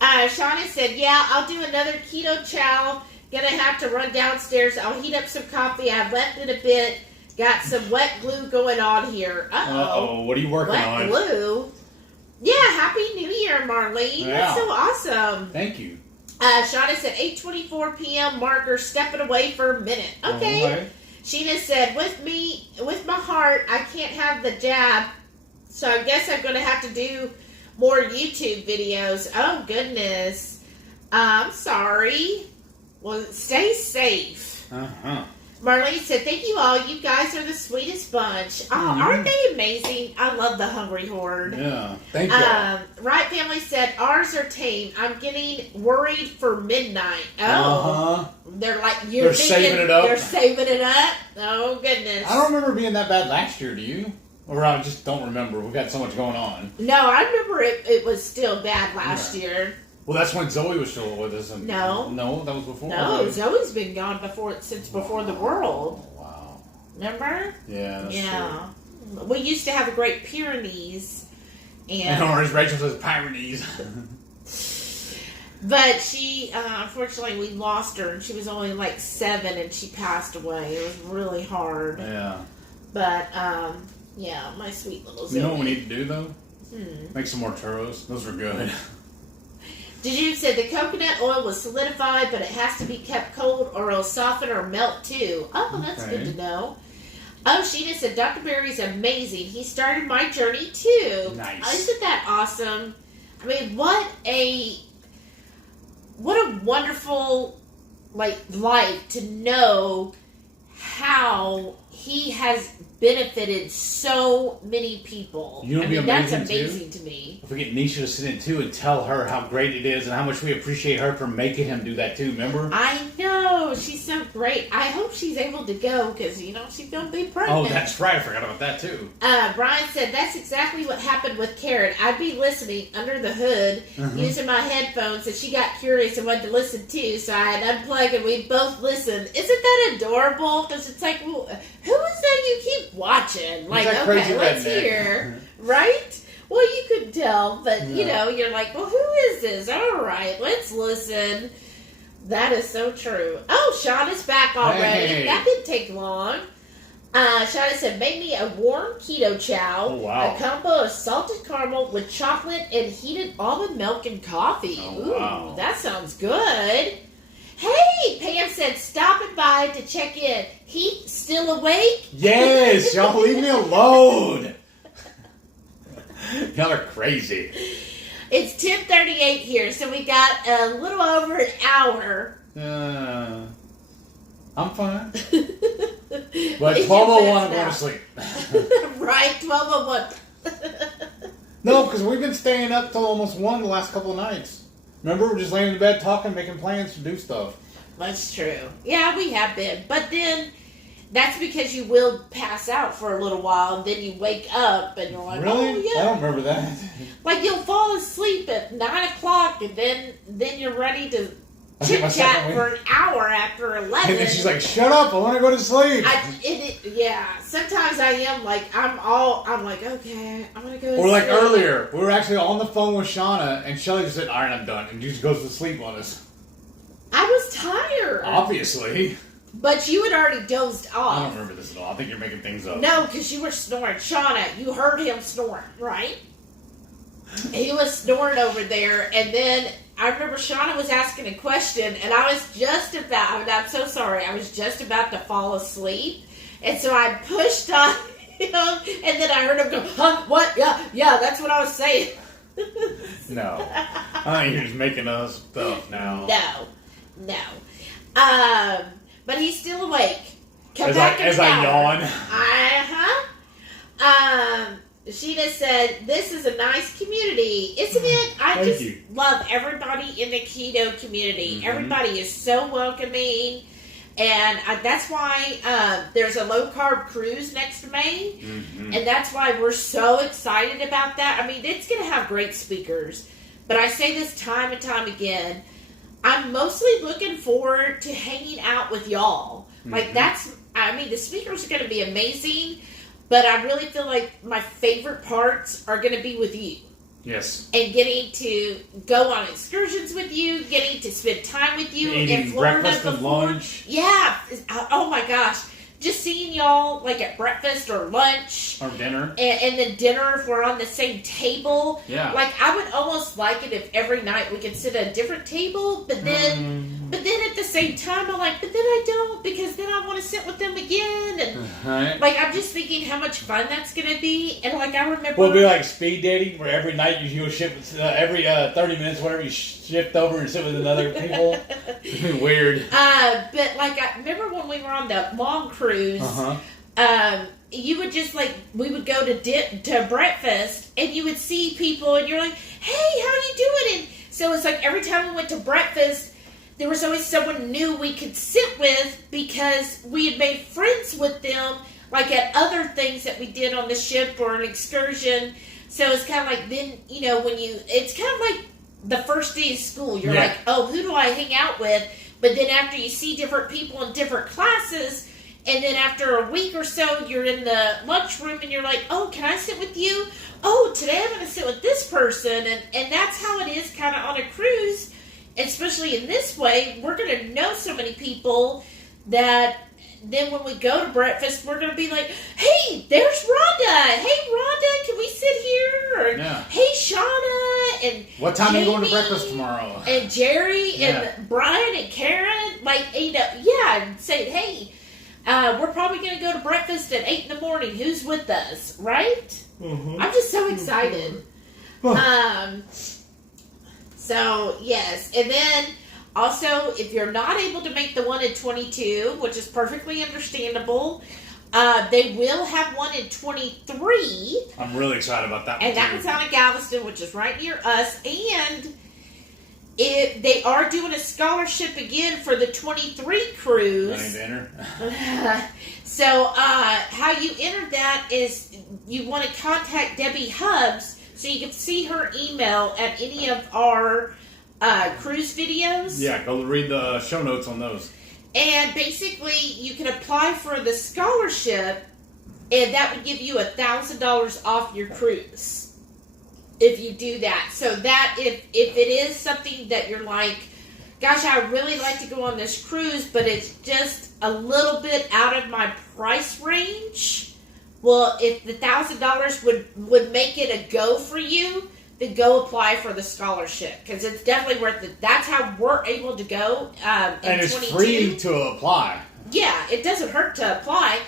Shauna said, yeah, I'll do another keto chow. Gonna have to run downstairs. I'll heat up some coffee. I've left it a bit. Got some wet glue going on here. Uh-oh. What are you working on? Wet glue? Yeah, Happy New Year, Marlene. Yeah. That's so awesome. Thank you. Shauna said 8:24 p.m. marker, stepping away for a minute. Okay. Right. Sheena said, with my heart, I can't have the jab, so I guess I'm going to have to do more YouTube videos. Oh, goodness. I'm sorry. Well, stay safe. Uh-huh. Marlene said, thank you all. You guys are the sweetest bunch. Oh, aren't they amazing? I love the Hungry Horde. Yeah. Thank you. Right Family said, ours are tame. I'm getting worried for midnight. Oh. Uh-huh. They're like, They're saving it up. They're saving it up. Oh, goodness. I don't remember being that bad last year, do you? Or I just don't remember. We've got so much going on. No, I remember it was still bad last year. Well, that's when Zoe was still with us. No, that was before. No, Zoe's been gone since before the world. Wow. Remember? Yeah, that's true. We used to have a great Pyrenees. And ours, Rachel says Pyrenees. But she, unfortunately, we lost her, and she was only like 7, and she passed away. It was really hard. Yeah. But, yeah, my sweet little Zoe. You know what we need to do, though? Make some more churros. Those are good. Did said the coconut oil was solidified, but it has to be kept cold or it'll soften or melt too. Oh, that's good to know. Oh, Sheena said Dr. Barry's amazing. He started my journey too. Nice. Isn't that awesome? I mean, what a wonderful life to know how he has benefited so many people. You know what'd be amazing, that's amazing to me. If we get Nisha to sit in too and tell her how great it is and how much we appreciate her for making him do that too, remember? I know. She's so great. I hope she's able to go because, she's going to be pregnant. Oh, that's right. I forgot about that too. Brian said, that's exactly what happened with Karen. I'd be listening under the hood using my headphones and she got curious and wanted to listen too, so I had unplugged and we both listened. Isn't that adorable? Because it's like, well, who is that you keep watching? Like, okay, let's hear. Right? Well, you could tell, but, you're like, well, who is this? All right, let's listen. That is so true. Oh, Shauna's back already. Hey. That didn't take long. Shauna said, make me a warm keto chow. Oh, wow. A combo of salted caramel with chocolate and heated almond milk and coffee. Oh, Ooh, wow. that sounds good. Hey, Pam said, stopping by to check in. Heath still awake? Yes, y'all leave me alone. Y'all are crazy. It's 10:38 here, so we got a little over an hour. I'm fine. But 12:01, I'm going to sleep. Right, 12:01. No, because we've been staying up till almost 1 the last couple of nights. Remember, we're just laying in bed talking, making plans to do stuff. That's true. Yeah, we have been. But then, that's because you will pass out for a little while, and then you wake up, and you're like, really? oh, yeah. I don't remember that. Like, you'll fall asleep at 9 o'clock, and then you're ready to chit-chat for an hour after 11. And then she's like, shut up, I want to go to sleep. Yeah, sometimes I am like, I'm like, okay, I'm going to go to sleep. Or like earlier, we were actually on the phone with Shauna, and Shelly just said, all right, I'm done. And she just goes to sleep on us. I was tired. Obviously. But you had already dozed off. I don't remember this at all. I think you're making things up. No, because you were snoring. Shauna, you heard him snoring, right? He was snoring over there, and then I remember Shauna was asking a question, and I was just about, I'm so sorry, I was just about to fall asleep, and so I pushed on him, and then I heard him go, huh, what? Yeah, that's what I was saying. No. I think you're just making us stuff now. No. But he's still awake. Come As back in an I hour. yawn. Sheena said, this is a nice community, isn't it? I just love everybody in the keto community. Mm-hmm. Everybody is so welcoming. And that's why there's a low-carb cruise next May. Mm-hmm. And that's why we're so excited about that. I mean, it's going to have great speakers. but I say this time and time again. I'm mostly looking forward to hanging out with y'all. Like the speakers are going to be amazing, but I really feel like my favorite parts are going to be with you. Yes. And getting to go on excursions with you, getting to spend time with you Eating in Florida breakfast and lunch. Yeah. Oh my gosh. Just seeing y'all like at breakfast or lunch. Or dinner. And then dinner if we're on the same table. Yeah. Like I would almost like it if every night we could sit at a different table, but then at the same time I'm like, but then I don't, because then I want to sit with them again. And like I'm just thinking how much fun that's gonna be. And like I remember We'll be like speed dating, where every night you shift every 30 minutes, whatever, you shift over and sit with another people. Weird. But like I remember when we were on the long cruise. You would just like, we would go to breakfast and you would see people and you're like, hey, how you doing? And so it's like every time we went to breakfast, there was always someone new we could sit with because we had made friends with them, like at other things that we did on the ship or an excursion. So it's kind of like then, it's kind of like the first day of school. You're like, oh, who do I hang out with? But then after you see different people in different classes, and then after a week or so, you're in the lunchroom and you're like, oh, can I sit with you? Oh, today I'm going to sit with this person. And that's how it is kind of on a cruise. Especially in this way, we're going to know so many people that then when we go to breakfast, we're going to be like, hey, there's Rhonda. Hey, Rhonda, can we sit here? Or, hey, Shauna. And what time Jamie, are you going to breakfast tomorrow? And Jerry and Brian and Karen. Like, and say, hey, we're probably going to go to breakfast at 8 in the morning. Who's with us, right? I'm just so excited. So, yes. And then, also, if you're not able to make the one in 22, which is perfectly understandable, they will have one in 23. I'm really excited about that one, and that one's out in Galveston, which is right near us. And they are doing a scholarship again for the 23 cruise. I need to enter. So, how you enter that is you want to contact Debbie Hubbs so you can see her email at any of our cruise videos. Yeah, go read the show notes on those. And basically, you can apply for the scholarship, and that would give you $1,000 off your cruise if you do that. So that if it is something that you're like, gosh, I really like to go on this cruise, but it's just a little bit out of my price range. Well, if the $1,000 would make it a go for you, then go apply for the scholarship because it's definitely worth it. That's how we're able to go. And it's 22. free to apply. Yeah, it doesn't hurt to apply.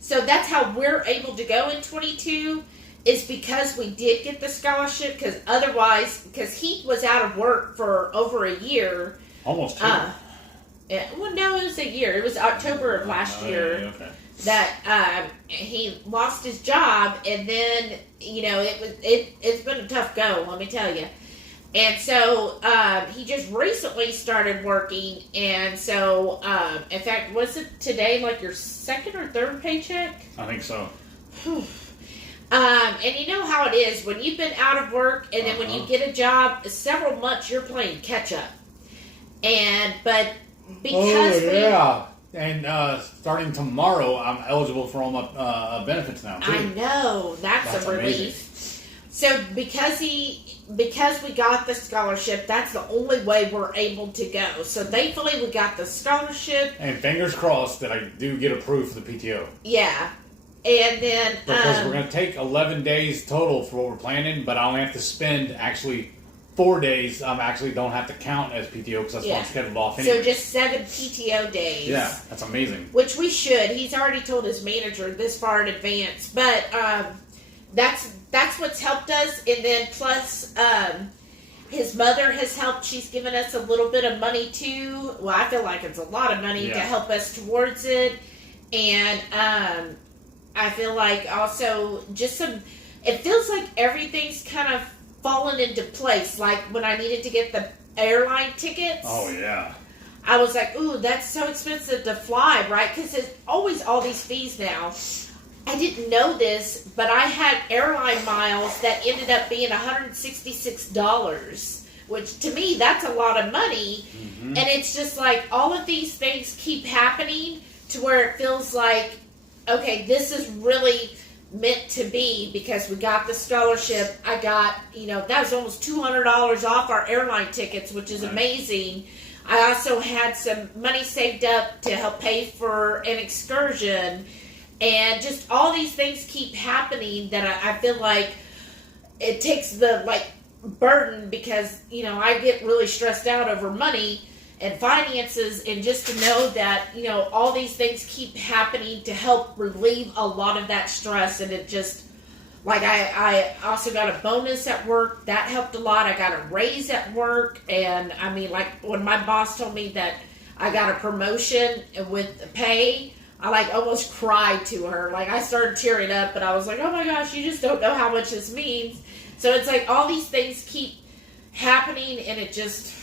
So that's how we're able to go in 22 is because we did get the scholarship. Because otherwise, because Heath was out of work for over a year. Almost 2. Well, no, it was a year. It was October of last year. Okay. That he lost his job, and then it's been a tough go, let me tell you. And so he just recently started working, and so in fact, was it today like your second or third paycheck? I think so. And you know how it is when you've been out of work, and then when you get a job, several months you're playing catch up. But because and starting tomorrow, I'm eligible for all my benefits now, too. I know. That's a relief. Amazing. So because we got the scholarship, that's the only way we're able to go. So thankfully we got the scholarship. And fingers crossed that I do get approved for the PTO. Yeah. And then because we're going to take 11 days total for what we're planning, but I only have to spend actually 4 days. Actually don't have to count as PTO because that's what I'm scheduled off anyway. So just 7 PTO days. Yeah, that's amazing. Which we should. He's already told his manager this far in advance. But that's what's helped us. And then plus his mother has helped. She's given us a little bit of money too. Well, I feel like it's a lot of money to help us towards it. And I feel like also just it feels like everything's kind of fallen into place. Like when I needed to get the airline tickets. Oh, yeah. I was like, ooh, that's so expensive to fly, right? Because there's always all these fees now. I didn't know this, but I had airline miles that ended up being $166. which to me, that's a lot of money. Mm-hmm. And it's just like all of these things keep happening to where it feels like, okay, this is really meant to be because we got the scholarship. I got, that was almost $200 off our airline tickets, which is amazing. I also had some money saved up to help pay for an excursion. And just all these things keep happening that I feel like it takes the, burden because, I get really stressed out over money and finances, and just to know that, all these things keep happening to help relieve a lot of that stress. And it just, I also got a bonus at work. That helped a lot. I got a raise at work. And, when my boss told me that I got a promotion with pay, I, almost cried to her. I started tearing up, but I was like, oh my gosh, you just don't know how much this means. So it's all these things keep happening, and it's just,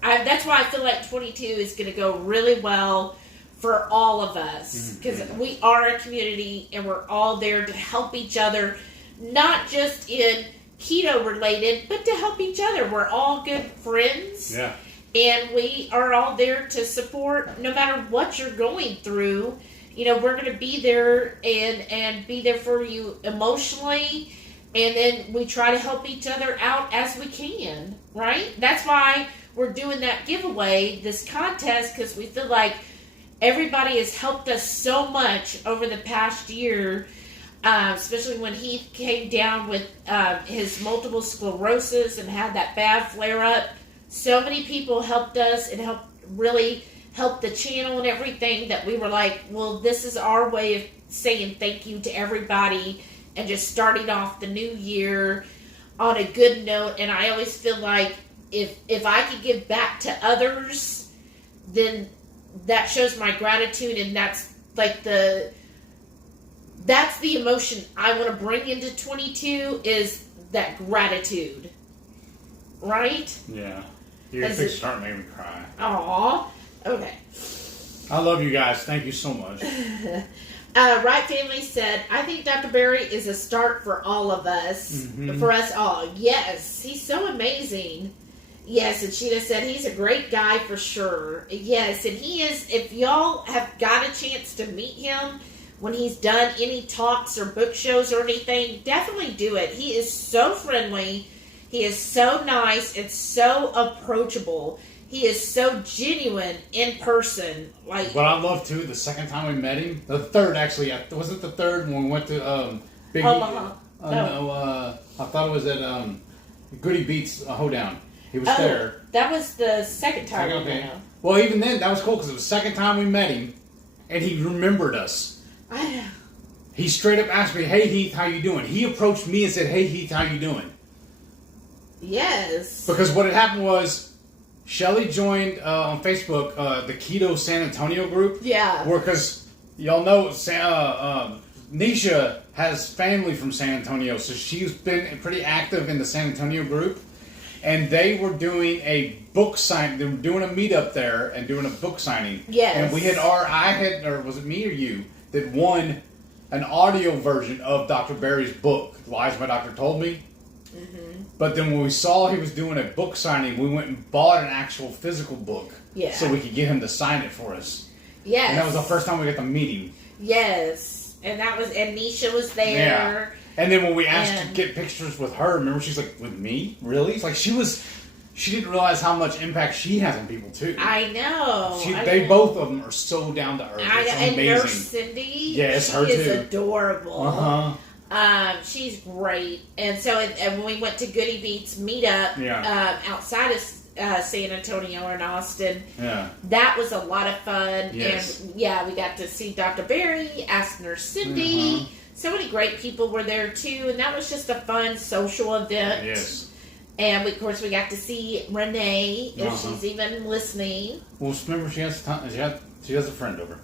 that's why I feel like 22 is going to go really well for all of us, because we are a community and we're all there to help each other, not just in keto related, but to help each other. We're all good friends. Yeah. And we are all there to support no matter what you're going through. We're going to be there and be there for you emotionally. And then we try to help each other out as we can, right? That's why we're doing that giveaway, this contest, because we feel like everybody has helped us so much over the past year, especially when he came down with his multiple sclerosis and had that bad flare-up. So many people helped us and really helped the channel and everything that we were like, well, this is our way of saying thank you to everybody and just starting off the new year on a good note. And I always feel like if I could give back to others, then that shows my gratitude, and that's the emotion I want to bring into 22 is that gratitude, right? Yeah. You're starting to make me cry. Aw. Okay. I love you guys. Thank you so much. Right Family said, I think Dr. Barry is a start for all of us. For us all. Yes. He's so amazing. Yes, and Sheena said he's a great guy for sure. Yes, and he is. If y'all have got a chance to meet him when he's done any talks or book shows or anything, definitely do it. He is so friendly. He is so nice and so approachable. He is so genuine in person. What I love too, the second time we met him, the third actually, was it the third when we went to Big Omaha? No, I thought it was at Goody Beats Hoedown. He was there. That was the second time. Okay. Well, even then, that was cool because it was the second time we met him, and he remembered us. He straight up asked me, "Hey Heath, how you doing?" He approached me and said, "Hey Heath, how you doing?" Yes. Because what had happened was, Shelly joined on Facebook the Keto San Antonio group. Yeah. Because y'all know Nisha has family from San Antonio, so she's been pretty active in the San Antonio group. And they were doing a book sign. They were doing a meetup there and doing a book signing. Yes. And we had or was it me or you that won an audio version of Dr. Barry's book, Lies My Doctor Told Me. But then when we saw he was doing a book signing, we went and bought an actual physical book. Yeah. So we could get him to sign it for us. Yes. And that was the first time we got to meet him. Yes. And Nisha was there. Yeah. And then when we asked to get pictures with her, remember, she's like, with me? Really? It's like she didn't realize how much impact she has on people, too. I know. Both of them are so down to earth. It's amazing. And Nurse Cindy. Yes, her too. She is adorable. Uh-huh. She's great. And so and when we went to Goody Beats meetup outside of San Antonio or in Austin, that was a lot of fun. Yes. And we got to see Dr. Barry, ask Nurse Cindy. So many great people were there too, and that was just a fun social event. Yes. And of course we got to see Renee, if she's even listening. Well, remember she has a friend over.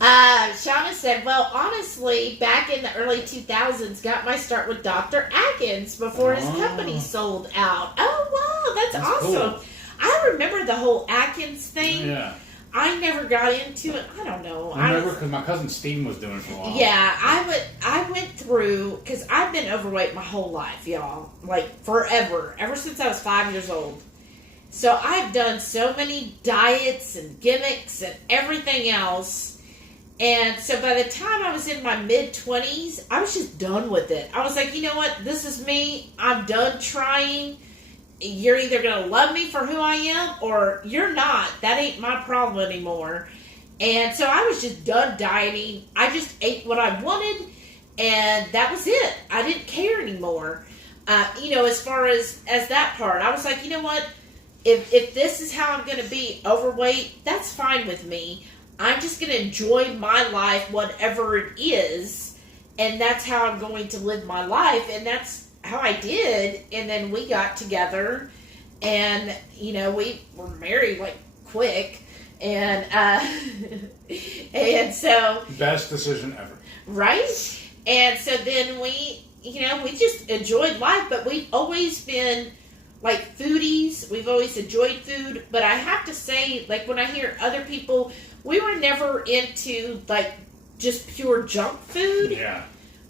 Shauna said, well, honestly, back in the early 2000s, got my start with Dr. Atkins before his company sold out. Oh, wow, that's awesome. Cool. I remember the whole Atkins thing. Yeah. I never got into it. I don't know. I remember because my cousin Steven was doing it for a while. Yeah, I went through, because I've been overweight my whole life, y'all. Like, forever. Ever since I was 5 years old. So I've done so many diets and gimmicks and everything else. And so by the time I was in my mid-20s, I was just done with it. I was like, you know what? This is me. I'm done trying. You're either going to love me for who I am or you're not. That ain't my problem anymore. And so I was just done dieting. I just ate what I wanted, and that was it. I didn't care anymore. As far as that part, I was like, you know what? If this is how I'm going to be overweight, that's fine with me. I'm just going to enjoy my life, whatever it is, and that's how I'm going to live my life, and that's how I did. And then we got together, and, we were married, like, quick. And and so best decision ever, right? And so then we just enjoyed life, but we've always been like foodies. We've always enjoyed food, but I have to say, like, when I hear other people, we were never into like just pure junk food. Yeah.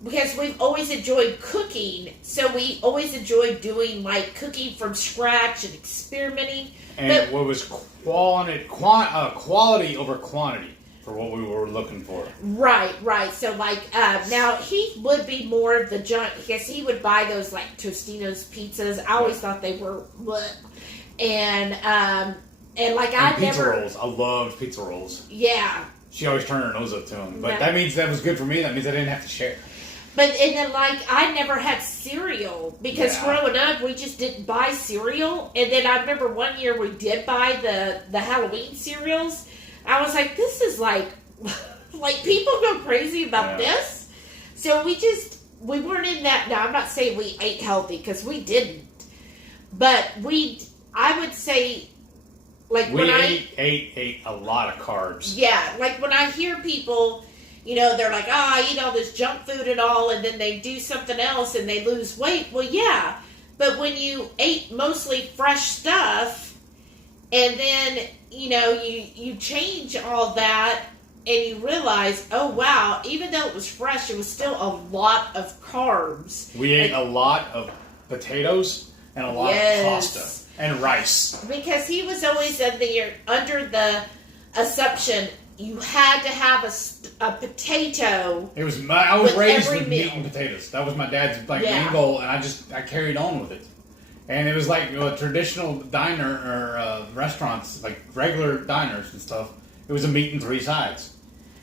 Because we've always enjoyed cooking, so we always enjoyed doing like cooking from scratch and experimenting. And what was quality over quantity for what we were looking for. Right. So like now he would be more of the junk because he would buy those like Tostino's pizzas. I always thought they were what, and like I pizza never rolls. I loved pizza rolls. Yeah. She always turned her nose up to them, but that means that was good for me. That means I didn't have to share. But, and then, like, I never had cereal, because growing up, we just didn't buy cereal. And then I remember one year we did buy the Halloween cereals. I was like, this is like people go crazy about this. So we weren't in that. Now, I'm not saying we ate healthy, because we didn't. But I would say, like, we ate a lot of carbs. Yeah, like when I hear people, they're like, I eat all this junk food and all, and then they do something else and they lose weight. Well, yeah, but when you ate mostly fresh stuff, and then, you change all that, and you realize, oh, wow, even though it was fresh, it was still a lot of carbs. We ate a lot of potatoes and a lot of pasta and rice. Because he was always under the assumption you had to have a potato. I was raised with meat and potatoes. That was my dad's main goal, and I carried on with it. And it was like a traditional diner or restaurants, like regular diners and stuff. It was a meat and 3 sides,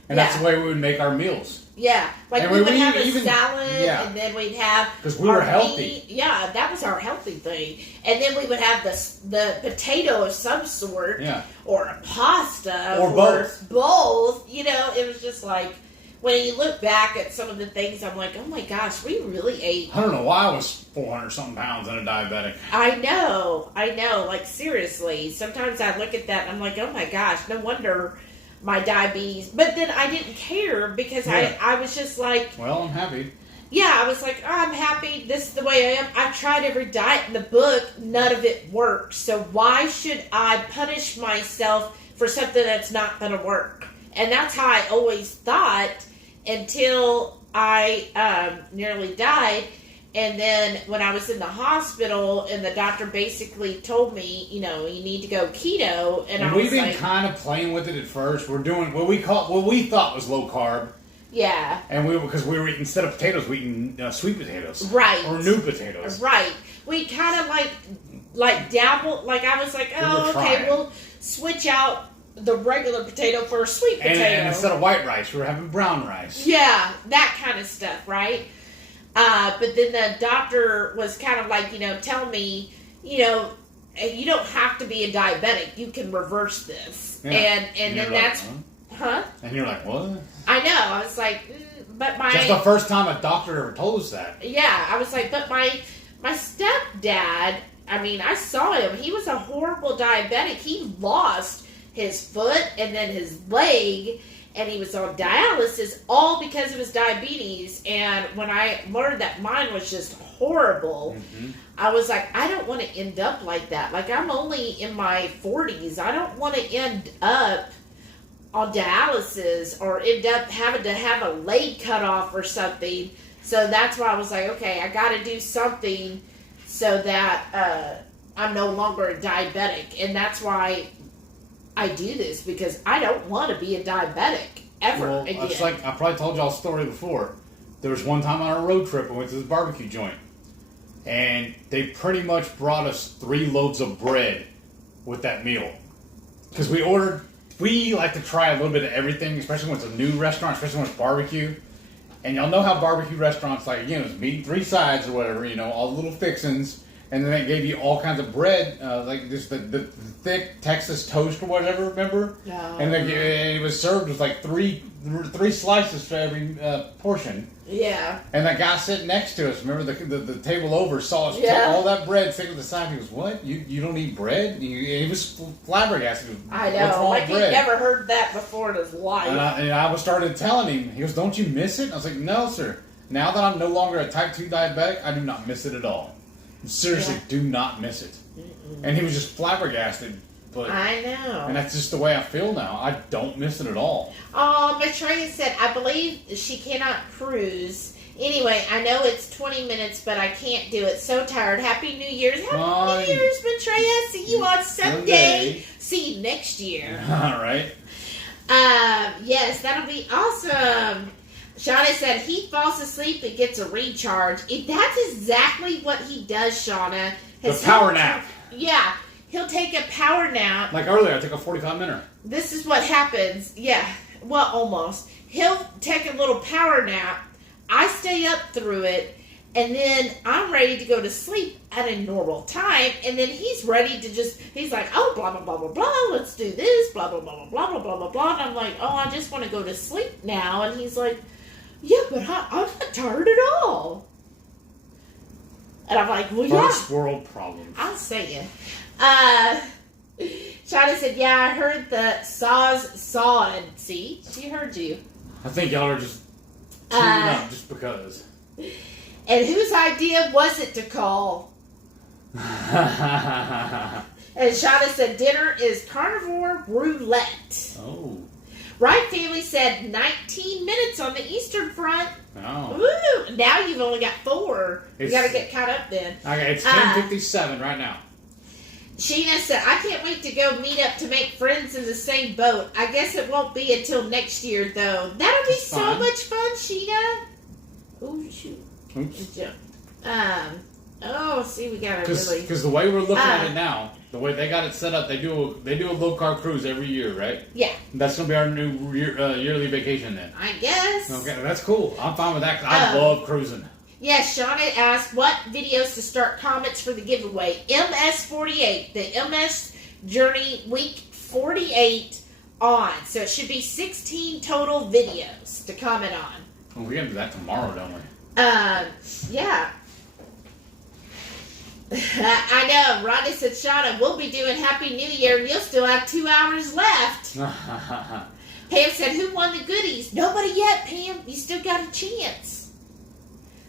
and that's the way we would make our meals. Yeah, like we would have a salad, and then we'd have because we were healthy. Meat. Yeah, that was our healthy thing, and then we would have the potato of some sort, or a pasta, or both. Both, it was just like when you look back at some of the things, I'm like, oh my gosh, we really ate. I don't know why I was 400 something pounds and a diabetic. I know, like seriously. Sometimes I look at that and I'm like, oh my gosh, no wonder my diabetes. But then I didn't care because I was just like, well, I'm happy. Yeah, I was like, I'm happy. This is the way I am. I've tried every diet in the book. None of it works. So why should I punish myself for something that's not going to work? And that's how I always thought until I nearly died. And then when I was in the hospital, and the doctor basically told me, you need to go keto, and we've been kind of playing with it at first. We're doing what we thought was low carb. Yeah. And because we were eating, instead of potatoes, we eating sweet potatoes. Right. Or new potatoes. Right. We kind of like dabbled. Like I was like, we'll switch out the regular potato for a sweet potato. And instead of white rice, we were having brown rice. Yeah, that kind of stuff, right? But then the doctor was kind of like, tell me, you don't have to be a diabetic. You can reverse this. Yeah. And then that's... Huh? And you're like, what? I know. I was like, but my... That's the first time a doctor ever told us that. Yeah. I was like, but my stepdad, I mean, I saw him. He was a horrible diabetic. He lost his foot and then his leg, and he was on dialysis all because of his diabetes. And when I learned that mine was just horrible, I was like, I don't want to end up like that. Like, I'm only in my 40s. I don't want to end up on dialysis or end up having to have a leg cut off or something. So that's why I was like, okay, I got to do something so that I'm no longer a diabetic. And that's why I do this, because I don't want to be a diabetic ever again. It's like, I probably told y'all a story before. There was one time on our road trip, we went to this barbecue joint. And they pretty much brought us 3 loaves of bread with that meal. Because we like to try a little bit of everything, especially when it's a new restaurant, especially when it's barbecue. And y'all know how barbecue restaurants, like, you know, it's meat, 3 sides or whatever, you know, all the little fixins. And then they gave you all kinds of bread, like just the thick Texas toast or whatever, remember? No. And it was served with like three slices for every portion. Yeah. And that guy sitting next to us, remember the table over, saw us take all that bread, stick it aside. He goes, "What? You don't eat bread?" He was flabbergasted. I know. Like he'd never heard that before in his life. And I started telling him. He goes, "Don't you miss it?" I was like, "No, sir. Now that I'm no longer a type 2 diabetic, I do not miss it at all. Seriously, do not miss it." And he was just flabbergasted. But I know. And that's just the way I feel now. I don't miss it at all. Maitreya said, I believe she cannot cruise. Anyway, I know it's 20 minutes, but I can't do it. So tired. Happy New Year's. Happy New Year's, Maitreya. See you on Sunday. See you next year. All right. Yes, that'll be awesome. Shauna said he falls asleep and gets a recharge. That's exactly what he does, Shauna. The power nap. Yeah. He'll take a power nap. Like earlier, I took a 45-minute. This is what happens. Yeah. Well, almost. He'll take a little power nap. I stay up through it. And then I'm ready to go to sleep at a normal time. And then he's ready to he's like, oh, blah, blah, blah, blah, blah. Let's do this. Blah, blah, blah, blah, blah, blah, blah, blah. And I'm like, oh, I just want to go to sleep now. And he's like, yeah, but I'm not tired at all. And I'm like, well, yeah. First world problems. I'll say it. Shauna said, yeah, I heard the saws sawing. See? She heard you. I think y'all are just tuning up just because. And whose idea was it to call? And Shauna said, dinner is carnivore roulette. Oh. Right family said 19 minutes on the Eastern Front. Oh. Woo! Now you've only got 4. You got to get caught up then. Okay, it's 10:57 right now. Sheena said, I can't wait to go meet up to make friends in the same boat. I guess it won't be until next year, though. That'll be so much fun, Sheena. Oh, shoot. Oops. See, we got to really... Because the way we're looking at it now, the way they got it set up, they do a low-carb cruise every year, right? Yeah. That's going to be our new yearly vacation then. I guess. Okay, that's cool. I'm fine with that because I love cruising. Yes, Shauna asked what videos to start comments for the giveaway. MS48, the MS Journey Week 48 on. So it should be 16 total videos to comment on. Well, we're going to do that tomorrow, don't we? Yeah. I know. Rodney said, Shauna, we'll be doing Happy New Year and you'll still have 2 hours left. Pam said, who won the goodies? Nobody yet, Pam. You still got a chance.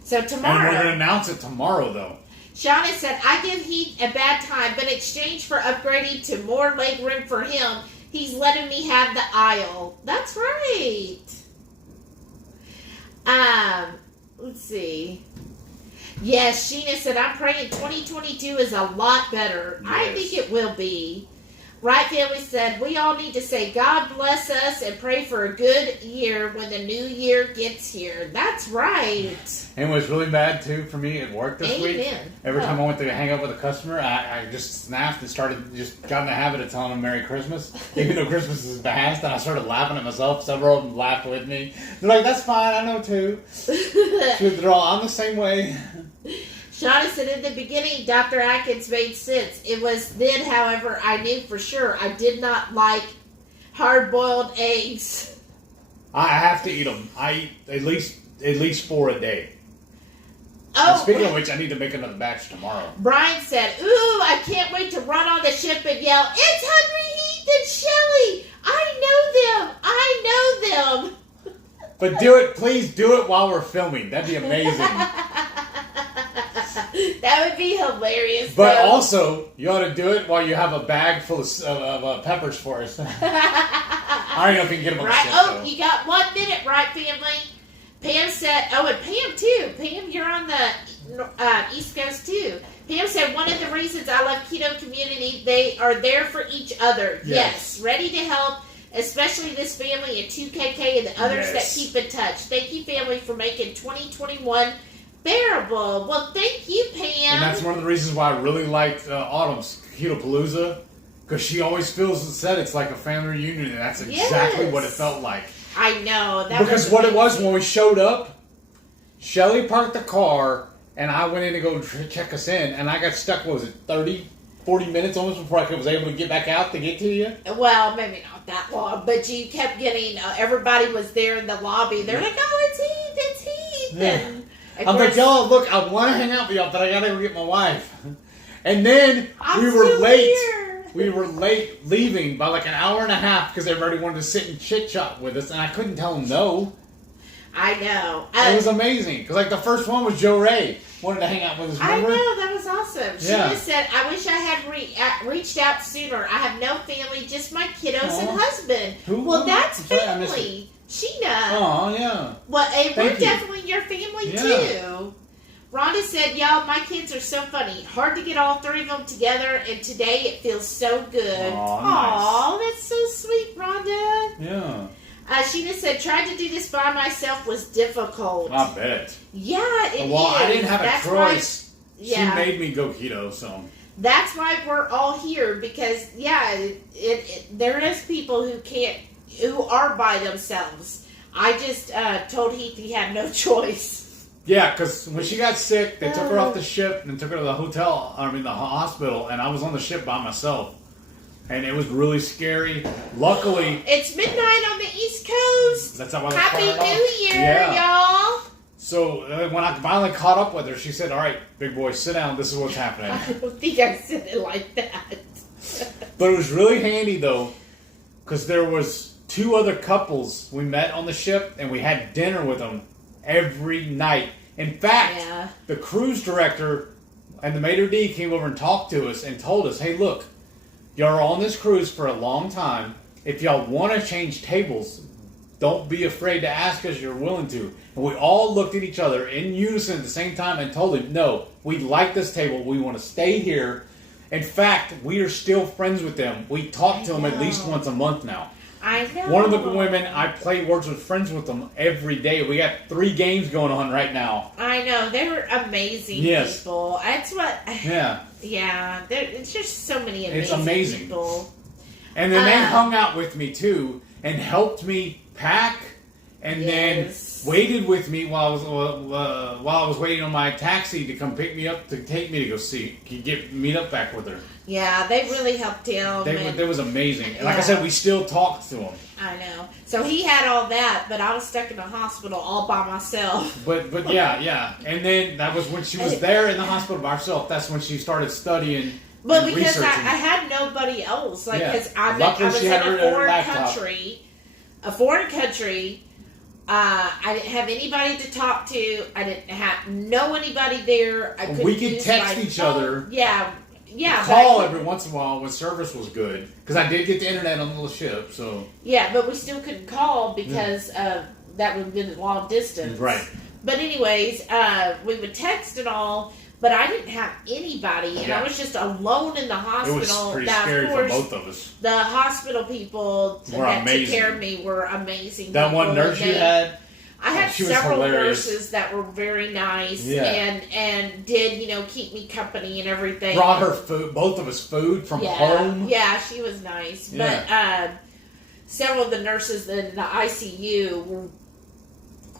So tomorrow. And we're going to announce it tomorrow, though. Shauna said, I give Heath a bad time, but in exchange for upgrading to more leg room for him, he's letting me have the aisle. That's right. Let's see. Yes, Sheena said, I'm praying 2022 is a lot better. Yes. I think it will be. Right Family said, we all need to say, God bless us and pray for a good year when the new year gets here. That's right. And what's really bad, too, for me at work this week, every time I went to hang out with a customer, I just snapped and got in the habit of telling them Merry Christmas, even though Christmas is past, and I started laughing at myself. Several of them laughed with me. They're like, that's fine, I know, too. They're all, I'm the same way. Shauna said, in the beginning, Dr. Atkins made sense. It was then, however, I knew for sure I did not like hard-boiled eggs. I have to eat them. I eat at least 4 a day. Oh, and speaking of which, I need to make another batch tomorrow. Brian said, ooh, I can't wait to run on the ship and yell, it's HungryHeath and Shelly. I know them. But do it, please do it while we're filming. That'd be amazing. That would be hilarious. But also, you ought to do it while you have a bag full of peppers for us. I don't know if you can get them on right. the ship, Oh, though. you got 1 minute, right, family? Pam said, oh, and Pam too. Pam, you're on the East Coast too. Pam said, one of the reasons I love keto community, they are there for each other. Yes. Ready to help, especially this family at 2KK and the others that keep in touch. Thank you, family, for making 2021 bearable. Well, thank you, Pam. And that's one of the reasons why I really liked Autumn's Keto Palooza, because she always said it's like a family reunion, and that's exactly what it felt like. I know. Because what it was when we showed up, Shelly parked the car, and I went in to go check us in, and I got stuck, what was it, 30, 40 minutes almost before I was able to get back out to get to you? Well, maybe not that long, but you kept getting, everybody was there in the lobby. They're like, oh, it's Heath. Yeah. I'm like, y'all, look, I want to hang out with y'all, but I got to go get my wife. And then we were late. Here. We were late leaving by like an hour and a half because everybody wanted to sit and chit-chat with us, and I couldn't tell them no. I know. It was amazing. Because like the first one was Joe Ray. Wanted to hang out with us, remember? I know, that was awesome. She just said, I wish I had reached out sooner. I have no family, just my kiddos and husband. Well, that's family. Sheena. Oh, yeah. Well, and we're definitely your family, too. Rhonda said, y'all, my kids are so funny. Hard to get all 3 of them together, and today it feels so good. Aw, nice. That's so sweet, Rhonda. Yeah. Sheena said, trying to do this by myself was difficult. I bet. Yeah, it is. Well, I didn't have a choice. She made me go keto, so. That's why we're all here, because, there is people who are by themselves. I just told Heath he had no choice. Yeah, because when she got sick, they took her off the ship and took her to the the hospital, and I was on the ship by myself. And it was really scary. Luckily... It's midnight on the East Coast. That's how Happy New Year, y'all. So when I finally caught up with her, she said, all right, big boy, sit down. This is what's happening. I don't think I said it like that. But it was really handy, though, because there was 2 other couples we met on the ship, and we had dinner with them every night. In fact, the cruise director and the maitre d' came over and talked to us and told us, hey, look, y'all are on this cruise for a long time. If y'all want to change tables, don't be afraid to ask us. You're willing to. And we all looked at each other in unison at the same time and told him, no, we like this table. We want to stay here. In fact, we are still friends with them. We talk to them at least once a month now. I know. One of the women, I play Words with Friends with them every day. We got 3 games going on right now. I know. They were amazing people. That's what... Yeah. It's just so many amazing people. And then they hung out with me, too, and helped me pack, and then waited with me while I was waiting on my taxi to come pick me up to take me to go meet up back with her. Yeah, they really helped him. That was amazing. And like I said, we still talk to him. I know. So he had all that, but I was stuck in the hospital all by myself. But yeah. And then that was when she was there in the hospital by herself. That's when she started studying. But because I had nobody else, because I was in a foreign country. I didn't have anybody to talk to. I didn't know anybody there. We could text each other. Yeah, call every once in a while when service was good, because I did get the internet on the little ship. So but we still couldn't call because that would have been long distance. Right. But anyways, we would text and all. But I didn't have anybody, and I was just alone in the hospital. It was pretty scary for both of us. The hospital people that took care of me were amazing. That one nurse you had? I had several nurses that were very nice and did, keep me company and everything. Brought her food, both of us food from home. Yeah, she was nice. Yeah. But several of the nurses in the ICU were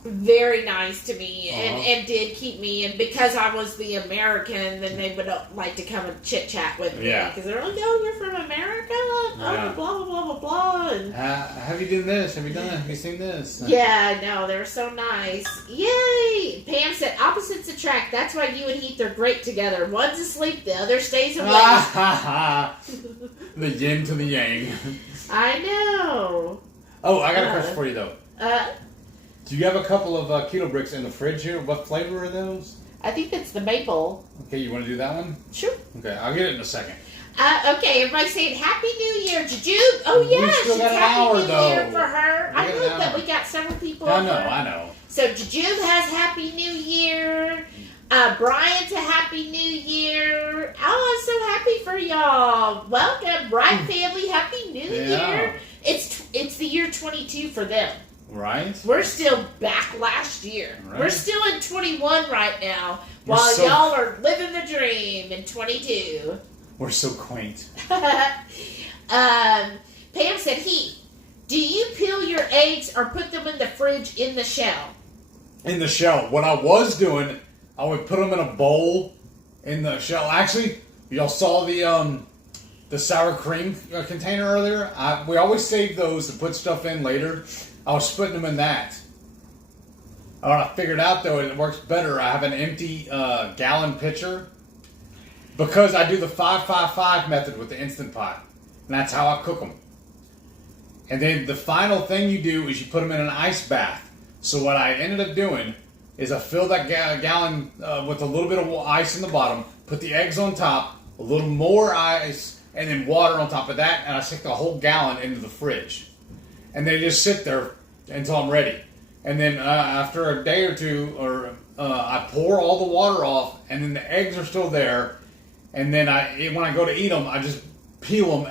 very nice to me and did keep me, and because I was the American, then they would like to come and chit chat with me because they're like, "Oh, you're from America? Oh, blah blah blah blah blah." And have you done this? Have you done that? Have you seen this? Yeah, no, they were so nice. Yay! Pam said, "Opposites attract. That's why you and Heath are great together. One's asleep, the other stays awake." The yin to the yang. I know. Oh, I got a question for you though. Do you have a couple of keto bricks in the fridge here? What flavor are those? I think that's the maple. Okay, you want to do that one? Sure. Okay, I'll get it in a second. Okay, everybody's saying Happy New Year, Juju. Oh, yeah, still got an Happy hour, New though. Year for her. I We got know an that hour. we got several people. I know. So, Juju has Happy New Year. Brian's a Happy New Year. Oh, I'm so happy for y'all. Welcome, Bright family. Happy New Year. It's the year 22 for them. Right? We're still back last year. Right. We're still in 21 right now, while y'all are living the dream in 22. We're so quaint. Pam said, Heath, do you peel your eggs or put them in the fridge in the shell? In the shell. What I was doing, I would put them in a bowl in the shell. Actually, y'all saw the sour cream container earlier. We always save those to put stuff in later. I was putting them in that. I figured out though it works better. I have an empty gallon pitcher because I do the 5-5-5 method with the Instant Pot, and that's how I cook them. And then the final thing you do is you put them in an ice bath. So what I ended up doing is I filled that gallon with a little bit of ice in the bottom, put the eggs on top, a little more ice, and then water on top of that, and I stick the whole gallon into the fridge. And they just sit there until I'm ready. And then after a day or two, I pour all the water off, and then the eggs are still there. And then when I go to eat them, I just peel them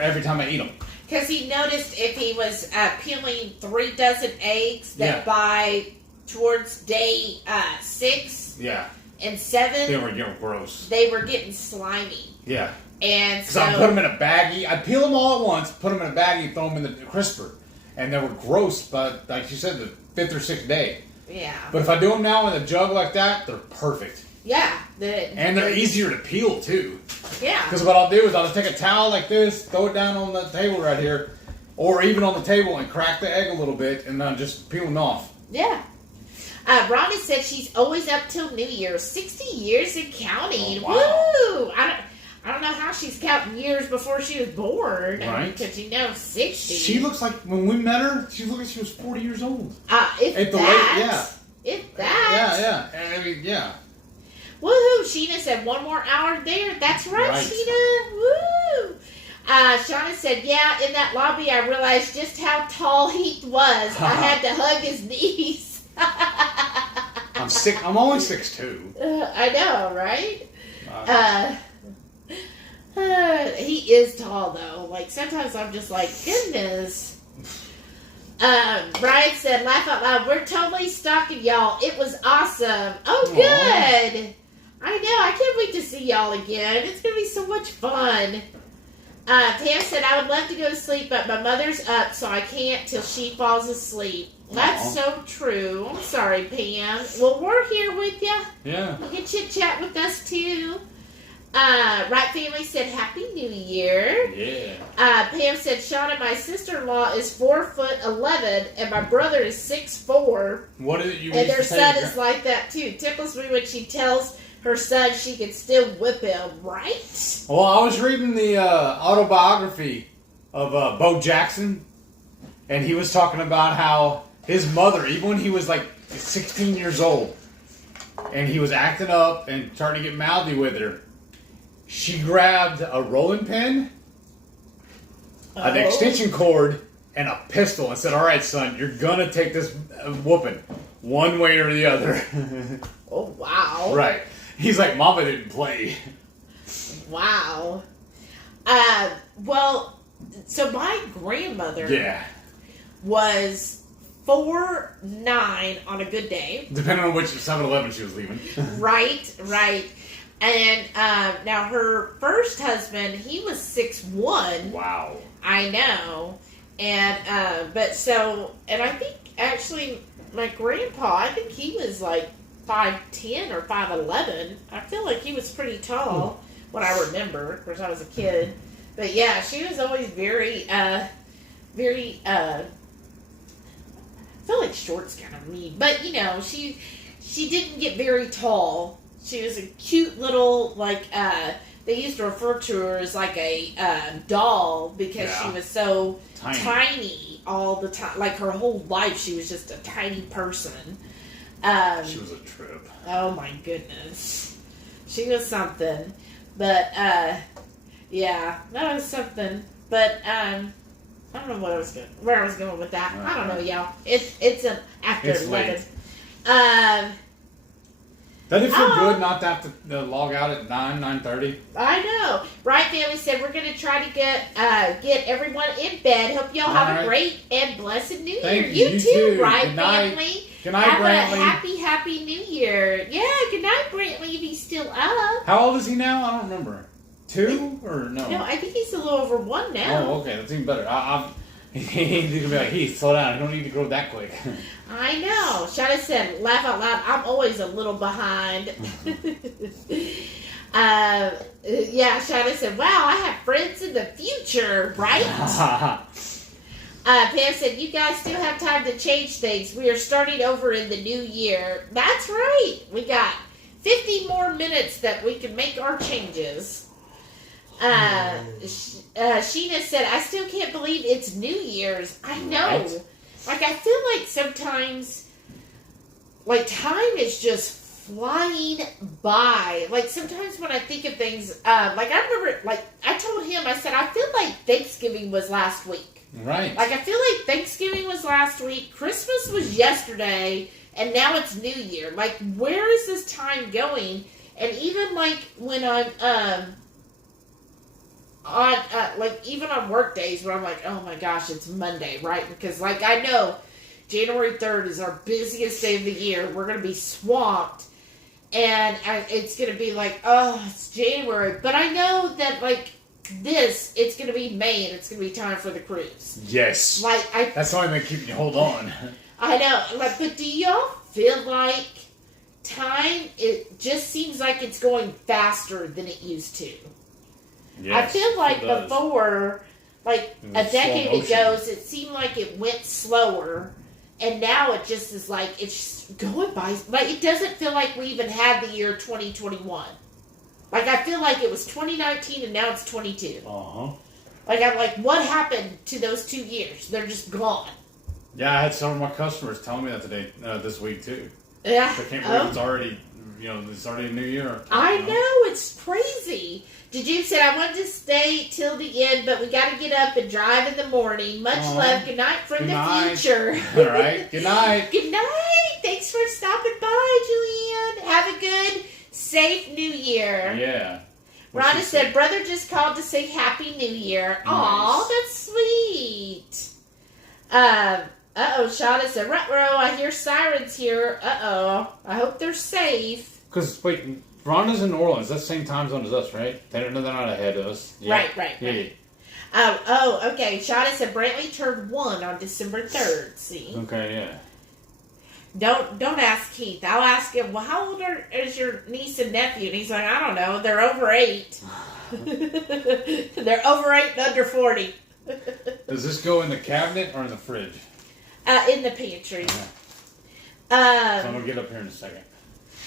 every time I eat them. Because he noticed if he was peeling 3 dozen eggs, that by towards day 6 and 7, they were getting gross. They were getting slimy. Yeah. And Because so I put them in a baggie. I'd peel them all at once, put them in a baggie, throw them in the crisper. And they were gross, but like you said, the 5th or 6th day. Yeah. But if I do them now in a jug like that, they're perfect. Yeah. And they're easier to peel, too. Yeah. Because what I'll do is I'll just take a towel like this, throw it down on the table right here, or even on the table and crack the egg a little bit, and then just peel them off. Yeah. Rhonda said she's always up till New Year's. 60 years and counting. Oh, wow. Woo! I don't know how she's counting years before she was born. Right. Because, 60. She looks like, when we met her, she looked like she was 40 years old. If that. Yeah. I mean, yeah. Woohoo! Sheena said 1 more hour there. That's right, Sheena. Woo! Shauna said, yeah, in that lobby I realized just how tall Heath was. I had to hug his knees. I'm only 6'2". I know, right? He is tall, though. Like, sometimes I'm just like, goodness. Brian said, laugh out loud, we're totally stalking y'all. It was awesome. Oh, good. I know. I can't wait to see y'all again. It's going to be so much fun. Pam said, I would love to go to sleep, but my mother's up, so I can't till she falls asleep. That's so true. I'm sorry, Pam. Well, we're here with you. Yeah. You can chit-chat with us, too. Right Family said, Happy New Year. Yeah. Pam said, Shauna, my sister-in-law is 4'11", and my brother is 6'4". What is it you And their son is like that, too. Tickles me when she tells her son she can still whip him, right? Well, I was reading the autobiography of Bo Jackson, and he was talking about how his mother, even when he was like 16 years old, and he was acting up and starting to get mouthy with her, she grabbed a rolling pin, an extension cord, and a pistol and said, all right, son, you're going to take this whooping one way or the other. Oh, wow. Right. He's like, Mama didn't play. Wow. Well, so my grandmother was 4'9" on a good day. Depending on which 7-Eleven she was leaving. Right. And now her first husband, he was 6'1". Wow. I know. And and I think actually my grandpa, I think he was like 5'10" or 5'11". I feel like he was pretty tall when I remember. Of course, I was a kid. But yeah, she was always very, I feel like short's kind of mean. But, she didn't get very tall. She was a cute little, they used to refer to her as like a doll because she was so tiny all the time. Like her whole life, she was just a tiny person. She was a trip. Oh my goodness. She was something. But, Yeah, that was something. But I don't know where I was going with that. I don't know, y'all. It's after It's 11. late. Doesn't it feel good not to have to log out at 9:30? I know. Right Family said we're going to try to get everyone in bed. Hope y'all have a great and blessed New Year. Thank you. You too. Right Good night. Family. Good night, have Brantley. a happy New Year. Yeah, good night, Brantley, if he's still up. How old is he now? I don't remember. 2 or no? No, I think he's a little over 1 now. Oh, okay. That's even better. He's going to be like, Heath, slow down. You don't need to grow that quick. I know. Shauna said, laugh out loud. I'm always a little behind. Yeah, Shauna said, wow, I have friends in the future, right? Pam said, you guys still have time to change things. We are starting over in the new year. That's right. We got 50 more minutes that we can make our changes. Sheena said, I still can't believe it's New Year's. I know. Right. Like, I feel like sometimes, like, time is just flying by. Like, sometimes when I think of things, like, I remember, like, I told him, I said, I feel like Thanksgiving was last week. Right. Like, I feel like Thanksgiving was last week, Christmas was yesterday, and now it's New Year. Like, where is this time going? And even, like, when I'm, like, even on work days where I'm like, oh my gosh, it's Monday, right? Because, like, I know January 3rd is our busiest day of the year. We're going to be swamped. And it's going to be like, oh, it's January. But I know that, like, it's going to be May and it's going to be time for the cruise. Yes. Like, that's why I'm keeping you hold on. I know. Like, but do y'all feel like time, it just seems like it's going faster than it used to? Yes, I feel like before, like a decade ago, it seemed like it went slower, and now it just is like it's just going by. Like, it doesn't feel like we even had the year 2021. Like, I feel like it was 2019 and now it's 22. Like, I'm like, what happened to those 2 years? They're just gone. Yeah, I had some of my customers telling me that today, this week too. Yeah, I can't believe it's already, it's already a new year. I know, it's crazy. Did say I wanted to stay till the end, but we got to get up and drive in the morning. Much love. Good night from the future. All right. Good night. Good night. Thanks for stopping by, Julianne. Have a good, safe New Year. Yeah. Rhonda said, brother just called to say Happy New Year. Nice. Aw, that's sweet. Shauna said, ruh-roh, I hear sirens here. Uh-oh. I hope they're safe. Because, wait, Rhonda's in New Orleans. That's the same time zone as us, right? They're not ahead of us. Yeah. Right. Yeah. Okay. Shauna said Brantley turned 1 on December 3rd. See? Okay, yeah. Don't ask Keith. I'll ask him, well, how old is your niece and nephew? And he's like, I don't know. They're over 8. They're over 8 and under 40. Does this go in the cabinet or in the fridge? In the pantry. So I'm going to get up here in a second.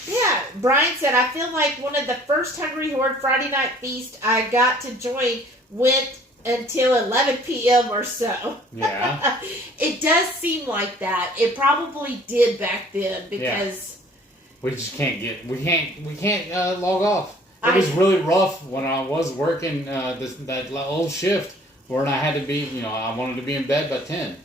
Yeah, Brian said, I feel like one of the first Hungry Horde Friday night feast I got to join went until 11 p.m. or so. Yeah. It does seem like that. It probably did back then because... Yeah. We just can't we can't log off. It was really rough when I was working that old shift where I had to be, I wanted to be in bed by 10.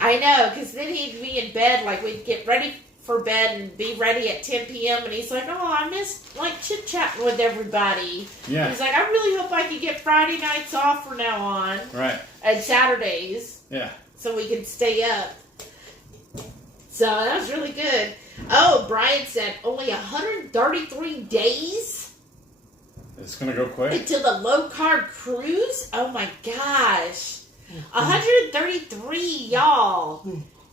I know, because then he'd be in bed, like we'd get ready for bed and be ready at 10 p.m. and he's like, oh, I missed like chit-chatting with everybody. Yeah. He's like, I really hope I can get Friday nights off from now on. Right. And Saturdays. Yeah. So we can stay up. So that was really good. Oh, Brian said only 133 days? It's going to go quick. Until the low-carb cruise? Oh my gosh. 133, y'all.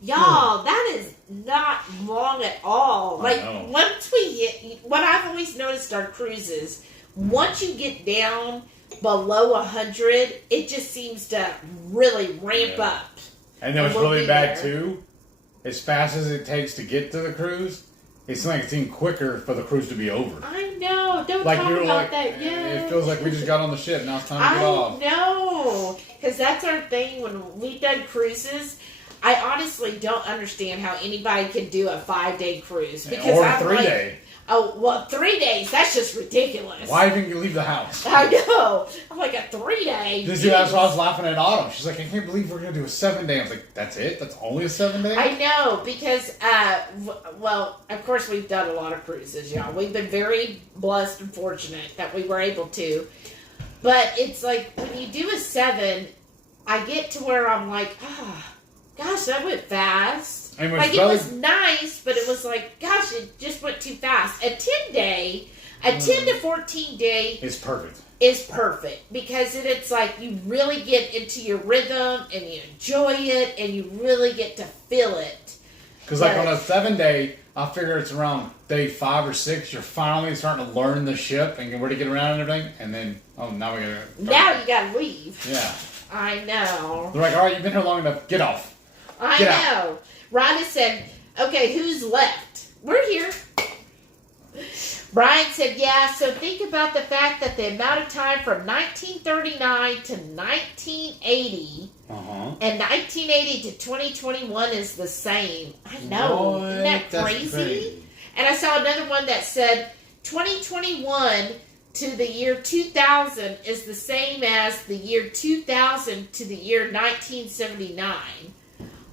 Y'all, that is not long at all. Like, once we hit, what I've always noticed our cruises, once you get down below 100, it just seems to really ramp up. And then what's really bad, too, as fast as it takes to get to the cruise, it's like it's even quicker for the cruise to be over. I know. Don't talk about that. Yeah. It feels like we just got on the ship. Now it's time to get off. I know. Because that's our thing when we've done cruises. I honestly don't understand how anybody can do a 5-day cruise. Because or a 3-day. Oh, well, 3 days. That's just ridiculous. Why even you leave the house? I know. I'm like, a 3 day. That's why I was laughing at Autumn. She's like, I can't believe we're going to do a 7 day. I was like, that's it? That's only a 7 day? I know, because, well, of course, we've done a lot of cruises, y'all. We've been very blessed and fortunate that we were able to. But it's like, when you do a 7, I get to where I'm like, gosh, that went fast. Like, it was nice, but it was like, gosh, it just went too fast. A 10 to 14 day is perfect. Is perfect because it's like you really get into your rhythm and you enjoy it and you really get to feel it. Because like on a 7 day, I figure it's around day 5 or 6. You're finally starting to learn the ship and where to get around and everything. And then, now we gotta. Now you gotta leave. Yeah. I know. They're like, all right, you've been here long enough. Get off. I know. Rhonda said, okay, who's left? We're here. Brian said, yeah, so think about the fact that the amount of time from 1939 to 1980 and 1980 to 2021 is the same. I know. What? Isn't that crazy? And I saw another one that said 2021 to the year 2000 is the same as the year 2000 to the year 1979.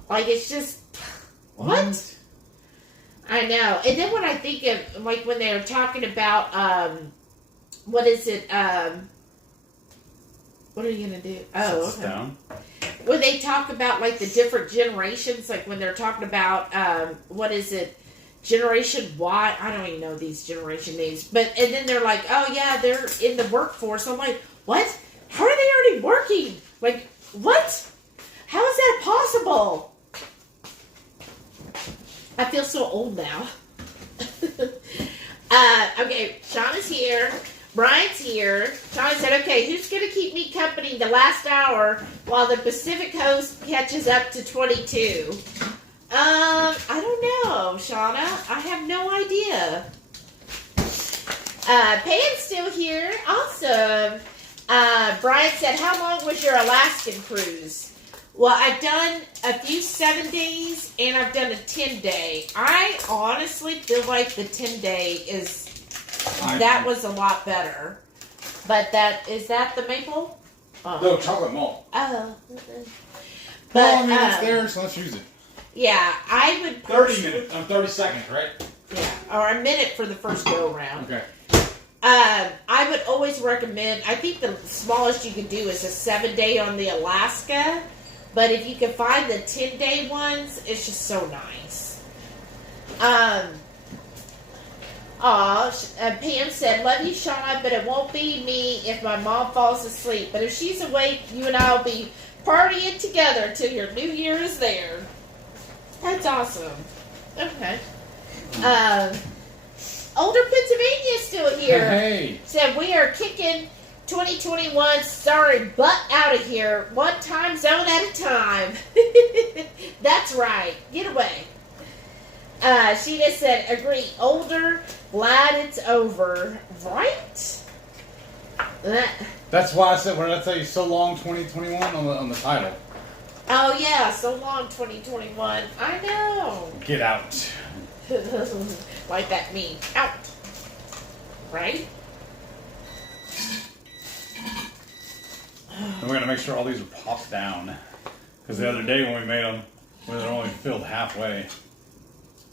Like, it's just... What? I know. And then when I think of, like, when they were talking about, what is it, what are you going to do? Oh, okay. Down. When they talk about, like, the different generations, like, when they're talking about, what is it, Generation Y, I don't even know these generation names, but, and then they're like, oh, yeah, they're in the workforce. I'm like, what? How are they already working? Like, what? How is that possible? I feel so old now. Okay, Shauna's here. Brian's here. Shauna said, okay, who's going to keep me company the last hour while the Pacific Coast catches up to 22? I don't know, Shauna. I have no idea. Pam's still here. Awesome. Brian said, how long was your Alaskan cruise? Well, I've done a few 7 days, and I've done a 10-day. I honestly feel like the 10-day that was a lot better. But is that the maple? Oh. No, chocolate malt. Oh. Well, I mean, it's there, so let's use it. Yeah, I would... 30 minutes. 30 seconds, right? Yeah, or a minute for the first go-around. Okay. I would always recommend... I think the smallest you could do is a 7-day on the Alaska. But if you can find the 10-day ones, it's just so nice. Pam said, love you, Shauna, but it won't be me if my mom falls asleep. But if she's awake, you and I will be partying together till your New Year is there. That's awesome. Okay. Older Pennsylvania's still here. Hey. Said, we are kicking 2021 sorry butt out of here, one time zone at a time. That's right. Get away. She just said, agree, older, glad it's over. Right? That's why I said, what did I tell you, so long 2021 on the title. Oh, yeah, so long 2021. I know. Get out. Like that meme. Out. Right? And we're going to make sure all these are popped down. Because the other day when we made them, we were only filled halfway.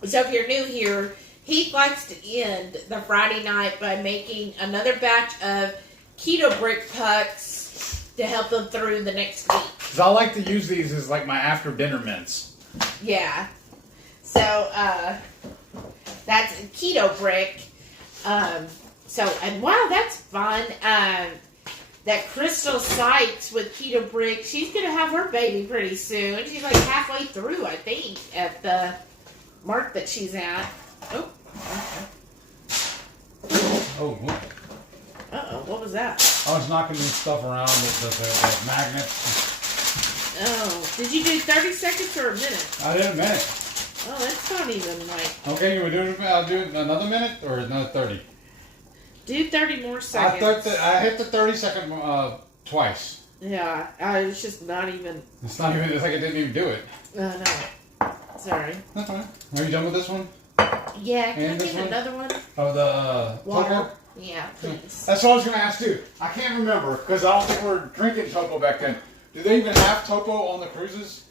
So if you're new here, Heath likes to end the Friday night by making another batch of keto brick pucks to help them through the next week. Because I like to use these as like my after dinner mints. Yeah. So, that's keto brick. And wow, that's fun. That Crystal Sykes with Keto Brick, she's going to have her baby pretty soon. She's like halfway through, I think, at the mark that she's at. Oh. Oh, what? Uh-oh, what was that? I was knocking this stuff around with the magnets. Oh, did you do 30 seconds or a minute? I did a minute. Oh, that's not even like... Okay, you want to do it? I'll do it another minute or another 30? Do 30 more seconds. I hit the 30-second twice. Yeah, it's just not even... It's not even... It's like I didn't even do it. No. Sorry. That's fine. Are you done with this one? Yeah, can And I this get one? another one? Oh, the Water. Topo? Yeah, please. That's what I was going to ask too. I can't remember because I don't think we were drinking Topo back then. Do they even have Topo on the cruises?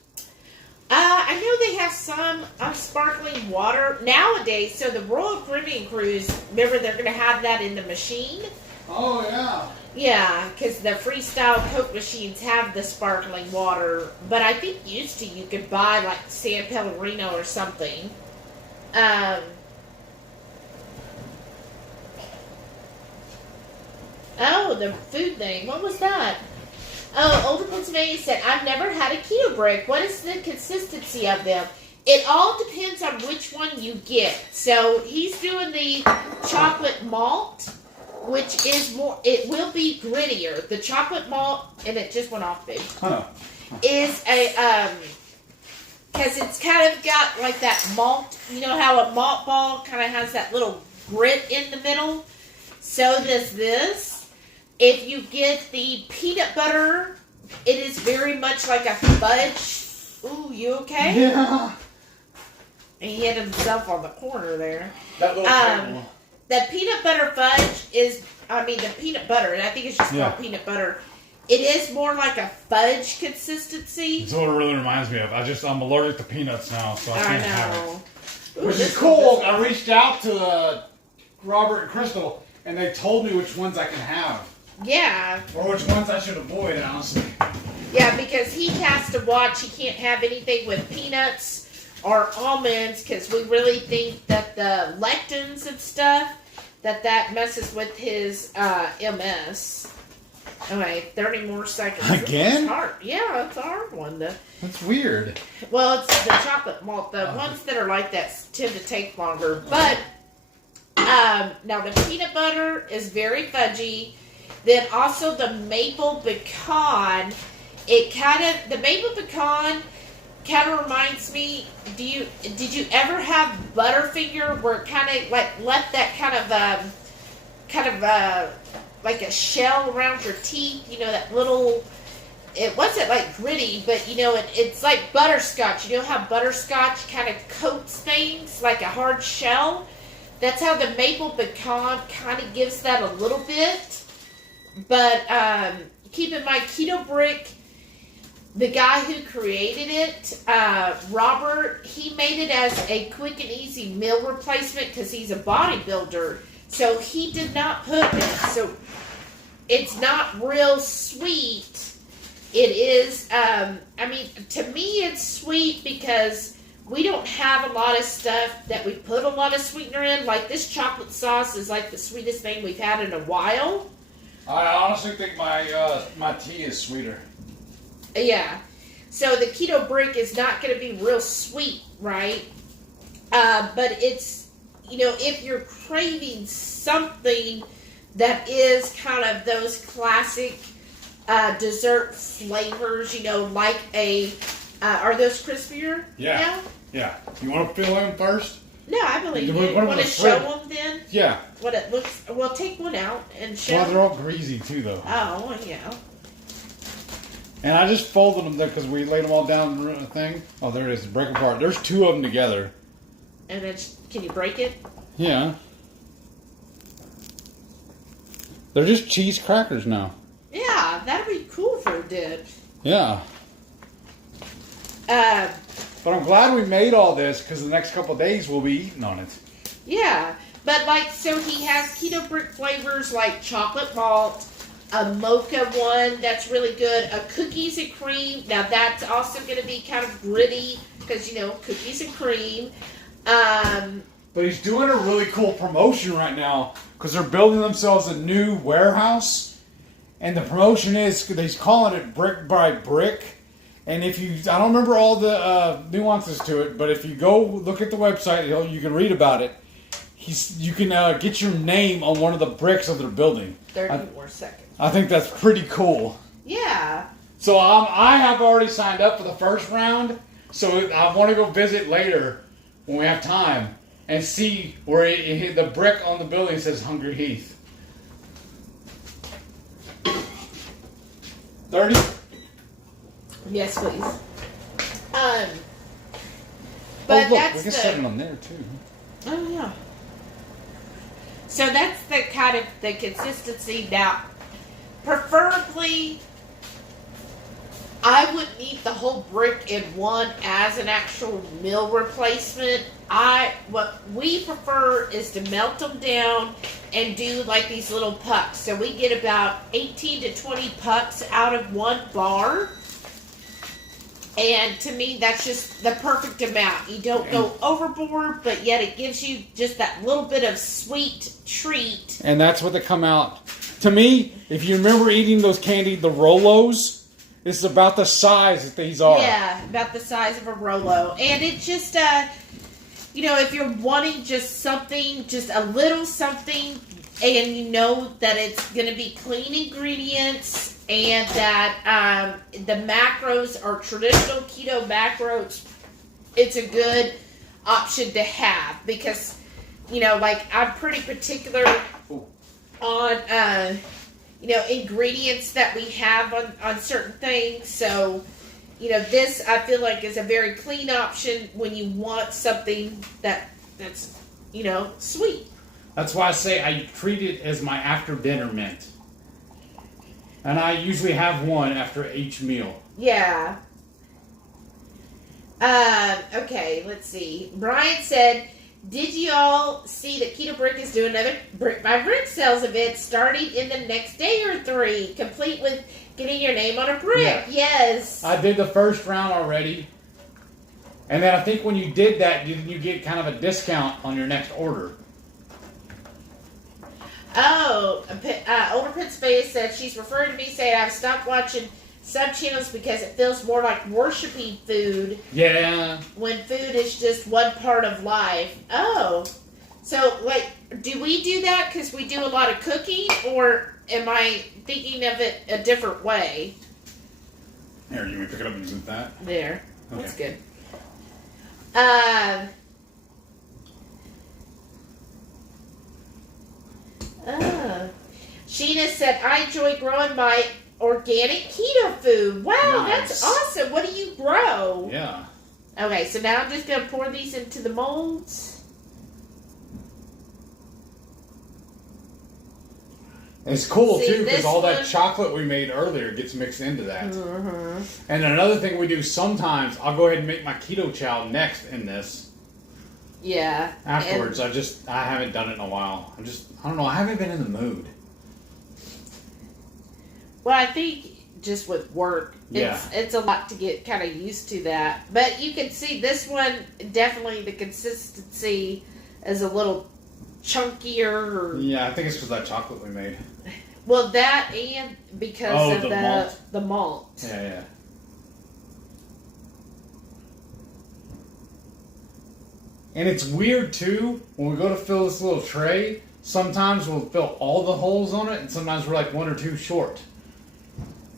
I know they have some sparkling water nowadays. So the Royal Caribbean cruise, remember they're going to have that in the machine. Oh yeah. Yeah, because the freestyle Coke machines have the sparkling water, but I think used to you could buy like San Pellegrino or something. Oh, the food thing. What was that? Oh, Older Pennsylvania said, I've never had a keto brick. What is the consistency of them? It all depends on which one you get. So he's doing the chocolate malt, which is more, it will be grittier. The chocolate malt, and it just went off, babe, is a, because it's kind of got like that malt, you know how a malt ball kind of has that little grit in the middle? So does this. If you get the peanut butter, it is very much like a fudge. Ooh, you okay? Yeah. And he hit himself on the corner there. That little table. The peanut butter fudge is, the peanut butter, and I think it's just called peanut butter. It is more like a fudge consistency. That's what it really reminds me of. I'm allergic to peanuts now, so I can't have it. Ooh, Which is cool. I reached out to Robert and Crystal, and they told me which ones I can have. Yeah. Or which ones I should avoid, honestly. Yeah, because he has to watch. He can't have anything with peanuts or almonds because we really think that the lectins and stuff, that messes with his MS. Okay, 30 more seconds. Again? It's hard. Yeah, it's a hard one. That's weird. Well, it's the chocolate malt. The ones that are like that tend to take longer. But now the peanut butter is very fudgy. Then also the maple pecan. The maple pecan kind of reminds me. Did you ever have Butterfinger where it kind of like left that kind of like a shell around your teeth? You know, that little. It wasn't like gritty, but it's like butterscotch. You know how butterscotch kind of coats things like a hard shell? That's how the maple pecan kind of gives that a little bit. But keep in mind, Keto Brick, the guy who created it, Robert, he made it as a quick and easy meal replacement because he's a bodybuilder. So he did not put it. So it's not real sweet. It is, to me it's sweet because we don't have a lot of stuff that we put a lot of sweetener in. Like this chocolate sauce is like the sweetest thing we've had in a while. I honestly think my tea is sweeter. Yeah. So the Keto Brick is not going to be real sweet, right? But it's, if you're craving something that is kind of those classic dessert flavors, like are those crispier? Yeah. Yeah. You want to fill in first? No, I believe you. You want to show them then? Yeah. What it looks. Well, take one out and show. Well, they're all greasy too, though. Oh, yeah. And I just folded them there because we laid them all down in the thing. Oh, there it is. Break apart. There's two of them together. And then, can you break it? Yeah. They're just cheese crackers now. Yeah, that'd be cool for a dip. Yeah. But I'm glad we made all this because the next couple of days we'll be eating on it. Yeah, but so he has Keto Brick flavors like chocolate malt, a mocha one that's really good, a cookies and cream. Now that's also going to be kind of gritty because cookies and cream. But he's doing a really cool promotion right now because they're building themselves a new warehouse, and the promotion is he's calling it Brick by Brick. And I don't remember all the nuances to it, but if you go look at the website, you can read about it. You can get your name on one of the bricks that they're building. 30 more seconds. I think that's pretty cool. Yeah. So I have already signed up for the first round, so I want to go visit later when we have time and see where the brick on the building says HungryHeath. 30? Yes, please. But But look, that's we can set it on there too. Oh yeah. So that's the kind of the consistency. Now, preferably, I wouldn't eat the whole brick in one as an actual meal replacement. What we prefer is to melt them down and do like these little pucks. So we get about 18 to 20 pucks out of one bar. And to me, that's just the perfect amount. You don't go overboard, but yet it gives you just that little bit of sweet treat. And that's what they come out. To me, if you remember eating those candy, the Rolos, it's about the size that these are. Yeah, about the size of a Rolo. And it's just, if you're wanting just something, just a little something, and you know that it's going to be clean ingredients, and that the macros are traditional keto macros, it's a good option to have because, I'm pretty particular on, ingredients that we have on certain things. So, this I feel like is a very clean option when you want something that's, sweet. That's why I say I treat it as my after dinner mint. And I usually have one after each meal. Yeah. Okay, let's see. Brian said, did you all see that Keto Brick is doing another Brick by Brick sales event starting in the next day or 3, complete with getting your name on a brick? Yeah. Yes. I did the first round already. And then I think when you did that, you get kind of a discount on your next order. Oh, Older Pennsylvania said she's referring to me saying I've stopped watching some channels because it feels more like worshiping food. Yeah. When food is just one part of life. Oh. So, do we do that because we do a lot of cooking, or am I thinking of it a different way? Here, you want to pick it up and use that? There. Okay. That's good. Sheena said, I enjoy growing my organic keto food. Wow, nice. That's awesome. What do you grow? Yeah. Okay, so now I'm just going to pour these into the molds. It's cool, too, because all that chocolate we made earlier gets mixed into that. Mm-hmm. And another thing we do sometimes, I'll go ahead and make my keto chow next in this. Yeah. Afterwards, I haven't done it in a while. I don't know, I haven't been in the mood. Well, I think just with work, it's a lot to get kind of used to that. But you can see this one, definitely the consistency is a little chunkier. Yeah, I think it's because of that chocolate we made. Well, that and because of the malt. Yeah. And it's weird, too, when we go to fill this little tray, sometimes we'll fill all the holes on it, and sometimes we're like 1 or 2 short.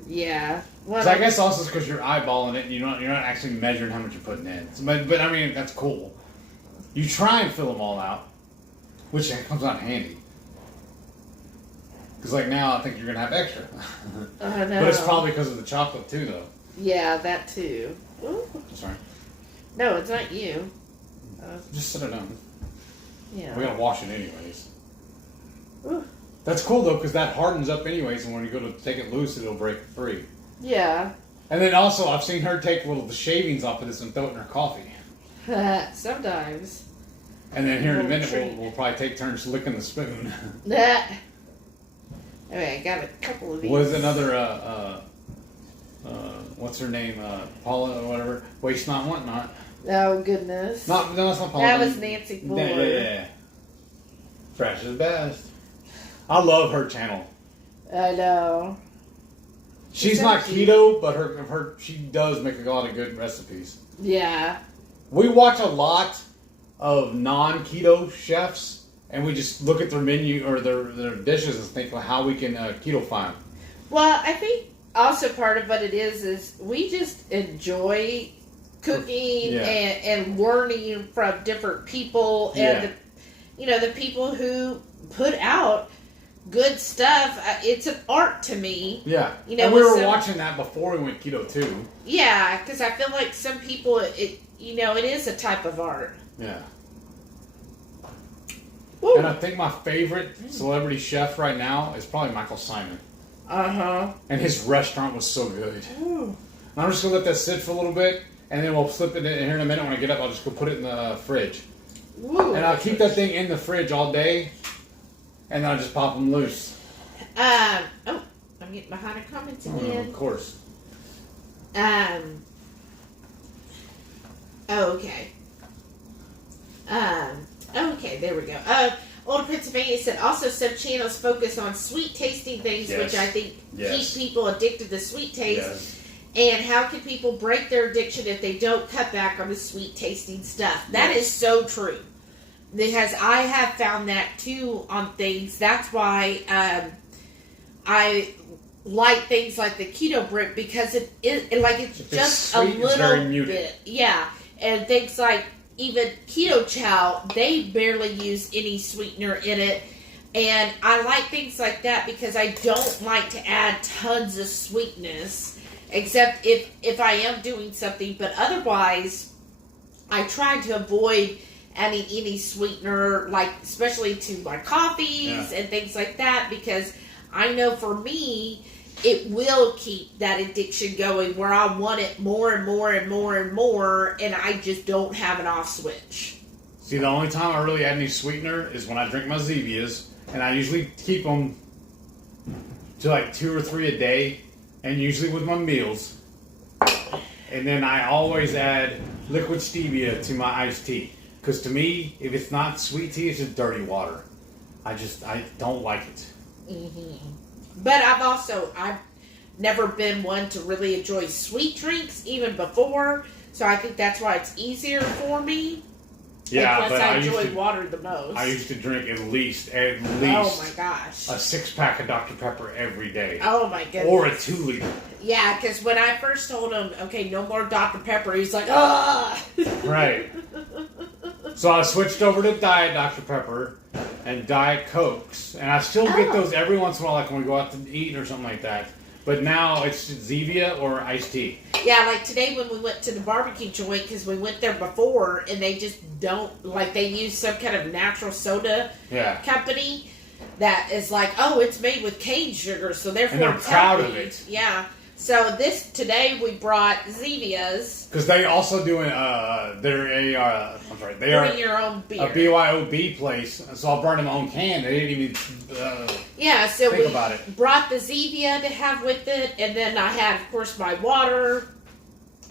Yeah. Well, So I guess also it's because you're eyeballing it and you're not actually measuring how much you're putting in. So, but I mean, that's cool. You try and fill them all out, which comes out handy. Because now I think you're going to have extra. I know. But it's probably because of the chocolate too, though. Yeah, that too. Ooh. Sorry. No, it's not you. Just sit it down. Yeah. We got to wash it anyways. Ooh. That's cool, though, because that hardens up anyways, and when you go to take it loose, it'll break free. Yeah. And then also, I've seen her take the shavings off of this and throw it in her coffee. Sometimes. And then here in a minute, we'll probably take turns licking the spoon. That. Okay, I got a couple of these. Was another, what's her name? Paula or whatever. Waste not, want not. Oh, goodness. No, that's not Paula. That was Nancy Fuller. Yeah. Fresh is best. I love her channel. I know. She's not keto, but she does make a lot of good recipes. Yeah. We watch a lot of non-keto chefs, and we just look at their menu or their dishes and think how we can keto-fy them. Well, I think also part of what it is we just enjoy cooking and learning from different people and the people who put out good stuff. It's an art to me. Yeah. And we were watching that before we went keto too. Yeah, because I feel like some people, it is a type of art. Yeah. Woo. And I think my favorite celebrity chef right now is probably Michael Simon. And his restaurant was so good. And I'm just going to let that sit for a little bit, and then we'll flip it in here in a minute. When I get up, I'll just go put it in the fridge. And I'll keep that thing in the fridge all day, and then I'll just pop them loose. I'm getting behind the comments again. Of course. Okay. Okay, there we go. Old Pennsylvania said also some channels focus on sweet tasting things, which I think keep people addicted to sweet taste. And how can people break their addiction if they don't cut back on the sweet tasting stuff? That is so true. Because I have found that too on things. That's why I like things like the keto brick, because it's just sweet, a little very muted. bit. Yeah. And things like even keto chow, they barely use any sweetener in it. And I like things like that because I don't like to add tons of sweetness. Except if I am doing something, but otherwise, I try to avoid adding any sweetener, like especially to my coffees and things like that, because I know for me, it will keep that addiction going where I want it more and more and more and more, and I just don't have an off switch. See, the only time I really add any sweetener is when I drink my Zevias, and I usually keep them to like 2 or 3 a day. And usually with my meals. And then I always add liquid stevia to my iced tea. Because to me, if it's not sweet tea, it's just dirty water. I don't like it. But I've never been one to really enjoy sweet drinks even before. So I think that's why it's easier for me. Yeah, and plus but I enjoy water the most. I used to drink at least oh my gosh, a 6-pack of Dr. Pepper every day. Oh my goodness. Or a 2-liter. Yeah, because when I first told him, okay, no more Dr. Pepper, he's like, ah. Right. So I switched over to Diet Dr. Pepper and Diet Cokes, and I still get those every once in a while, like when we go out to eat or something like that. But now it's Zevia or iced tea. Yeah, like today when we went to the barbecue joint, because we went there before, and they just don't, like they use some kind of natural soda company that is like, oh, it's made with cane sugar, so therefore and they're it's proud healthy. of it. Yeah. So today we brought Zevia's. Because they also do they are bring your own beer. A BYOB place, so I brought them my own can. They didn't even so think we about it. Brought the Zevia to have with it, and then I had, of course, my water,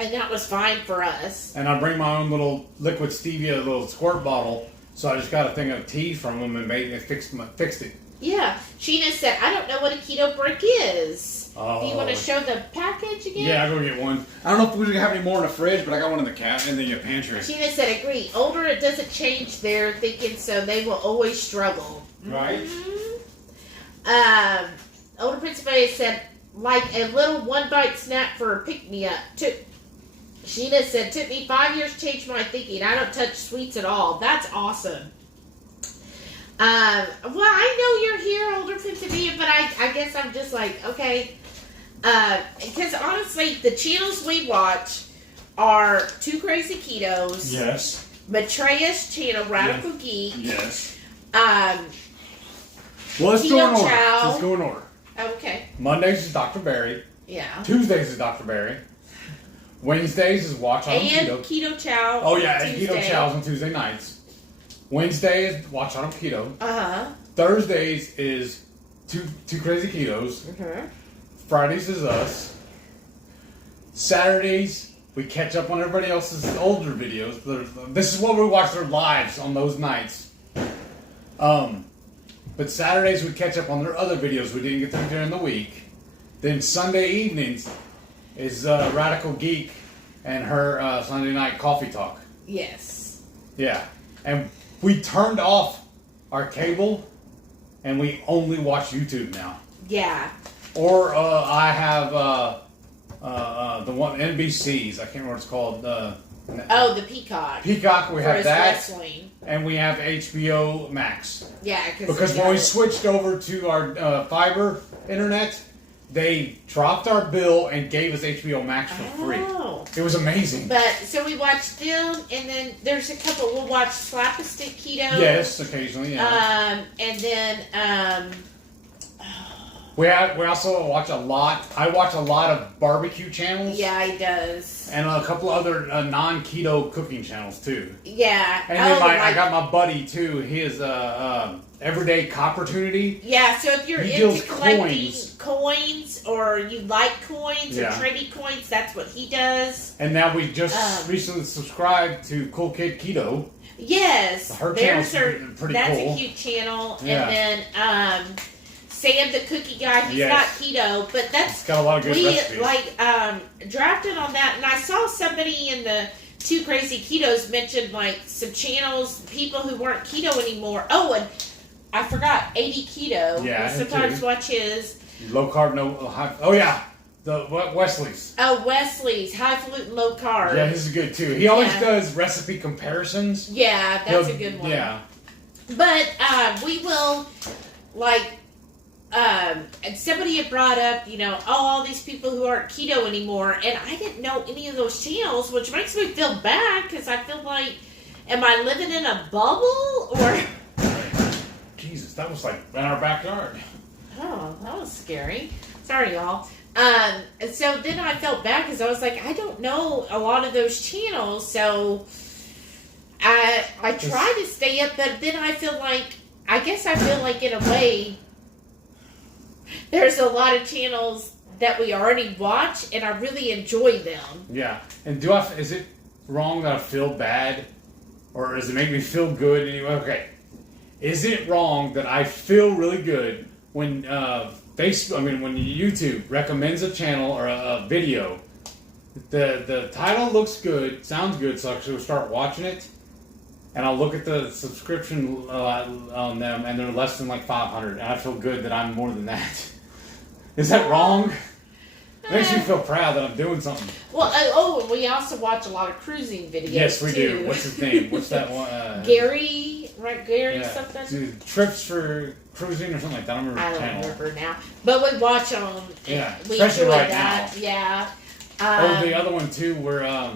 and that was fine for us. And I bring my own little liquid stevia, little squirt bottle, so I just got a thing of tea from them and fixed it. Yeah, Sheena said, I don't know what a keto brick is. Oh. Do you want to show the package again? Yeah, I'll go get one. I don't know if we have any more in the fridge, but I got one in the pantry. Sheena said, agree. Older, it doesn't change their thinking, so they will always struggle. Right. Mm-hmm. Older Pennsylvania said, like a little one-bite snack for a pick-me-up. Sheena said, took me 5 years to change my thinking. I don't touch sweets at all. That's awesome. Well, I know you're here, Older Pennsylvania, but I guess I'm just like, okay. Because honestly, the channels we watch are Two Crazy Ketos. Yes. Matreya's channel, Radical Geek. Yes. Let's go in order. Let's go in order. Okay. Mondays is Dr. Barry. Yeah. Tuesdays is Dr. Barry. Wednesdays is Watch on and Keto. Keto Chow. Oh yeah, and Keto Chow's on Tuesday nights. Wednesday is Watch on Keto. Thursdays is two Crazy Ketos. Fridays is us. Saturdays we catch up on everybody else's older videos. This is what we watch their lives on those nights. But Saturdays we catch up on their other videos we didn't get to during the week. Then Sunday evenings is Radical Geek and her Sunday night coffee talk. Yes. Yeah. And we turned off our cable and we only watch YouTube now. Yeah. Or I have the one NBC's. I can't remember what it's called. The Peacock. Peacock. We have that. Wrestling. And we have HBO Max. Yeah, because when we switched over to our fiber internet, they dropped our bill and gave us HBO Max for free. It was amazing. But so we watched them, and then there's a couple. We'll watch Slap a Stick Keto. Yes, occasionally. Yeah. And then we also watch a lot. I watch a lot of barbecue channels. Yeah, he does. And a couple other non-keto cooking channels too. Yeah. And then I got my buddy too. He is Everyday Copportunity. Yeah, so if you're into collecting coins or you like coins or trading coins, that's what he does. And now we just recently subscribed to Cool Kid Keto. Yes. Her channel's pretty cool. That's a cute channel. Yeah. And then Sam the Cookie Guy, he's not keto, but that's... He's got a lot of good recipes. Drafted on that, and I saw somebody in the Two Crazy Ketos mentioned, some channels, people who weren't keto anymore. Oh, and I forgot, 80 Keto. Yeah, we sometimes watch his. Low carb, no high. Oh yeah, the Wesley's. Oh, Wesley's highfalutin low carb. Yeah, this is good too. He always does recipe comparisons. Yeah, that's a good one. Yeah, but we will and somebody had brought up, all these people who aren't keto anymore, and I didn't know any of those channels, which makes me feel bad because I feel like, am I living in a bubble or? Jesus, that was like in our backyard. Oh, that was scary. Sorry, y'all. So then I felt bad because I was like, I don't know a lot of those channels, so I try to stay up, but then I feel like in a way, there's a lot of channels that we already watch, and I really enjoy them. Yeah, and is it wrong that I feel bad, or does it make me feel good anyway? Okay. Is it wrong that I feel really good when when YouTube recommends a channel or a video, the title looks good, sounds good, so I should start watching it, and I'll look at the subscription on them, and they're less than 500, and I feel good that I'm more than that. Is that wrong? It makes me feel proud that I'm doing something. Well, and we also watch a lot of cruising videos. Yes, we do. What's his name? What's that one? Gary, right? Gary something? Dude, trips for cruising or something like that. I don't remember now. But we watch them. Yeah, we especially enjoy right that. now. Yeah. The other one too, where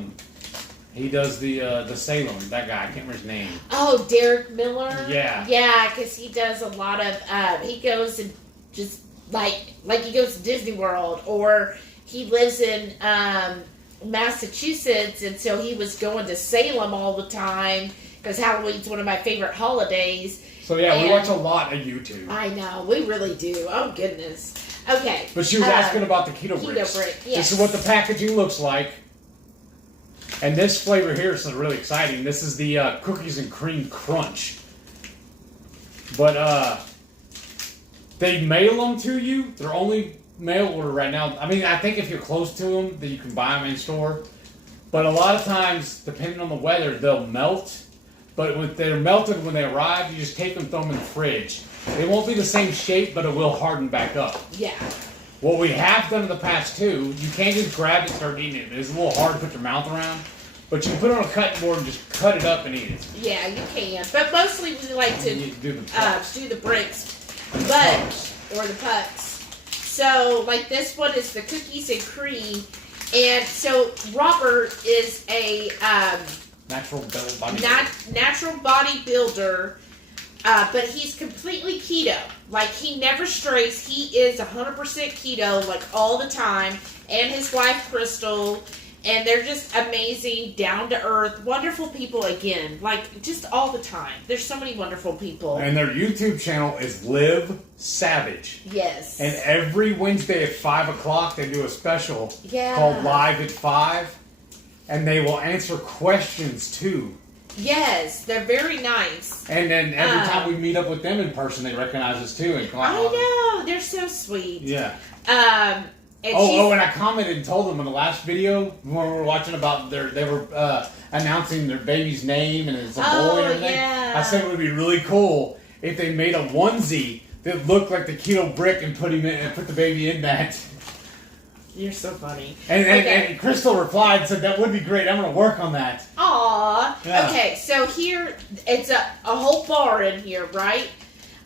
he does the Salem. That guy, I can't remember his name. Oh, Derek Miller. Yeah. Yeah, because he does a lot of. He goes and just like he goes to Disney World, or he lives in Massachusetts, and so he was going to Salem all the time because Halloween's one of my favorite holidays. So we watch a lot of YouTube. I know, we really do. Oh goodness. Okay. But she was asking about the keto bricks. Yes. This is what the packaging looks like. And this flavor here is really exciting. This is the cookies and cream crunch. But they mail them to you. They're only mail order right now. I mean, I think if you're close to them, then you can buy them in store. But a lot of times, depending on the weather, they'll melt. But when they're melted when they arrive, you just take them, throw them in the fridge. They won't be the same shape, but it will harden back up. Yeah. What we have done in the past too, you can't just grab it and start eating it. It's a little hard to put your mouth around. But you can put it on a cutting board and just cut it up and eat it. Yeah, you can. But mostly we like to do the bricks. Or the pucks. So, this one is the cookies and cream. And so, Robert is a natural bodybuilder, but he's completely keto. He never strays. He is 100% keto, all the time. And his wife, Crystal. And they're just amazing, down-to-earth, wonderful people again. Just all the time. There's so many wonderful people. And their YouTube channel is Live Savage. Yes. And every Wednesday at 5 o'clock, they do a special called Live at 5. And they will answer questions, too. Yes, they're very nice. And then every time we meet up with them in person, they recognize us, too. And I know. They're so sweet. Yeah. And and I commented and told them in the last video when we were watching about they were announcing their baby's name and it's a boy and everything. Yeah. I said it would be really cool if they made a onesie that looked like the keto brick and put the baby in that. You're so funny. And Crystal replied and said that would be great. I'm going to work on that. Aw. Yeah. Okay, so here it's a whole bar in here, right?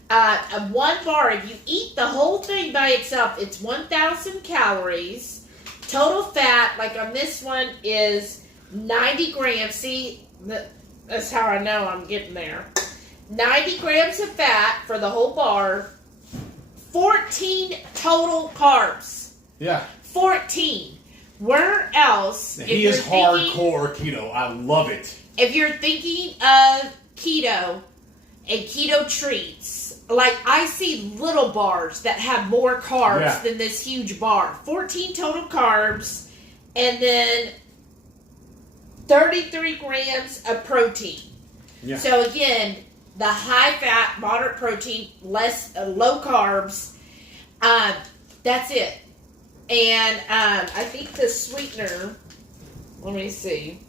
One bar, if you eat the whole thing by itself, it's 1,000 calories. Total fat, like on this one, is 90 grams. See, that's how I know I'm getting there. 90 grams of fat for the whole bar. 14 total carbs. Yeah. 14. Where else? He is hardcore keto. I love it. If you're thinking of keto and keto treats, like I see little bars that have more carbs than this huge bar. 14 total carbs, and then 33 grams of protein. Yeah. So again, the high fat, moderate protein, low carbs. That's it. And I think the sweetener, let me see,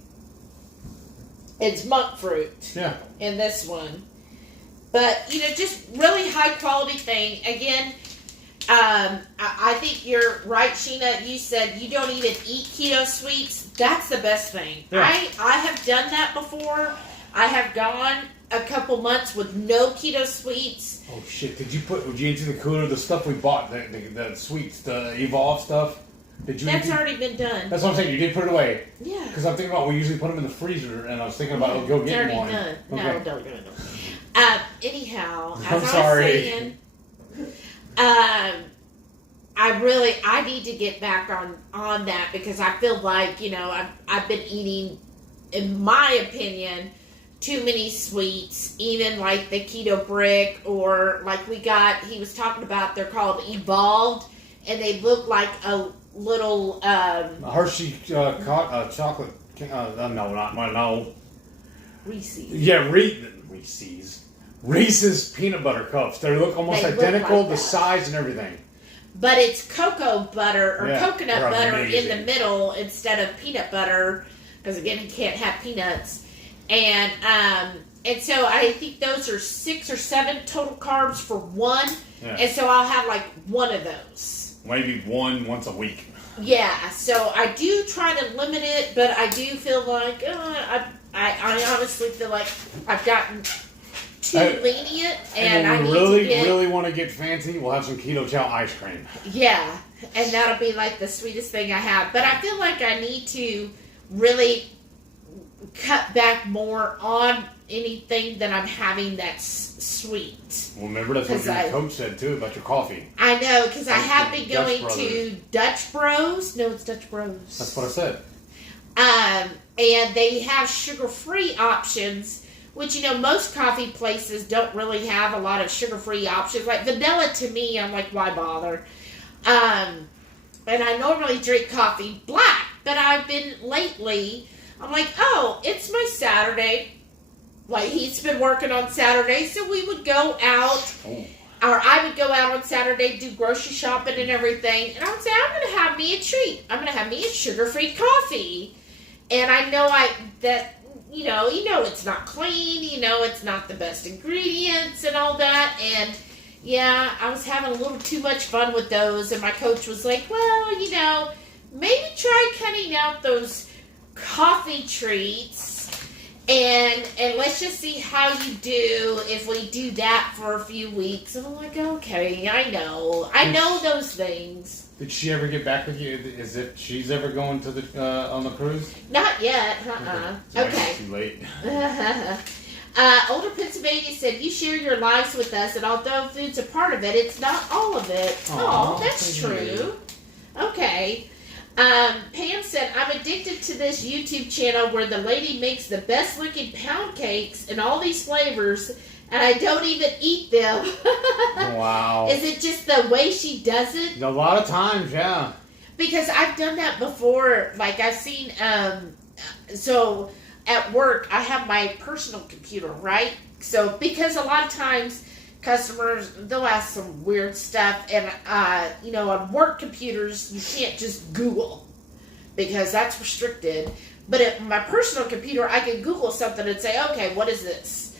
it's monk fruit. Yeah. In this one. But, just really high quality thing. Again, I think you're right, Sheena. You said you don't even eat keto sweets. That's the best thing. Yeah. I have done that before. I have gone a couple months with no keto sweets. Oh shit! Did you into the cooler the stuff we bought, the sweets, the Evolve stuff? That's already been done. That's what I'm saying. You did put it away. Yeah. Because I'm thinking about we usually put them in the freezer, and I was thinking about go get one. Done. Okay. No, don't. Anyhow, as I was saying, I need to get back on that because I feel like I've been eating, in my opinion, too many sweets, even like the keto brick, or like he was talking about, they're called Evolved, and they look like a little Hershey chocolate. No. Reese's. Yeah, Reese's peanut butter cups. They look almost identical, like the size and everything. But it's cocoa butter or coconut butter in the middle instead of peanut butter, because again, you can't have peanuts. And so I think those are 6 or 7 total carbs for one. Yeah. And so I'll have like one of those. Maybe once a week. Yeah, so I do try to limit it, but I do feel like I honestly feel like I've gotten too lenient, and I need really want to get fancy. We'll have some keto chow ice cream. Yeah, and that'll be like the sweetest thing I have. But I feel like I need to really cut back more on anything that I'm having that's sweet. Well, remember that's what your coach said too about your coffee. I know, because I have been going to Dutch Bros. No, it's Dutch Bros. That's what I said. And they have sugar-free options, which, most coffee places don't really have a lot of sugar-free options. Like vanilla, to me, I'm like, why bother? And I normally drink coffee black, but I've been lately, I'm like, oh, it's my Saturday. Like, he's been working on Saturday, so we would go out, or I would go out on Saturday, do grocery shopping and everything, and I would say, I'm going to have me a treat. I'm going to have me a sugar-free coffee. And I know it's not clean, it's not the best ingredients and all that, and yeah, I was having a little too much fun with those, and my coach was like, well, maybe try cutting out those coffee treats, and let's just see how you do if we do that for a few weeks. And I'm like, okay, I know those things. Did she ever get back with you? Is it she's ever going to the on the cruise? Not yet. Okay. Too late. Older Pennsylvania said, you share your lives with us, and although food's a part of it, it's not all of it. Oh, that's true. Okay. Pam said, I'm addicted to this YouTube channel where the lady makes the best looking pound cakes in all these flavors, and I don't even eat them. Wow. Is it just the way she does it? A lot of times, yeah. Because I've done that before. Like, I've seen, so at work, I have my personal computer, right? So, because a lot of times customers, they'll ask some weird stuff, and, on work computers, you can't just Google, because that's restricted. But at my personal computer, I can Google something and say, okay, what is this?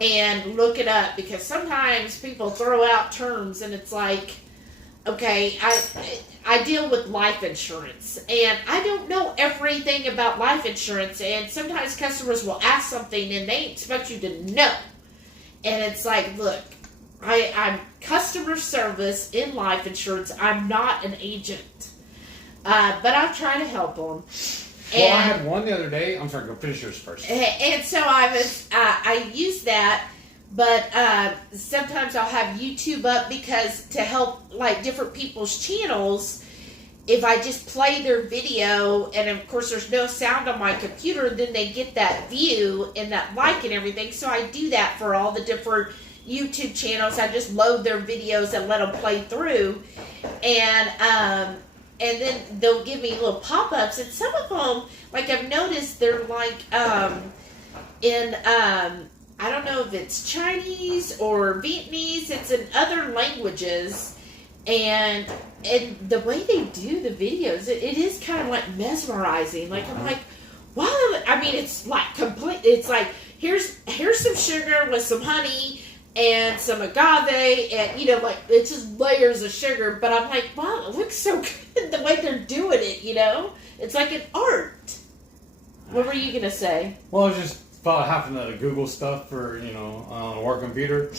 And look it up, because sometimes people throw out terms, and it's like, okay, I deal with life insurance, and I don't know everything about life insurance, and sometimes customers will ask something, and they expect you to know. And it's like, look, I'm customer service in life insurance. I'm not an agent, but I try to help them. Well, I had one the other day. I'm sorry, go finish yours first. And so I use that, but sometimes I'll have YouTube up because to help like different people's channels. If I just play their video, and of course there's no sound on my computer, then they get that view and that like and everything. So I do that for all the different YouTube channels. I just load their videos and let them play through, and then they'll give me little pop-ups. And some of them, like I've noticed, they're like in I don't know if it's Chinese or Vietnamese. It's in other languages, and the way they do the videos, it is kind of like mesmerizing. Like I'm like, wow. I mean, it's like complete. It's like here's some sugar with some honey and some agave, and like it's just layers of sugar. But I'm like, wow, it looks so good the way they're doing it. It's like an art. What were you gonna say? Well, I was just about having to Google stuff for on a work computer.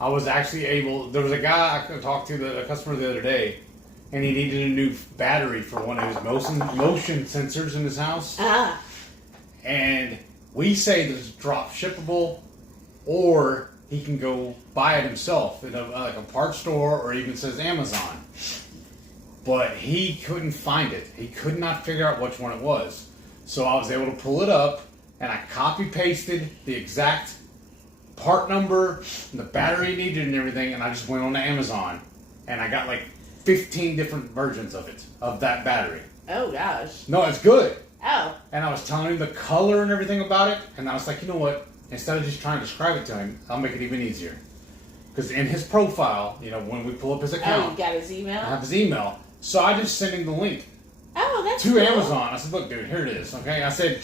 I was actually able. There was a guy I could talk to, a customer the other day, and he needed a new battery for one of his motion sensors in his house. And we say that it's drop shippable, or he can go buy it himself at a parts store, or even says Amazon. But he couldn't find it. He could not figure out which one it was. So I was able to pull it up, and I copy pasted the exact part number and the battery needed and everything, and I just went on to Amazon, and I got like 15 different versions of that battery. Oh gosh. No, it's good. Oh. And I was telling him the color and everything about it, and I was like, you know what? Instead of just trying to describe it to him, I'll make it even easier. Because in his profile, when we pull up his account, you got his email? I have his email. So I just sent him the link that's to cool. Amazon. I said, look, dude, here it is. Okay. I said,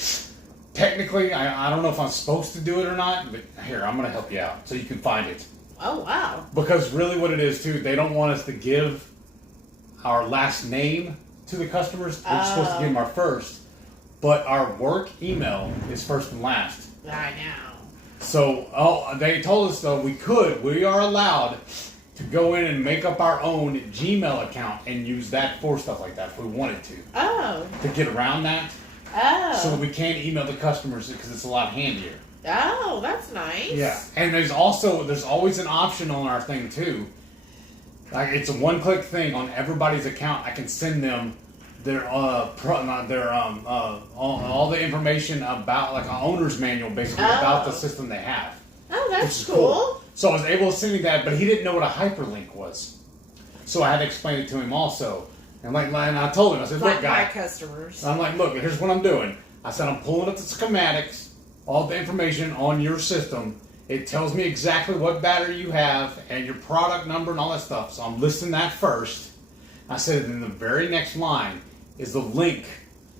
technically, I don't know if I'm supposed to do it or not, but here, I'm going to help you out so you can find it. Oh, wow. Because really what it is, too, they don't want us to give our last name to the customers. We're supposed to give them our first. But our work email is first and last. I know. So they told us, though, we are allowed to go in and make up our own Gmail account and use that for stuff like that if we wanted to. Oh. To get around that. Oh. So that we can't email the customers because it's a lot handier. Oh, that's nice. Yeah. And there's always an option on our thing, too. Like, it's a one-click thing on everybody's account. I can send them their all the information about, like, an owner's manual, basically, about the system they have. Oh, that's cool. So I was able to send him that, but he didn't know what a hyperlink was. So I had to explain it to him also. And I told him, I said, look, guy. My customers. I'm like, look, here's what I'm doing. I said, I'm pulling up the schematics, all the information on your system. It tells me exactly what battery you have and your product number and all that stuff. So I'm listing that first. I said, in the very next line is the link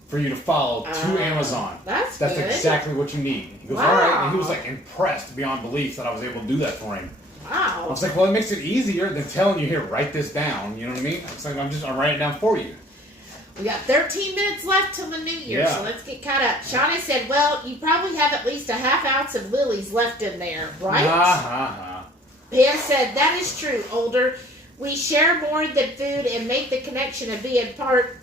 for you to follow to Amazon. That's good. Exactly what you need. He goes, all right. And he was like impressed beyond belief that I was able to do that for him. Wow. I was like, well, it makes it easier than telling you, here, write this down. You know what I mean? It's like, I'll write it down for you. We got 13 minutes left till the new year, Yeah. so let's get caught up. Shauna said, well, you probably have at least a half ounce of lilies left in there, right? Pam said, that is true, Older. We share more than food and make the connection of being part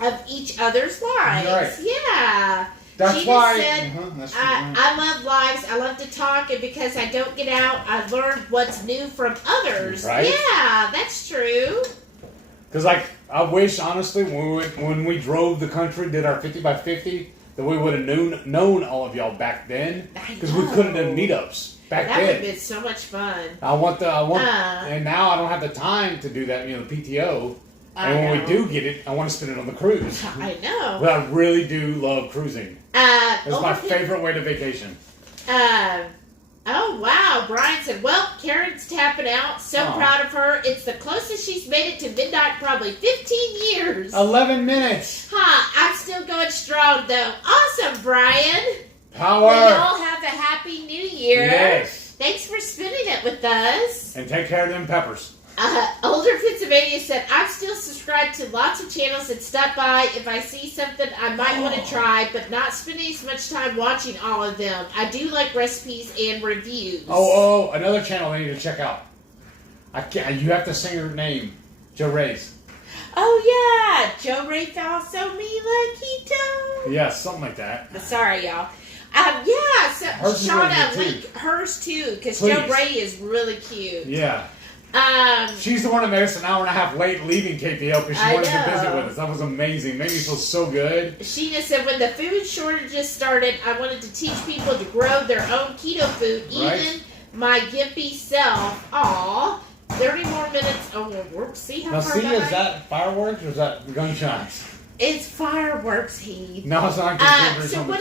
of each other's lives. Right. Yeah. That's she why. Just said, I love lives. I love to talk, and because I don't get out, I learned what's new from others. Right? Yeah, that's true. Because, I wish, honestly, when we drove the country, did our 50 by 50, that we would have known all of y'all back then. Because we could have done meetups back then. That would have been so much fun. And now I don't have the time to do that, the PTO. And when we do get it, I want to spend it on the cruise. I know. But I really do love cruising. It's my favorite way to vacation. Oh, wow. Brian said, well, Karen's tapping out. So proud of her. It's the closest she's made it to midnight, probably 15 years. 11 minutes. I'm still going strong, though. Awesome, Brian. Power. We all have a happy new year. Yes. Thanks for spending it with us. And take care of them peppers. Older Pennsylvania said, I'm still subscribed to lots of channels and stop by if I see something I might want to try, but not spending as much time watching all of them. I do like recipes and reviews. Another channel I need to check out. I can't. You have to sing her name. Joe Ray's. Oh, yeah. Joe Ray also me like keto. Yeah, something like that. Sorry, y'all. Yeah, so Hers is Shauna, really good, link hers too, because Please. Joe Ray is really cute. Yeah. Um, She's the one that made us an hour and a half late leaving KPL because she I wanted to know. visit with us. That was amazing. Made me feel so good. Sheena said, when the food shortages started, I wanted to teach people to grow their own keto food, Right. even my gimpy self. Aw, 30 more minutes. Oh, we'll see how Now, far see, behind. is that fireworks or is that gunshots? It's fireworks, Heath. No, it's not. Just So what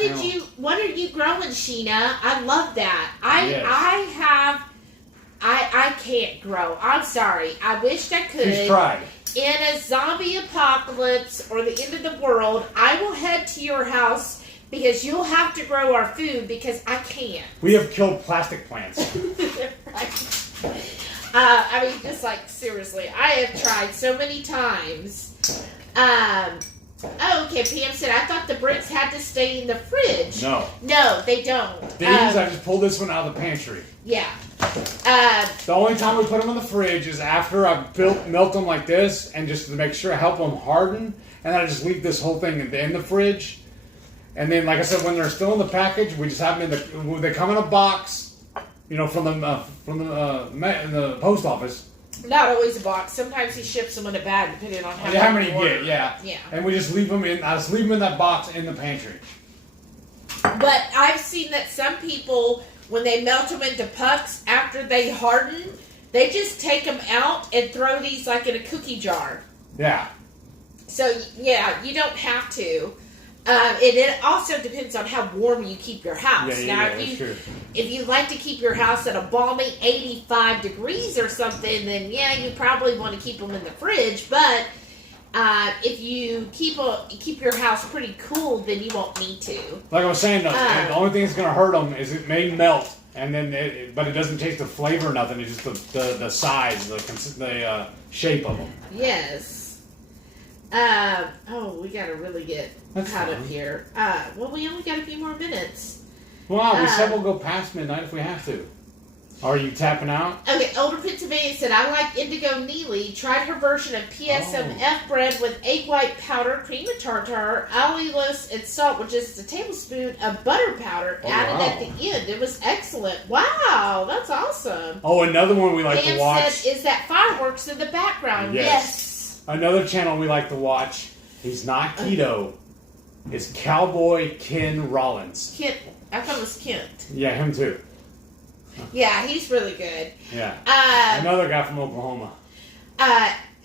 are you growing, Sheena? I love that. I can't grow. I'm sorry. I wished I could. She's tried. In a zombie apocalypse or the end of the world, I will head to your house because you'll have to grow our food because I can't. We have killed plastic plants. Right. I mean, just like seriously, I have tried so many times. Okay, Pam said, I thought the bricks had to stay in the fridge. No, they don't. These, I just pulled this one out of the pantry. Yeah. The only time we put them in the fridge is after I melt them like this, and just to make sure I help them harden, and then I just leave this whole thing in the fridge. And then, like I said, when they're still in the package, we just have them they come in a box, from the post office. Not always a box. Sometimes he ships them in a bag, depending on how many you order. get. Yeah. Yeah. And we just leave them in. I just leave them in that box in the pantry. But I've seen that some people, when they melt them into pucks after they harden, they just take them out and throw these like in a cookie jar. Yeah. So yeah, you don't have to. It also depends on how warm you keep your house. If you like to keep your house at a balmy 85 degrees or something, then yeah, you probably want to keep them in the fridge. But if you keep your house pretty cool, then you won't need to. Like I was saying, the only thing that's going to hurt them is it may melt, and then but it doesn't taste the flavor or nothing. It's just the size, the shape of them. Yes. We gotta really get caught up here. We only got a few more minutes. Well, we said we'll go past midnight if we have to. Are you tapping out? Okay, Older Pennsylvania said, I like Indigo Neely. Tried her version of PSMF bread with egg white powder, cream of tartar, allulose, and salt, which is a tablespoon of butter powder added at the end. It was excellent. Wow, that's awesome. Oh, another one we like to watch. Said, is that fireworks in the background? Yes. Another channel we like to watch. He's not keto. It's Cowboy Ken Rollins. Kent. I thought it was Kent. Yeah, him too. Yeah, he's really good. Yeah. Another guy from Oklahoma.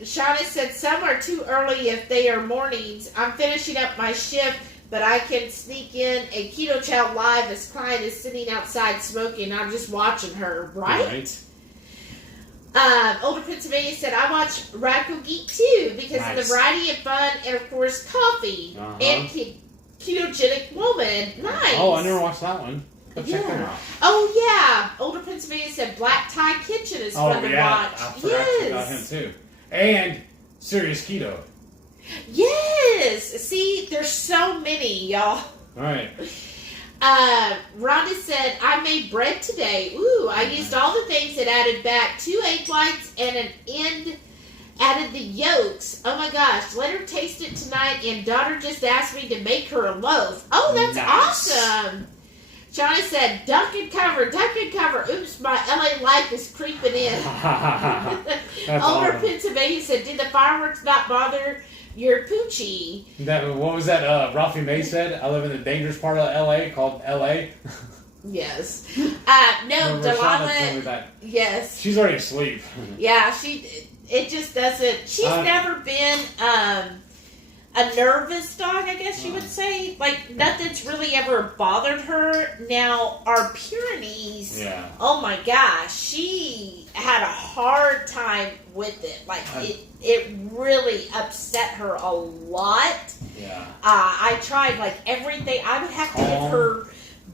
Shauna said, some are too early if they are mornings. I'm finishing up my shift, but I can sneak in a Keto Chow live as client is sitting outside smoking. I'm just watching her, right? Older Pennsylvania said, I watch Radical Geek too because of the variety of fun and, of course, coffee and ketogenic woman. Nice. Oh, I never watched that one. Check that out. Oh, yeah. Older Pennsylvania said Black Tie Kitchen is fun to watch. I forgot about him too. And Serious Keto. Yes. See, there's so many, y'all. All right. Rhonda said, I made bread today. Ooh, I used all the things that added back 2 egg whites and an end added the yolks. Oh my gosh, let her taste it tonight, and daughter just asked me to make her a loaf. Oh, that's awesome. Shauna said, duck and cover. Oops, my LA life is creeping in. Older Pennsylvania said, did the fireworks not bother your poochie? What was that Ralphie May said? I live in the dangerous part of LA called LA. Yes. No, Delama. Yes. She's already asleep. Yeah, it just doesn't. She's never been a nervous dog, I guess you would say. Like, nothing's really ever bothered her. Now, our Pyrenees, oh my gosh, she had a hard time with it. Like, it really upset her a lot. Yeah. I tried, like, everything. I would have to give her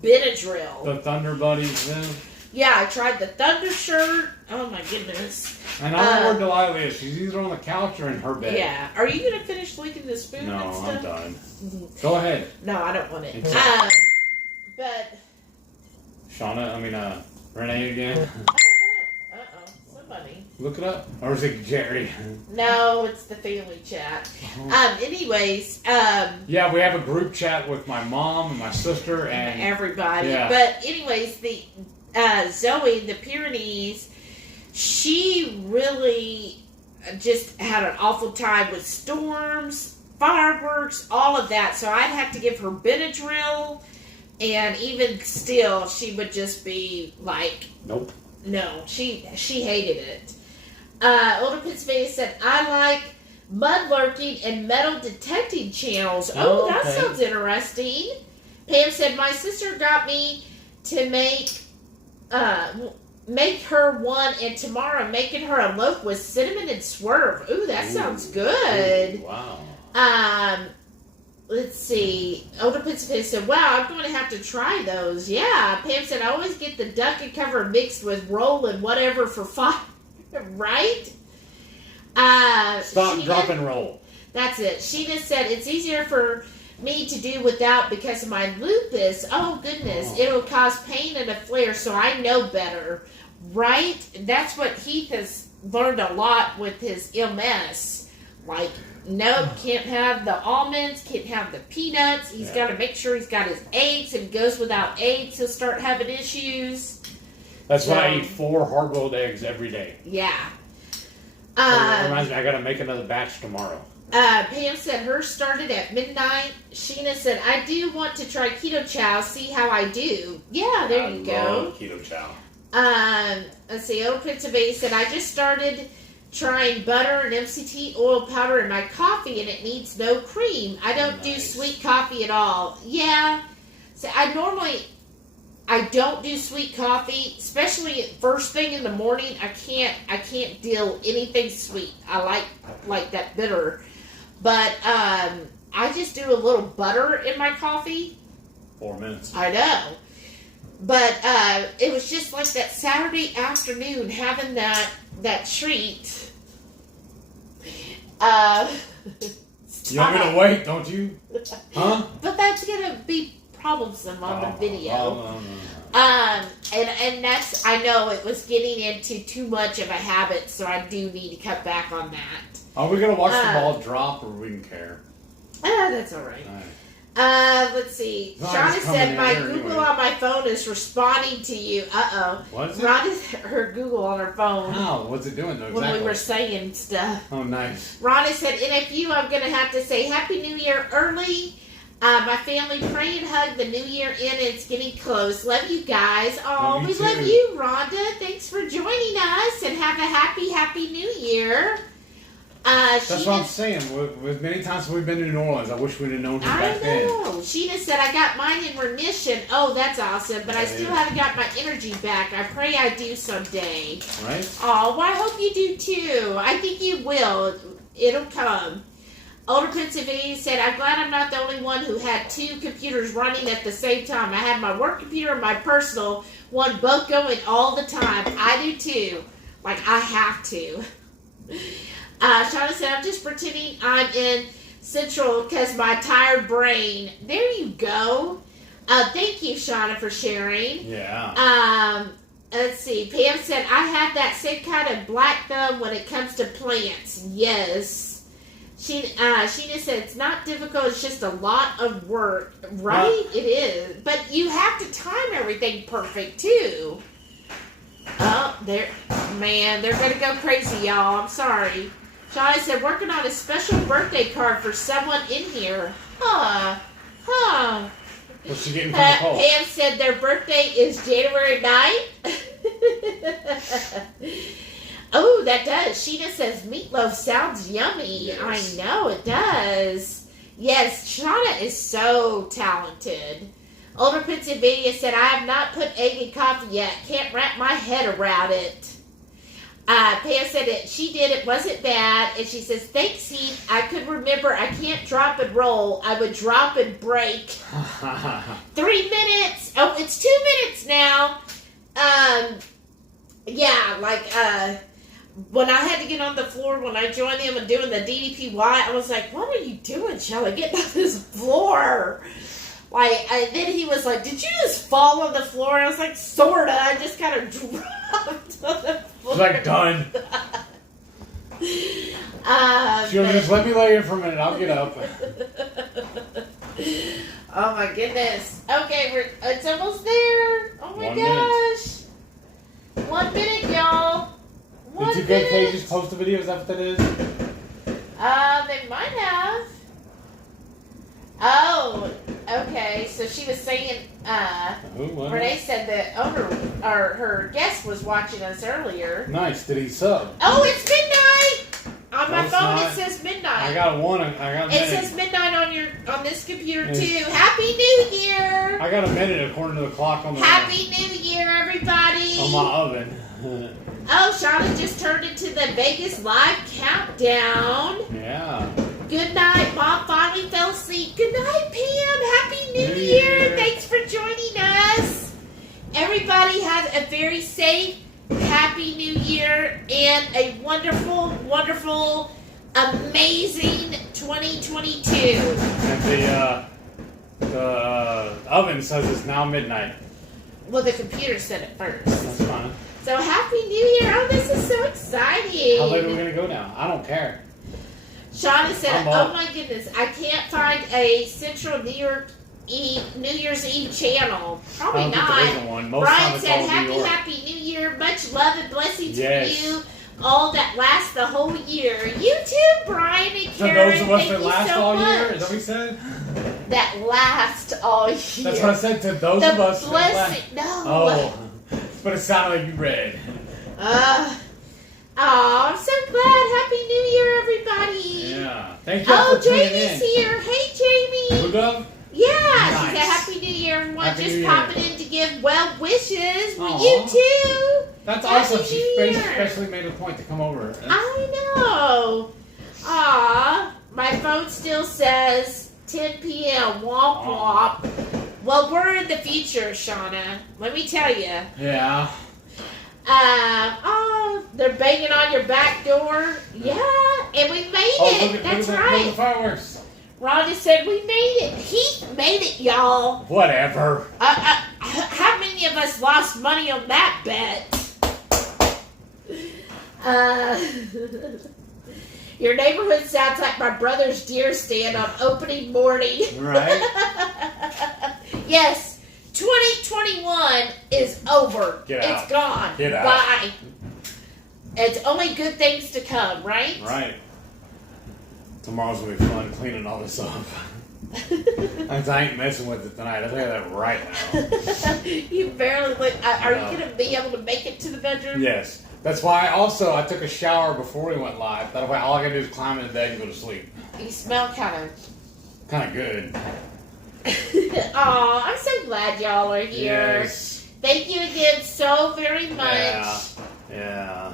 Benadryl. The Thunder Buddies, then? Yeah, I tried the Thunder shirt. Oh my goodness. And I don't know where Delilah is. She's either on the couch or in her bed. Yeah. Are you going to finish licking the spoon no, and stuff? I'm done. Go ahead. No, I don't want it. But... Shauna, Renee again? I don't know. Uh-oh. Somebody. Look it up. Or is it Jerry? No, it's the family chat. Anyways. Yeah, we have a group chat with my mom and my sister and everybody. Yeah. But anyways, the Zoe in the Pyrenees, she really just had an awful time with storms, fireworks, all of that. So I'd have to give her Benadryl, and even still, she would just be like, nope. No, she hated it. Older Pennsylvania said, I like mud lurking and metal detecting channels. Oh, that sounds interesting. Pam said, my sister got me to make her one, and tomorrow I'm making her a loaf with cinnamon and swerve. Ooh, that sounds good. Ooh, wow. Let's see. Older Pennsylvania said, wow, I'm going to have to try those. Yeah. Pam said, I always get the duck and cover mixed with roll and whatever for fun. Right? Stop, Sheena, drop, and roll. That's it. Sheena said, it's easier for me to do without because of my lupus. Oh, goodness. Oh. It'll cause pain and a flare, so I know better. Right? That's what Heath has learned a lot with his MS. Like, nope, can't have the almonds, can't have the peanuts. He's got to make sure he's got his eggs. If he goes without eggs, he'll start having issues. That's why I eat 4 hard-boiled eggs every day. Yeah. Reminds me, I got to make another batch tomorrow. Pam said hers started at midnight. Sheena said, I do want to try keto chow, see how I do. Yeah, there you go. I love keto chow. Let's see, Old Pennsylvania said, I just started trying butter and MCT oil powder in my coffee, and it needs no cream. I don't do sweet coffee at all. Yeah. So I don't do sweet coffee, especially first thing in the morning. I can't deal anything sweet. I like that bitter. But I just do a little butter in my coffee. 4 minutes. I know. But it was just like that Saturday afternoon having that treat. You want me to wait, don't you? Huh? But that's gonna be troublesome on the video. No. And that's, I know it was getting into too much of a habit, so I do need to cut back on that. Are we gonna watch the ball drop, or we can care? That's all right. Let's see. Shauna said, my Google on my phone is responding to you. Uh-oh. What is it? Rhonda, her Google on her phone. How? What's it doing, though? Exactly. When we were saying stuff. Oh, nice. Rhonda said, in a few, I'm going to have to say Happy New Year early. My family pray and hug the New Year in. It's getting close. Love you guys. Oh, we love you, Rhonda. Thanks for joining us, and have a happy New Year. That's what I'm saying. With many times we've been to New Orleans, I wish we'd have known him back then. I know. Sheena said, I got mine in remission. Oh, that's awesome. But I still haven't got my energy back. I pray I do someday. Right? Oh, well, I hope you do too. I think you will. It'll come. Older Pennsylvania said, I'm glad I'm not the only one who had 2 computers running at the same time. I had my work computer and my personal one both going all the time. I do too. Like, I have to. Shauna said, I'm just pretending I'm in Central because my tired brain. There you go. Thank you, Shauna, for sharing. Yeah. Let's see. Pam said, I have that same kind of black thumb when it comes to plants. Yes. Sheena said, it's not difficult. It's just a lot of work. Right? It is. But you have to time everything perfect, too. Oh, they're going to go crazy, y'all. I'm sorry. Shauna said, working on a special birthday card for someone in here. Huh. What's she getting from the poll? Pam said their birthday is January 9th. Oh, that does. Sheena says meatloaf sounds yummy. Yes. I know, it does. Yes, Shauna is so talented. Older Pennsylvania said, I have not put egg in coffee yet. Can't wrap my head around it. Pam said it. She did. It wasn't bad. And she says, thanks, Heath. I could remember I can't drop and roll. I would drop and break. 3 minutes. Oh, it's 2 minutes now. When I had to get on the floor, when I joined him and doing the DDPY, I was like, what are you doing, Shelly? Get on this floor. And then he was like, did you just fall on the floor? I was like, sorta. I just kind of dropped on the She's like, done. She'll just let me lay here for a minute. I'll get up. Oh my goodness. Okay, it's almost there. Oh my gosh. 1 minute, y'all. Did 2K just post the video? Is that what that is? They might have. Oh, okay. So she was saying, Renee said the owner, or her guest was watching us earlier. Nice. Did he sub? Oh, it's midnight! On my phone it says midnight. I got one. I got a minute. It says midnight on this computer too. Happy New Year! I got a minute according to the clock on the Happy New Year, everybody! on my oven. Oh, Shauna just turned into the Vegas live countdown. Yeah. Good night. Mom finally fell asleep. Good night, Pam. Happy New Year. Thanks for joining us. Everybody have a very safe, happy New Year and a wonderful, wonderful, amazing 2022. And the oven says it's now midnight. Well, the computer said it first. That's fine. So, Happy New Year. Oh, this is so exciting. How late are we going to go now? I don't care. Shauna said, oh my goodness, I can't find a Central New Year's Eve channel. Probably not. Brian said, Happy New Year. Much love and blessings for you. All that lasts the whole year. You too, Brian and Karen. To those of us that last all year? Is that what he said? That last all year. That's what I said, to those of us that last. No. Oh, but it sounded like you read. I'm so glad. Happy New Year, everybody. Yeah. Thank you for tuning in. Jamie's here. Hey, Jamie. Who done? Yeah. Nice. She said Happy New Year, everyone. Happy Just New popping Year. in to give well wishes. Aww. You too. That's Happy awesome. She New Year. especially made a point to come over. I know. Aw. My phone still says 10 p.m. Womp womp. Well, we're in the future, Shauna. Let me tell you. Yeah. They're banging on your back door. Yeah, and we made it. That's right. Look at the fireworks. Rhonda said we made it. Heath made it, y'all. Whatever. How many of us lost money on that bet? Your neighborhood sounds like my brother's deer stand on opening morning. Right. Yes. 2021 is over. Get out. It's gone. Get out. Bye. It's only good things to come, right? Right. Tomorrow's gonna be fun cleaning all this up. I ain't messing with it tonight. I'll tell you that right now. You barely look. Are you gonna be able to make it to the bedroom? Yes. That's why I took a shower before we went live. That way all I gotta do is climb into bed and go to sleep. You smell kind of good. Aw, I'm so glad y'all are here. Yes. Thank you again so very much. Yeah.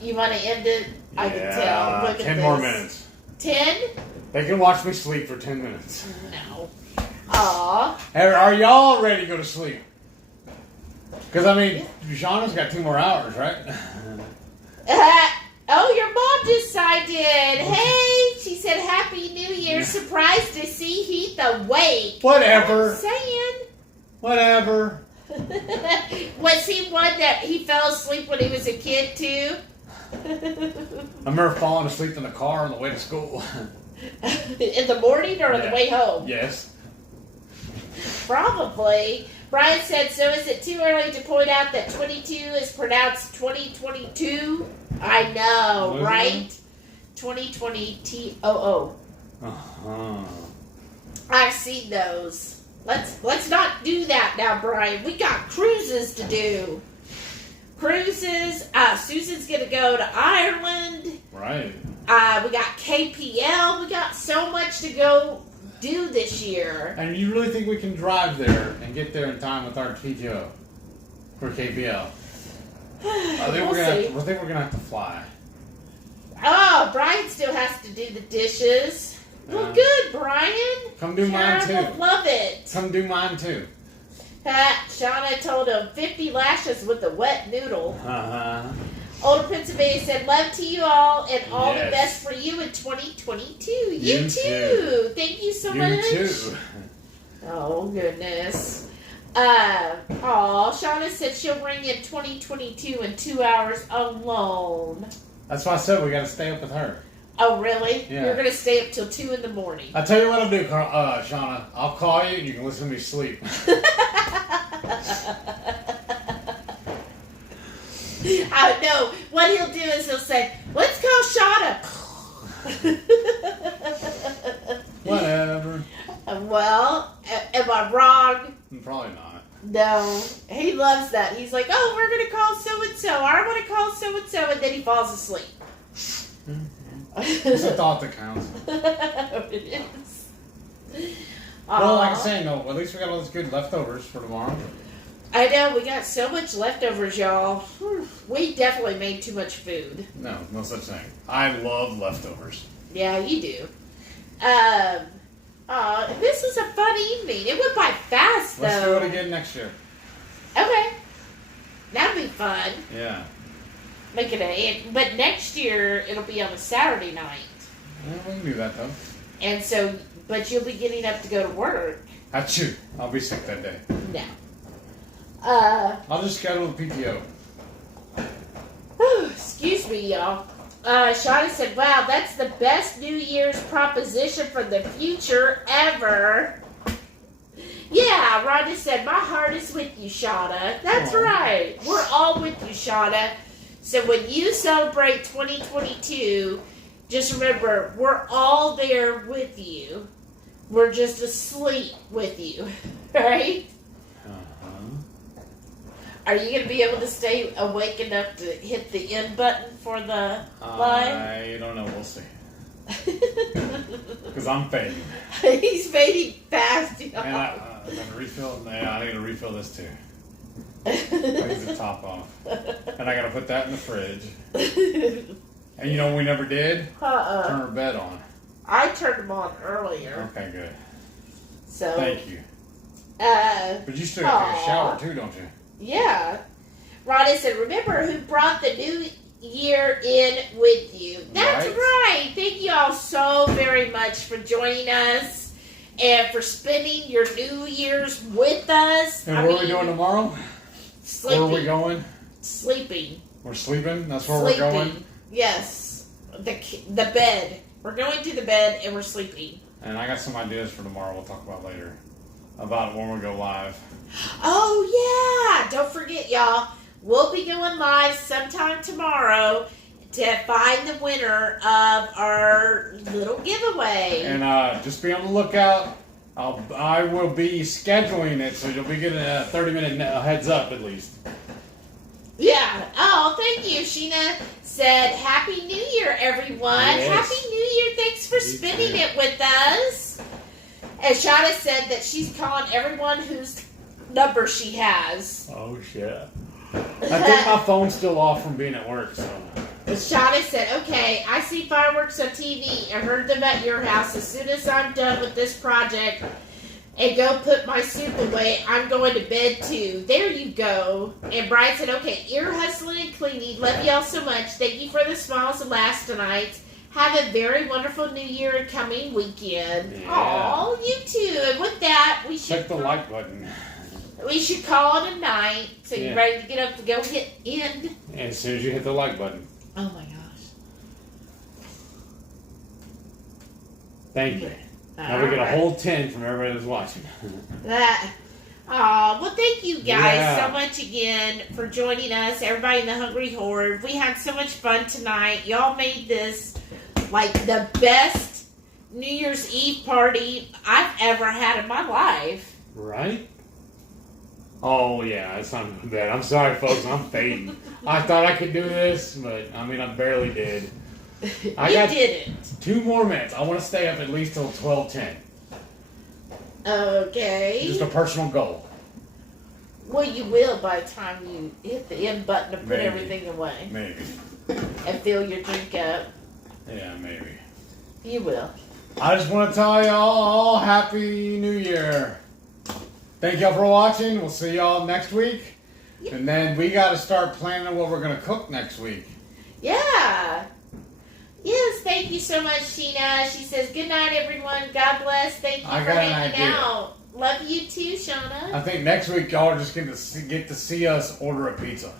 You want to end it? I can tell. Look at 10 this. more minutes. 10? They can watch me sleep for 10 minutes. No. Aw. Hey, are y'all ready to go to sleep? Because, I mean, Shauna's got 2 more hours, right? Oh, your mom just signed in. Hey, she said Happy New Year. Surprised to see Heath awake. Whatever. I'm saying. Whatever. Was he one that he fell asleep when he was a kid, too? I remember falling asleep in the car on the way to school. In the morning or on the way home? Yes. Probably. Brian said, so is it too early to point out that 22 is pronounced 2022? I know, right? 2020 T-O-O. Uh-huh. I've seen those. Let's not do that now, Brian. We got cruises to do. Cruises. Susan's going to go to Ireland. Right. We got KPL. We got so much to go do this year. And you really think we can drive there and get there in time with our PTO for KPL? I think we're gonna have to fly. Oh, Brian still has to do the dishes. Well, good, Brian. Come do mine too. Will love it. Come do mine too. Shauna told him 50 lashes with a wet noodle. Uh-huh. Older Pennsylvania said, love to you all and all the best for you in 2022. You too. Thank you so much. You too. Oh, goodness. Shauna said she'll bring in 2022 in 2 hours alone. That's why I said we got to stay up with her. Oh, really? Yeah. You're going to stay up till 2 in the morning. I'll tell you what I'll do, Shauna. I'll call you and you can listen to me sleep. I know. What he'll do is he'll say, let's call Shauna. Whatever. Well, am I wrong? Probably not. No. He loves that. He's like, oh, we're going to call so-and-so. I want to call so-and-so. And then he falls asleep. It's a thought that counts. It is. Well, like I say, no, at least we got all those good leftovers for tomorrow. I know, we got so much leftovers, y'all. We definitely made too much food. No, no such thing. I love leftovers. Yeah, you do. This was a fun evening. It went by fast, though. Let's do it again next year. Okay. That'll be fun. Yeah. But next year, it'll be on a Saturday night. Yeah, we can do that, though. And so, but you'll be getting up to go to work. Achoo. I'll be sick that day. No. I'll just schedule the PTO. Excuse me, y'all. Shauna said, wow, that's the best New Year's proposition for the future ever. Yeah, Rhonda said, my heart is with you, Shauna. That's right. We're all with you, Shauna. So when you celebrate 2022, just remember, we're all there with you. We're just asleep with you. Right? Are you going to be able to stay awake enough to hit the end button for the live? I don't know. We'll see. Because I'm fading. He's fading fast, y'all. And I got to refill. Yeah, I need to refill this too. I need the top off. And I got to put that in the fridge. And you know what we never did? Turn our bed on. I turned them on earlier. Okay, good. So thank you. But you still have to take a shower too, don't you? Yeah. Rhonda said, remember who brought the new year in with you. That's right. Thank you all so very much for joining us and for spending your New Year's with us. And what are we doing tomorrow? Sleeping. Where are we going? Sleeping. We're sleeping? That's where we're going? Yes. The bed. We're going to the bed and we're sleeping. And I got some ideas for tomorrow we'll talk about later. About when we go live. Oh, yeah. Don't forget, y'all. We'll be going live sometime tomorrow to find the winner of our little giveaway. And just be on the lookout. I will be scheduling it, so you'll be getting a 30-minute heads up at least. Yeah. Oh, thank you. Sheena said, Happy New Year, everyone. Yes. Happy New Year. Thanks for spending it with us. And Shauna said that she's calling everyone whose number she has. Oh, shit. I think my phone's still off from being at work, so. Shauna said, okay, I see fireworks on TV. I heard them at your house. As soon as I'm done with this project and go put my soup away, I'm going to bed too. There you go. And Brian said, okay, ear hustling and cleaning. Love y'all so much. Thank you for the smiles and laughs tonight. Have a very wonderful New Year and coming weekend. Yeah. Aw, you too. And with that, we should Click the like button. We should call it a night. So you're ready to get up to go hit end. And as soon as you hit the like button. Oh my gosh. Thank you. Now we get a whole 10 from everybody that's watching. Well, thank you guys so much again for joining us. Everybody in the Hungry Horde. We had so much fun tonight. Y'all made this like the best New Year's Eve party I've ever had in my life. Right? Oh, yeah, it's not bad. I'm sorry, folks. I'm fading. I thought I could do this, but, I mean, I barely did. I got didn't. 2 more minutes. I want to stay up at least till 12:10. Okay. Just a personal goal. Well, you will by the time you hit the end button and put Maybe. everything away. Maybe. And fill your drink up. Yeah, maybe. You will. I just want to tell y'all all Happy New Year. Thank y'all for watching. We'll see y'all next week. Yep. And then we got to start planning what we're going to cook next week. Yeah. Yes, thank you so much, Sheena. She says, good night, everyone. God bless. Thank you for hanging out. Love you too, Shauna. I think next week y'all are just going to get to see us order a pizza.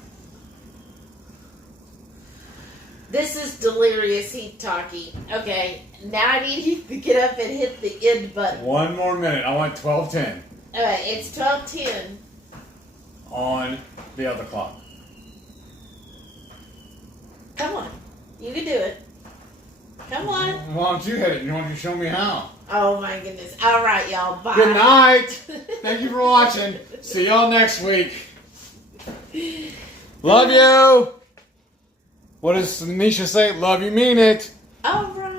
This is delirious heat talkie. Okay, now I need you to get up and hit the end button. One more minute. I want 12:10 Alright, it's 12:10. on the other clock. Come on. You can do it. Come on. Why don't you hit it? Why don't you show me how? Oh my goodness. Alright, y'all. Bye. Good night. Thank you for watching. See y'all next week. Love you. What does Nisha say? Love you, mean it. Alright.